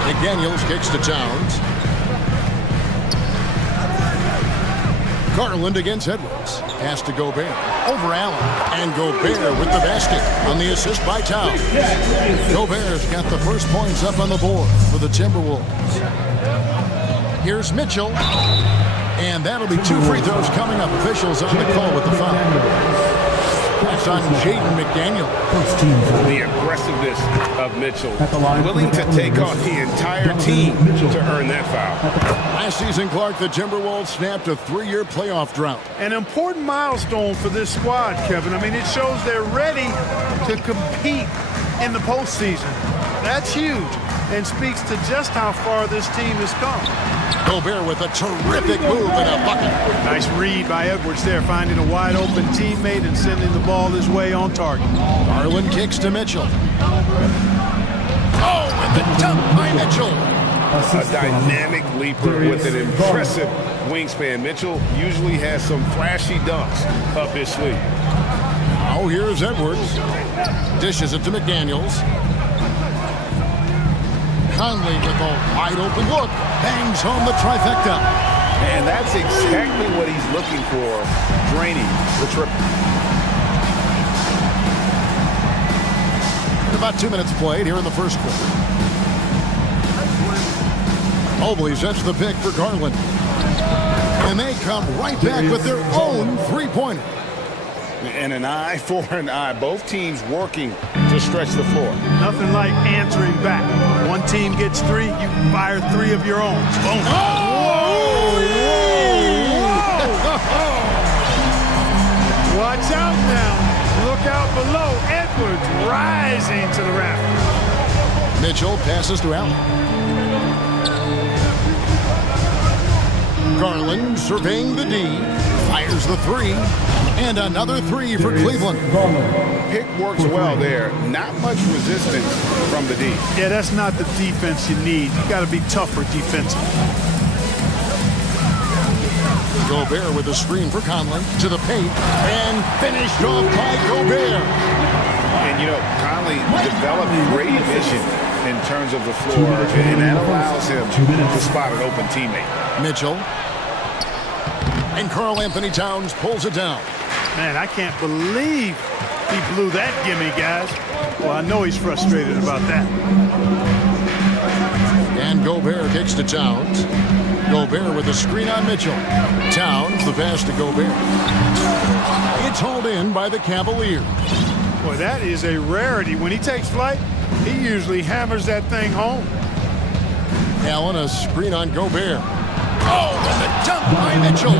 McDaniels kicks to Towns. Garland against Edwards. Pass to Gobert. Over Allen. And Gobert with the basket on the assist by Towns. Gobert's got the first points up on the board for the Timberwolves. Here's Mitchell. And that'll be 2 free throws coming up. Officials on the call with the foul. That's on Jaden McDaniel. The aggressiveness of Mitchell, willing to take on the entire team to earn that foul. Last season, Clark, the Timberwolves snapped a 3-year playoff drought. An important milestone for this squad, Kevin. I mean, it shows they're ready to compete in the postseason. That's huge and speaks to just how far this team has come. Gobert with a terrific move and a bucket. Nice read by Edwards there, finding a wide-open teammate and sending the ball his way on target. Garland kicks to Mitchell. Oh, and the dunk by Mitchell. A dynamic leaper with an impressive wingspan. Mitchell usually has some flashy dunks up his sleeve. Now here's Edwards. Dishes it to McDaniels. Conley with a wide-open look. Bangs home the trifecta. And that's exactly what he's looking for, draining the triple. And about 2 minutes played here in the first quarter. Mobley sets the pick for Garland. And they come right back with their own three-pointer. And an eye for an eye. Both teams working to stretch the floor. Nothing like answering back. One team gets 3, you fire 3 of your own. Boom. Oh! Whoa! Watch out now. Look out below. Edwards rising to the rafters. Mitchell passes to Allen. Garland surveying the D. Fires the 3. And another 3 for Cleveland. Pick works well there. Not much resistance from the D. Yeah, that's not the defense you need. You got to be tougher defensively. Gobert with a screen for Conley to the paint and finished off by Gobert. And you know, Conley developed great vision in terms of the floor, and that allows him to spot an open teammate. Mitchell. And Karl Anthony Towns pulls it down. Man, I can't believe he blew that gimme, guys. Well, I know he's frustrated about that. And Gobert kicks to Towns. Gobert with a screen on Mitchell. Towns, the pass to Gobert. It's hauled in by the Cavaliers. Boy, that is a rarity. When he takes flight, he usually hammers that thing home. Allen, a screen on Gobert. Oh, and the dunk by Mitchell.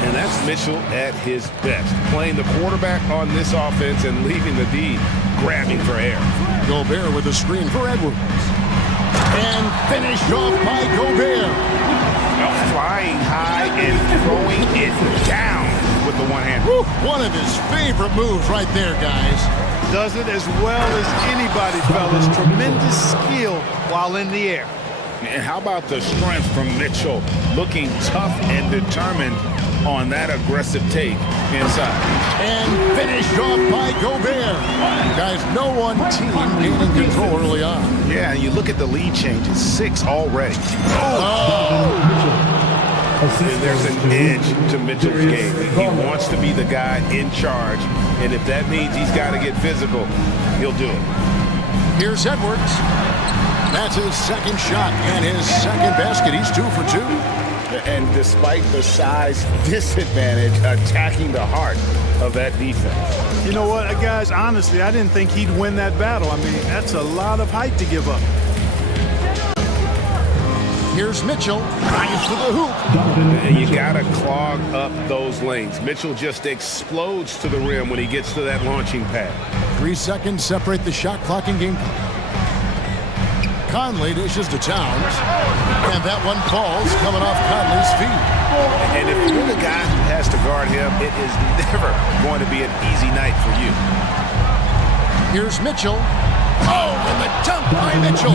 And that's Mitchell at his best. Playing the quarterback on this offense and leaving the D grabbing for air. Gobert with a screen for Edwards. And finished off by Gobert. Flying high and throwing it down with the one hand. One of his favorite moves right there, guys. Does it as well as anybody, fellas. Tremendous skill while in the air. And how about the strength from Mitchell, looking tough and determined on that aggressive take inside. And finished off by Gobert. Guys, no one team gaining control early on. Yeah, you look at the lead changes, 6 already. And there's an edge to Mitchell's game. He wants to be the guy in charge, and if that means he's got to get physical, he'll do it. Here's Edwards. That's his second shot and his second basket. He's 2 for 2. And despite the size disadvantage, attacking the heart of that defense. You know what, guys, honestly, I didn't think he'd win that battle. I mean, that's a lot of height to give up. Here's Mitchell, drives to the hoop. And you gotta clog up those lanes. Mitchell just explodes to the rim when he gets to that launching pad. 3 seconds separate the shot clock and game clock. Conley dishes to Towns, and that one falls coming off Conley's feet. And if you're the guy who has to guard him, it is never going to be an easy night for you. Here's Mitchell. Oh, and the dunk by Mitchell.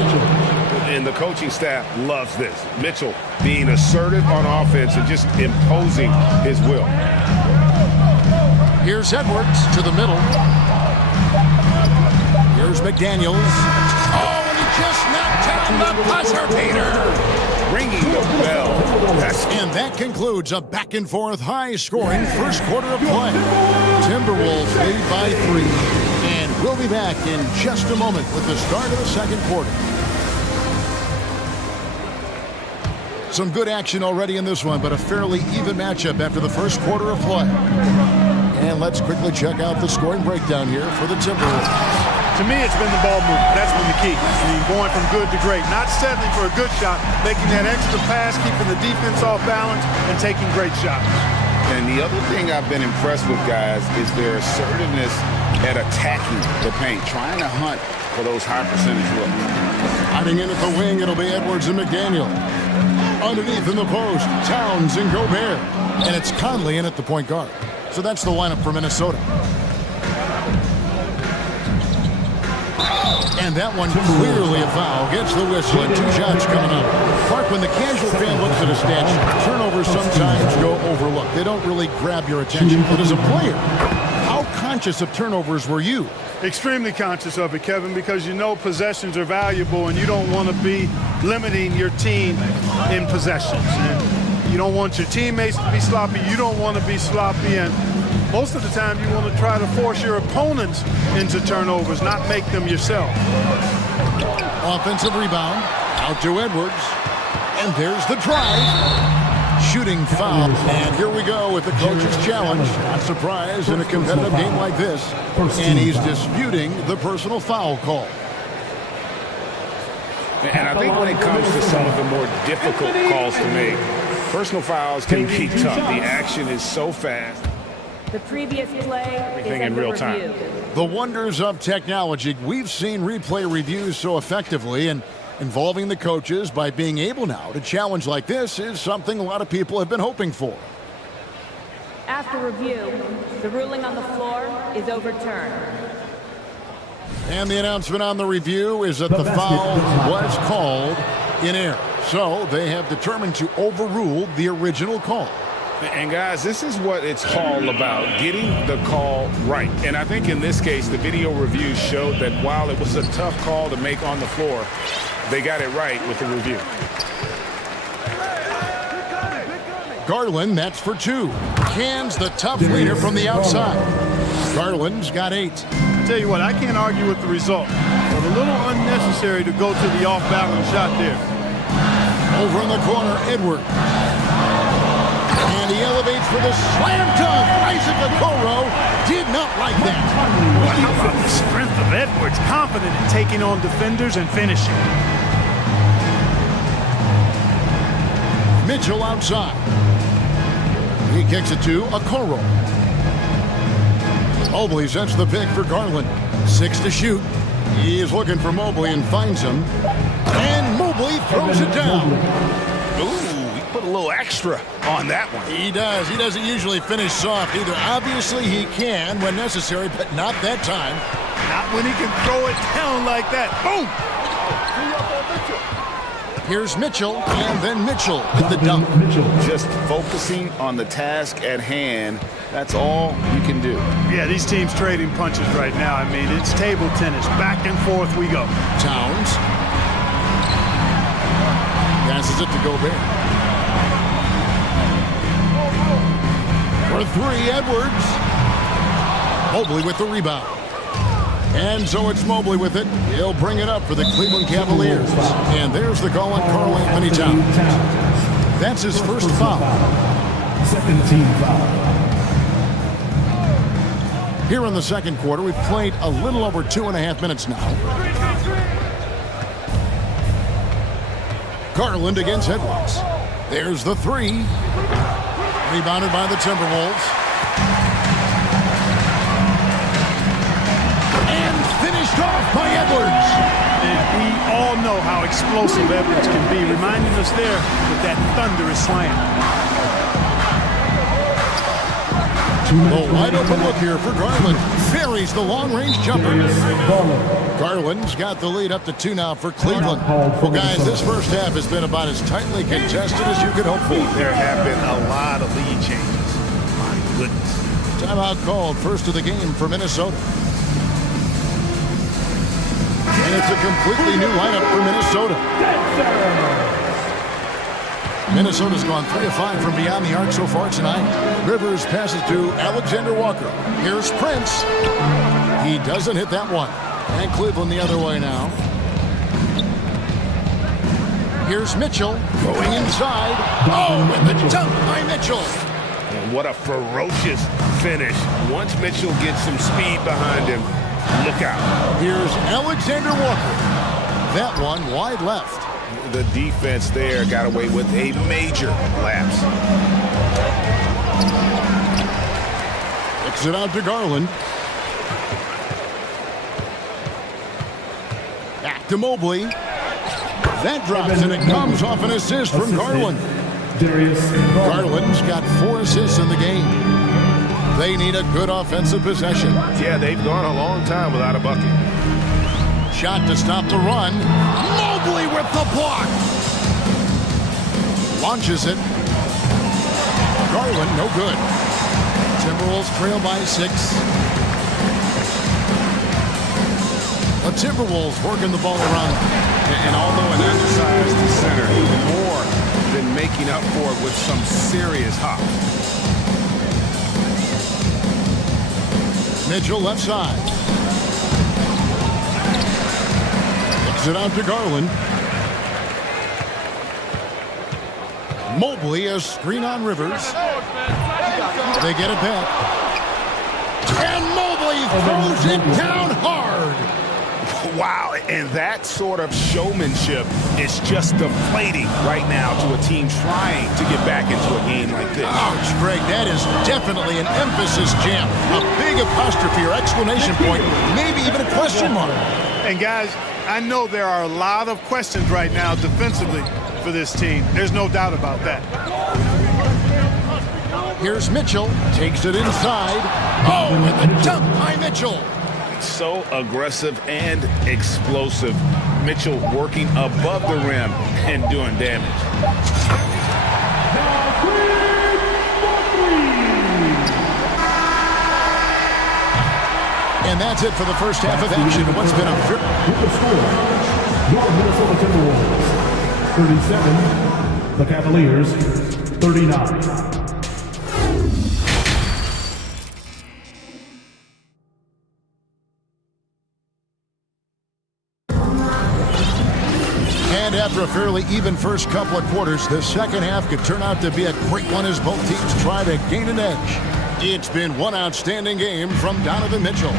And the coaching staff loves this. Mitchell being assertive on offense and just imposing his will. Here's Edwards to the middle. Here's McDaniels. Oh, and he just knocked down the buzzer beater. Ringing the bell. And that concludes a back-and-forth, high-scoring first quarter of play. Timberwolves lead by 3. And we'll be back in just a moment with the start of the second quarter. Some good action already in this one, but a fairly even matchup after the first quarter of play. And let's quickly check out the scoring breakdown here for the Timberwolves. To me, it's been the ball movement. That's been the key. I mean, going from good to great. Not settling for a good shot, making that extra pass, keeping the defense off balance, and taking great shots. And the other thing I've been impressed with, guys, is their assertiveness at attacking the paint, trying to hunt for those high percentage looks. Hiding in at the wing, it'll be Edwards and McDaniel. Underneath in the post, Towns and Gobert. And it's Conley in at the point guard. So that's the lineup for Minnesota. And that one clearly a foul. Gets the whistle and 2 shots coming up. Clark, when the casual fan looks at a stat, turnovers sometimes go overlooked. They don't really grab your attention. But as a player, how conscious of turnovers were you? Extremely conscious of it, Kevin, because you know possessions are valuable and you don't want to be limiting your team in possessions. And you don't want your teammates to be sloppy. You don't want to be sloppy. And most of the time you want to try to force your opponents into turnovers, not make them yourself. Offensive rebound. Out to Edwards. And there's the drive. Shooting foul. And here we go with the coach's challenge. Not surprised in a competitive game like this. And he's disputing the personal foul call. And I think when it comes to some of the more difficult calls to make, personal fouls can be tough. The action is so fast. The previous play Everything is in real time. The wonders of technology. We've seen replay reviews so effectively, and involving the coaches by being able now to challenge like this is something a lot of people have been hoping for. After review, the ruling on the floor is overturned. And the announcement on the review is that the foul was called in error. So they have determined to overrule the original call. And guys, this is what it's all about, getting the call right. And I think in this case, the video review showed that while it was a tough call to make on the floor, they got it right with the review. Garland, that's for 2. Cans the tough leader from the outside. Garland's got 8. I tell you what, I can't argue with the result. But a little unnecessary to go to the off-balance shot there. Over in the corner, Edwards. And he elevates for the slam dunk. Isaac Okoro did not like that. Well, how about the strength of Edwards? Confident in taking on defenders and finishing. Mitchell outside. He kicks it to Okoro. Mobley sets the pick for Garland. 6 to shoot. He is looking for Mobley and finds him. And Mobley throws it down. Ooh, he put a little extra on that one. He does. He doesn't usually finish soft either. Obviously, he can when necessary, but not that time. Not when he can throw it down like that. Boom! Here's Mitchell, and then Mitchell with the dunk. Just focusing on the task at hand. That's all you can do. Yeah, these teams trading punches right now. I mean, it's table tennis. Back and forth we go. Towns. Passes it to Gobert. For 3, Edwards. Mobley with the rebound. And so it's Mobley with it. He'll bring it up for the Cleveland Cavaliers. And there's the call on Karl Anthony Towns. That's his first foul. Second team foul. Here in the second quarter, we've played a little over 2.5 minutes now. Garland against Edwards. There's the three. Rebounded by the Timberwolves. And finished off by Edwards. And we all know how explosive Edwards can be, reminding us there with that thunderous slam. A wide open look here for Garland. Buries the long-range jumper. Garland's got the lead up to 2 now for Cleveland. Well, guys, this first half has been about as tightly contested as you could hope for. There have been a lot of lead changes. My goodness. Timeout called, first of the game for Minnesota. And it's a completely new lineup for Minnesota. Minnesota's gone 3 of 5 from beyond the arc so far tonight. Rivers passes to Alexander Walker. Here's Prince. He doesn't hit that one. And Cleveland the other way now. Here's Mitchell going inside. Oh, with the jump by Mitchell. And what a ferocious finish. Once Mitchell gets some speed behind him, look out. Here's Alexander Walker. That one wide left. The defense there got away with a major lapse. Kicks it out to Garland. Back to Mobley. That drops and it comes off an assist from Garland. Garland's got 4 assists in the game. They need a good offensive possession. Yeah, they've gone a long time without a bucket. Shot to stop the run. Mobley with the block. Launches it. Garland, no good. Timberwolves trail by 6. The Timberwolves working the ball around. And although an undersized center, more than making up for it with some serious hops. Mitchell left side. Kicks it out to Garland. Mobley, a screen on Rivers. They get it back. And Mobley throws it down hard. Wow, and that sort of showmanship is just deflating right now to a team trying to get back into a game like this. Ouch, Greg, that is definitely an emphasis jam. A big apostrophe or exclamation point, maybe even a question mark. And guys, I know there are a lot of questions right now defensively for this team. There's no doubt about that. Here's Mitchell, takes it inside. Oh, and the dunk by Mitchell. So aggressive and explosive. Mitchell working above the rim and doing damage. And that's it for the first half of action. What's been a with the score, your Minnesota Timberwolves 37, the Cavaliers 39. And after a fairly even first couple of quarters, the second half could turn out to be a great one as both teams try to gain an edge. It's been one outstanding game from Donovan Mitchell.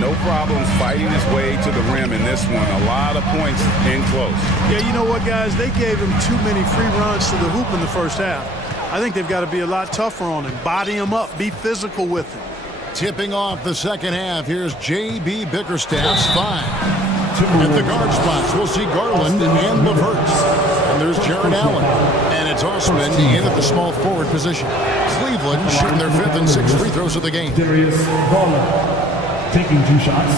No problems fighting his way to the rim in this one. A lot of points in close. Yeah, you know what, guys? They gave him too many free runs to the hoop in the first half. I think they've got to be a lot tougher on him. Body him up. Be physical with him. Tipping off the second half, here's J.B. Bickerstaff's 5. At the guard spots, we'll see Garland and LeVert. And there's Jared Allen. And it's Osman in at the small forward position. Cleveland shooting their 5th and 6th free throws of the game. Darius Garland taking 2 shots.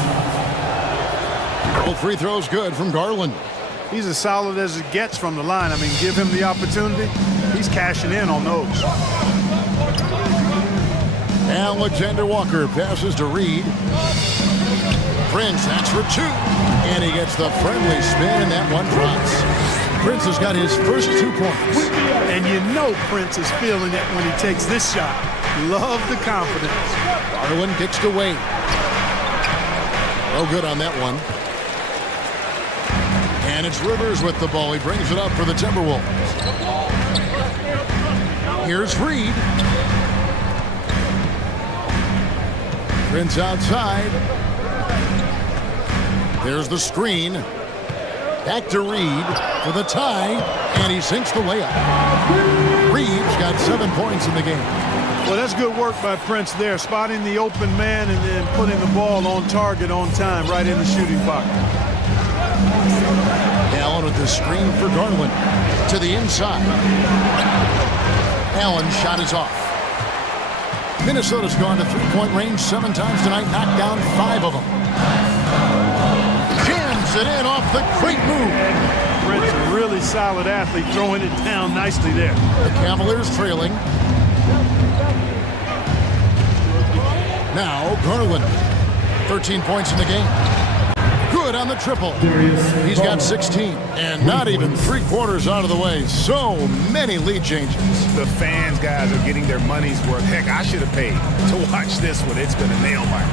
Both free throws good from Garland. He's as solid as it gets from the line. I mean, give him the opportunity. He's cashing in on those. Alexander Walker passes to Reed. Prince, that's for 2. And he gets the friendly spin, and that one drops. Prince has got his first 2 points. And you know Prince is feeling it when he takes this shot. Love the confidence. Garland kicks to Wade. No good on that one. And it's Rivers with the ball. He brings it up for the Timberwolves. Here's Reed. Prince outside. There's the screen. Back to Reed for the tie, and he sinks the layup. Reed's got 7 points in the game. Well, that's good work by Prince there, spotting the open man and then putting the ball on target on time, right in the shooting pocket. Allen with the screen for Garland. To the inside. Allen's shot is off. Minnesota's gone to three-point range 7 times tonight, knocked down 5 of them. Jams it in off the great move. Prince, a really solid athlete, throwing it down nicely there. The Cavaliers trailing. Now Garland, 13 points in the game. Good on the triple. He's got 16, and not even 3/4 out of the way. So many lead changes. The fans, guys, are getting their money's worth. Heck, I should have paid to watch this one. It's been a nail biter.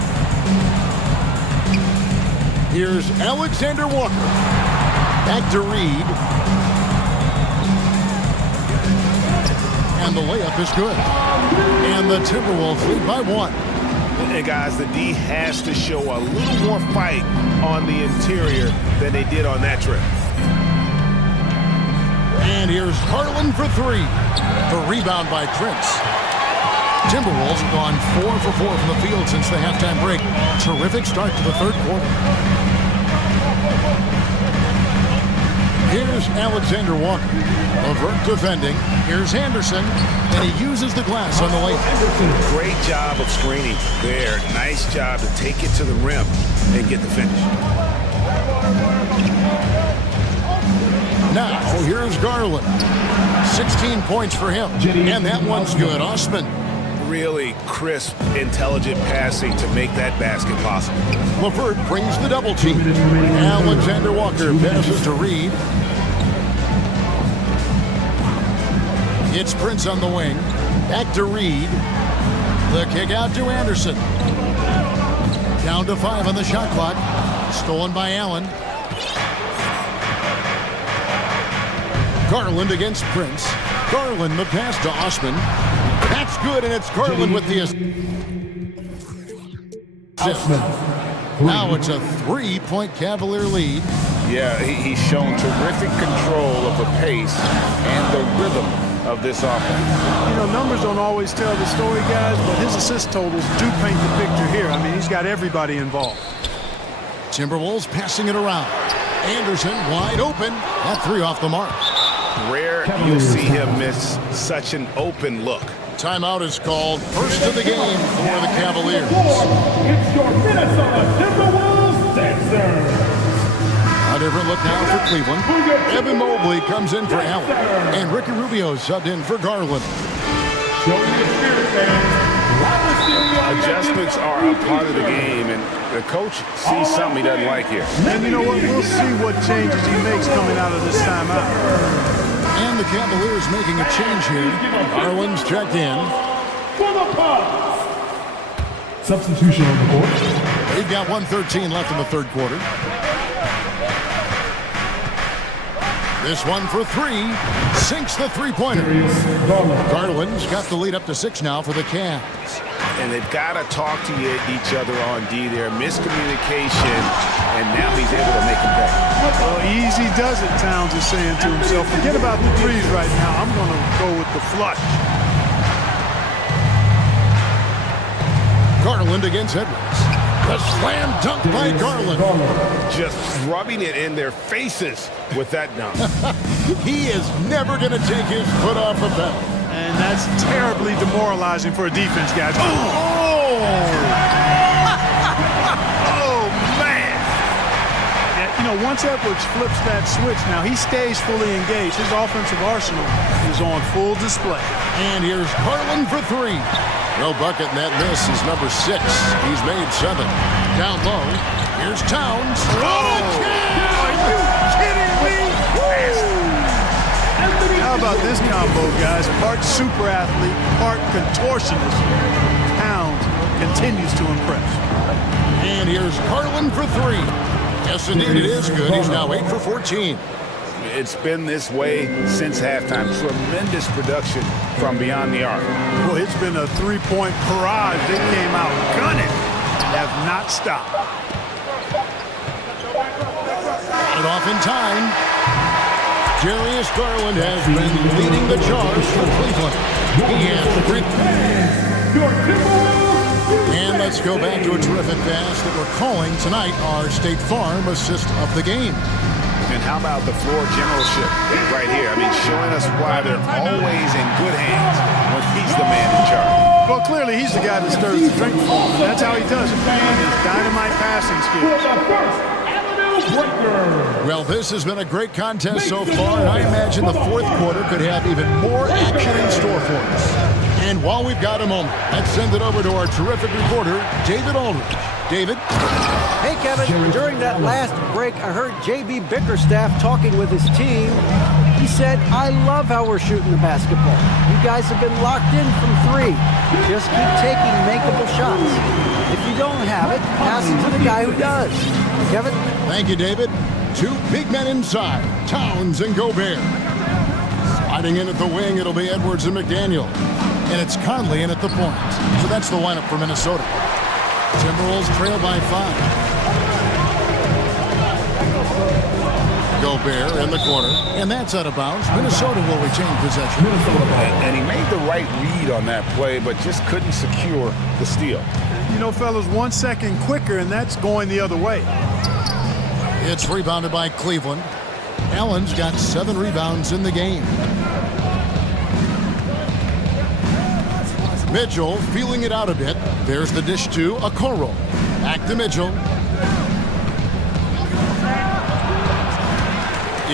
Here's Alexander Walker. Back to Reed. And the layup is good. And the Timberwolves lead by 1. And guys, the D has to show a little more fight on the interior than they did on that trip. And here's Garland for 3. The rebound by Prince. Timberwolves have gone 4 for 4 from the field since the halftime break. Terrific start to the third quarter. Here's Alexander Walker. Levert defending. Here's Anderson, and he uses the glass on the layup. Great job of screening there. Nice job to take it to the rim and get the finish. Now, here's Garland. 16 points for him, and that one's good. Osman. Really crisp, intelligent passing to make that basket possible. Levert brings the double team. Alexander Walker passes to Reed. It's Prince on the wing. Back to Reed. The kick out to Anderson. Down to 5 on the shot clock. Stolen by Allen. Garland against Prince. Garland the pass to Osman. That's good, and it's Garland with the assist. Now it's a 3-point Cavalier lead. Yeah, he's shown terrific control of the pace and the rhythm of this offense. You know, numbers don't always tell the story, guys, but his assist totals do paint the picture here. I mean, he's got everybody involved. Timberwolves passing it around. Anderson wide open. That 3 off the mark. Rare you'll see him miss such an open look. Timeout is called. First of the game for the Cavaliers. It's your Minnesota Timberwolves Dancers. A different look now for Cleveland. Evan Mobley comes in for Allen. And Ricky Rubio subbed in for Garland. Adjustments are a part of the game, and the coach sees something he doesn't like here. And you know what? We'll see what changes he makes coming out of this timeout. And the Cavaliers making a change here. Garland's checked in. For the Bucks. Substitution on the board. They've got 1:13 left in the third quarter. This one for 3. Sinks the three-pointer. Garland's got the lead up to 6 now for the Cavs. And they've got to talk to each other on D there. Miscommunication, and now he's able to make them pay. Well, easy does it, Towns is saying to himself. Forget about the threes right now. I'm going to go with the flush. Garland against Edwards. The slam dunk by Garland. Just rubbing it in their faces with that dunk. He is never going to take his foot off the pedal. And that's terribly demoralizing for a defense, guys. Oh, man. Yeah, you know, once Edwards flips that switch now, he stays fully engaged. His offensive arsenal is on full display. And here's Garland for 3. No bucket, and that miss is number 6. He's made 7. Down low, here's Towns. Oh! Are you kidding me? How about this combo, guys? Part super athlete, part contortionist. Towns continues to impress. And here's Garland for 3. Yes, indeed, it is good. He's now 8 for 14. It's been this way since halftime. Tremendous production from beyond the arc. Well, it's been a 3-point barrage. They came out gunning. have not stopped. It off in time. Darius Garland has been leading the charge for Cleveland. He has and let's go back to a terrific pass that we're calling tonight our State Farm assist of the game. And how about the floor generalship right here? I mean, showing us why they're always in good hands when he's the man in charge. Well, clearly he's the guy that stirs the drink for him. That's how he does it. His dynamite passing skills. Well, this has been a great contest so far, and I imagine the fourth quarter could have even more action in store for us. And while we've got a moment, let's send it over to our terrific reporter, David Aldridge. David? Hey, Kevin. During that last break, I heard J.B. Bickerstaff talking with his team. He said, I love how we're shooting the basketball. You guys have been locked in from three. Just keep taking makeable shots. If you don't have it, pass it to the guy who does. Kevin? Thank you, David. Two big men inside, Towns and Gobert. Sliding in at the wing, it'll be Edwards and McDaniel. And it's Conley in at the point. So that's the lineup for Minnesota. Timberwolves trail by 5. Gobert in the corner, and that's out of bounds. Minnesota will retain possession. And he made the right read on that play, but just couldn't secure the steal. You know, fellas, 1 second quicker, and that's going the other way. It's rebounded by Cleveland. Allen's got 7 rebounds in the game. Mitchell feeling it out a bit. There's the dish to Okoro. Back to Mitchell.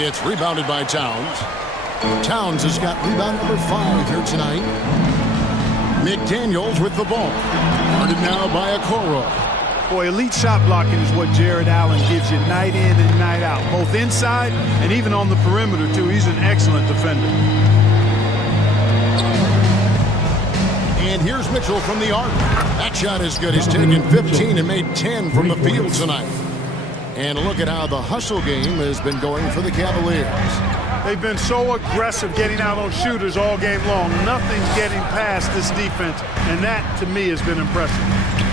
It's rebounded by Towns. Towns has got rebound number 5 here tonight. McDaniels with the ball. Guarded now by Okoro. Boy, elite shot blocking is what Jared Allen gives you night in and night out, both inside and even on the perimeter, too. He's an excellent defender. And here's Mitchell from the arc. That shot is good. He's taken 15 and made 10 from the field tonight. And look at how the hustle game has been going for the Cavaliers. They've been so aggressive getting out on shooters all game long. Nothing's getting past this defense, and that, to me, has been impressive.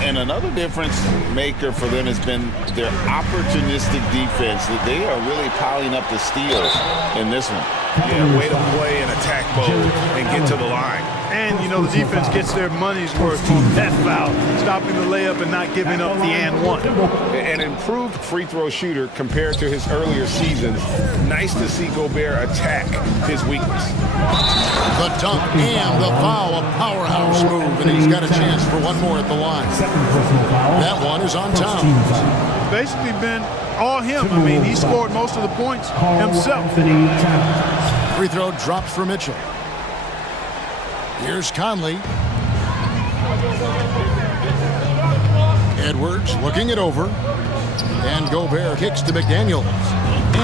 And another difference maker for them has been their opportunistic defense. They are really piling up the steals in this one. Yeah, way to play in attack mode and get to the line. And, you know, the defense gets their money's worth on that foul, stopping the layup and not giving up the and one. An improved free throw shooter compared to his earlier seasons. Nice to see Gobert attack his weakness. The dunk and the foul, a powerhouse move, and he's got a chance for one more at the line. That one is on Towns. Basically been all him. I mean, he scored most of the points himself. Free throw drops for Mitchell. Here's Conley. Edwards looking it over. And Gobert kicks to McDaniels.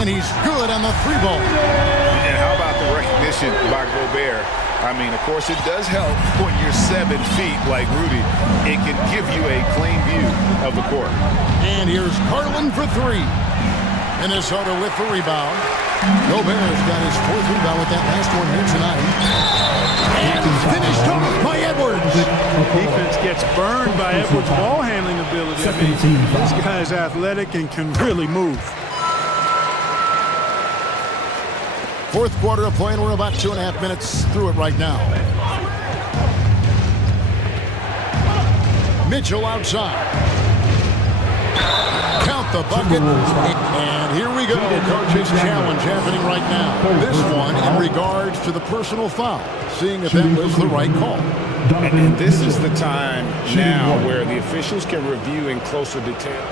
And he's good on the 3-ball. And how about the recognition by Gobert? I mean, of course, it does help when you're 7 feet like Rudy. It can give you a clean view of the court. And here's Garland for 3. Minnesota with the rebound. Gobert's got his 4th rebound with that last one here tonight. And finished off by Edwards. Defense gets burned by Edwards' ball handling ability. I mean, this guy's athletic and can really move. 4th quarter of play, and we're about 2.5 minutes through it right now. Mitchell outside. Count the bucket. And here we go. Coach's challenge happening right now. This one in regards to the personal foul. Seeing if that was the right call. And this is the time now where the officials can review in closer detail.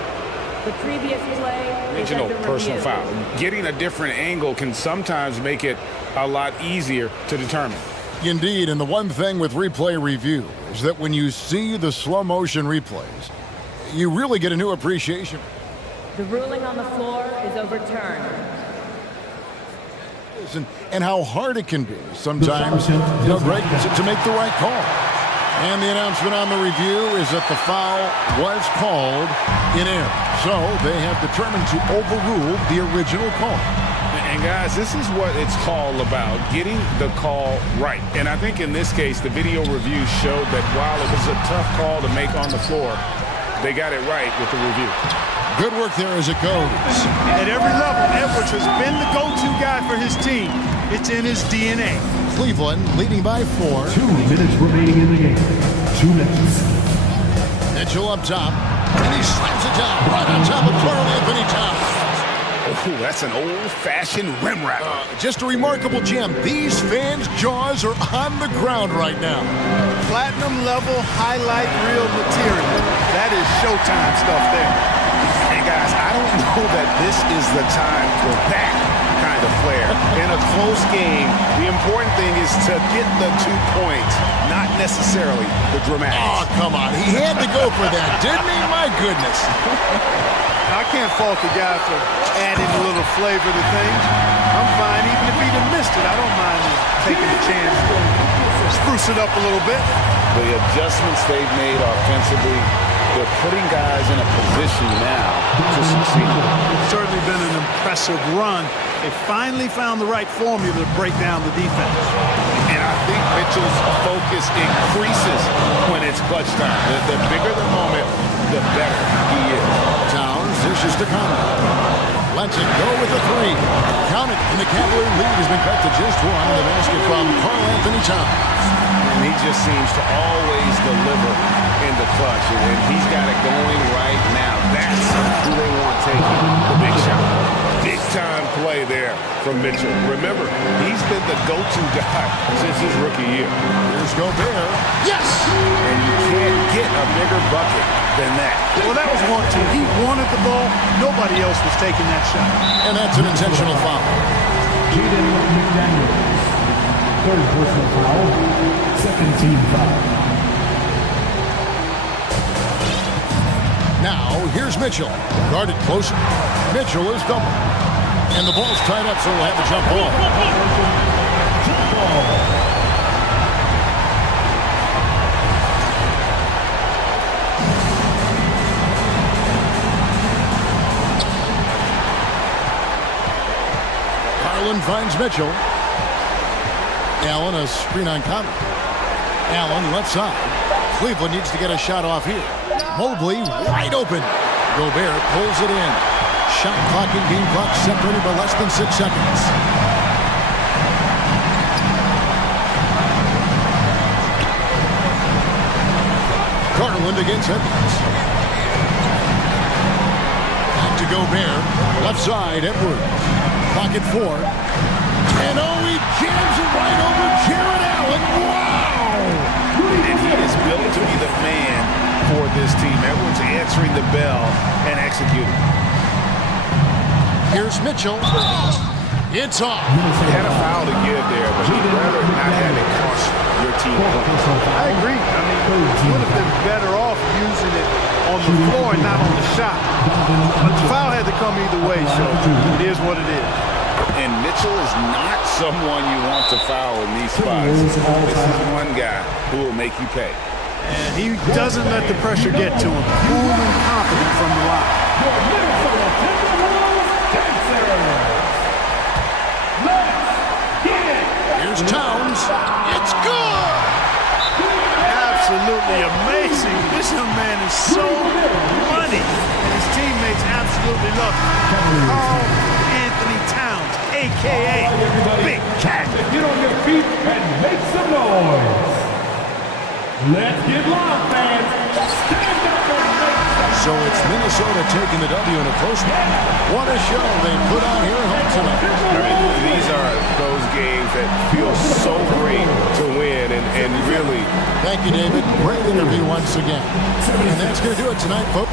The previous play is Original under personal review. foul. Getting a different angle can sometimes make it a lot easier to determine. Indeed, and the one thing with replay review is that when you see the slow motion replays, you really get a new appreciation. The ruling on the floor is overturned. And how hard it can be sometimes to make the right call. And the announcement on the review is that the foul was called in error. So they have determined to overrule the original call. And guys, this is what it's all about, getting the call right. And I think in this case, the video review showed that while it was a tough call to make on the floor, they got it right with the review. Good work there as it goes. At every level, Edwards has been the go-to guy for his team. It's in his DNA. Cleveland leading by 4. 2 minutes remaining in the game. 2 minutes. Mitchell up top, and he slams it down right on top of Carl Anthony Towns. Oh, that's an old-fashioned rim rattler. Just a remarkable gem. These fans' jaws are on the ground right now. Platinum level highlight reel material. That is Showtime stuff there. And guys, I don't know that this is the time for that kind of flair. In a close game, the important thing is to get the 2 points, not necessarily the dramatics. Oh, come on. He had to go for that, didn't he? My goodness. I can't fault the guy for adding a little flavor to things. I'm fine, even if he'd have missed it. I don't mind taking a chance to spruce it up a little bit. The adjustments they've made offensively, they're putting guys in a position now to succeed. It's certainly been an impressive run. They finally found the right formula to break down the defense. And I think Mitchell's focus increases when it's clutch time. The bigger the moment, the better he is. Towns dishes to Conley. Lets it go with the 3. Count it, and the Cavalier lead has been cut to just 1. The basket from Carl Anthony Towns. And he just seems to always deliver in the clutch. And he's got it going right now. That's who they want taking the big shot. Big-time play there from Mitchell. Remember, he's been the go-to guy since his rookie year. Here's Gobert. Yes! And you can't get a bigger bucket than that. Well, that was 1-2. He wanted the ball. Nobody else was taking that shot. And that's an intentional foul. Jaden McDaniel. Third personal foul. Second team foul. Now, here's Mitchell. Guarded closer. Mitchell is double. And the ball's tied up, so we'll have a jump ball. Jump ball. Allen finds Mitchell. Allen, a screen on Conley. Allen, left side. Cleveland needs to get a shot off here. Mobley, wide open. Gobert pulls it in. Shot clock and game clock separated by less than 6 seconds. Garland against Edwards. Back to Gobert. Left side, Edwards. Clock at 4. And he jams it right over Jared Allen. Wow! And he is built to be the man for this team. Edwards answering the bell and executing. Here's Mitchell. It's off. You had a foul to give there, but you'd rather not have it cost your team points. I agree. I mean, you would have been better off using it on the floor and not on the shot. But the foul had to come either way, so it is what it is. And Mitchell is not someone you want to foul in these spots. This is one guy who will make you pay. And he doesn't let the pressure get to him. Cool and confident from the line. Here's Towns. It's good! Absolutely amazing. This young man is so money. And his teammates absolutely love him. Carl Anthony Towns, a.k.a. Big Cat. Get on your feet and make some noise. Let's get loud, fans. Stand up and make some So it's Minnesota taking the W in a close one. What a show they put on here at home tonight. I mean, these are those games that feel so great to win and really. Thank you, David. Great interview once again. And that's going to do it tonight, folks.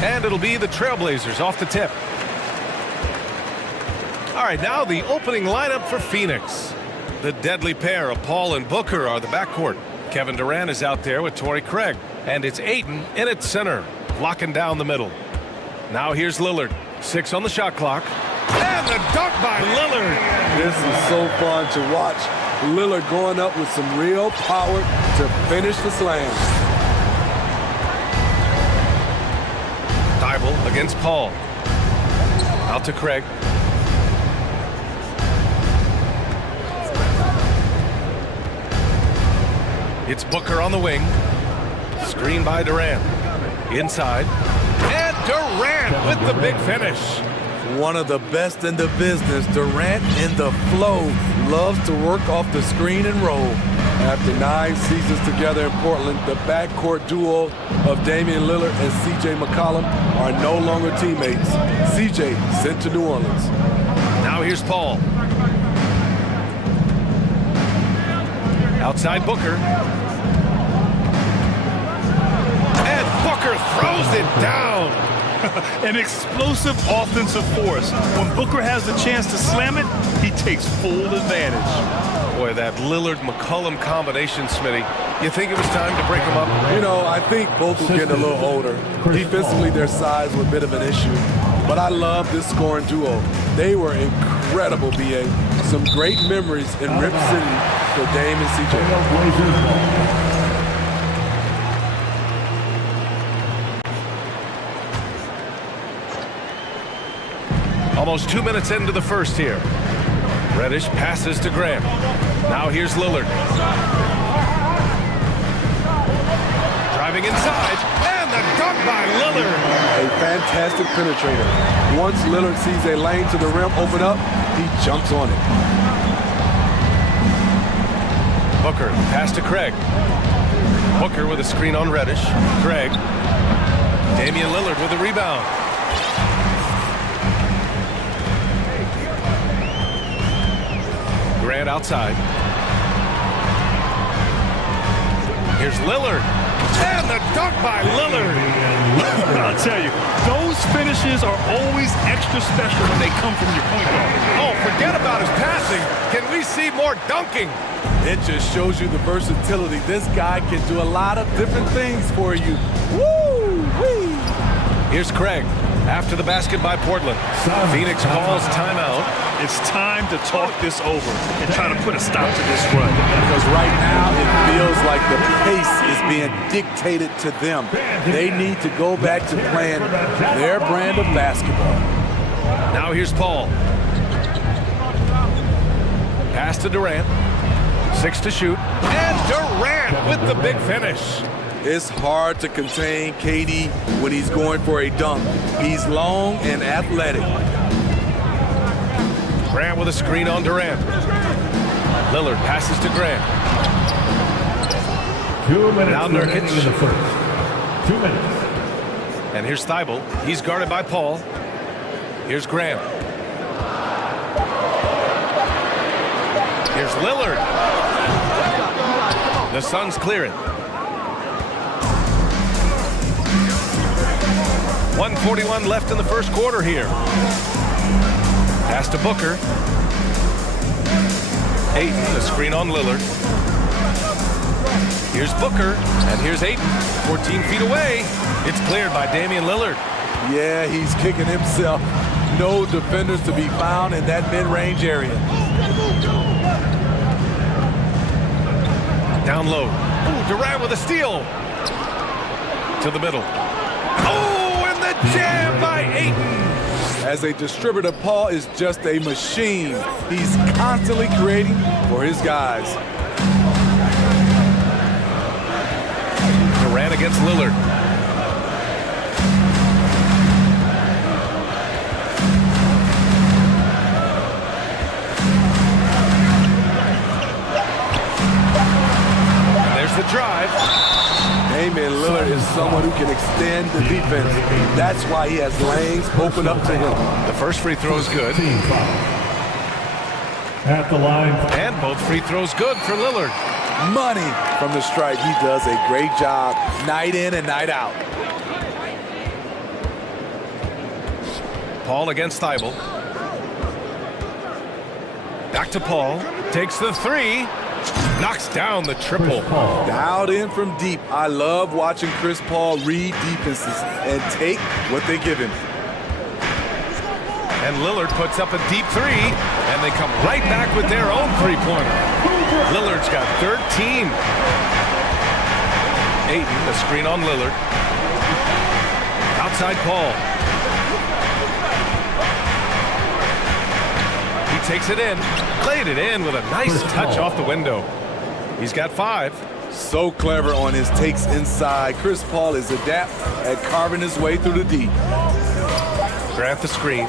And it'll be the Trailblazers off the tip. All right, now the opening lineup for Phoenix. The deadly pair of Paul and Booker are the backcourt. Kevin Durant is out there with Torrey Craig. And it's Ayton in at center, locking down the middle. Now here's Lillard. 6 on the shot clock. And the dunk by Lillard. This is so fun to watch. Lillard going up with some real power to finish the slam. Thibault against Paul. Out to Craig. It's Booker on the wing. Screen by Durant. Inside. And Durant with the big finish. One of the best in the business, Durant in the flow, loves to work off the screen and roll. After 9 seasons together in Portland, the backcourt duo of Damian Lillard and C.J. McCollum are no longer teammates. C.J. sent to New Orleans. Now here's Paul. Outside Booker. And Booker throws it down. An explosive offensive force. When Booker has the chance to slam it, he takes full advantage. Boy, that Lillard-McCollum combination, Smitty. You think it was time to break them up? You know, I think both were getting a little older. Defensively, their size was a bit of an issue. But I love this scoring duo. They were incredible, B.A. Some great memories in Rip City for Dame and C.J. Almost 2 minutes into the first here. Reddish passes to Graham. Now here's Lillard. Driving inside, and the dunk by Lillard. A fantastic penetrator. Once Lillard sees a lane to the rim open up, he jumps on it. Booker, pass to Craig. Booker with a screen on Reddish. Craig. Damian Lillard with a rebound. Grant outside. Here's Lillard. And the dunk by Lillard. I'll tell you, those finishes are always extra special when they come from your point guard. Oh, forget about his passing. Can we see more dunking? It just shows you the versatility. This guy can do a lot of different things for you. Woo-wee! Here's Craig. After the basket by Portland. Phoenix calls timeout. It's time to talk this over and try to put a stop to this run. Because right now it feels like the pace is being dictated to them. They need to go back to playing their brand of basketball. Now here's Paul. Pass to Durant. 6 to shoot. And Durant with the big finish. It's hard to contain KD when he's going for a dunk. He's long and athletic. Grant with a screen on Durant. Lillard passes to Grant. 2 minutes now Nurkic. in the first. 2 minutes. And here's Thibault. He's guarded by Paul. Here's Grant. Here's Lillard. The Suns clear it. 1:41 left in the first quarter here. Pass to Booker. Ayton, the screen on Lillard. Here's Booker, and here's Ayton, 14 feet away. It's cleared by Damian Lillard. Yeah, he's kicking himself. No defenders to be found in that mid-range area. Down low. Ooh, Durant with a steal. To the middle. Oh, and the jam by Ayton. As a distributor, Paul is just a machine. He's constantly creating for his guys. Durant against Lillard. And there's the drive. Damian Lillard is someone who can extend the defense. That's why he has lanes open up to him. The first free throw is good. At the line. And both free throws good for Lillard. Money from the stripe. He does a great job night in and night out. Paul against Thibault. Back to Paul. Takes the three. Knocks down the triple. Dialed in from deep. I love watching Chris Paul read defenses and take what they give him. And Lillard puts up a deep three, and they come right back with their own three-pointer. Lillard's got 13. Ayton, the screen on Lillard. Outside Paul. He takes it in, played it in with a nice touch off the window. He's got 5. So clever on his takes inside. Chris Paul is adept at carving his way through the deep. Grant the screen.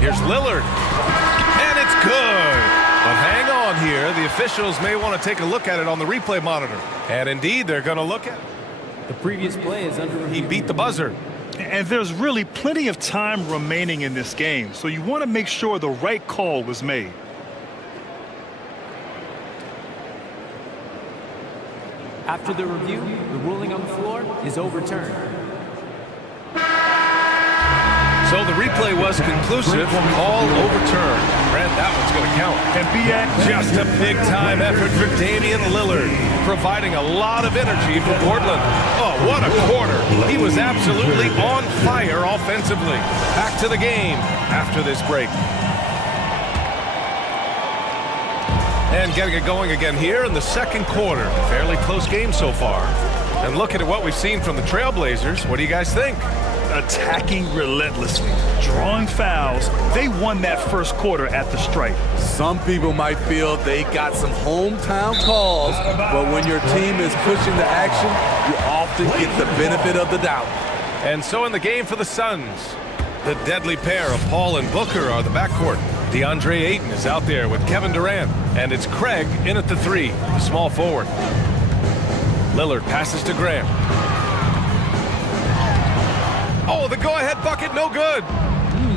Here's Lillard, and it's good. But hang on here. The officials may want to take a look at it on the replay monitor. And indeed, they're going to look at it. The previous play is under review. He beat the buzzer. And there's really plenty of time remaining in this game, so you want to make sure the right call was made. After the review, the ruling on the floor is overturned. So the replay was conclusive. Call overturned. Brent, that one's going to count. And just a big-time effort for Damian Lillard, providing a lot of energy for Portland. Oh, what a quarter. He was absolutely on fire offensively. Back to the game after this break. And getting it going again here in the second quarter. Fairly close game so far. And looking at what we've seen from the Trailblazers, what do you guys think? Attacking relentlessly, drawing fouls. They won that first quarter at the stripe. Some people might feel they got some hometown calls, but when your team is pushing the action, you often get the benefit of the doubt. And so in the game for the Suns, the deadly pair of Paul and Booker are the backcourt. DeAndre Ayton is out there with Kevin Durant, and it's Craig in at the 3, the small forward. Lillard passes to Grant. Oh, the go-ahead bucket, no good.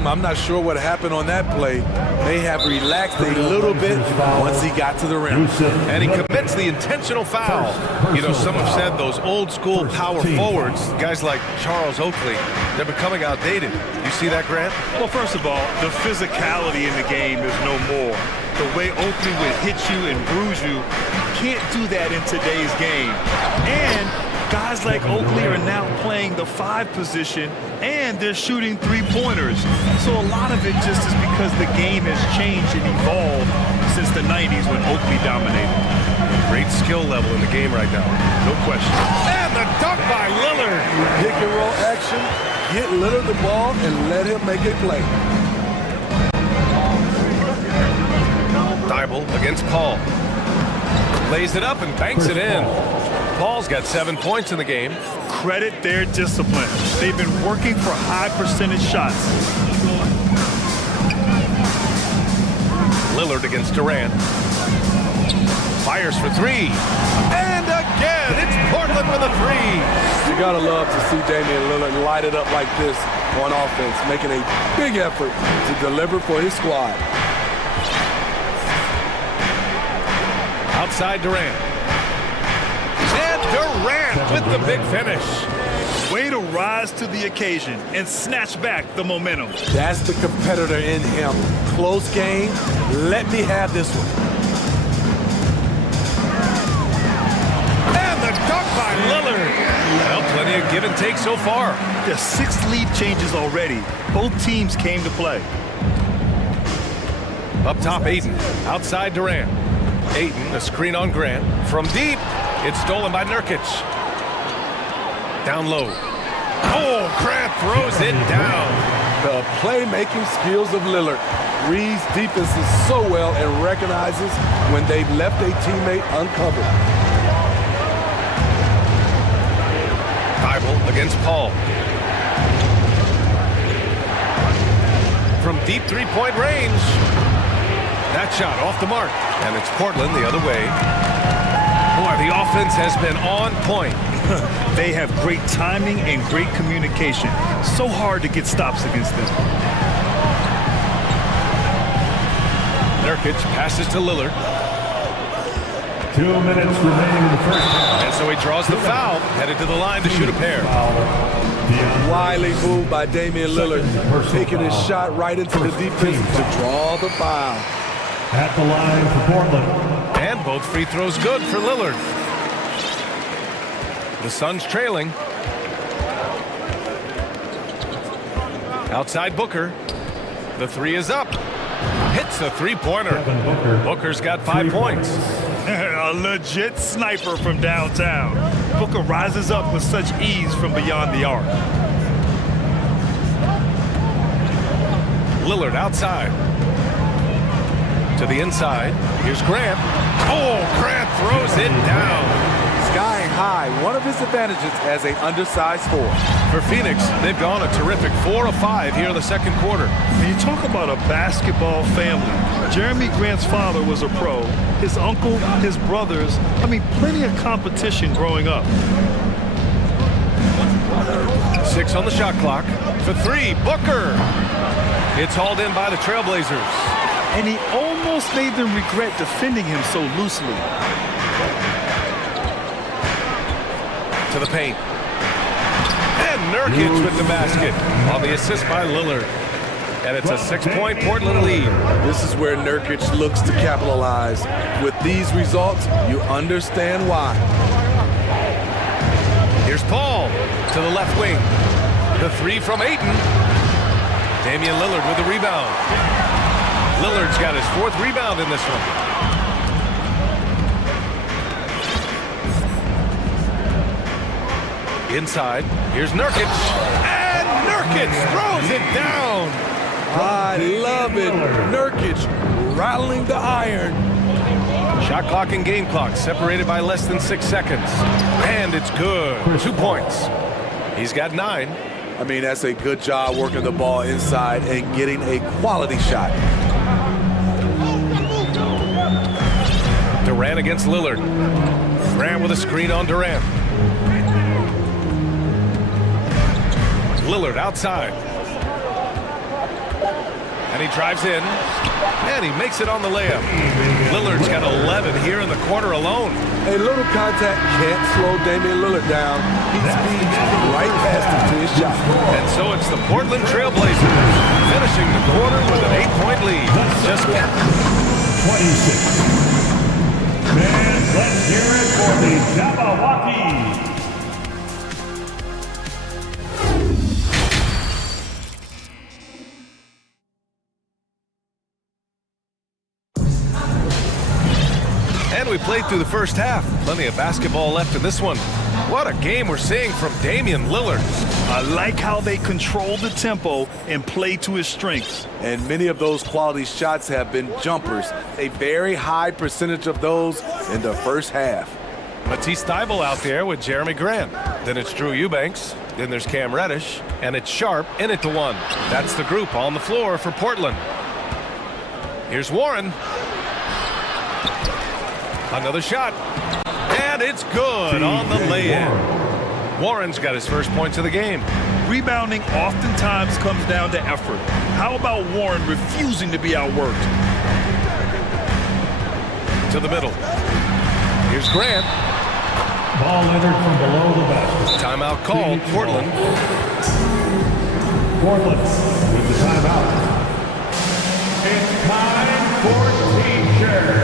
I'm not sure what happened on that play. May have relaxed a little bit once he got to the rim. And he commits the intentional foul. You know, some have said those old-school power forwards, guys like Charles Oakley, they're becoming outdated. You see that, Grant? Well, first of all, the physicality in the game is no more. The way Oakley would hit you and bruise you, you can't do that in today's game. And guys like Oakley are now playing the 5 position, and they're shooting 3-pointers. So a lot of it just is because the game has changed and evolved since the 90s when Oakley dominated. Great skill level in the game right now. No question. And the dunk by Lillard. Pick and roll action, get Lillard the ball, and let him make a play. Thibault against Paul. Lays it up and banks it in. Paul's got 7 points in the game. Credit their discipline. They've been working for high percentage shots. Lillard against Durant. Fires for 3. And again, it's Portland with a 3. You gotta love to see Damian Lillard light it up like this on offense, making a big effort to deliver for his squad. Outside Durant. And Durant with the big finish. Way to rise to the occasion and snatch back the momentum. That's the competitor in him. Close game. Let me have this one. And the dunk by Lillard. Well, plenty of give and take so far. The 6 lead changes already. Both teams came to play. Up top, Ayton. Outside Durant. Ayton, a screen on Grant. From deep, it's stolen by Nurkic. Down low. Oh, Grant throws it down. The playmaking skills of Lillard. Reads defenses so well and recognizes when they've left a teammate uncovered. Thibault against Paul. From deep three-point range. That shot off the mark. And it's Portland the other way. Boy, the offense has been on point. They have great timing and great communication. So hard to get stops against them. Nurkic passes to Lillard. 2 minutes remaining in the first half. And so he draws the foul, headed to the line to shoot a pair. Wily move by Damian Lillard, taking his shot right into the defense to draw the foul. At the line for Portland. And both free throws good for Lillard. The Suns trailing. Outside Booker. The three is up. Hits a three-pointer. Booker's got 5 points. A legit sniper from downtown. Booker rises up with such ease from beyond the arc. Lillard outside. To the inside. Here's Grant. Oh, Grant throws it down. Skying high, one of his advantages as an undersized forward. For Phoenix, they've gone a terrific 4 of 5 here in the second quarter. When you talk about a basketball family, Jeremy Grant's father was a pro, his uncle, his brothers, I mean, plenty of competition growing up. 6 on the shot clock. For 3, Booker. It's hauled in by the Trailblazers. And he almost made them regret defending him so loosely. To the paint. And Nurkic with the basket on the assist by Lillard. And it's a 6-point Portland lead. This is where Nurkic looks to capitalize. With these results, you understand why. Here's Paul to the left wing. The 3 from Ayton. Damian Lillard with the rebound. Lillard's got his 4th rebound in this one. Inside, here's Nurkic, and Nurkic throws it down. I love it. Nurkic rattling the iron. Shot clock and game clock separated by less than 6 seconds. And it's good. 2 points. He's got 9. I mean, that's a good job working the ball inside and getting a quality shot. Durant against Lillard. Grant with a screen on Durant. Lillard outside. And he drives in. And he makes it on the layup. Lillard's got 11 here in the quarter alone. A little contact can't slow Damian Lillard down. He speeds right past him to his shot. And so it's the Portland Trailblazers finishing the quarter with an 8-point lead. Just 26. Man, let's hear it for the Jabberwocky. And we played through the first half. Plenty of basketball left in this one. What a game we're seeing from Damian Lillard. I like how they control the tempo and play to his strengths. And many of those quality shots have been jumpers. A very high percentage of those in the first half. Matisse Thybulle out there with Jeremy Grant. Then it's Drew Eubanks. Then there's Cam Reddish. And it's Sharp in it to 1. That's the group on the floor for Portland. Here's Warren. Another shot. And it's good on the lay-in. Warren's got his first points of the game. Rebounding oftentimes comes down to effort. How about Warren refusing to be outworked? To the middle. Here's Grant. Ball entered from below the basket. Timeout called. Portland. Portland with the timeout. It's time for T-shirt.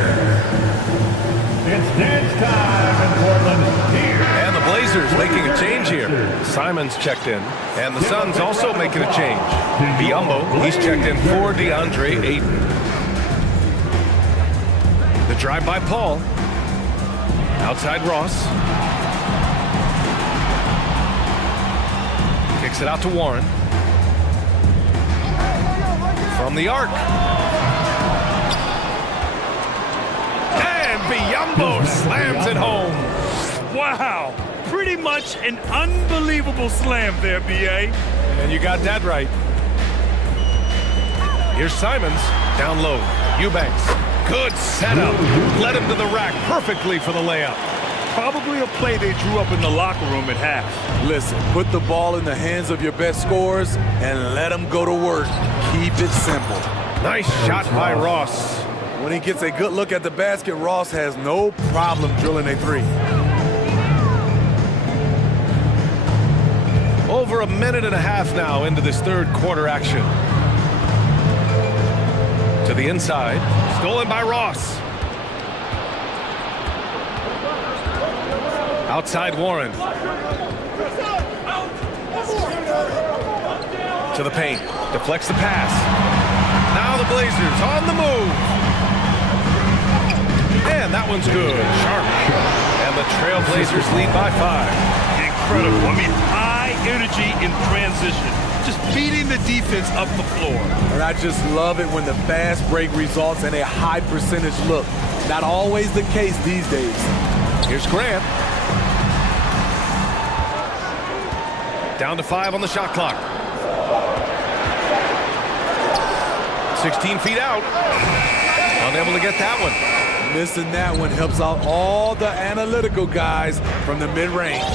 It's dance time in Portland here. And the Blazers making a change here. Simon's checked in. And the Suns also making a change. Biyombo, he's checked in for DeAndre Ayton. The drive by Paul. Outside Ross. Kicks it out to Warren. From the arc. And Biyombo slams it home. Wow. Pretty much an unbelievable slam there, B.A. And you got that right. Here's Simons. Down low. Eubanks. Good setup. Led him to the rack perfectly for the layup. Probably a play they drew up in the locker room at half. Listen, put the ball in the hands of your best scorers and let them go to work. Keep it simple. Nice shot by Ross. When he gets a good look at the basket, Ross has no problem drilling a three. Over a minute and a half now into this third quarter action. To the inside, stolen by Ross. Outside Warren. To the paint, deflects the pass. Now the Blazers on the move. And that one's good, sharp. And the Trailblazers lead by 5. Incredible. I mean, high energy in transition. Just beating the defense up the floor. And I just love it when the fast break results in a high percentage look. Not always the case these days. Here's Grant. Down to 5 on the shot clock. 16 feet out. Unable to get that one. Missing that one helps out all the analytical guys from the mid-range.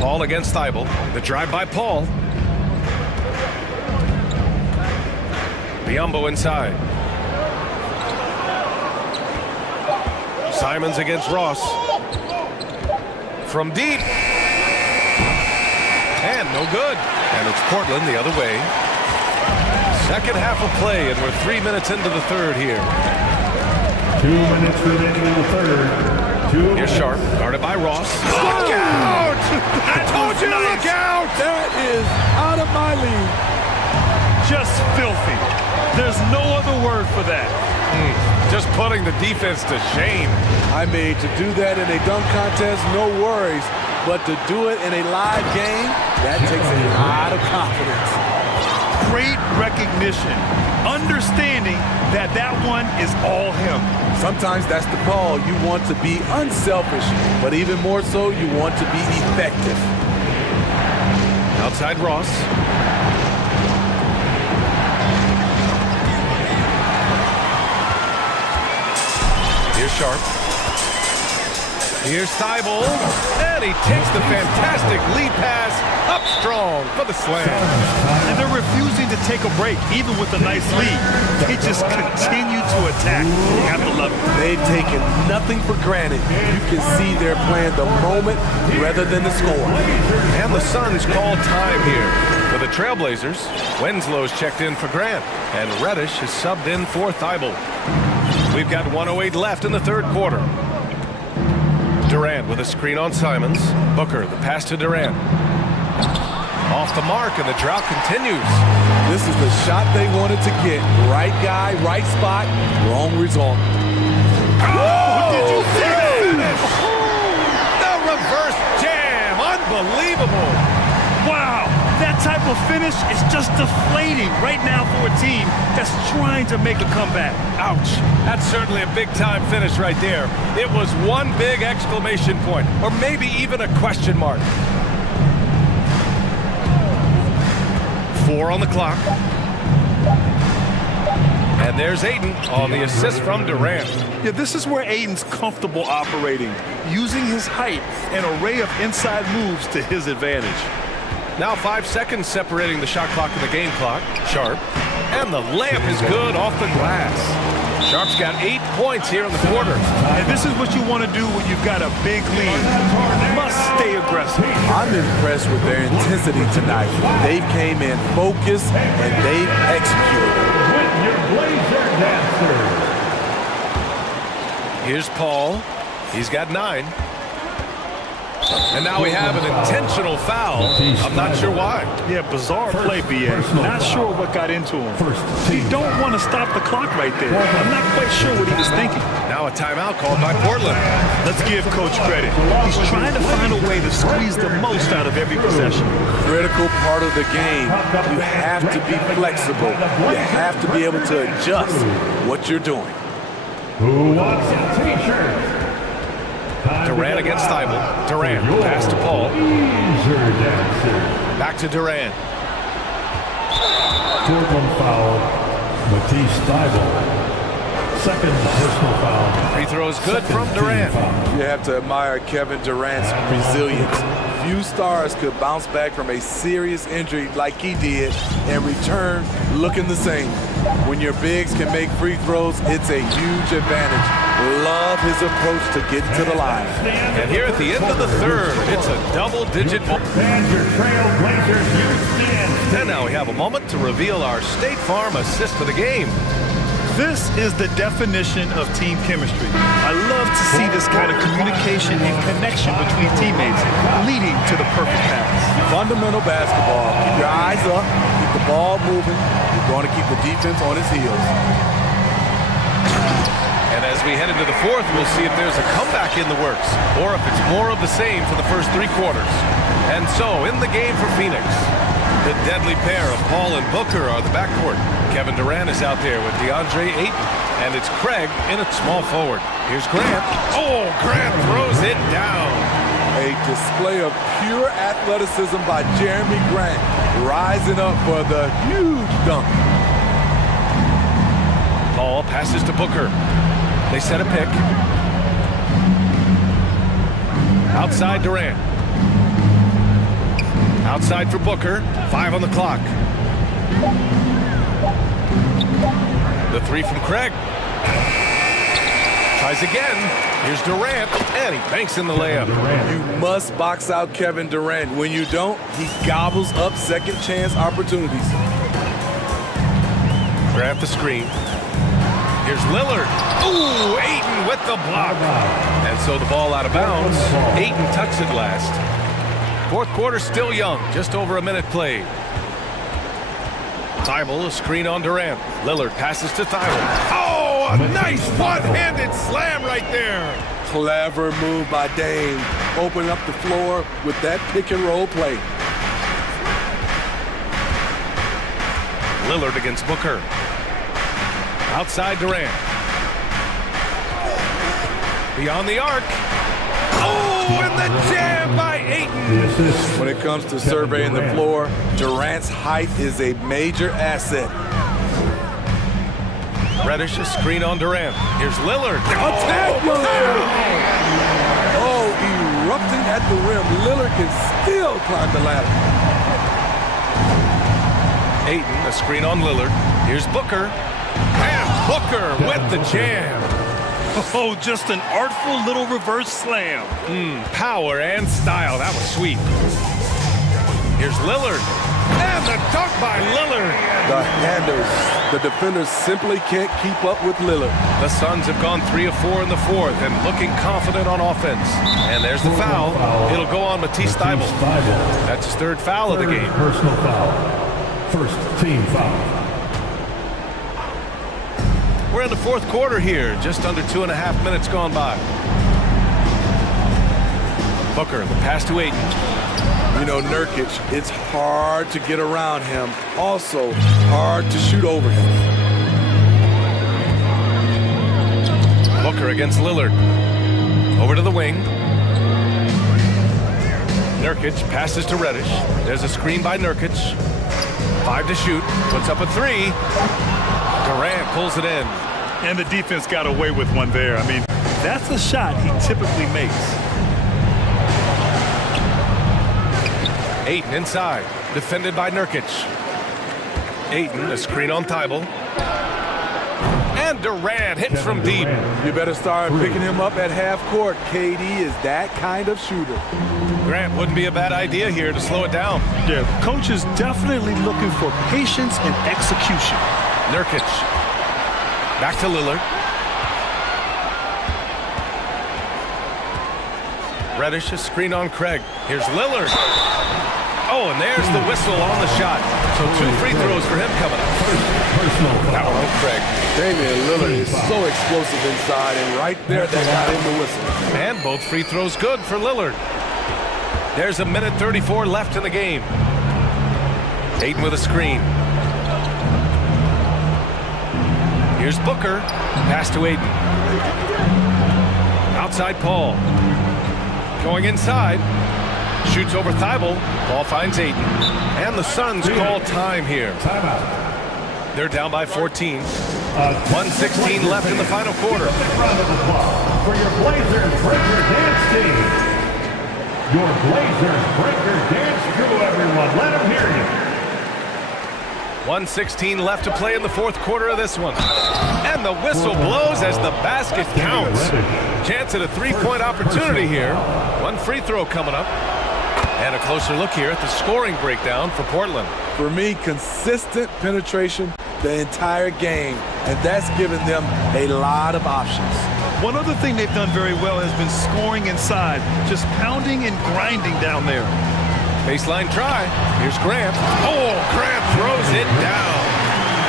Paul against Thibault. The drive by Paul. Biyombo inside. Simons against Ross. From deep. And no good. And it's Portland the other way. Second half of play, and we're 3 minutes into the third here. 2 minutes remaining in the third. Here's Sharp, guarded by Ross. Look out! I told you to look out! That is out of my league. Just filthy. There's no other word for that. Just putting the defense to shame. I mean, to do that in a dunk contest, no worries. But to do it in a live game, that takes a lot of confidence. Great recognition. Understanding that that one is all him. Sometimes that's the call. You want to be unselfish, but even more so, you want to be effective. Outside Ross. Here's Sharp. Here's Thibault, and he takes the fantastic lead pass up strong for the slam. And they're refusing to take a break, even with a nice lead. They just continue to attack. You have to love it. They've taken nothing for granted. You can see they're playing the moment rather than the score. And the Suns call time here. For the Trailblazers, Wenslow's checked in for Grant, and Reddish is subbed in for Thibault. We've got 1:08 left in the third quarter. Durant with a screen on Simons. Booker, the pass to Durant. Off the mark, and the drought continues. This is the shot they wanted to get. Right guy, right spot, wrong result. Oh! Did you see that finish? The reverse jam. Unbelievable. Wow. That type of finish is just deflating right now for a team that's trying to make a comeback. Ouch. That's certainly a big-time finish right there. It was one big exclamation point, or maybe even a question mark. 4 on the clock. And there's Ayton on the assist from Durant. Yeah, this is where Ayton's comfortable operating, using his height and array of inside moves to his advantage. Now 5 seconds separating the shot clock and the game clock. Sharp. And the layup is good off the glass. Sharp's got 8 points here in the quarter. And this is what you want to do when you've got a big lead. Must stay aggressive. I'm impressed with their intensity tonight. They came in focused and they've executed. With your Blazer dancer. Here's Paul. He's got 9. And now we have an intentional foul. I'm not sure why. Yeah, bizarre play, B.A. Not sure what got into him. You don't want to stop the clock right there. I'm not quite sure what he was thinking. Now a timeout called by Portland. Let's give Coach credit. He's trying to find a way to squeeze the most out of every possession. Critical part of the game. You have to be flexible. You have to be able to adjust what you're doing. Who wants a t-shirt? Durant against Thibault. Durant, pass to Paul. Back to Durant. Fourth one foul, Matisse Thibault. Second personal foul. Free throw is good from Durant. You have to admire Kevin Durant's resilience. Few stars could bounce back from a serious injury like he did and return looking the same. When your bigs can make free throws, it's a huge advantage. Love his approach to get to the line. And here at the end of the third, it's a double-digit ball. And now we have a moment to reveal our State Farm assist for the game. This is the definition of team chemistry. I love to see this kind of communication and connection between teammates leading to the perfect pass. Fundamental basketball. Keep your eyes up, keep the ball moving. You're going to keep the defense on its heels. And as we head into the fourth, we'll see if there's a comeback in the works or if it's more of the same for the first three quarters. And so, in the game for Phoenix, the deadly pair of Paul and Booker are the backcourt. Kevin Durant is out there with DeAndre Ayton, and it's Craig in at small forward. Here's Grant. Oh, Grant throws it down. A display of pure athleticism by Jeremy Grant, rising up for the huge dunk. Paul passes to Booker. They set a pick. Outside Durant. Outside for Booker. 5 on the clock. The three from Craig. Tries again. Here's Durant, and he banks in the layup. You must box out Kevin Durant. When you don't, he gobbles up second chance opportunities. Grab the screen. Here's Lillard. Ooh, Ayton with the block. And so the ball out of bounds. Ayton touched it last. Fourth quarter still young, just over a minute played. Thibault, a screen on Durant. Lillard passes to Thibault. Oh, a nice one-handed slam right there. Clever move by Dame. Open up the floor with that pick and roll play. Lillard against Booker. Outside Durant. Beyond the arc. Oh, and the jam by Ayton. When it comes to surveying the floor, Durant's height is a major asset. Reddish, a screen on Durant. Here's Lillard. Attack Lillard! Oh, erupting at the rim. Lillard can still climb the ladder. Ayton, a screen on Lillard. Here's Booker. And Booker with the jam. Oh, just an artful little reverse slam. Power and style. That was sweet. Here's Lillard. And the dunk by Lillard. The handles. The defenders simply can't keep up with Lillard. The Suns have gone 3 of 4 in the fourth and looking confident on offense. And there's the foul. It'll go on Matisse Thibault. That's his third foul of the game. Personal foul. First team foul. We're in the fourth quarter here, just under 2.5 minutes gone by. Booker, the pass to Ayton. You know, Nurkic, it's hard to get around him. Also, hard to shoot over him. Booker against Lillard. Over to the wing. Nurkic passes to Reddish. There's a screen by Nurkic. 5 to shoot. Puts up a 3. Durant pulls it in. And the defense got away with one there. I mean, that's a shot he typically makes. Ayton inside. Defended by Nurkic. Ayton, a screen on Thibault. And Durant hits from deep. You better start picking him up at half court. KD is that kind of shooter. Grant wouldn't be a bad idea here to slow it down. Yeah, coach is definitely looking for patience and execution. Nurkic. Back to Lillard. Reddish, a screen on Craig. Here's Lillard. Oh, and there's the whistle on the shot. So 2 free throws for him coming up. That one on Craig. Damian Lillard is so explosive inside, and right there, that got him the whistle. And both free throws good for Lillard. There's a minute 34 left in the game. Ayton with a screen. Here's Booker. Pass to Ayton. Outside Paul. Going inside. Shoots over Thibault. Ball finds Ayton. And the Suns call time here. They're down by 14. 1:16 left in the final quarter. For your Blazers Breaker Dance Team. Your Blazers breaker dance crew, everyone. Let them hear you. 1:16 left to play in the fourth quarter of this one. And the whistle blows as the basket counts. Chance at a three-point opportunity here. One free throw coming up. And a closer look here at the scoring breakdown for Portland. For me, consistent penetration the entire game, and that's given them a lot of options. One other thing they've done very well has been scoring inside, just pounding and grinding down there. Baseline try. Here's Grant. Oh, Grant throws it down.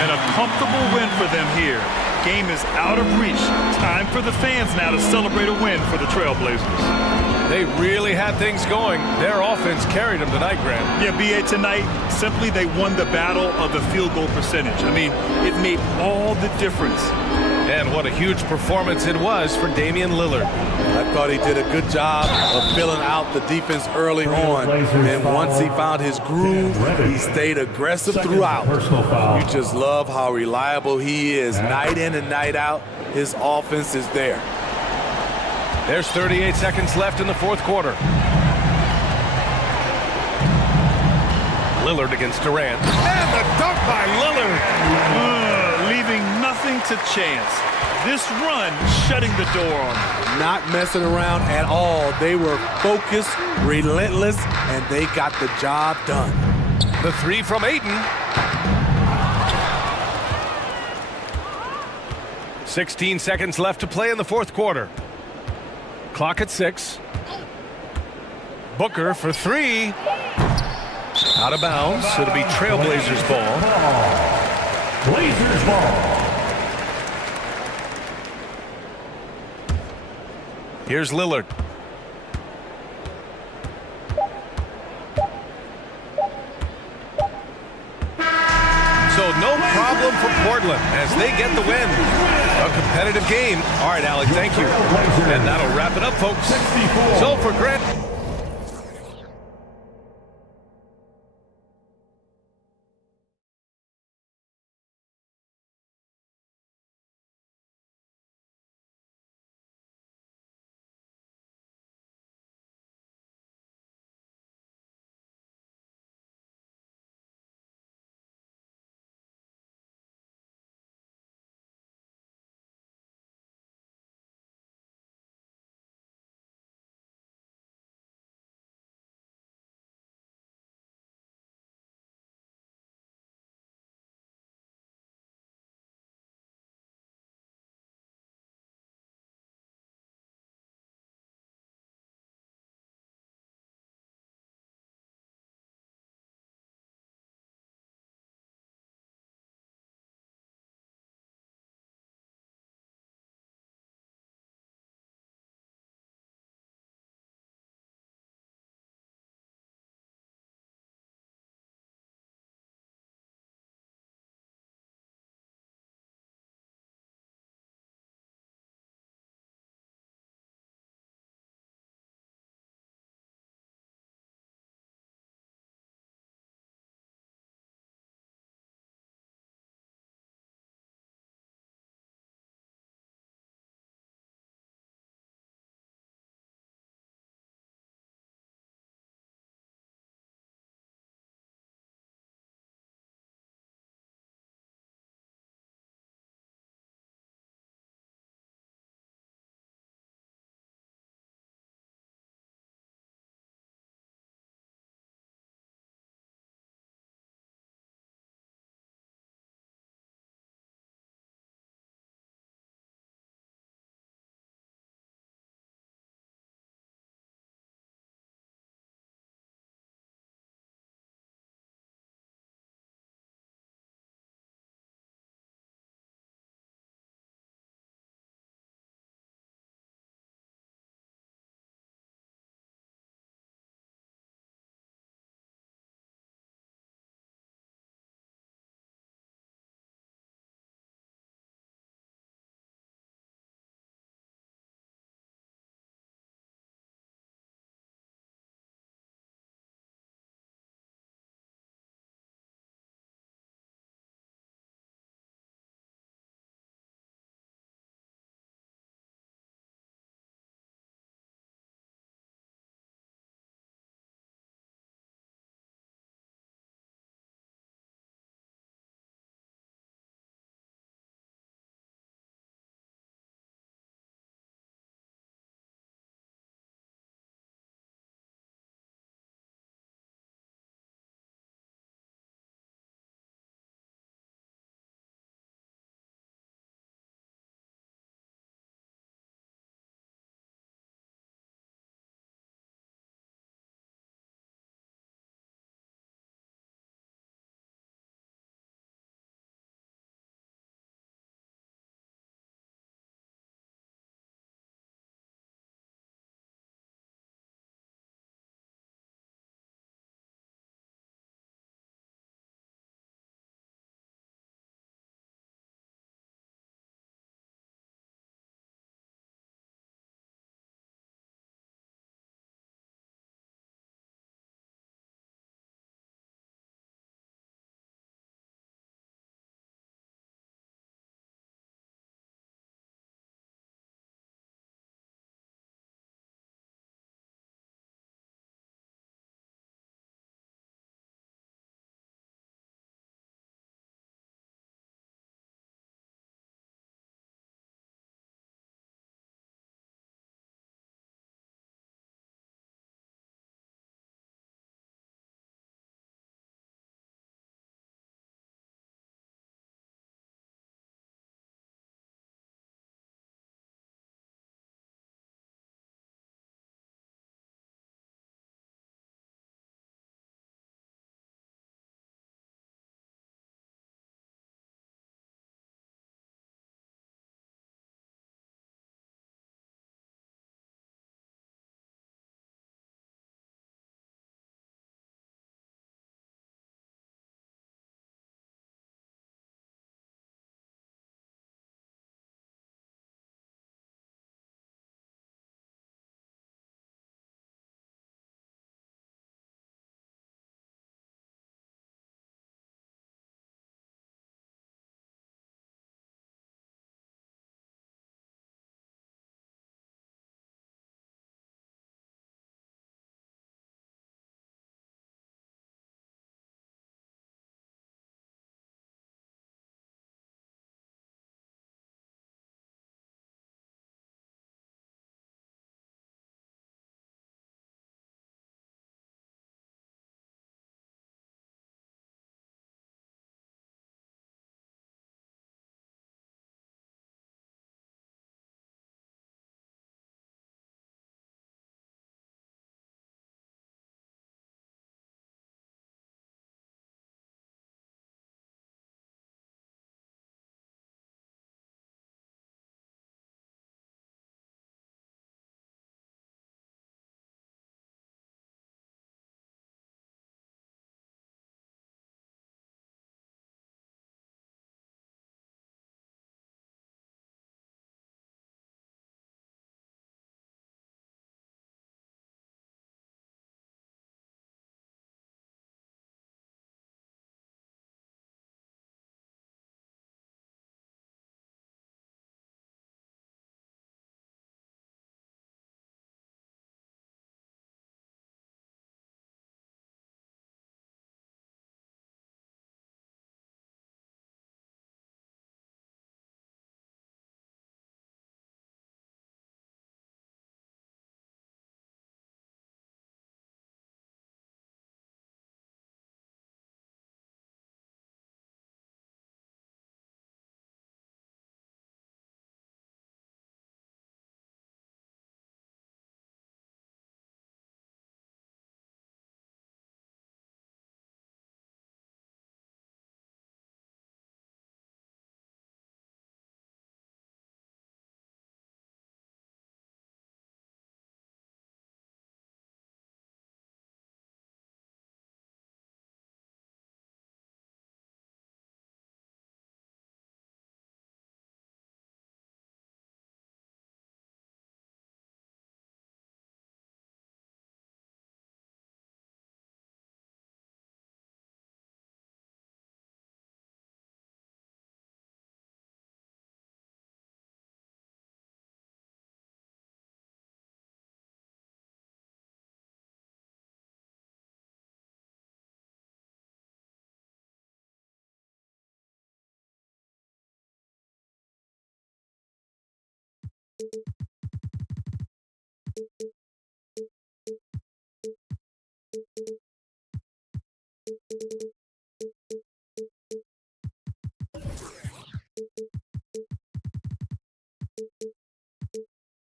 And a comfortable win for them here. Game is out of reach. Time for the fans now to celebrate a win for the Trailblazers. They really had things going. Their offense carried them tonight, Grant. Yeah, BA, tonight, simply they won the battle of the field goal percentage. I mean, it made all the difference. And what a huge performance it was for Damian Lillard. I thought he did a good job of filling out the defense early on. And once he found his groove, he stayed aggressive throughout. You just love how reliable he is night in and night out. His offense is there. There's 38 seconds left in the fourth quarter. Lillard against Durant. And the dunk by Lillard. Leaving nothing to chance. This run shutting the door on them. Not messing around at all. They were focused, relentless, and they got the job done. The three from Ayton. 16 seconds left to play in the fourth quarter. Clock at 6. Booker for three. Out of bounds. It'll be Trailblazers ball. Blazers ball. Here's Lillard. So no problem for Portland as they get the win. A competitive game. All right, Alec, thank you. And that'll wrap it up, folks. So for Grant.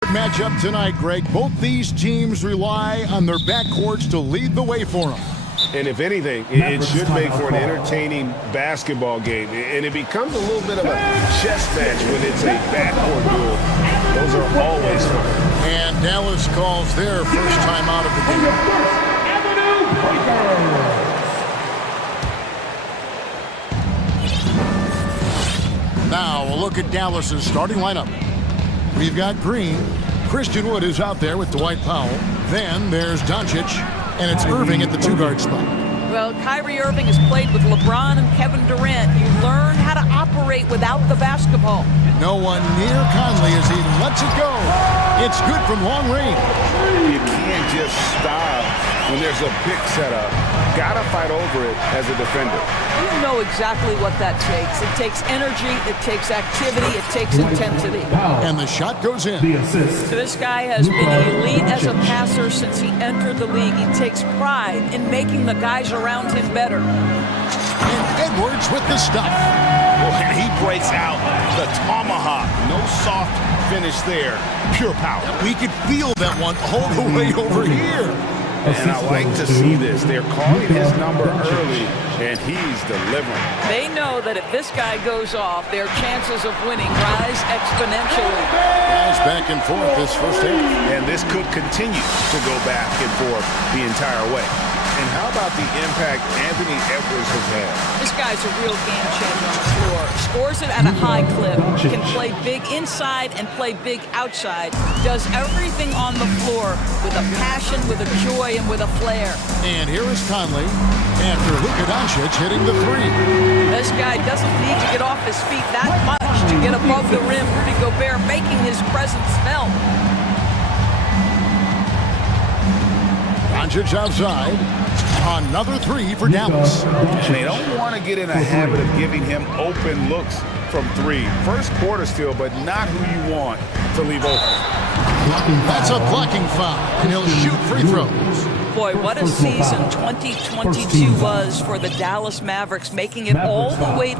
Matchup tonight, Greg. Both these teams rely on their backcourts to lead the way for them. And if anything, it should make for an entertaining basketball game. And it becomes a little bit of a chess match when it's a backcourt duel. Those are always fun. And Dallas calls their first time out of the game. Now a look at Dallas's starting lineup. We've got Green. Christian Wood is out there with Dwight Powell. Then there's Doncic, and it's Irving at the two-guard spot. Well, Kyrie Irving has played with LeBron and Kevin Durant. You learn how to operate without the basketball. No one near Conley as he lets it go. It's good from long range. You can't just stop when there's a pick set up. Gotta fight over it as a defender. You know exactly what that takes. It takes energy, it takes activity, it takes intensity. And the shot goes in. This guy has been elite as a passer since he entered the league. He takes pride in making the guys around him better. And Edwards with the stuff. Well, and he breaks out the tomahawk. No soft finish there. Pure power. We could feel that one all the way over here. And I like to see this. They're calling his number early, and he's delivering. They know that if this guy goes off, their chances of winning rise exponentially. Guys back and forth this first half. And this could continue to go back and forth the entire way. And how about the impact Anthony Edwards has had? This guy's a real game changer on the floor. Scores it at a high clip. Can play big inside and play big outside. Does everything on the floor with a passion, with a joy, and with a flair. And here is Conley after Luka Doncic hitting the three. This guy doesn't need to get off his feet that much to get above the rim. Rudy Gobert making his presence felt. Doncic outside. Another three for Dallas. And they don't want to get in a habit of giving him open looks from three. First quarter still, but not who you want to leave open. That's a blocking foul, and he'll shoot free throws. Boy, what a season 2022 was for the Dallas Mavericks, making it all the way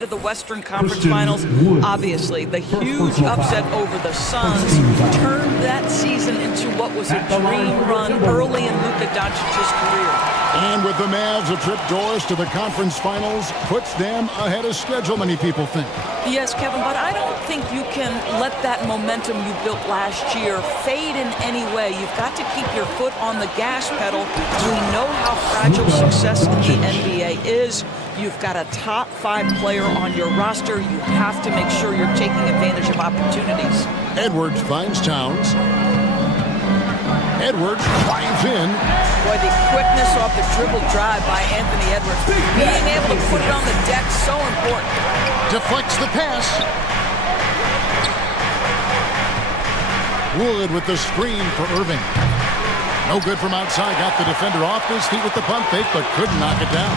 to the Western Conference Finals. Obviously, the huge upset over the Suns turned that season into what was a dream run early in Luka Doncic's career. And with the Mavs a trip doors to the conference finals, puts them ahead of schedule, many people think. Yes, Kevin, but I don't think you can let that momentum you built last year fade in any way. You've got to keep your foot on the gas pedal. We know how fragile success in the NBA is. You've got a top 5 player on your roster. You have to make sure you're taking advantage of opportunities. Edwards finds Towns. Edwards drives in. Boy, the quickness off the dribble drive by Anthony Edwards. Being able to put it on the deck, so important. Deflects the pass. Wood with the screen for Irving. No good from outside. Got the defender off his feet with the pump fake, but couldn't knock it down.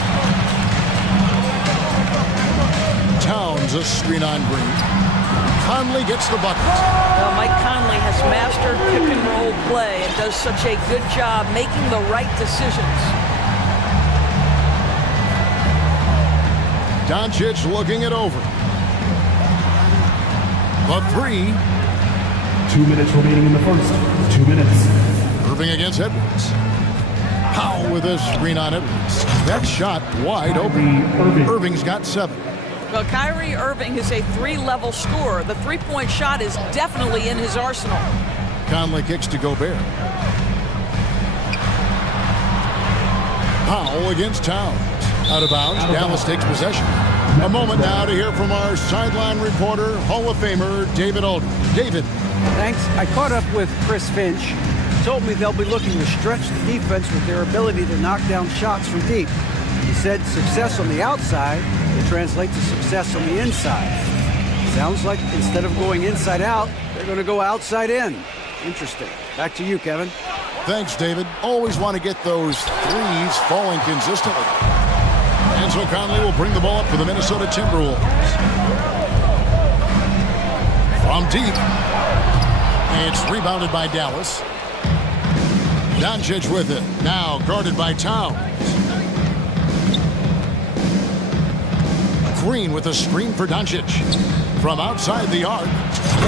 Towns a screen on Green. Conley gets the bucket. Well, Mike Conley has mastered pick and roll play and does such a good job making the right decisions. Doncic looking it over. The three. 2 minutes remaining in the first. 2 minutes. Irving against Edwards. Powell with a screen on Edwards. That shot wide open. Irving's got 7. Well, Kyrie Irving is a 3-level scorer. The three-point shot is definitely in his arsenal. Conley kicks to Gobert. Powell against Towns. Out of bounds. Dallas takes possession. A moment now to hear from our sideline reporter, Hall of Famer David Aldridge. David. Thanks. I caught up with Chris Finch. He told me they'll be looking to stretch the defense with their ability to knock down shots from deep. He said success on the outside will translate to success on the inside. Sounds like instead of going inside out, they're going to go outside in. Interesting. Back to you, Kevin. Thanks, David. Always want to get those threes falling consistently. And so Conley will bring the ball up for the Minnesota Timberwolves. From deep. It's rebounded by Dallas. Doncic with it. Now guarded by Towns. Green with a screen for Doncic. From outside the arc.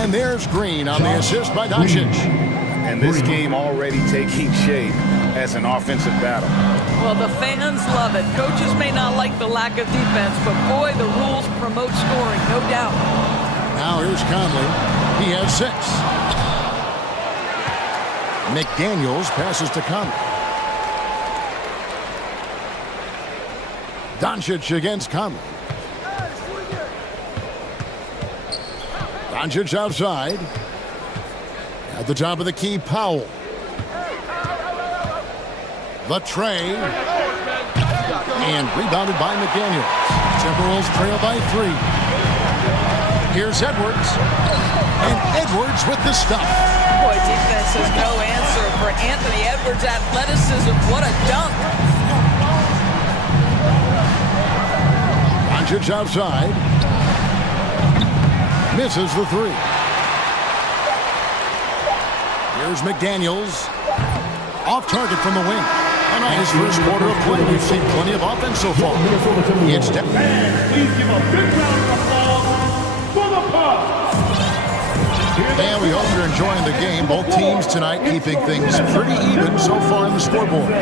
And there's Green on the assist by Doncic. And this game already taking shape as an offensive battle. Well, the fans love it. Coaches may not like the lack of defense, but boy, the rules promote scoring, no doubt. Now here's Conley. He has 6. McDaniels passes to Conley. Doncic against Conley. Doncic outside. At the top of the key, Powell. The tray. And rebounded by McDaniels. Timberwolves trail by 3. Here's Edwards. And Edwards with the stop. Boy, defense has no answer for Anthony Edwards' athleticism. What a dunk. Doncic outside. Misses the 3. Here's McDaniels. Off target from the wing. And on his first quarter of play, we've seen plenty of offense so far. It's please give a big round of applause for the Pups. And we hope you're enjoying the game. Both teams tonight keeping things pretty even so far on the scoreboard.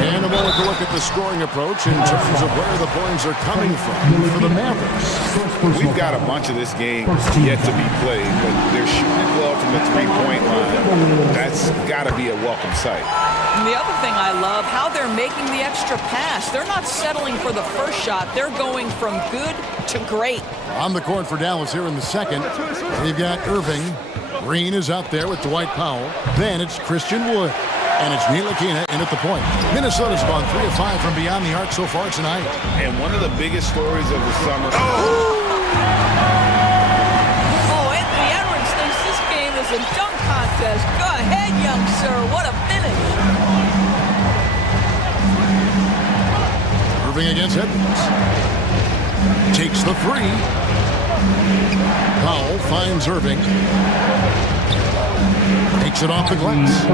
And a moment to look at the scoring approach in terms of where the points are coming from for the Mavericks. We've got a bunch of this game yet to be played, but they're shooting it well from the three-point line. That's got to be a welcome sight. And the other thing I love, how they're making the extra pass. They're not settling for the first shot. They're going from good to great. On the court for Dallas here in the second, they've got Irving. Green is out there with Dwight Powell. Then it's Christian Wood. And it's Ntilikina in at the point. Minnesota's gone 3 of 5 from beyond the arc so far tonight. And one of the biggest stories of the summer. Anthony Edwards thinks this game is a dunk contest. Go ahead, young sir. What a finish. Irving against Edwards. Takes the 3. Powell finds Irving. Takes it off the glass.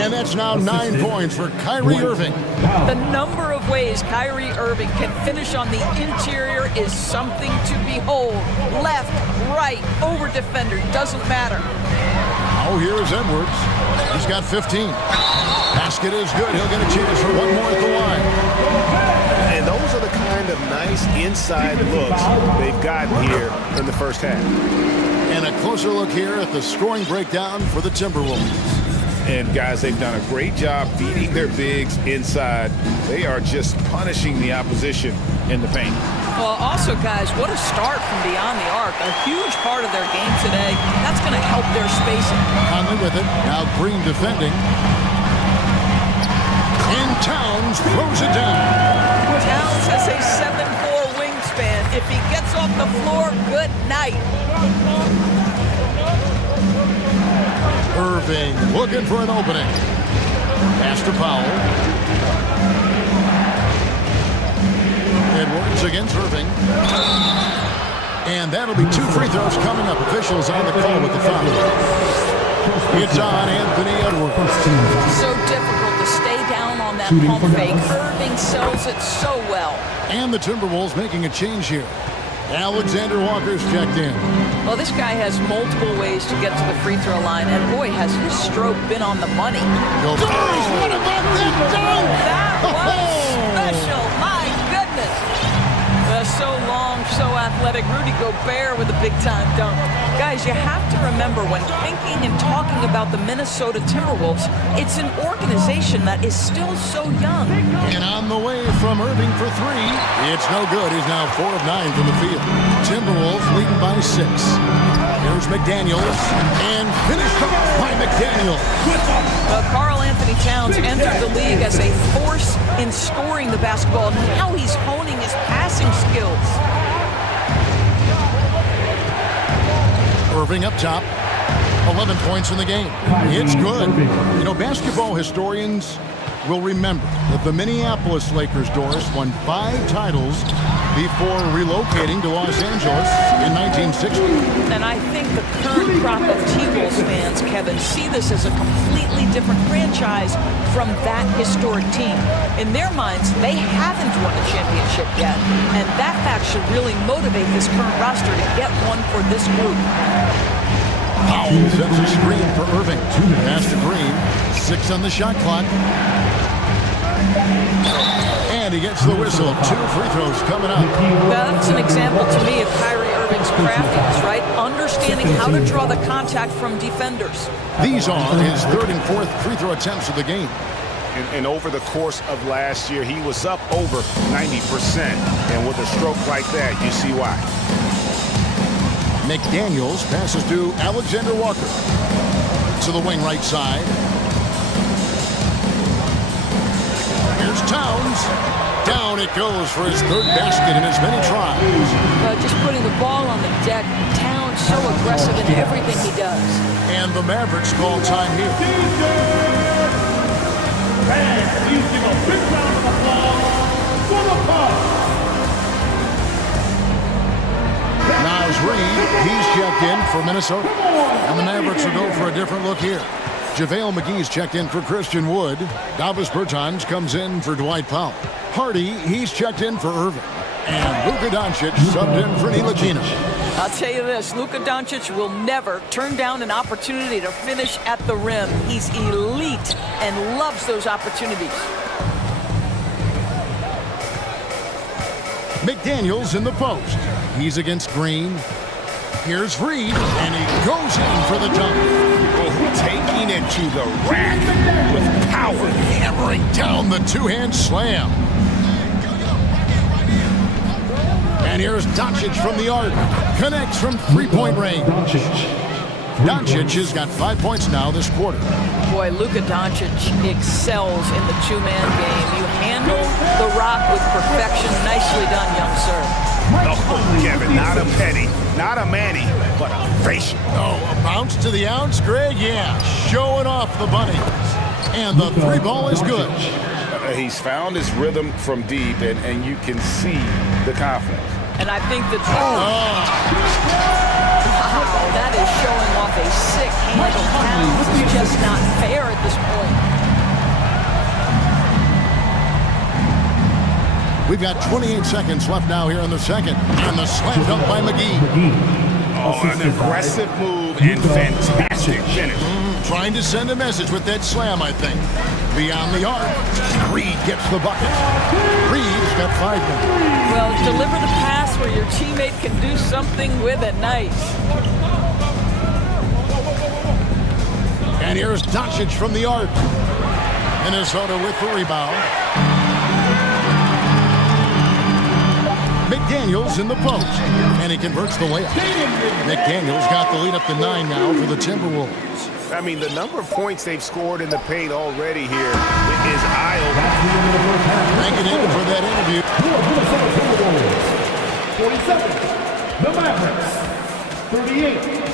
And that's now 9 points for Kyrie Irving. The number of ways Kyrie Irving can finish on the interior is something to behold. Left, right, over defender, doesn't matter. Now here's Edwards. He's got 15. Basket is good. He'll get a chance for one more at the line. And those are the kind of nice inside looks they've gotten here in the first half. And a closer look here at the scoring breakdown for the Timberwolves. And guys, they've done a great job feeding their bigs inside. They are just punishing the opposition in the paint. Well, also, guys, what a start from beyond the arc. A huge part of their game today. That's going to help their spacing. Conley with it. Now Green defending. And Towns throws it down. Towns has a 7'4" wingspan. If he gets off the floor, good night. Irving looking for an opening. Pass to Powell. Edwards against Irving. And that'll be 2 free throws coming up. Officials on the call with the foul. It's on Anthony Edwards. So difficult to stay down on that pump fake. Irving sells it so well. And the Timberwolves making a change here. Alexander Walker's checked in. Well, this guy has multiple ways to get to the free throw line, and boy, has his stroke been on the money. What about that dunk? That was special. My goodness. So long, so athletic. Rudy Gobert with a big-time dunk. Guys, you have to remember when thinking and talking about the Minnesota Timberwolves, it's an organization that is still so young. And on the way from Irving for 3. It's no good. He's now 4 of 9 from the field. Timberwolves leading by 6. Here's McDaniels. And finished off by McDaniels. Karl Anthony Towns entered the league as a force in scoring the basketball. Now he's honing his passing skills. Irving up top. 11 points in the game. It's good. You know, basketball historians will remember that the Minneapolis Lakers, Doris, won 5 titles before relocating to Los Angeles in 1960. And I think the current crop of T-Wolves fans, Kevin, see this as a completely different franchise from that historic team. In their minds, they haven't won a championship yet, and that fact should really motivate this current roster to get one for this group. Powell sets a screen for Irving. Pass to Green. 6 on the shot clock. And he gets the whistle. 2 free throws coming up. That's an example to me of Kyrie Irving's craftiness, right? Understanding how to draw the contact from defenders. These are his 3rd and 4th free throw attempts of the game. And over the course of last year, he was up over 90%. And with a stroke like that, you see why. McDaniels passes to Alexander Walker. To the wing right side. Here's Towns. Down it goes for his 3rd basket in as many tries. Just putting the ball on the deck. Towns so aggressive in everything he does. And the Mavericks call time here. And please give a big round of applause for the Bucks. Niles Reed, he's checked in for Minnesota. And the Mavericks will go for a different look here. JaVale McGee's checked in for Christian Wood. Davis Bertans comes in for Dwight Powell. Hardy, he's checked in for Irving. And Luka Doncic subbed in for Ntilikina. I'll tell you this, Luka Doncic will never turn down an opportunity to finish at the rim. He's elite and loves those opportunities. McDaniels in the post. He's against Green. Here's Reed, and he goes in for the dunk. Oh, taking it to the rack with power. Hammering down the 2-hand slam. And here's Doncic from the arc. Connects from 3-point range. Doncic has got 5 points now this quarter. Boy, Luka Doncic excels in the 2-man game. You handle the rock with perfection. Nicely done, young sir. Oh, Kevin, not a penny, not a Manny, but a facial. Oh, a bounce to the ounce, Greg? Yeah, showing off the bunny. And the 3 ball is good. He's found his rhythm from deep, and you can see the confidence. And I think that, wow, that is showing off a sick handle. Towns is just not fair at this point. We've got 28 seconds left now here in the second. And the slam dunk by McGee. Oh, an aggressive move and fantastic finish. Trying to send a message with that slam, I think. Beyond the arc, Reed gets the bucket. Reed's got 5 minutes. Well, deliver the pass where your teammate can do something with it. Nice. And here's Doncic from the arc. Minnesota with the rebound. McDaniels in the post, and he converts the layup. McDaniels got the lead up to 9 now for the Timberwolves. I mean, the number of points they've scored in the paint already here is eye-opening. Thank you, David, for that interview. 47, the Mavericks, 38.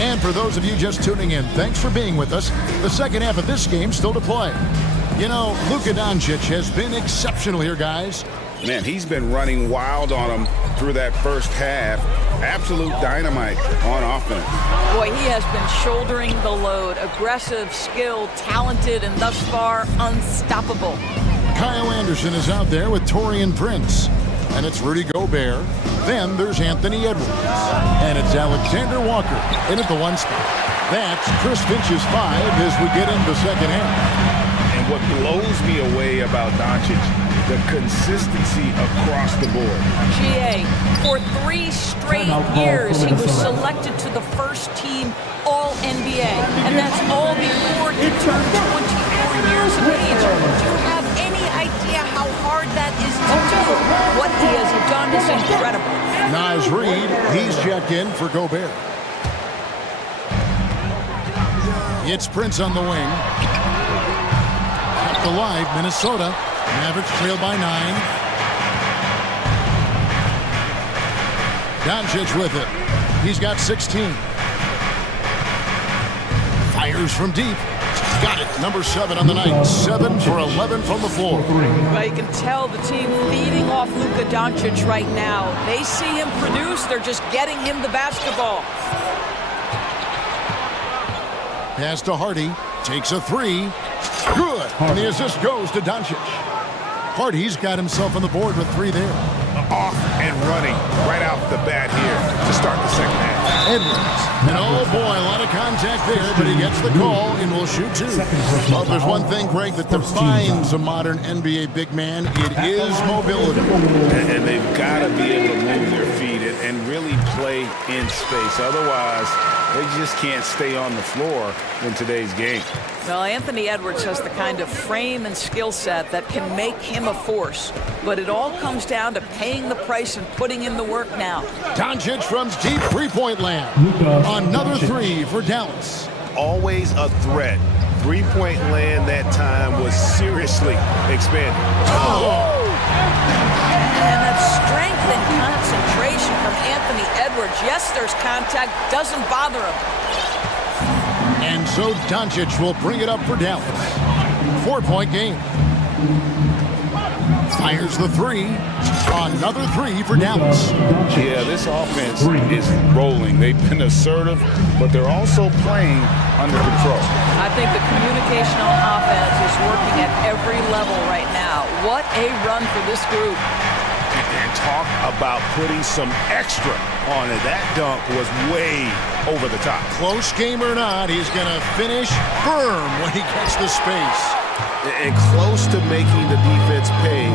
And for those of you just tuning in, thanks for being with us. The second half of this game still to play. You know, Luka Doncic has been exceptional here, guys. Man, he's been running wild on them through that first half. Absolute dynamite on offense. Boy, he has been shouldering the load. Aggressive, skilled, talented, and thus far, unstoppable. Kyle Anderson is out there with Taurean Prince. And it's Rudy Gobert. Then there's Anthony Edwards. And it's Alexander Walker in at the 1 spot. That's Chris Finch's 5 as we get into the second half. And what blows me away about Doncic, the consistency across the board. GA, for 3 straight years, he was selected to the first team All-NBA. And that's all before he turned 24 years of age. Do you have any idea how hard that is to do? What he has done is incredible. Niles Reed, he's checked in for Gobert. It's Prince on the wing. Kept alive, Minnesota. Mavericks trail by 9. Doncic with it. He's got 16. Fires from deep. Got it. Number 7 on the night. 7 for 11 from the floor. Well, you can tell the team feeding off Luka Doncic right now. They see him produce. They're just getting him the basketball. Pass to Hardy. Takes a 3. Good. And the assist goes to Doncic. Hardy's got himself on the board with 3 there. Off and running right out the bat here to start the second half. Edwards. And oh boy, a lot of contact there, but he gets the call and will shoot 2. Well, if there's one thing, Greg, that defines a modern NBA big man, it is mobility. And they've got to be able to move their feet and really play in space. Otherwise, they just can't stay on the floor in today's game. Well, Anthony Edwards has the kind of frame and skill set that can make him a force. But it all comes down to paying the price and putting in the work now. Doncic from deep three-point land. Another 3 for Dallas. Always a threat. Three-point land that time was seriously expanded. Oh! And that strength and concentration from Anthony Edwards. Yes, there's contact. Doesn't bother him. And so Doncic will bring it up for Dallas. 4-point game. Fires the 3. Another 3 for Dallas. Yeah, this offense is rolling. They've been assertive, but they're also playing under control. I think the communication on offense is working at every level right now. What a run for this group. And talk about putting some extra on it. That dunk was way over the top. Close game or not, he's going to finish firm when he gets the space. And close to making the defense pay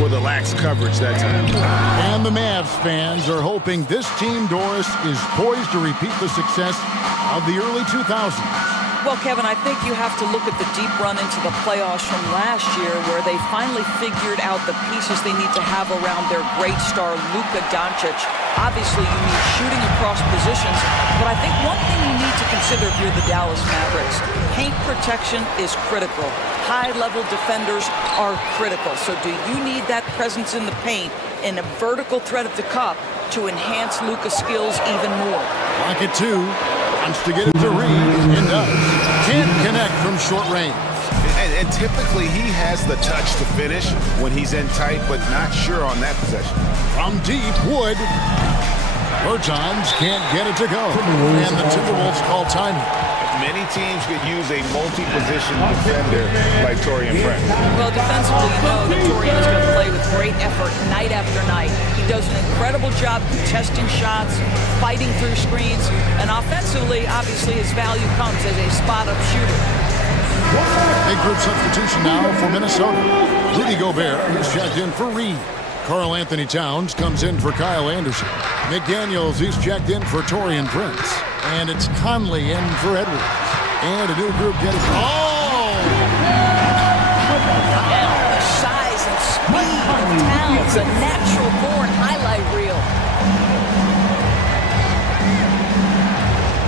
for the lax coverage that time. And the Mavs fans are hoping this team, Doris, is poised to repeat the success of the early 2000s. Well, Kevin, I think you have to look at the deep run into the playoffs from last year where they finally figured out the pieces they need to have around their great star, Luka Doncic. Obviously, you need shooting across positions, but I think one thing you need to consider if you're the Dallas Mavericks, paint protection is critical. High-level defenders are critical. So do you need that presence in the paint and a vertical threat at the cup to enhance Luka's skills even more? Pocket 2. Wants to get it to Reed and does. Can't connect from short range. And typically he has the touch to finish when he's in tight, but not sure on that possession. From deep, Wood. Bertans can't get it to go. And the Timberwolves call timeout. Many teams could use a multi-position defender like Taurean Prince. Well, defensively, you know that Taurean is going to play with great effort night after night. He does an incredible job contesting shots, fighting through screens, and offensively, obviously, his value comes as a spot-up shooter. Big group substitution now for Minnesota. Rudy Gobert is checked in for Reed. Karl Anthony Towns comes in for Kyle Anderson. McDaniels is checked in for Taurean Prince. And it's Conley in for Edwards. And a new group getting... Oh! The size and speed of Towns, a natural-born highlight reel.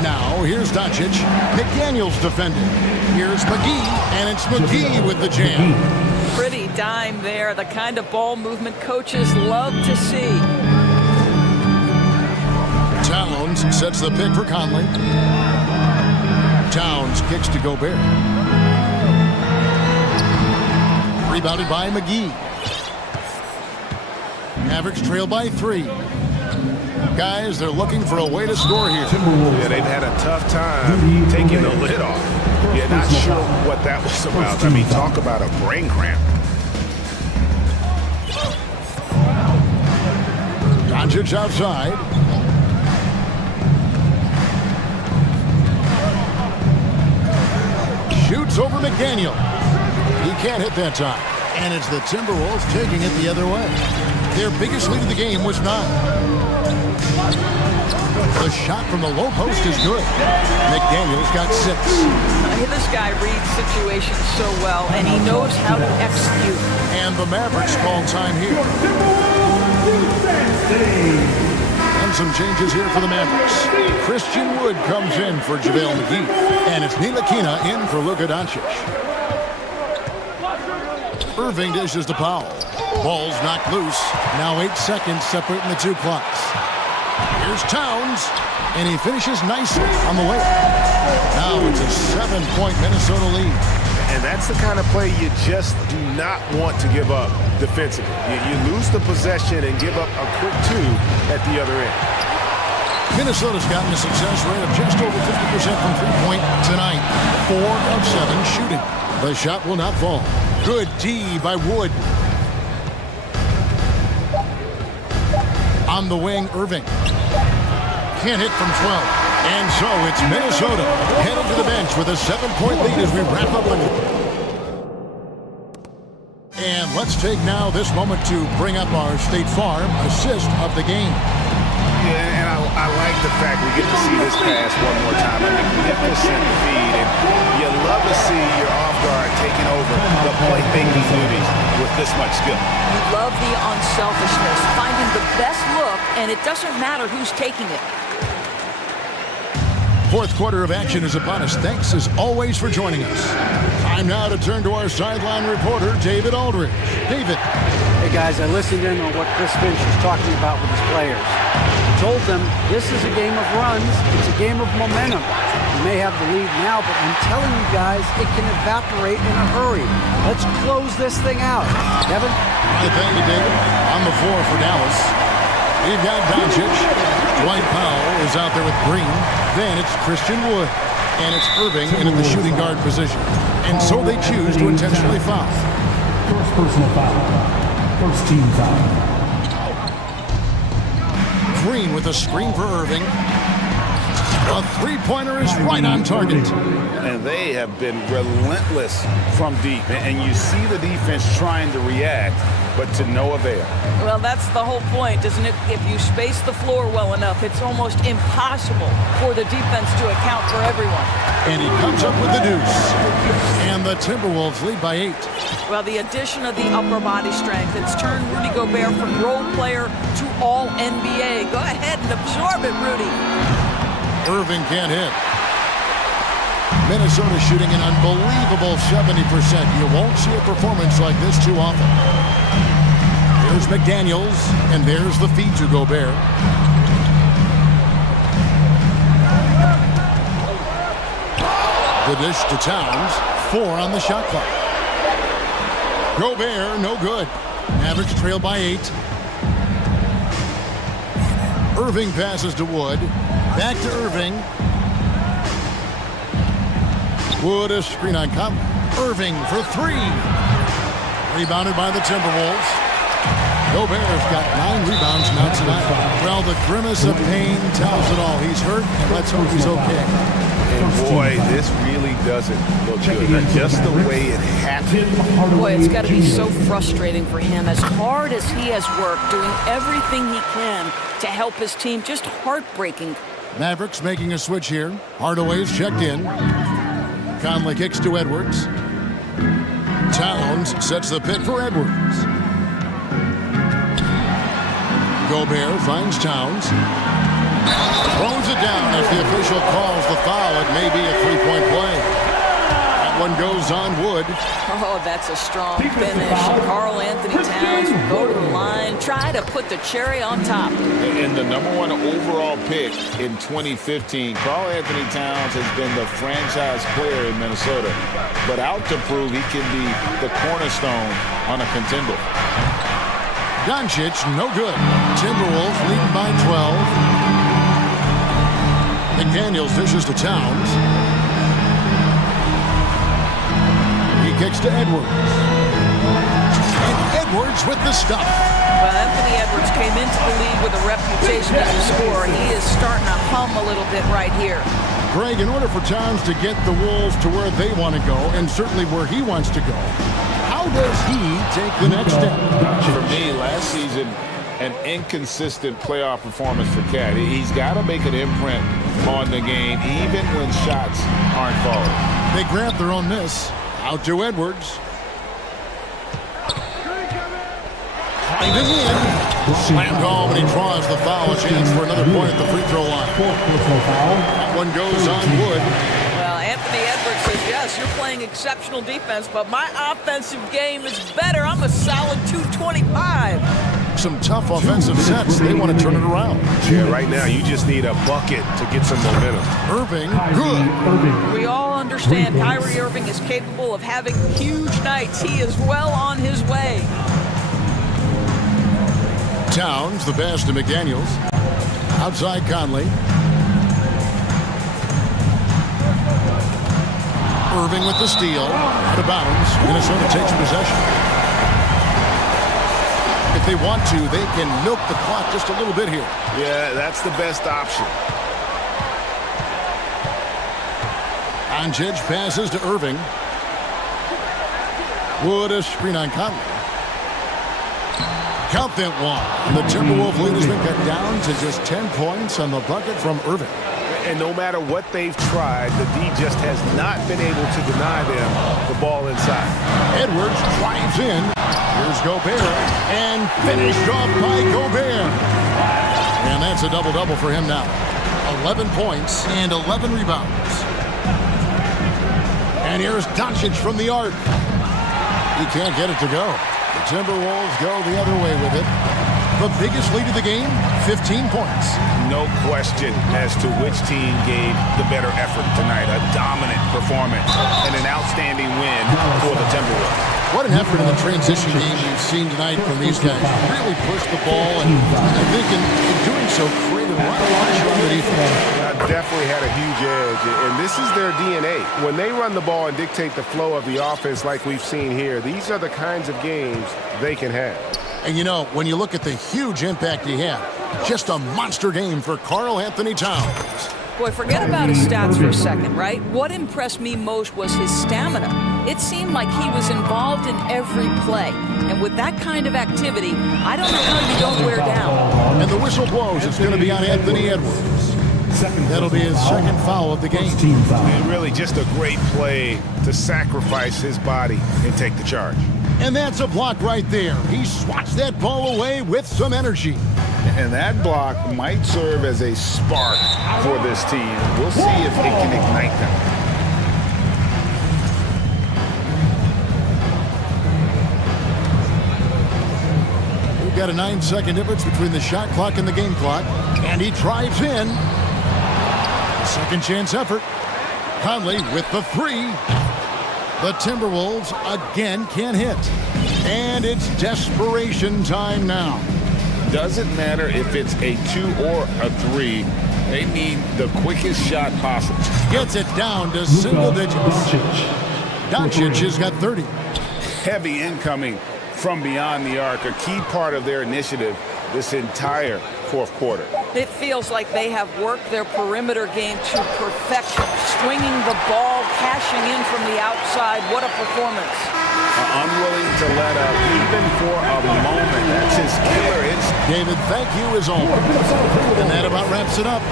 Now, here's Doncic. McDaniels defending. Here's McGee, and it's McGee with the jam. Pretty dime there, the kind of ball movement coaches love to see. Towns sets the pick for Conley. Towns kicks to Gobert. Rebounded by McGee. Mavericks trail by 3. Guys, they're looking for a way to score here. Yeah, they've had a tough time taking the lid off. Yeah, not sure what that was about. I mean, talk about a brain cramp. Doncic outside. Shoots over McDaniel. He can't hit that time. And it's the Timberwolves taking it the other way. Their biggest lead of the game was 9. The shot from the low post is good. McDaniel's got 6. This guy reads situations so well, and he knows how to execute. And the Mavericks call time here. And some changes here for the Mavericks. Christian Wood comes in for JaVale McGee. And it's Ntilikina in for Luka Doncic. Irving dishes to Powell. Ball's knocked loose. Now 8 seconds separating the two clocks. Here's Towns, and he finishes nicely on the way. Now it's a 7-point Minnesota lead. And that's the kind of play you just do not want to give up defensively. You lose the possession and give up a quick 2 at the other end. Minnesota's gotten a success rate of just over 50% from three-point tonight. 4 of 7 shooting. The shot will not fall. Good D by Wood. On the wing, Irving. Can't hit from 12. And so it's Minnesota headed to the bench with a 7-point lead as we wrap up the... And let's take now this moment to bring up our State Farm assist of the game. Yeah, and I like the fact we get to see this pass one more time. A magnificent feed, and you love to see your off guard taking over the playmaking duties with this much skill. You love the unselfishness, finding the best look, and it doesn't matter who's taking it. Fourth quarter of action is upon us. Thanks as always for joining us. Time now to turn to our sideline reporter, David Aldridge. David. Hey guys, I listened in on what Chris Finch was talking about with his players. He told them this is a game of runs, it's a game of momentum. You may have the lead now, but I'm telling you guys, it can evaporate in a hurry. Let's close this thing out. Kevin? Thank you, David. On the floor for Dallas. We've got Doncic. Dwight Powell is out there with Green. Then it's Christian Wood. And it's Irving in the shooting guard position. And so they choose to intentionally foul. First personal foul. First team foul. Green with a screen for Irving. A three-pointer is right on target. And they have been relentless from deep. And you see the defense trying to react, but to no avail. Well, that's the whole point, isn't it? If you space the floor well enough, it's almost impossible for the defense to account for everyone. And he comes up with the deuce. And the Timberwolves lead by 8. Well, the addition of the upper body strength, it's turned Rudy Gobert from role player to all-NBA. Go ahead and absorb it, Rudy. Irving can't hit. Minnesota shooting an unbelievable 70%. You won't see a performance like this too often. There's McDaniels, and there's the feed to Gobert. The dish to Towns. 4 on the shot clock. Gobert, no good. Mavericks trail by 8. Irving passes to Wood. Back to Irving. Wood a screen on Conley. Irving for 3. Rebounded by the Timberwolves. Gobert's got 9 rebounds now tonight. Well, the grimace of pain tells it all. He's hurt, and let's hope he's okay. And boy, this really doesn't look good. Just the way it happened. Boy, it's got to be so frustrating for him. As hard as he has worked, doing everything he can to help his team, just heartbreaking. Mavericks making a switch here. Hardaway's checked in. Conley kicks to Edwards. Towns sets the pit for Edwards. Gobert finds Towns. Throws it down as the official calls the foul. It may be a 3-point play. That one goes on Wood. Oh, that's a strong finish. Karl Anthony Towns will go to the line, try to put the cherry on top. And the #1 overall pick in 2015, Karl Anthony Towns has been the franchise player in Minnesota, but out to prove he can be the cornerstone on a contender. Doncic, no good. Timberwolves leading by 12. McDaniels dishes to Towns. He kicks to Edwards. And Edwards with the stuff. Well, Anthony Edwards came into the league with a reputation as a scorer. He is starting to hum a little bit right here. Greg, in order for Towns to get the Wolves to where they want to go, and certainly where he wants to go, how does he take the next step? For me, last season, an inconsistent playoff performance for Cat. He's got to make an imprint on the game, even when shots aren't falling. They grab their own miss. Out to Edwards. Diving in. Slammed home, and he draws the foul. A chance for another point at the free throw line. That one goes on Wood. Well, Anthony Edwards says, yes, you're playing exceptional defense, but my offensive game is better. I'm a solid 225. some tough offensive sets. They want to turn it around. Yeah, right now you just need a bucket to get some momentum. Irving, good. We all understand Kyrie Irving is capable of having huge nights. He is well on his way. Towns, the pass to McDaniels. Outside Conley. Irving with the steal. Out of bounds. Minnesota takes possession. If they want to, they can milk the clock just a little bit here. Yeah, that's the best option. Doncic passes to Irving. Wood a screen on Conley. Count that one. The Timberwolves lead has been cut down to just 10 points on the bucket from Irving. And no matter what they've tried, the D just has not been able to deny them the ball inside. Edwards drives in. Here's Gobert. And finished off by Gobert. And that's a double-double for him now. 11 points and 11 rebounds. And here's Doncic from the arc. He can't get it to go. The Timberwolves go the other way with it. The biggest lead of the game, 15 points. No question as to which team gave the better effort tonight. A dominant performance and an outstanding win for the Timberwolves. What an effort in the transition game we've seen tonight from these guys. Really pushed the ball, and I think in doing so, created a lot of pressure on the defense. Definitely had a huge edge, and this is their DNA. When they run the ball and dictate the flow of the offense like we've seen here, these are the kinds of games they can have. And you know, when you look at the huge impact he had, just a monster game for Karl Anthony Towns. Boy, forget about his stats for a second, right? What impressed me most was his stamina. It seemed like he was involved in every play. And with that kind of activity, I don't know how you don't wear down. And the whistle blows. It's going to be on Anthony Edwards. That'll be his second foul of the game. And really just a great play to sacrifice his body and take the charge. And that's a block right there. He swats that ball away with some energy. And that block might serve as a spark for this team. We'll see if it can ignite them. We've got a 9-second difference between the shot clock and the game clock. And he drives in. Second chance effort. Conley with the three. The Timberwolves again can't hit. And it's desperation time now. Doesn't matter if it's a 2 or a 3. They need the quickest shot possible. Gets it down to single digits. Doncic has got 30. Heavy incoming from beyond the arc, a key part of their initiative this entire fourth quarter. It feels like they have worked their perimeter game to perfection. Swinging the ball, cashing in from the outside. What a performance. Unwilling to let up even for a moment. That's his killer instinct. David, thank you as always. And that about wraps it up.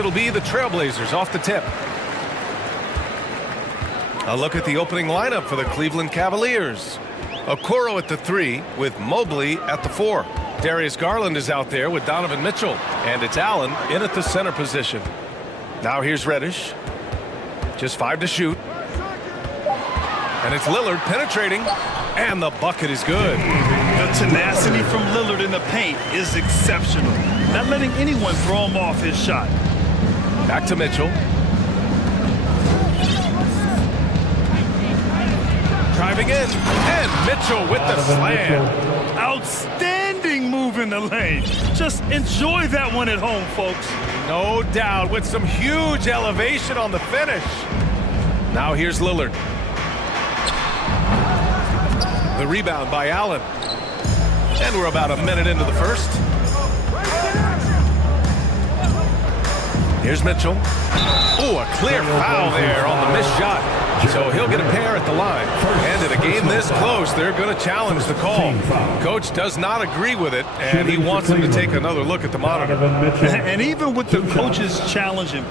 it'll be the Trailblazers off the tip. A look at the opening lineup for the Cleveland Cavaliers. Okoro at the 3 with Mobley at the 4. Darius Garland is out there with Donovan Mitchell. And it's Allen in at the center position. Now here's Reddish. Just 5 to shoot. And it's Lillard penetrating. And the bucket is good. The tenacity from Lillard in the paint is exceptional. Not letting anyone throw him off his shot. Back to Mitchell. Driving in. And Mitchell with the slam. Outstanding move in the lane. Just enjoy that one at home, folks. No doubt, with some huge elevation on the finish. Now here's Lillard. The rebound by Allen. And we're about a minute into the first. Here's Mitchell. Oh, a clear foul there on the missed shot. So he'll get a pair at the line. And in a game this close, they're going to challenge the call. Coach does not agree with it, and he wants them to take another look at the monitor. And even with the coaches challenging,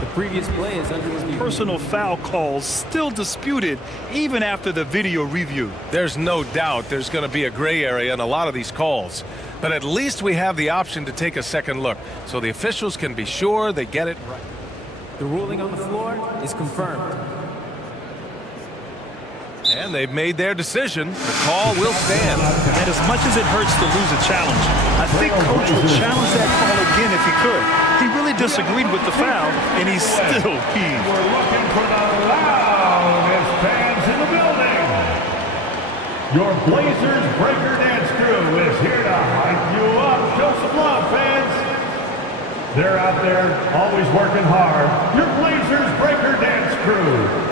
the previous play is under review. Personal foul calls still disputed even after the video review. There's no doubt there's going to be a gray area in a lot of these calls. But at least we have the option to take a second look, so the officials can be sure they get it right. The ruling on the floor is confirmed. And they've made their decision. The call will stand. And as much as it hurts to lose a challenge, I think Coach would challenge that call again if he could. He really disagreed with the foul, and he's still peeved. We're looking for the loudest fans in the building. Your Blazers Breaker Dance crew is here to hype you up. Show some love, fans. They're out there always working hard. Your Blazers Breaker Dance crew.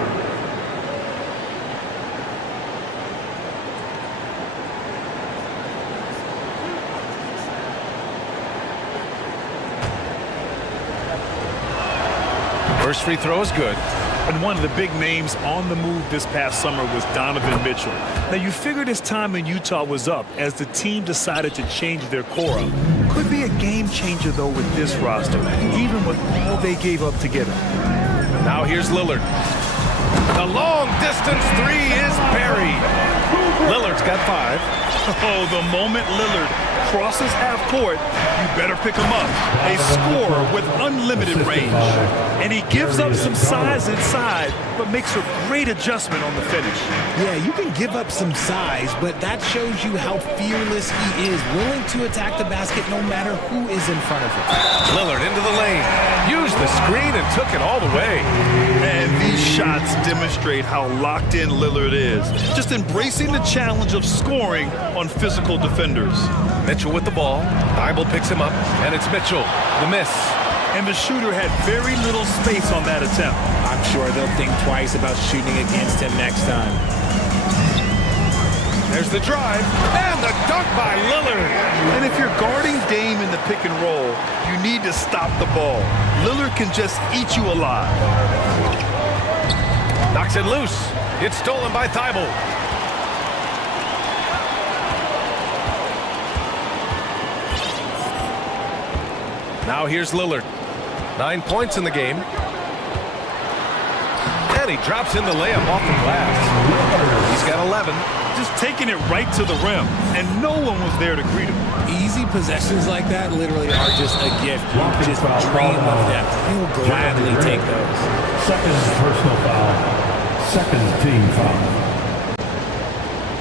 First free throw is good. And one of the big names on the move this past summer was Donovan Mitchell. Now, you figured his time in Utah was up as the team decided to change their core up. Could be a game changer, though, with this roster, even with all they gave up to get him. Now here's Lillard. The long distance 3 is buried. Lillard's got 5. Oh, the moment Lillard crosses half court, you better pick him up. A scorer with unlimited range. And he gives up some size inside, but makes a great adjustment on the finish. Yeah, you can give up some size, but that shows you how fearless he is, willing to attack the basket no matter who is in front of him. Lillard into the lane, used the screen and took it all the way. And these shots demonstrate how locked in Lillard is, just embracing the challenge of scoring on physical defenders. Mitchell with the ball, Thibault picks him up, and it's Mitchell, the miss. And the shooter had very little space on that attempt. I'm sure they'll think twice about shooting against him next time. There's the drive, and the dunk by Lillard. And if you're guarding Dame in the pick and roll, you need to stop the ball. Lillard can just eat you alive. Knocks it loose. It's stolen by Thibault. Now here's Lillard. 9 points in the game. And he drops in the layup off the glass. He's got 11. Just taking it right to the rim, and no one was there to greet him. Easy possessions like that literally are just a gift. You just dream of them. He'll gladly take those. Second personal foul. Second team foul.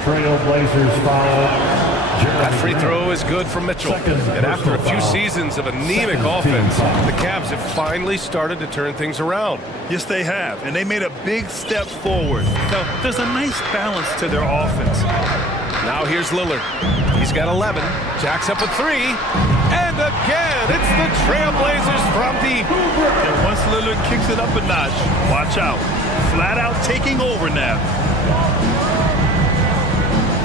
Trailblazers foul. That free throw is good from Mitchell. And after a few seasons of anemic offense, the Cavs have finally started to turn things around. Yes, they have, and they made a big step forward. Now, there's a nice balance to their offense. Now here's Lillard. He's got 11. Jacks up a 3. And again, it's the Trailblazers from deep. And once Lillard kicks it up a notch, watch out. Flat out taking over now.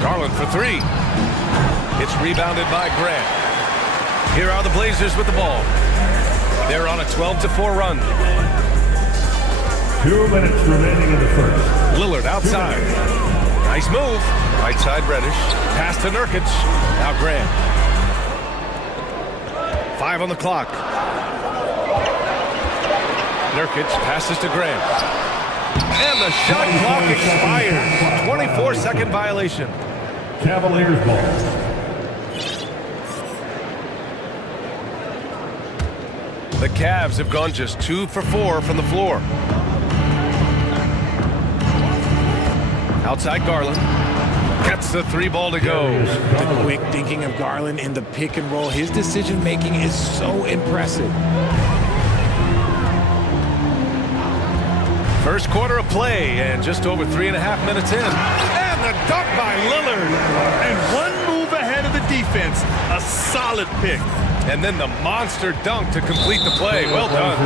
Garland for 3. It's rebounded by Grant. Here are the Blazers with the ball. They're on a 12-4 run. 2 minutes remaining in the first. Lillard outside. Nice move. Right side Reddish. Pass to Nurkic. Now Grant. 5 on the clock. Nurkic passes to Grant. And the shot clock expires. 24-second violation. Cavaliers ball. The Cavs have gone just 2 for 4 from the floor. Outside Garland. Gets the 3 ball to go. The quick thinking of Garland in the pick and roll. His decision making is so impressive. First quarter of play and just over 3.5 minutes in. And the dunk by Lillard. And one move ahead of the defense. A solid pick. And then the monster dunk to complete the play. Well done.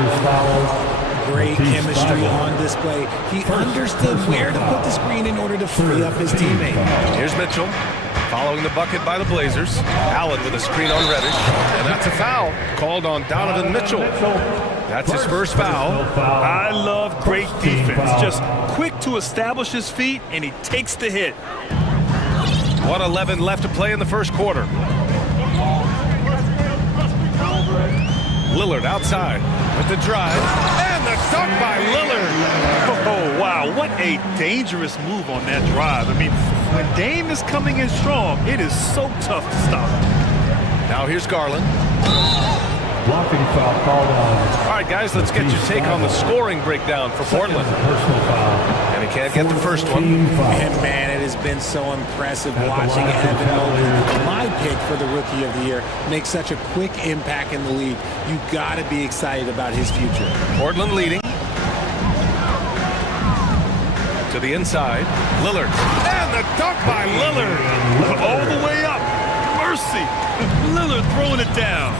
Great chemistry on display. He understood where to put the screen in order to free up his teammate. Here's Mitchell following the bucket by the Blazers. Allen with a screen on Reddish. And that's a foul called on Donovan Mitchell. That's his first foul. I love great defense. Just quick to establish his feet, and he takes the hit. 1:11 left to play in the first quarter. Lillard outside with the drive. And the dunk by Lillard. Oh, wow. What a dangerous move on that drive. I mean, when Dame is coming in strong, it is so tough to stop him. Now here's Garland. Blocking foul called on. All right, guys, let's get your take on the scoring breakdown for Portland. And he can't get the first one. And man, it has been so impressive watching Evan Mobley, my pick for the Rookie of the Year, make such a quick impact in the league. You got to be excited about his future. Portland leading. To the inside, Lillard. And the dunk by Lillard. All the way up. Mercy. Lillard throwing it down.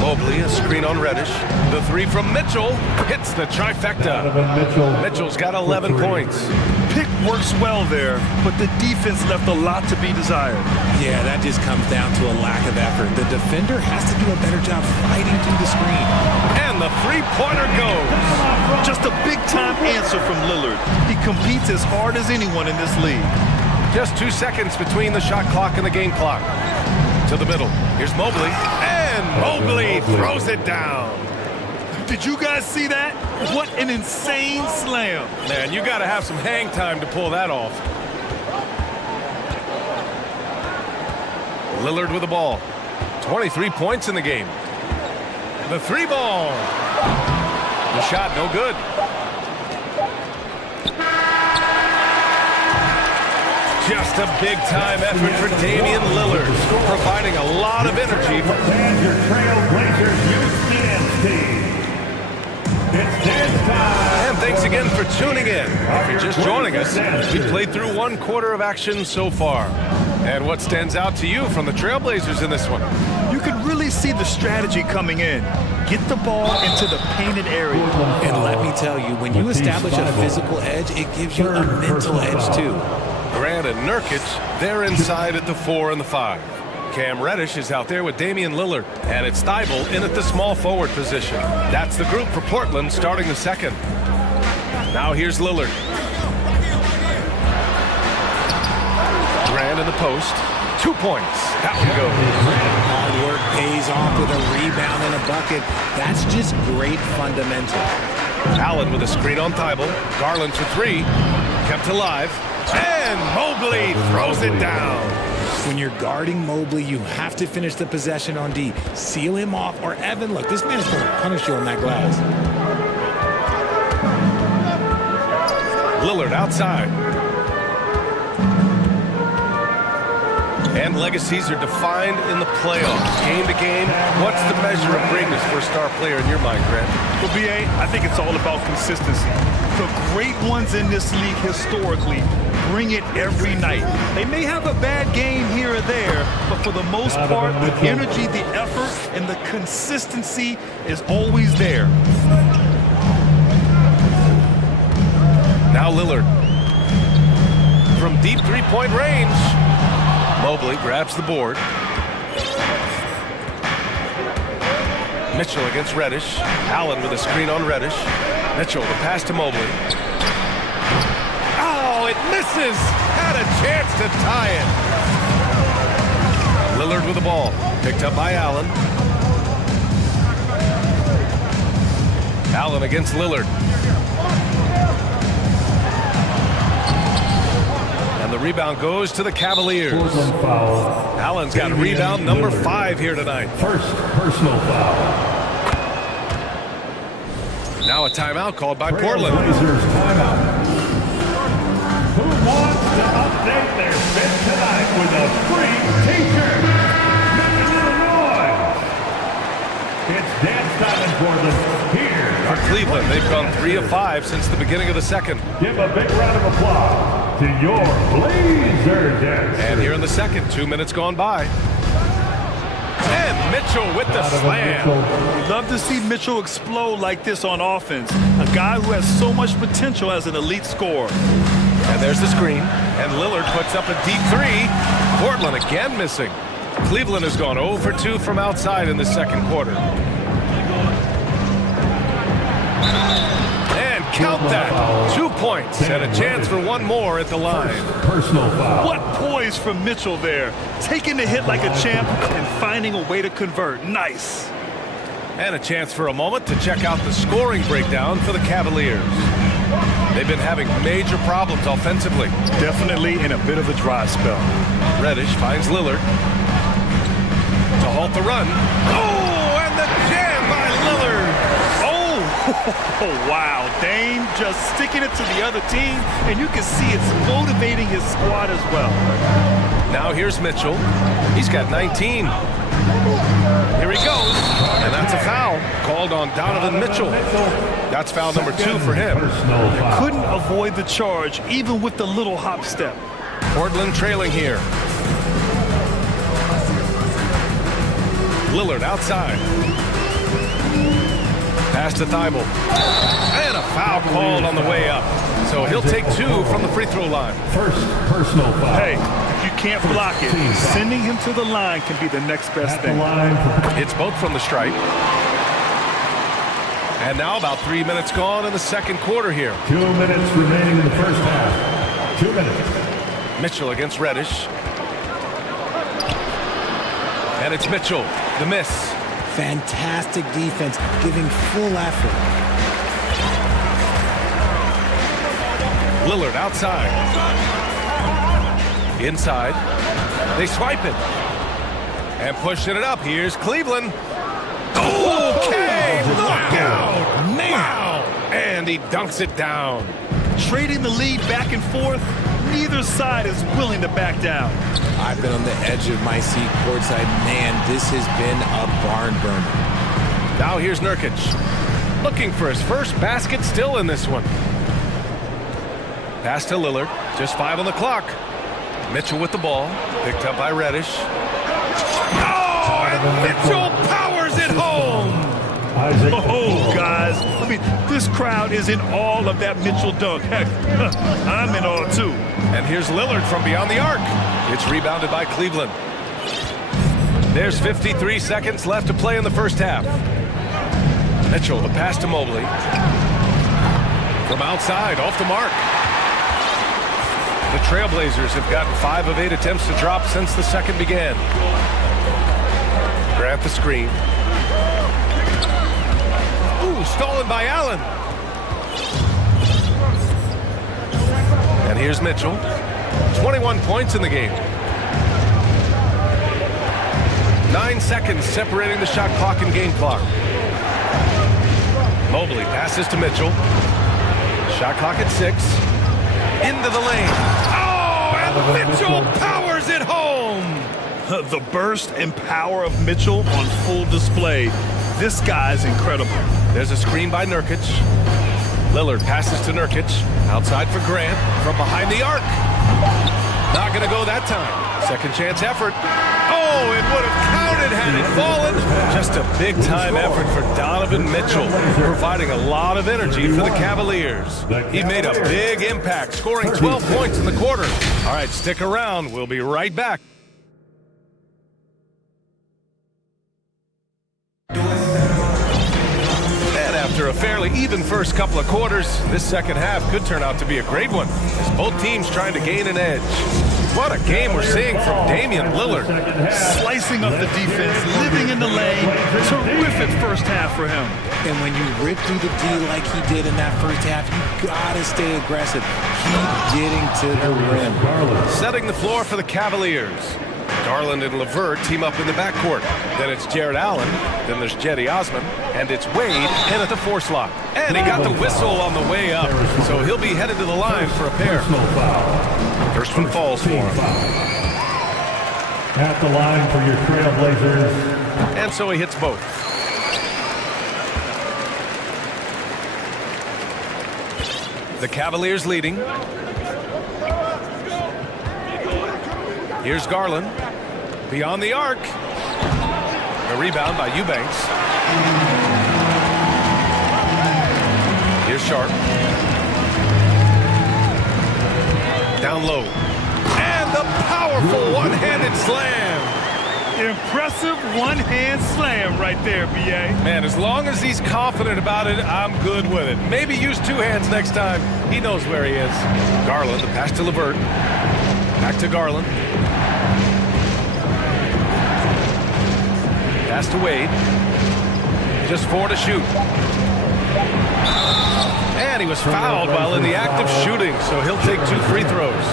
Mobley, a screen on Reddish. The 3 from Mitchell hits the trifecta. Mitchell's got 11 points. Pick works well there, but the defense left a lot to be desired. Yeah, that just comes down to a lack of effort. The defender has to do a better job fighting through the screen. And the 3-pointer goes. Just a big-time answer from Lillard. He competes as hard as anyone in this league. Just 2 seconds between the shot clock and the game clock. To the middle. Here's Mobley. And Mobley throws it down. Did you guys see that? What an insane slam. Man, you got to have some hang time to pull that off. Lillard with the ball. 23 points in the game. The 3 ball. The shot no good. Just a big-time effort for Damian Lillard, providing a lot of energy. And your Trailblazers youth dance team. It's dance time. And thanks again for tuning in. If you're just joining us, we've played through 1 quarter of action so far. And what stands out to you from the Trailblazers in this one? You can really see the strategy coming in. Get the ball into the painted area. And let me tell you, when you establish a physical edge, it gives you a mental edge too. Grant and Nurkic, they're inside at the 4 and the 5. Cam Reddish is out there with Damian Lillard. And it's Thibault in at the small forward position. That's the group for Portland starting the second. Now here's Lillard. Grant in the post. 2 points. That one goes. Hard work pays off with a rebound and a bucket. That's just great fundamental. Allen with a screen on Thibault. Garland for 3. Kept alive. And Mobley throws it down. When you're guarding Mobley, you have to finish the possession on D. Seal him off, or Evan, look, this man is going to punish you on that glass. Lillard outside. And legacies are defined in the playoffs. Game to game, what's the measure of greatness for a star player in your mind, Grant? Well, B.A., I think it's all about consistency. The great ones in this league historically bring it every night. They may have a bad game here or there, but for the most part, the energy, the effort, and the consistency is always there. Now Lillard. From deep 3-point range. Mobley grabs the board. Mitchell against Reddish. Allen with a screen on Reddish. Mitchell, the pass to Mobley. Oh, it misses! Had a chance to tie it. Lillard with the ball. Picked up by Allen. Allen against Lillard. And the rebound goes to the Cavaliers. Allen's got rebound number 5 here tonight. First personal foul. Now a timeout called by Portland. Blazers timeout. Who wants to update their fit tonight with a free t-shirt? Make a little noise. It's dance time in Portland. Here For Cleveland, they've gone 3 of 5 since the beginning of the second. Give a big round of applause to your Blazers. And here in the second, 2 minutes gone by. And Mitchell with the slam. We love to see Mitchell explode like this on offense. A guy who has so much potential as an elite scorer. And there's the screen. And Lillard puts up a deep 3. Portland again missing. Cleveland has gone 0 for 2 from outside in the second quarter. And count that. 2 points and a chance for one more at the line. Personal foul. What poise from Mitchell there. Taking the hit like a champ and finding a way to convert. Nice. And a chance for a moment to check out the scoring breakdown for the Cavaliers. They've been having major problems offensively. Definitely in a bit of a dry spell. Reddish finds Lillard to halt the run. Oh, and the jam by Lillard. Oh, wow. Dame just sticking it to the other team, and you can see it's motivating his squad as well. Now here's Mitchell. He's got 19. Here he goes. And that's a foul called on Donovan Mitchell. That's foul number 2 for him. Couldn't avoid the charge, even with the little hop step. Portland trailing here. Lillard outside. Pass to Thibault. And a foul called on the way up. So he'll take 2 from the free throw line. First personal foul. Hey, if you can't block it, sending him to the line can be the next best thing. It's both from the stripe. And now about 3 minutes gone in the second quarter here. 2 minutes remaining in the first half. 2 minutes. Mitchell against Reddish. And it's Mitchell, the miss. Fantastic defense, giving full effort. Lillard outside. Inside. They swipe it. And pushing it up. Here's Cleveland. Okay, knockout. Wow. And he dunks it down. Trading the lead back and forth. Neither side is willing to back down. I've been on the edge of my seat courtside. Man, this has been a barn burner. Now here's Nurkic. Looking for his first basket still in this one. Pass to Lillard. Just 5 on the clock. Mitchell with the ball. Picked up by Reddish. Oh, and Mitchell powers it home. Oh, guys. I mean, this crowd is in awe of that Mitchell dunk. Heck, I'm in awe, too. And here's Lillard from beyond the arc. It's rebounded by Cleveland. There's 53 seconds left to play in the first half. Mitchell, the pass to Mobley. From outside, off the mark. The Trailblazers have gotten 5 of 8 attempts to drop since the second began. Grant the screen. Ooh, stolen by Allen. And here's Mitchell. 21 points in the game. 9 seconds separating the shot clock and game clock. Mobley passes to Mitchell. Shot clock at 6. Into the lane. Oh, and Mitchell powers it home. The burst and power of Mitchell on full display. This guy's incredible. There's a screen by Nurkic. Lillard passes to Nurkic. Outside for Grant. From behind the arc. Not going to go that time. Second chance effort. Oh, it would have counted had it fallen. Just a big-time effort for Donovan Mitchell, providing a lot of energy for the Cavaliers. He made a big impact, scoring 12 points in the quarter. All right, stick around. We'll be right back. And after a fairly even first couple of quarters, this second half could turn out to be a great one, as both teams trying to gain an edge. What a game we're seeing from Damian Lillard. Slicing up the defense, living in the lane. Terrific first half for him. And when you rip through the D like he did in that first half, you gotta stay aggressive. Keep getting to the rim. Setting the floor for the Cavaliers. Garland and LeVert team up in the backcourt. Then it's Jared Allen. Then there's Jetty Osman. And it's Wade in at the 4 slot. And he got the whistle on the way up. So he'll be headed to the line for a pair. First one falls for him. At the line for your Trailblazers. And so he hits both. The Cavaliers leading. Here's Garland. Beyond the arc. A rebound by Eubanks. Here's Sharp. Down low. And the powerful one-handed slam. Impressive one-hand slam right there, B.A. Man, as long as he's confident about it, I'm good with it. Maybe use 2 hands next time. He knows where he is. Garland, the pass to LeVert. Back to Garland. Pass to Wade. Just 4 to shoot. And he was fouled while in the act of shooting, so he'll take 2 free throws.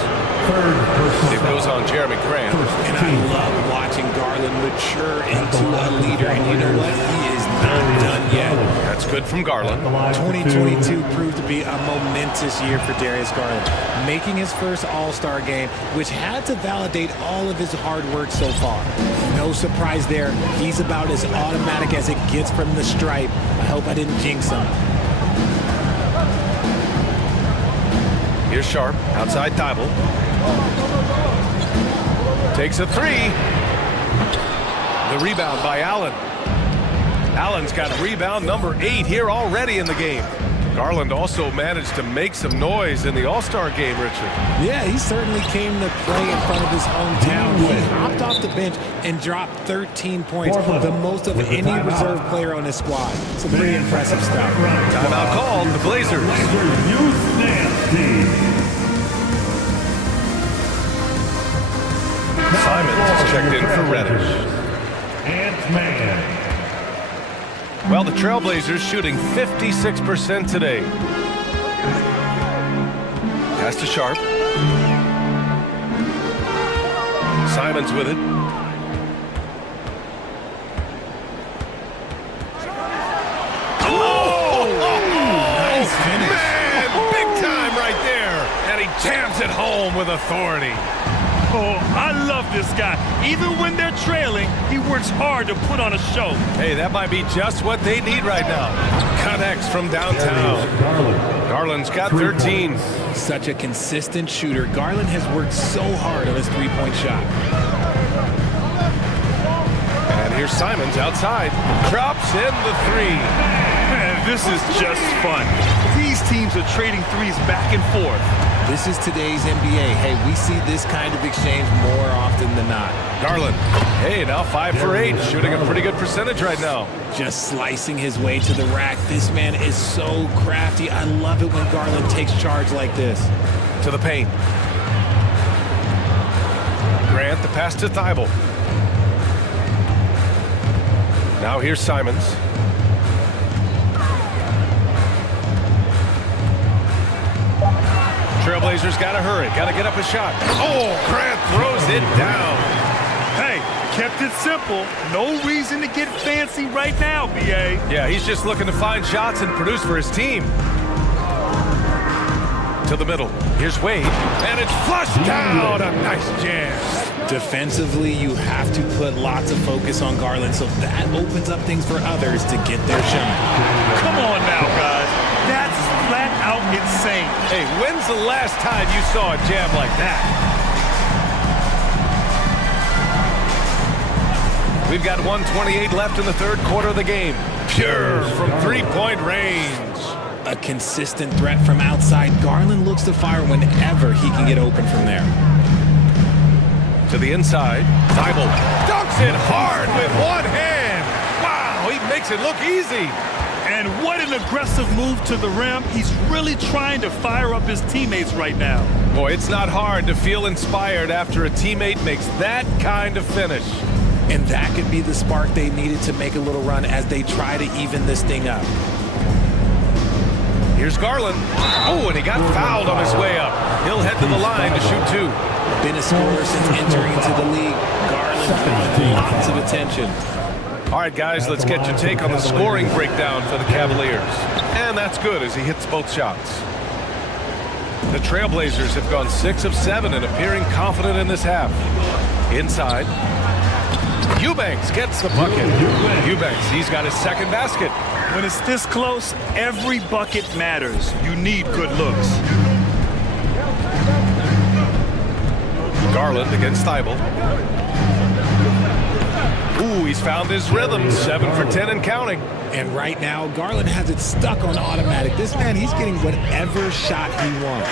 It goes on Jeremy Grant. And I love watching Garland mature into a leader. And you know what? He is not done yet. That's good from Garland. 2022 proved to be a momentous year for Darius Garland, making his first All-Star game, which had to validate all of his hard work so far. No surprise there. He's about as automatic as it gets from the stripe. I hope I didn't jinx him. Here's Sharp, outside Thibault. Takes a 3. The rebound by Allen. Allen's got rebound number 8 here already in the game. Garland also managed to make some noise in the All-Star game, Richard. Yeah, he certainly came to play in front of his hometown. He hopped off the bench and dropped 13 points, the most of any reserve player on his squad. Some pretty impressive stuff. Timeout called, the Blazers. Youth Dance Team. Simon has checked in for Reddish. Ant-Man. Well, the Trailblazers shooting 56% today. Pass to Sharp. Simon's with it. Oh! Nice finish. Man, big time right there. And he jams it home with authority. Oh, I love this guy. Even when they're trailing, he works hard to put on a show. Hey, that might be just what they need right now. Connects from downtown. Garland's got 13. Such a consistent shooter. Garland has worked so hard on his three-point shot. And here's Simons outside. Drops in the 3. Man, this is just fun. These teams are trading threes back and forth. This is today's NBA. Hey, we see this kind of exchange more often than not. Garland, hey, now 5 for 8, shooting a pretty good percentage right now. Just slicing his way to the rack. This man is so crafty. I love it when Garland takes charge like this. To the paint. Grant, the pass to Thibault. Now here's Simons. Trailblazers got to hurry. Got to get up a shot. Oh, Grant throws it down. Hey, kept it simple. No reason to get fancy right now, B.A. Yeah, he's just looking to find shots and produce for his team. To the middle. Here's Wade. And it's flushed down. A nice jam. Defensively, you have to put lots of focus on Garland, so that opens up things for others to get their shot. Come on now, guys. That's flat out insane. Hey, when's the last time you saw a jam like that? We've got 1:28 left in the third quarter of the game. Pure from three-point range. A consistent threat from outside. Garland looks to fire whenever he can get open from there. To the inside. Thibault dunks it hard with one hand. Wow, he makes it look easy. And what an aggressive move to the rim. He's really trying to fire up his teammates right now. Boy, it's not hard to feel inspired after a teammate makes that kind of finish. And that could be the spark they needed to make a little run as they try to even this thing up. Here's Garland. Oh, and he got fouled on his way up. He'll head to the line to shoot 2. Been a scorer since entering into the league. Garland drawing lots of attention. All right, guys, let's get your take on the scoring breakdown for the Cavaliers. And that's good as he hits both shots. The Trailblazers have gone 6 of 7 and appearing confident in this half. Inside, Eubanks gets the bucket. Eubanks, he's got his second basket. When it's this close, every bucket matters. You need good looks. Garland against Thibault. Ooh, he's found his rhythm. 7 for 10 and counting. And right now, Garland has it stuck on automatic. This man, he's getting whatever shot he wants.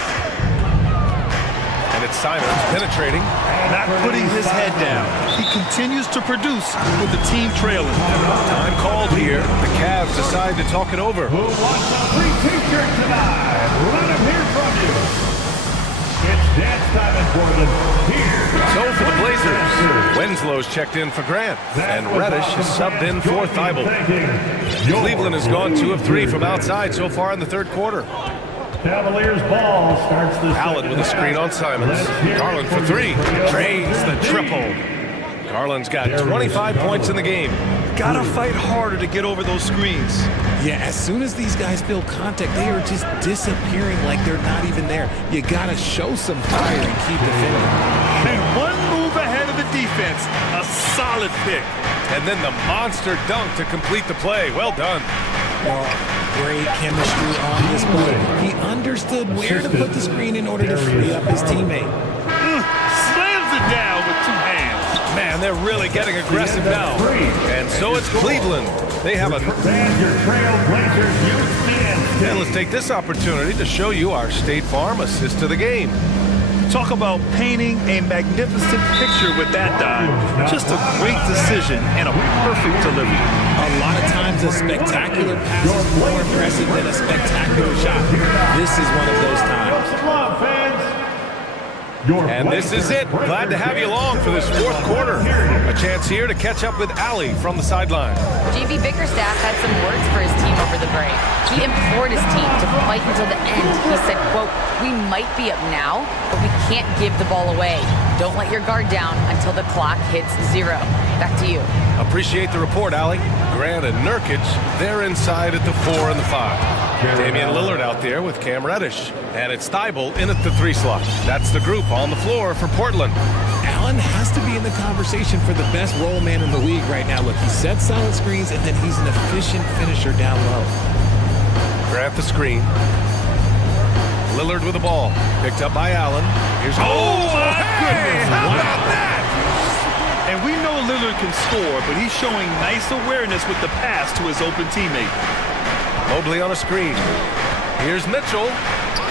And it's Simons penetrating. Not putting his head down. He continues to produce with the team trailing. Time called here. The Cavs decide to talk it over. Who wants a free t-shirt tonight? Let him hear from you. It's dance time in Portland. Here. So for the Blazers, Winslow's checked in for Grant, and Reddish is subbed in for Thibault. Cleveland has gone 2 of 3 from outside so far in the third quarter. Cavaliers ball starts this. Allen with a screen on Simons. Garland for 3. Drains the triple. Garland's got 25 points in the game. Gotta fight harder to get over those screens. Yeah, as soon as these guys feel contact, they are just disappearing like they're not even there. You gotta show some fire and keep defending. And one move ahead of the defense. A solid pick. And then the monster dunk to complete the play. Well done. Well, great chemistry on this play. He understood where to put the screen in order to free up his teammate. Slams it down with 2 hands. Man, they're really getting aggressive now. And so it's Cleveland. They have a... And let's take this opportunity to show you our State Farm assist to the game. Talk about painting a magnificent picture with that dive. Just a great decision and a perfect delivery. A lot of times a spectacular pass is more impressive than a spectacular shot. This is one of those times. And this is it. Glad to have you along for this fourth quarter. A chance here to catch up with Allie from the sideline. JV Bickerstaff had some words for his team over the break. He implored his team to fight until the end. He said, quote, "We might be up now, but we can't give the ball away. Don't let your guard down until the clock hits 0. Back to you." Appreciate the report, Allie. Grant and Nurkic, they're inside at the 4 and the 5. Damian Lillard out there with Cam Reddish. And it's Thibault in at the 3 slot. That's the group on the floor for Portland. Allen has to be in the conversation for the best roll man in the league right now. Look, he sets solid screens, and then he's an efficient finisher down low. Grant the screen. Lillard with the ball. Picked up by Allen. Here's... Oh, my goodness! How about that? And we know Lillard can score, but he's showing nice awareness with the pass to his open teammate. Mobley on a screen. Here's Mitchell.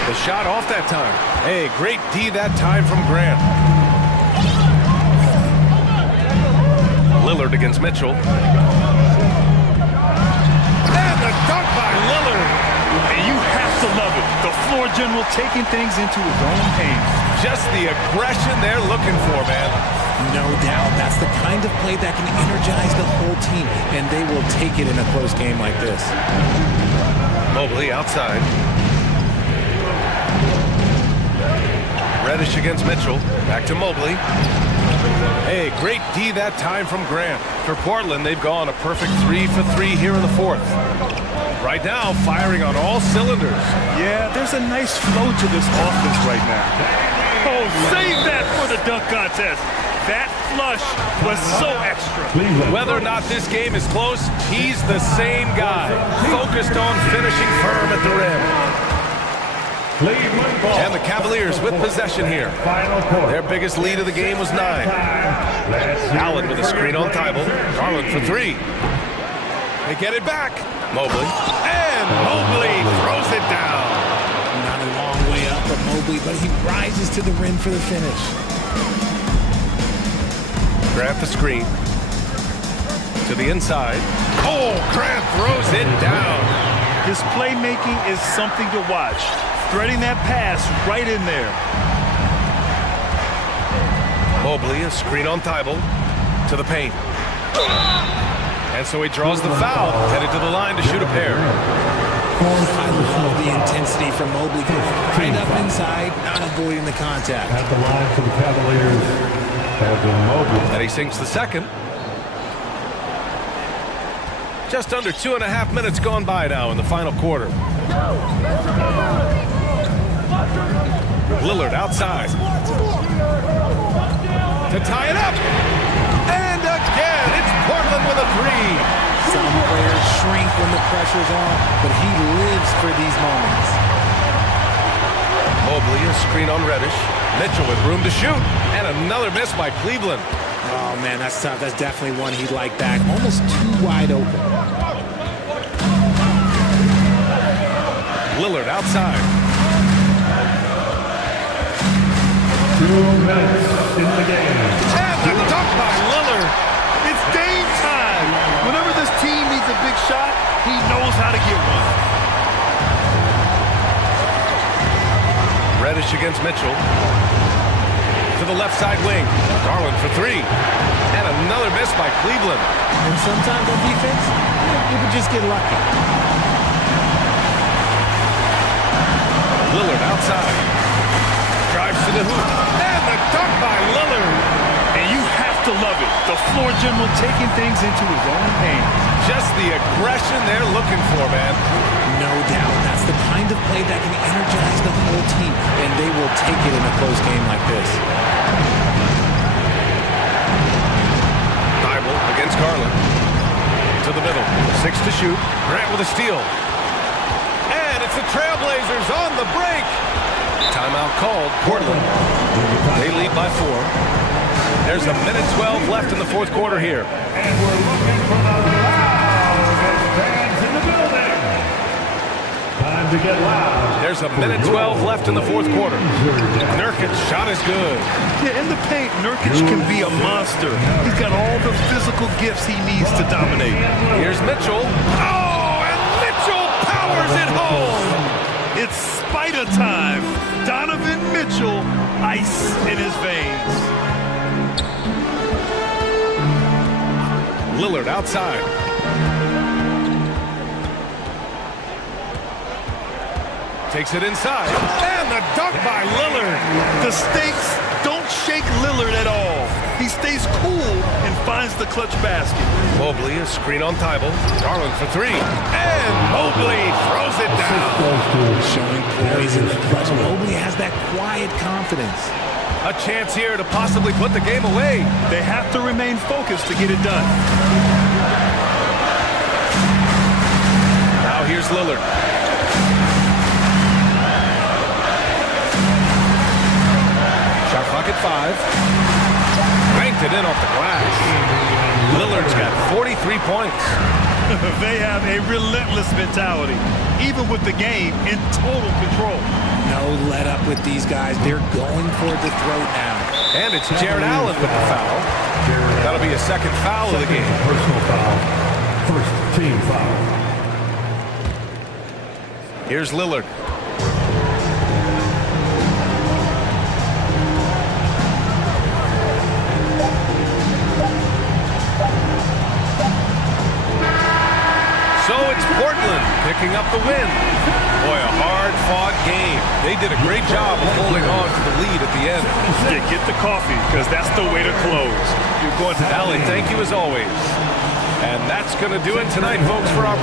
The shot off that time. Hey, great D that time from Grant. Lillard against Mitchell. And the dunk by Lillard. And you have to love it. The floor general taking things into his own hands. Just the aggression they're looking for, man. No doubt. That's the kind of play that can energize the whole team, and they will take it in a close game like this. Mobley outside. Reddish against Mitchell. Back to Mobley. Hey, great D that time from Grant. For Portland, they've gone a perfect 3 for 3 here in the fourth. Right now, firing on all cylinders. Yeah, there's a nice flow to this offense right now. Oh, save that for the dunk contest. That flush was so extra. Whether or not this game is close, he's the same guy. Focused on finishing firm at the rim. And the Cavaliers with possession here. Their biggest lead of the game was 9. Allen with a screen on Thibault. Garland for 3. They get it back. Mobley. And Mobley throws it down. Not a long way up for Mobley, but he rises to the rim for the finish. Grant the screen. To the inside. Oh, Grant throws it down. His playmaking is something to watch. Threading that pass right in there. Mobley, a screen on Thibault. To the paint. And so he draws the foul, headed to the line to shoot a pair. I love the intensity from Mobley. Right up inside, not avoiding the contact. At the line for the Cavaliers, Evan Mobley. And he sinks the second. Just under 2.5 minutes gone by now in the final quarter. Lillard outside. To tie it up. And again, it's Portland with a three. Some players shrink when the pressure's on, but he lives for these moments. Mobley, a screen on Reddish. Mitchell with room to shoot. And another miss by Cleveland. Oh, man, that's tough. That's definitely one he'd like back. Almost too wide open. Lillard outside. 2 minutes in the game. And the dunk by Lillard. It's game time. Whenever this team needs a big shot, he knows how to get one. Reddish against Mitchell. To the left side wing. Garland for three. And another miss by Cleveland. And sometimes on defense, you can just get lucky. Lillard outside. Drives to the hoop. And the dunk by Lillard. And you have to love it. The floor general taking things into his own hands. Just the aggression they're looking for, man. No doubt. That's the kind of play that can energize the whole team, and they will take it in a close game like this. Thibault against Garland. To the middle. 6 to shoot. Grant with a steal. And it's the Trailblazers on the break. Timeout called. Portland. They lead by 4. There's a minute 12 left in the fourth quarter here. And we're looking for the loudest fans in the building. Time to get loud. There's a minute 12 left in the fourth quarter. Nurkic's shot is good. Yeah, in the paint, Nurkic can be a monster. He's got all the physical gifts he needs to dominate. Here's Mitchell. Oh, and Mitchell powers it home. It's Spider time. Donovan Mitchell, ice in his veins. Lillard outside. Takes it inside. And the dunk by Lillard. The stakes don't shake Lillard at all. He stays cool and finds the clutch basket. Mobley, a screen on Thibault. Garland for three. And Mobley throws it down. Showing poise in the clutch. Mobley has that quiet confidence. A chance here to possibly put the game away. They have to remain focused to get it done. Now here's Lillard. Shot clock at 5. Banked it in off the glass. Lillard's got 43 points. They have a relentless mentality, even with the game in total control. No let up with these guys. They're going for the throat now. And it's Jared Allen with the foul. That'll be a second foul of the game. Personal foul. First team foul. Here's Lillard. So it's Portland picking up the win. Boy, a hard-fought game. They did a great job of holding on to the lead at the end. Yeah, get the coffee, because that's the way to close. You're going to Allie, thank you as always. And that's going to do it tonight, folks, for our...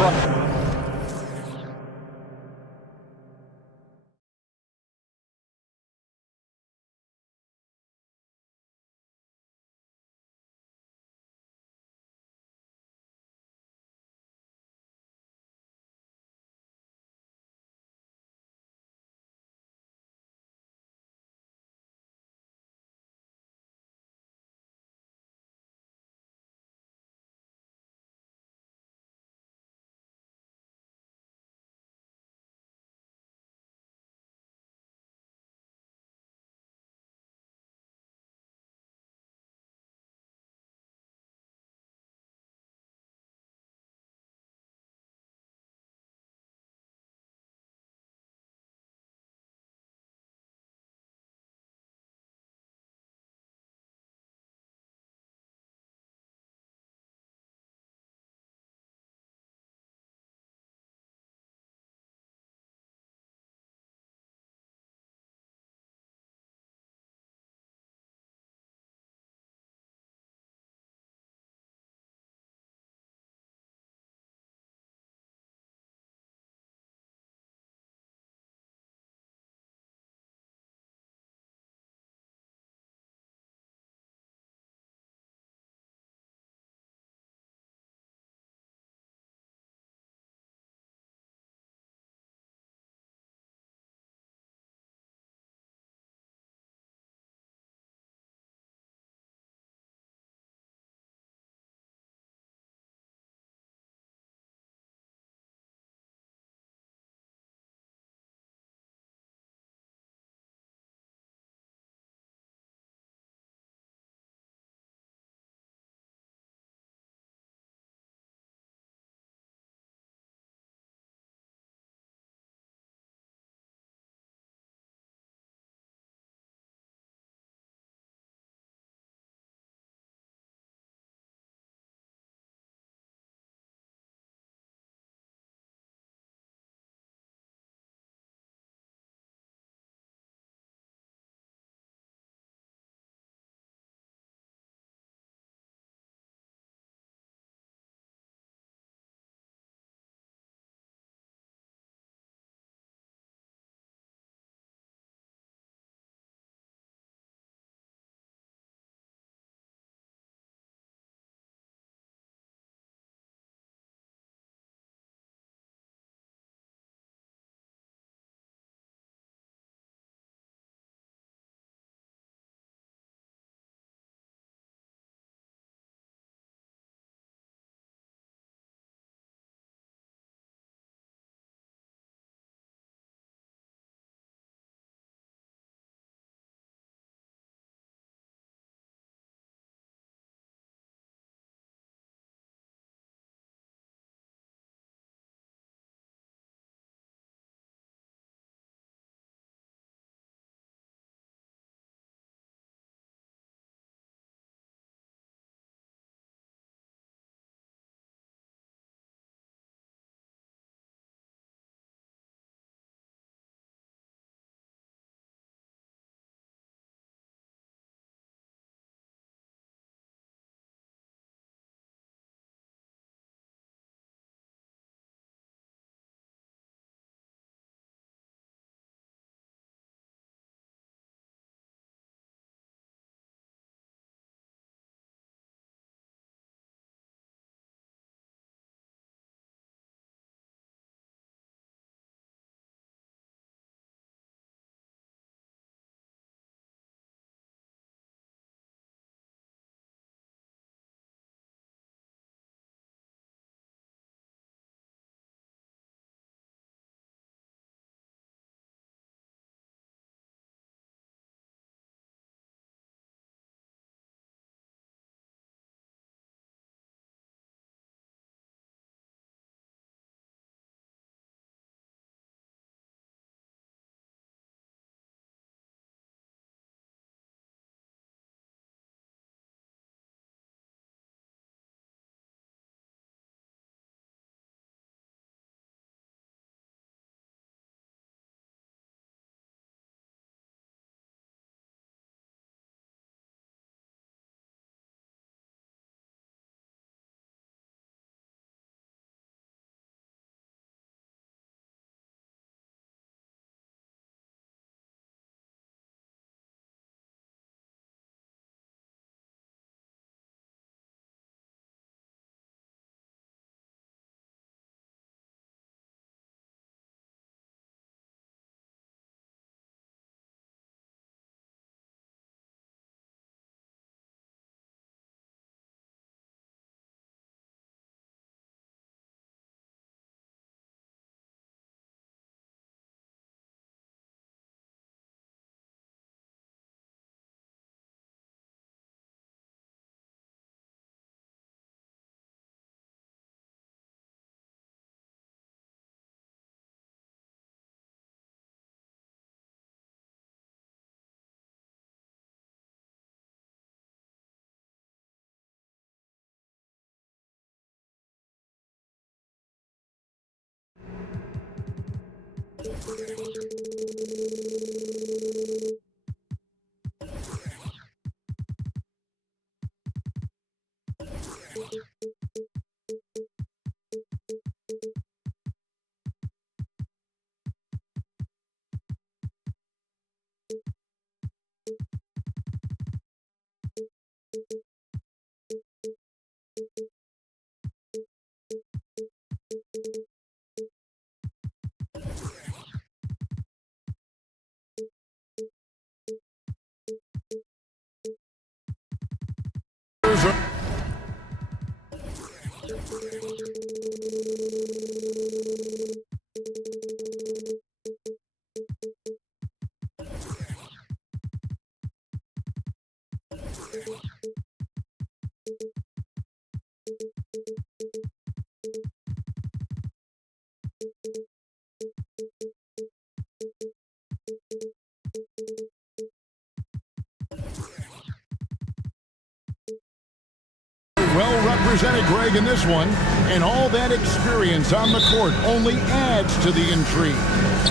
Well represented, Greg, in this one, and all that experience on the court only adds to the intrigue.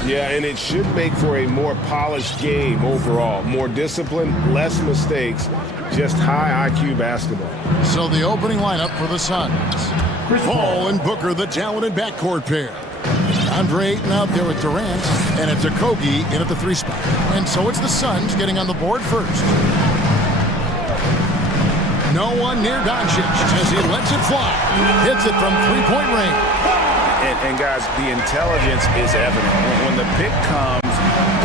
Yeah, and it should make for a more polished game overall. More discipline, less mistakes, just high IQ basketball. So the opening lineup for the Suns. Paul and Booker, the talented backcourt pair. Andre Ayton out there with Durant, and it's Okogie in at the 3 spot. And so it's the Suns getting on the board first. No one near Doncic as he lets it fly. Hits it from 3-point range. And guys, the intelligence is evident. When the pick comes,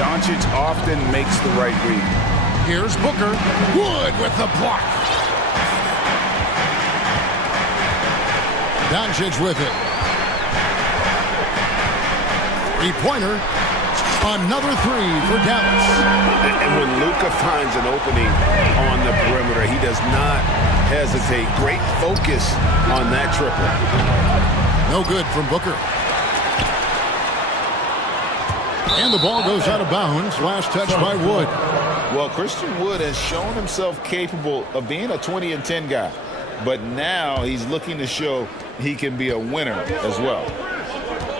Doncic often makes the right read. Here's Booker. Wood with the block. Doncic with it. 3-pointer. Another 3 for Dallas. And when Luka finds an opening on the perimeter, he does not hesitate. Great focus on that triple. No good from Booker. And the ball goes out of bounds. Last touch by Wood. Well, Christian Wood has shown himself capable of being a 20-10 guy. But now he's looking to show he can be a winner as well.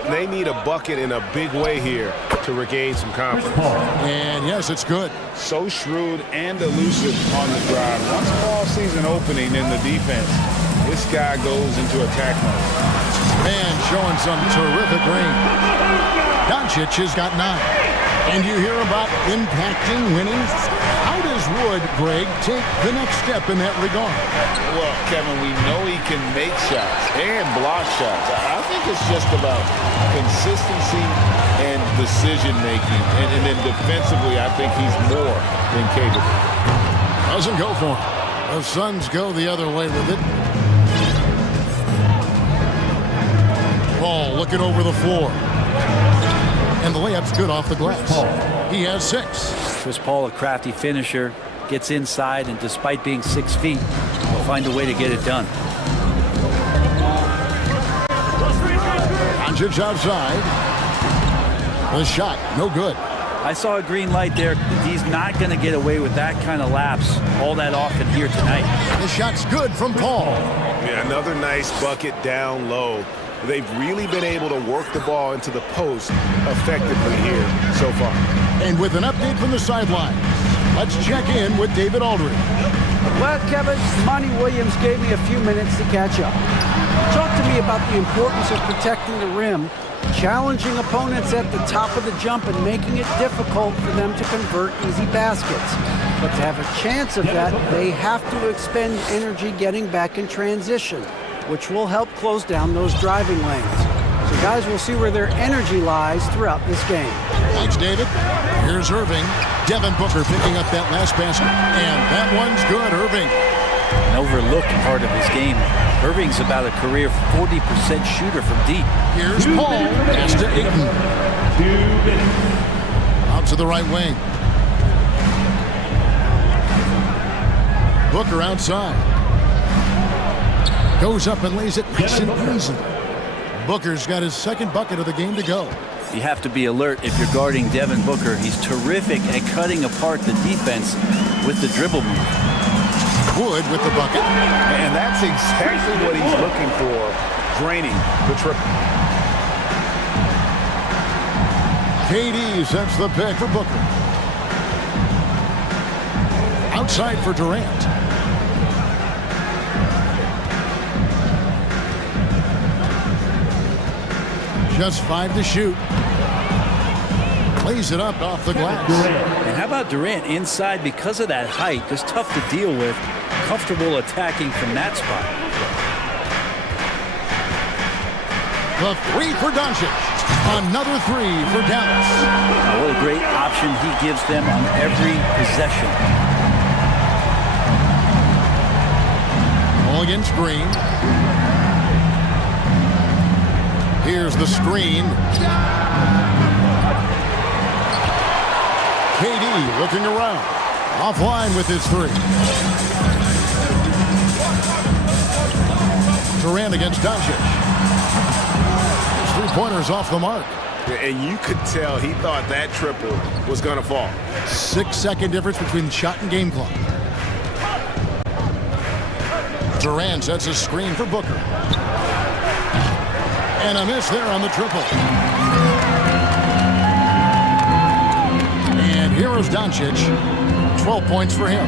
They need a bucket in a big way here to regain some confidence. And yes, it's good. So shrewd and elusive on the drive. Once Paul sees an opening in the defense, this guy goes into attack mode. Man showing some terrific range. Doncic has got 9. And you hear about impacting winning. How does Wood, Greg, take the next step in that regard? Well, Kevin, we know he can make shots and block shots. I think it's just about consistency and decision-making. And then defensively, I think he's more than capable. Doesn't go for him. The Suns go the other way with it. Paul looking over the floor. And the layup's good off the glass. He has 6. Chris Paul, a crafty finisher, gets inside, and despite being 6 feet, will find a way to get it done. Doncic outside. The shot, no good. I saw a green light there. He's not going to get away with that kind of lapse all that often here tonight. The shot's good from Paul. Yeah, another nice bucket down low. They've really been able to work the ball into the post effectively here so far. And with an update from the sideline, let's check in with David Aldridge. Well, Kevin, Monty Williams gave me a few minutes to catch up. Talk to me about the importance of protecting the rim, challenging opponents at the top of the jump and making it difficult for them to convert easy baskets. But to have a chance of that, they have to expend energy getting back in transition, which will help close down those driving lanes. So guys, we'll see where their energy lies throughout this game. Thanks, David. Here's Irving. Devin Booker picking up that last basket. And that one's good, Irving. An overlooked part of his game. Irving's about a career 40% shooter from deep. Here's Paul. Pass to Ayton. Out to the right wing. Booker outside. Goes up and lays it nice and easy. Booker's got his second bucket of the game to go. You have to be alert if you're guarding Devin Booker. He's terrific at cutting apart the defense with the dribble move. Wood with the bucket. And that's exactly what he's looking for, draining the triple. KD sets the pick for Booker. Outside for Durant. Just 5 to shoot. Plays it up off the glass. And how about Durant inside because of that height? Just tough to deal with. Comfortable attacking from that spot. The three for Doncic. Another three for Dallas. What a great option he gives them on every possession. All against Green. Here's the screen. KD looking around. Offline with his three. Durant against Doncic. His three-pointers off the mark. And you could tell he thought that triple was going to fall. 6-second difference between shot and game clock. Durant sets a screen for Booker. And a miss there on the triple. And here is Doncic. 12 points for him.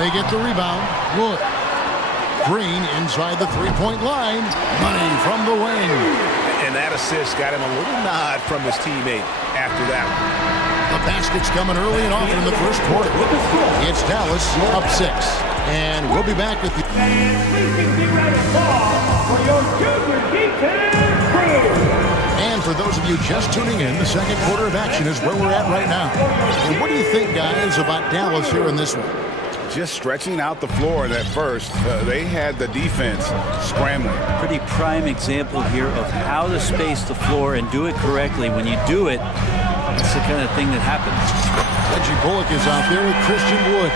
They get the rebound. Wood. Green inside the three-point line. Money from the wing. And that assist got him a little nod from his teammate after that one. The basket's coming early and often in the first quarter. It's Dallas up 6. And we'll be back with you. And please be ready for your junior defense crew. And for those of you just tuning in, the second quarter of action is where we're at right now. And what do you think, guys, about Dallas here in this one? Just stretching out the floor at first. They had the defense scrambling. Pretty prime example here of how to space the floor and do it correctly. When you do it, it's the kind of thing that happens. Reggie Bullock is out there with Christian Wood.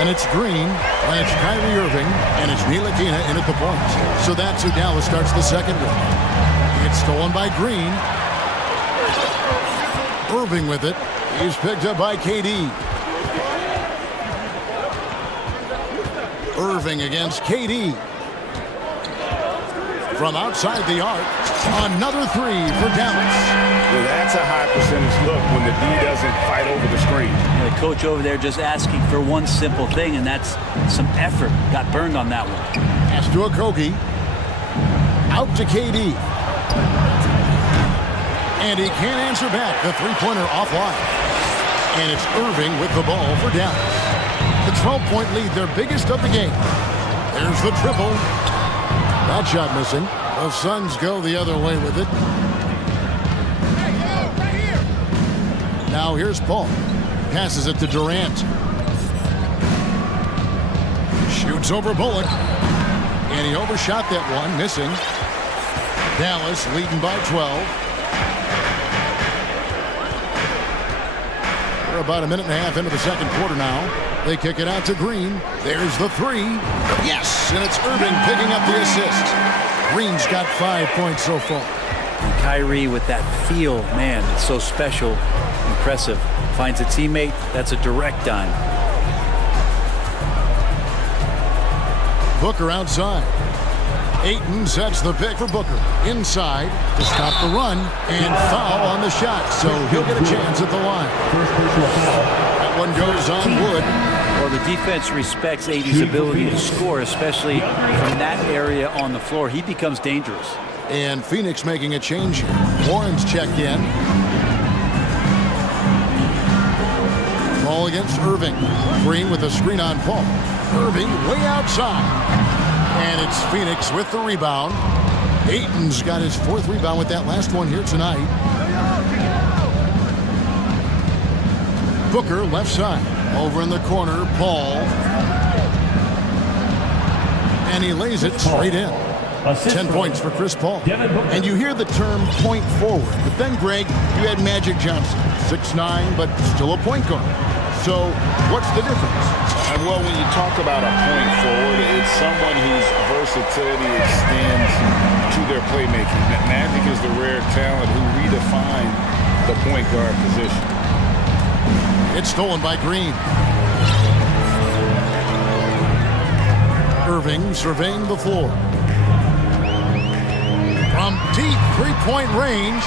And it's Green, and it's Kyrie Irving, and it's Ntilikina in at the point. So that's who Dallas starts the second with. It's stolen by Green. Irving with it. He's picked up by KD. Irving against KD. From outside the arc, another three for Dallas. Well, that's a high percentage look when the D doesn't fight over the screen. The coach over there just asking for one simple thing, and that's some effort. Got burned on that one. Pass to Okogie. Out to KD. And he can't answer back. The three-pointer offline. And it's Irving with the ball for Dallas. The 12-point lead, their biggest of the game. There's the triple. That shot missing. The Suns go the other way with it. Now here's Paul. Passes it to Durant. Shoots over Bullock. And he overshot that one, missing. Dallas leading by 12. We're about a minute and a half into the second quarter now. They kick it out to Green. There's the three. Yes, and it's Irving picking up the assist. Green's got 5 points so far. And Kyrie with that feel, man, it's so special, impressive. Finds a teammate, that's a direct dime. Booker outside. Ayton sets the pick for Booker. Inside to stop the run and foul on the shot. So he'll get a chance at the line. That one goes on Wood. Well, the defense respects AD's ability to score, especially from that area on the floor. He becomes dangerous. And Phoenix making a change here. Warren's checked in. Ball against Irving. Green with a screen on Paul. Irving way outside. And it's Phoenix with the rebound. Ayton's got his 4th rebound with that last one here tonight. Booker left side. Over in the corner, Paul. And he lays it straight in. 10 points for Chris Paul. And you hear the term point forward. But then, Greg, you had Magic Johnson. 6'9", but still a point guard. So what's the difference? Well, when you talk about a point forward, it's someone whose versatility extends to their playmaking. Magic is the rare talent who redefined the point guard position. It's stolen by Green. Irving surveying the floor. From deep three-point range.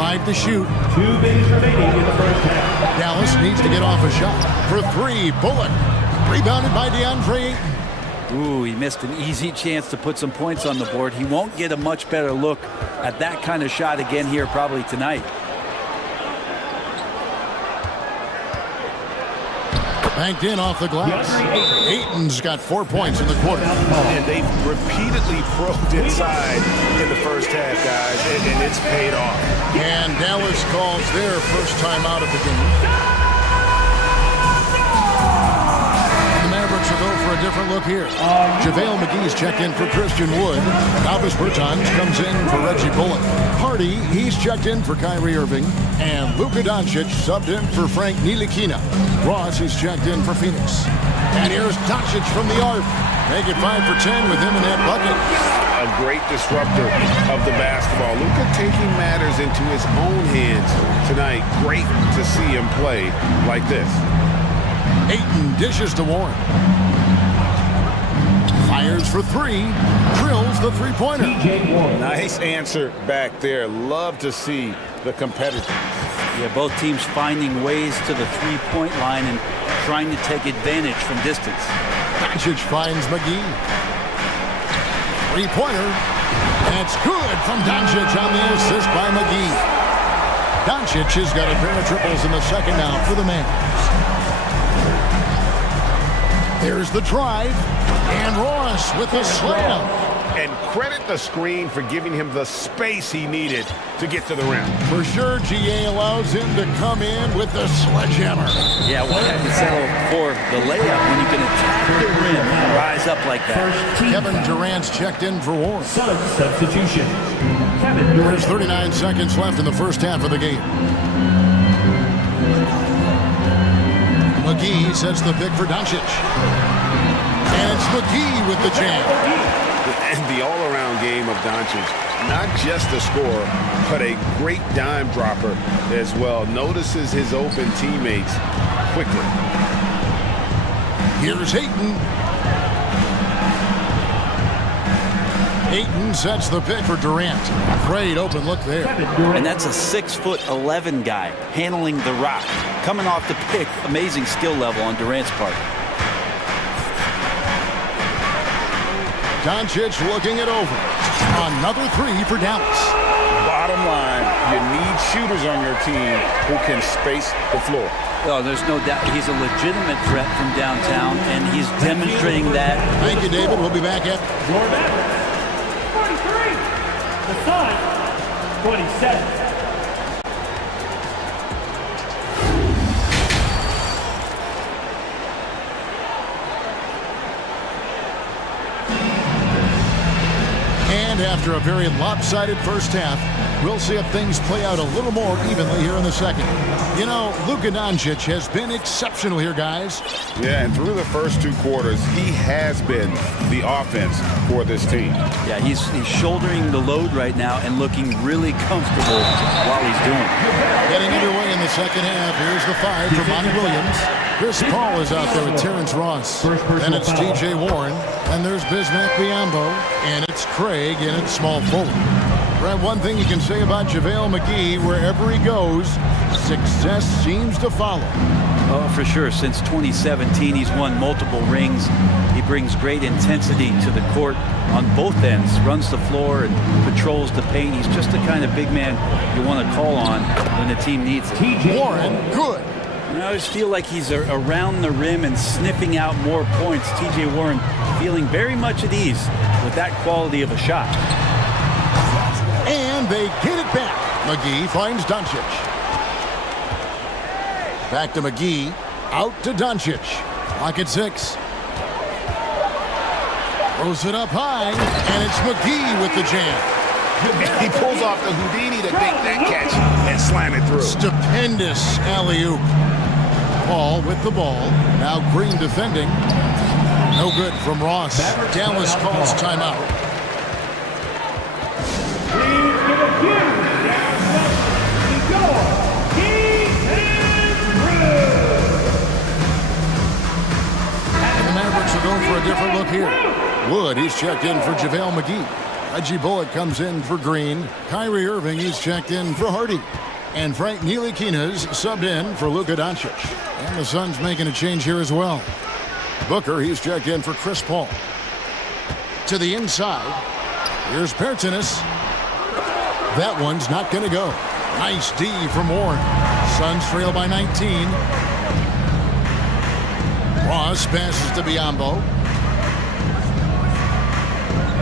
5 to shoot. 2 minutes remaining in the first half. Dallas needs to get off a shot. For 3, Bullock. Rebounded by DeAndre Ayton. Ooh, he missed an easy chance to put some points on the board. He won't get a much better look at that kind of shot again here probably tonight. Banked in off the glass. Ayton's got 4 points in the quarter. And they've repeatedly probed inside in the first half, guys, and it's paid off. And Dallas calls their first time out of the game. Mavericks will go for a different look here. JaVale McGee's checked in for Christian Wood. Albus Bertans comes in for Reggie Bullock. Hardy, he's checked in for Kyrie Irving. And Luka Doncic subbed in for Frank Ntilikina. Ross, he's checked in for Phoenix. And here's Doncic from the arc. Make it 5 for 10 with him in that bucket. A great disruptor of the basketball. Luka taking matters into his own hands tonight. Great to see him play like this. Ayton dishes to Warren. Fires for 3. Drills the three-pointer. Nice answer back there. Love to see the competitors. Yeah, both teams finding ways to the three-point line and trying to take advantage from distance. Doncic finds McGee. Three-pointer. That's good from Doncic on the assist by McGee. Doncic has got a pair of triples in the second now for the Mavs. There's the drive, and Ross with the slam. And credit the screen for giving him the space he needed to get to the rim. For sure, GA allows him to come in with the sledgehammer. Yeah, why have to settle for the layup when you can attack the rim and rise up like that? Kevin Durant's checked in for Warren. Substitution. There's 39 seconds left in the first half of the game. McGee sets the pick for Doncic. And it's McGee with the jam. And the all-around game of Doncic, not just a scorer, but a great dime dropper as well. Notices his open teammates quickly. Here's Ayton. Ayton sets the pick for Durant. Great open look there. And that's a 6'11" guy handling the rock. Coming off the pick, amazing skill level on Durant's part. Doncic looking it over. Another 3 for Dallas. Bottom line, you need shooters on your team who can space the floor. Oh, there's no doubt he's a legitimate threat from downtown, and he's demonstrating that. Thank you, David. We'll be back at... 43. The Suns, 27. And after a very lopsided first half, we'll see if things play out a little more evenly here in the second. You know, Luka Doncic has been exceptional here, guys. Yeah, and through the first 2 quarters, he has been the offense for this team. Yeah, he's shouldering the load right now and looking really comfortable while he's doing it. Getting underway in the second half. Here's the 5 for Monty Williams. Chris Paul is out there with Terrence Ross. And it's T.J. Warren. And there's Bismack Biyombo. And it's Craig in at small forward. Brad, one thing you can say about JaVale McGee, wherever he goes, success seems to follow. Oh, for sure. Since 2017, he's won multiple rings. He brings great intensity to the court on both ends, runs the floor and patrols the paint. He's just the kind of big man you want to call on when the team needs it. Warren, good. I just feel like he's around the rim and sniffing out more points. T.J. Warren feeling very much at ease with that quality of a shot. And they get it back. McGee finds Doncic. Back to McGee. Out to Doncic. Clock at 6. Throws it up high. And it's McGee with the jam. He pulls off the Houdini to make that catch and slam it through. Stupendous alley-oop. Paul with the ball. Now Green defending. No good from Ross. Dallas calls timeout. Please give a cue. And the Mavericks will go for a different look here. Wood, he's checked in for JaVale McGee. Reggie Bullock comes in for Green. Kyrie Irving, he's checked in for Hardy. And Frank Ntilikina's subbed in for Luka Doncic. And the Suns making a change here as well. Booker, he's checked in for Chris Paul. To the inside. Here's Pertinis. That one's not going to go. Nice D from Warren. Suns trail by 19. Ross passes to Biyombo.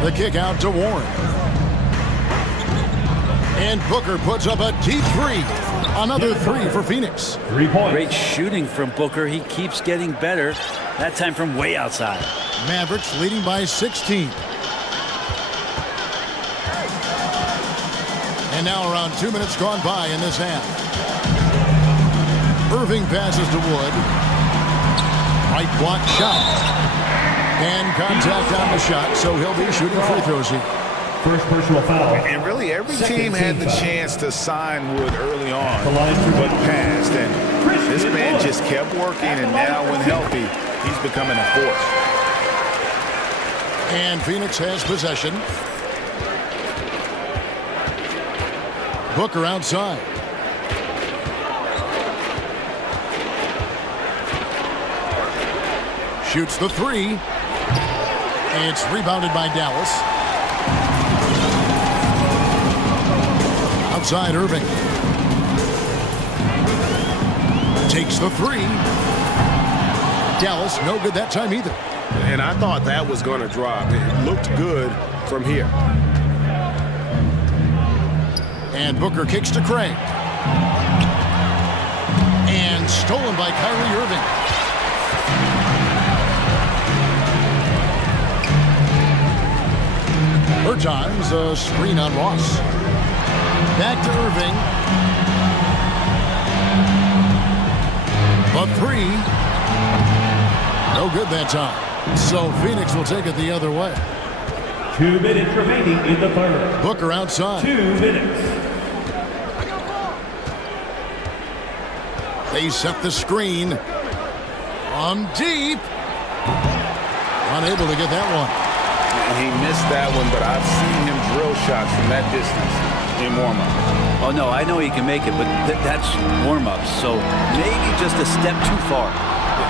The kick out to Warren. And Booker puts up a deep three. Another three for Phoenix. 3 points. Great shooting from Booker. He keeps getting better. That time from way outside. Mavericks leading by 16. And now around 2 minutes gone by in this half. Irving passes to Wood. Right block shot. And contact on the shot, so he'll be shooting free throws here. First personal foul. And really every team had the chance to sign Wood early on, but passed. And this man just kept working, and now when healthy, he's becoming a force. And Phoenix has possession. Booker outside. Shoots the three. It's rebounded by Dallas. Outside Irving. Takes the three. Dallas no good that time either. And I thought that was going to drop. It looked good from here. And Booker kicks to Craig. And stolen by Kyrie Irving. Bertans, a screen on Ross. Back to Irving. A three. No good that time. So Phoenix will take it the other way. 2 minutes remaining in the third. Booker outside. 2 minutes. They set the screen. From deep. Unable to get that one. He missed that one, but I've seen him drill shots from that distance in warm-up. Oh, no, I know he can make it, but that's warm-up, so maybe just a step too far.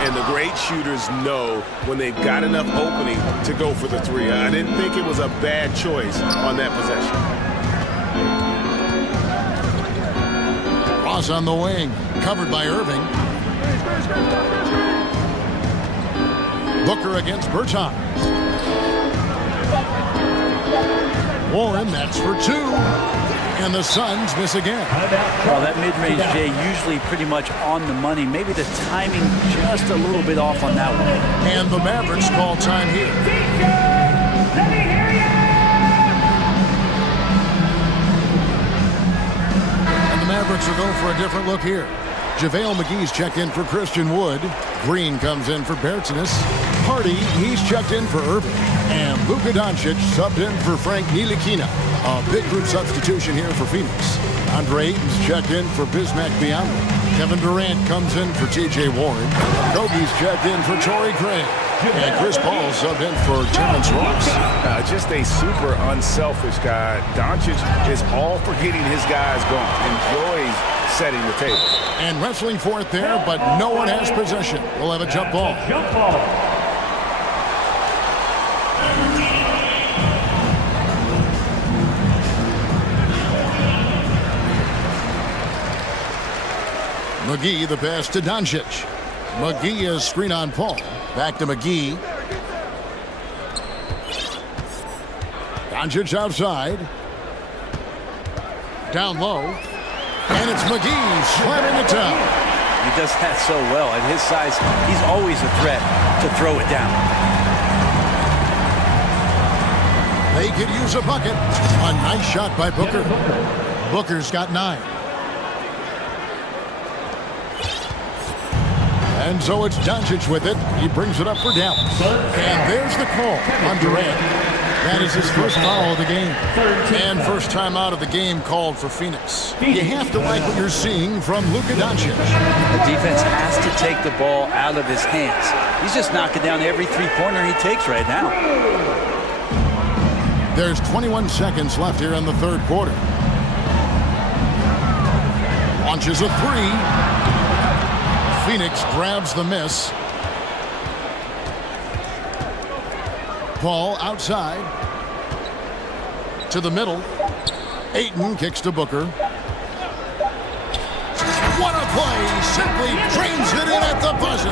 And the great shooters know when they've got enough opening to go for the three. I didn't think it was a bad choice on that possession. Ross on the wing, covered by Irving. Booker against Bertans. Warren, that's for two. And the Suns miss again. Well, that mid-range, Jay, usually pretty much on the money. Maybe the timing just a little bit off on that one. And the Mavericks call time here. And the Mavericks will go for a different look here. JaVale McGee's checked in for Christian Wood. Green comes in for Bertans. Hardy, he's checked in for Irving. And Luka Doncic subbed in for Frank Ntilikina. A big group substitution here for Phoenix. Andre Ayton's checked in for Bismack Biyombo. Kevin Durant comes in for T.J. Warren. Kobe's checked in for Torrey Craig. And Chris Paul subbed in for Terrence Ross. Just a super unselfish guy. Doncic is all for getting his guys going. Enjoys setting the table. And wrestling for it there, but no one has possession. We'll have a jump ball. Jump ball. McGee, the pass to Doncic. McGee is screen on Paul. Back to McGee. Doncic outside. Down low. And it's McGee slamming it down. He does that so well. At his size, he's always a threat to throw it down. They could use a bucket. A nice shot by Booker. Booker's got 9. And so it's Doncic with it. He brings it up for Dallas. And there's the call on Durant. That is his first foul of the game. And first time out of the game called for Phoenix. You have to like what you're seeing from Luka Doncic. The defense has to take the ball out of his hands. He's just knocking down every three-pointer he takes right now. There's 21 seconds left here in the third quarter. Launches a three. Phoenix grabs the miss. Paul outside. To the middle. Ayton kicks to Booker. What a play! Simply drains it in at the buzzer.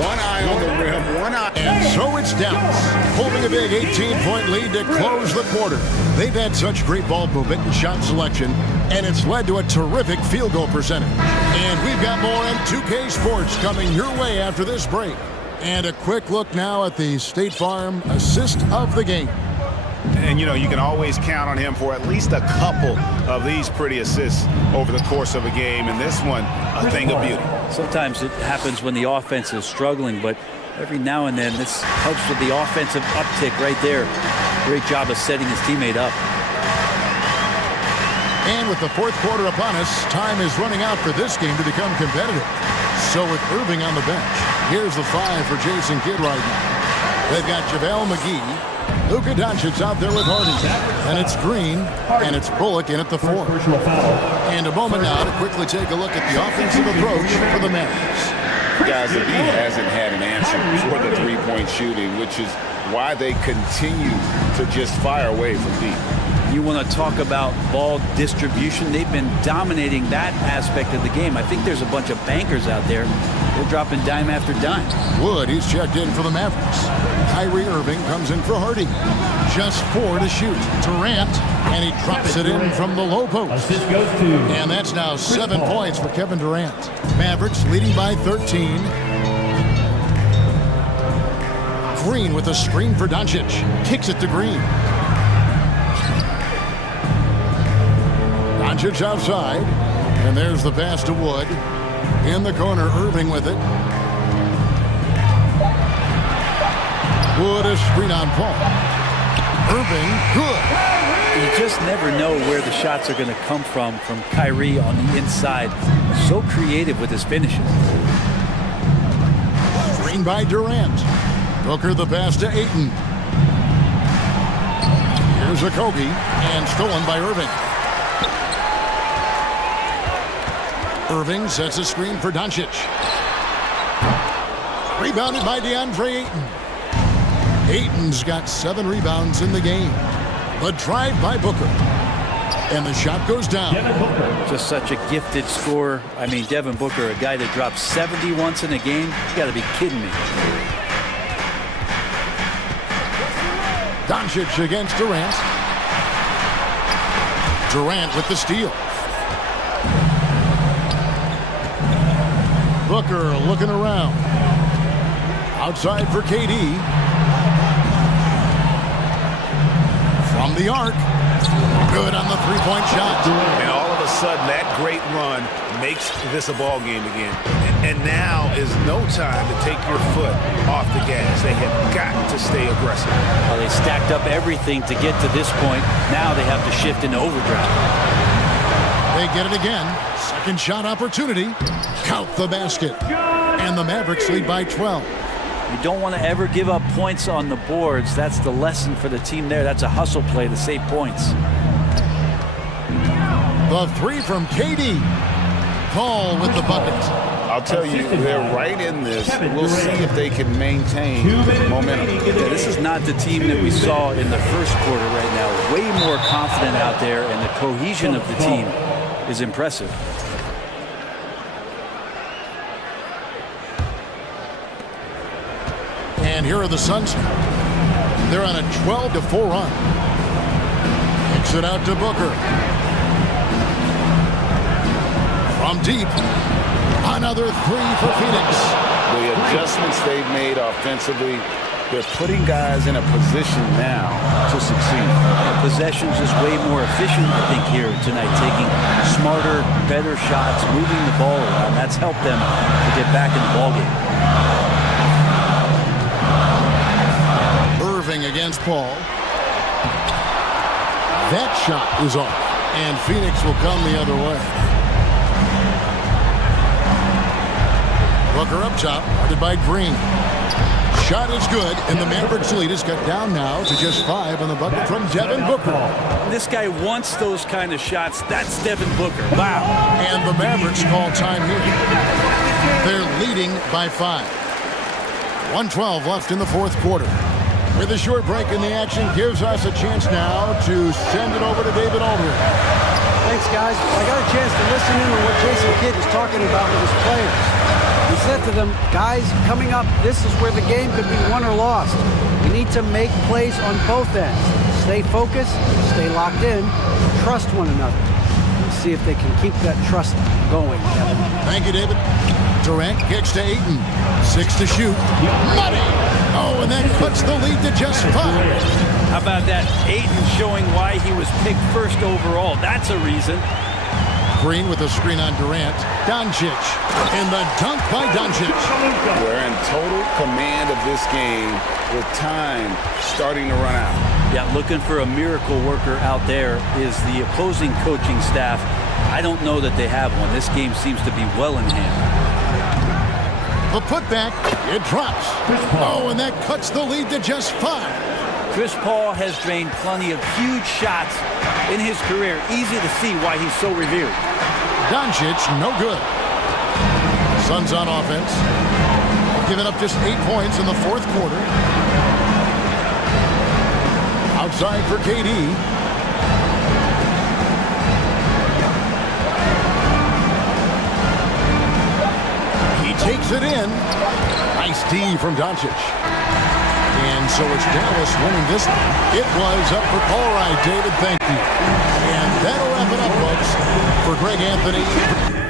One eye on the rim, one eye. And so it's Dallas, holding a big 18-point lead to close the quarter. They've had such great ball movement and shot selection, and it's led to a terrific field goal percentage. And we've got more on 2K Sports coming your way after this break. And a quick look now at the State Farm assist of the game. And, you know, you can always count on him for at least a couple of these pretty assists over the course of a game. And this one, a thing of beauty. Sometimes it happens when the offense is struggling, but every now and then this helps with the offensive uptick right there. Great job of setting his teammate up. And with the fourth quarter upon us, time is running out for this game to become competitive. So with Irving on the bench, here's the five for Jason Kidd right now. They've got JaVale McGee. Luka Doncic's out there with Harden. And it's Green, and it's Bullock in at the four. And a moment now to quickly take a look at the offensive approach for the Mavericks. Guys, the beat hasn't had an answer for the three-point shooting, which is why they continue to just fire away from deep. You want to talk about ball distribution. They've been dominating that aspect of the game. I think there's a bunch of bankers out there. They're dropping dime after dime. Wood, he's checked in for the Mavericks. Kyrie Irving comes in for Hardy. Just 4 to shoot. Durant, and he drops it in from the low post. And that's now 7 points for Kevin Durant. Mavericks leading by 13. Green with a screen for Doncic. Kicks it to Green. Doncic outside, and there's the pass to Wood. In the corner, Irving with it. Wood a screen on Paul. Irving, good. You just never know where the shots are going to come from Kyrie on the inside. So creative with his finishes. Screen by Durant. Booker the pass to Ayton. Here's a Kobe, and stolen by Irving. Irving sets a screen for Doncic. Rebounded by DeAndre Ayton. Ayton's got 7 rebounds in the game. The drive by Booker. And the shot goes down. Just such a gifted scorer. I mean, Devin Booker, a guy that drops 70 once in a game. You got to be kidding me. Doncic against Durant. Durant with the steal. Booker looking around. Outside for KD. From the arc. Good on the three-point shot. And all of a sudden, that great run makes this a ball game again. And now is no time to take your foot off the gas. They have got to stay aggressive. Well, they stacked up everything to get to this point. Now they have to shift into overdrive. They get it again. Second shot opportunity. Count the basket. And the Mavericks lead by 12. You don't want to ever give up points on the boards. That's the lesson for the team there. That's a hustle play to save points. The three from KD. Paul with the bucket. I'll tell you, they're right in this. We'll see if they can maintain momentum. Yeah, this is not the team that we saw in the first quarter right now. Way more confident out there, and the cohesion of the team is impressive. And here are the Suns. They're on a 12-4 run. Kicks it out to Booker. From deep. Another three for Phoenix. The adjustments they've made offensively, they're putting guys in a position now to succeed. Possessions is way more efficient, I think, here tonight. Taking smarter, better shots, moving the ball around. That's helped them to get back in the ballgame. Irving against Paul. That shot is off. And Phoenix will come the other way. Booker up top, guarded by Green. Shot is good, and the Mavericks lead is cut down now to just 5 on the bucket from Devin Booker. This guy wants those kind of shots. That's Devin Booker. Wow. And the Mavericks call time here. They're leading by 5. 1:12 left in the fourth quarter. With a short break in the action, gives us a chance now to send it over to David Aldridge. Thanks, guys. I got a chance to listen in on what Jason Kidd was talking about with his players. He said to them, guys, coming up, this is where the game could be won or lost. We need to make plays on both ends. Stay focused, stay locked in, trust one another. Let's see if they can keep that trust going, Kevin. Thank you, David. Durant kicks to Ayton. 6 to shoot. Money! Oh, and that cuts the lead to just 5. How about that? Ayton showing why he was picked first overall. That's a reason. Green with a screen on Durant. Doncic. And the dunk by Doncic. We're in total command of this game with time starting to run out. Yeah, looking for a miracle worker out there is the opposing coaching staff. I don't know that they have one. This game seems to be well in hand. The putback, it drops. Oh, and that cuts the lead to just 5. Chris Paul has drained plenty of huge shots in his career. Easy to see why he's so revered. Doncic, no good. Suns on offense. Giving up just 8 points in the fourth quarter. Outside for KD. Takes it in. Nice D from Doncic. And so it's Dallas winning this one. It was up for Paul Wright. David, thank you. And that'll wrap it up, folks. For Greg Anthony.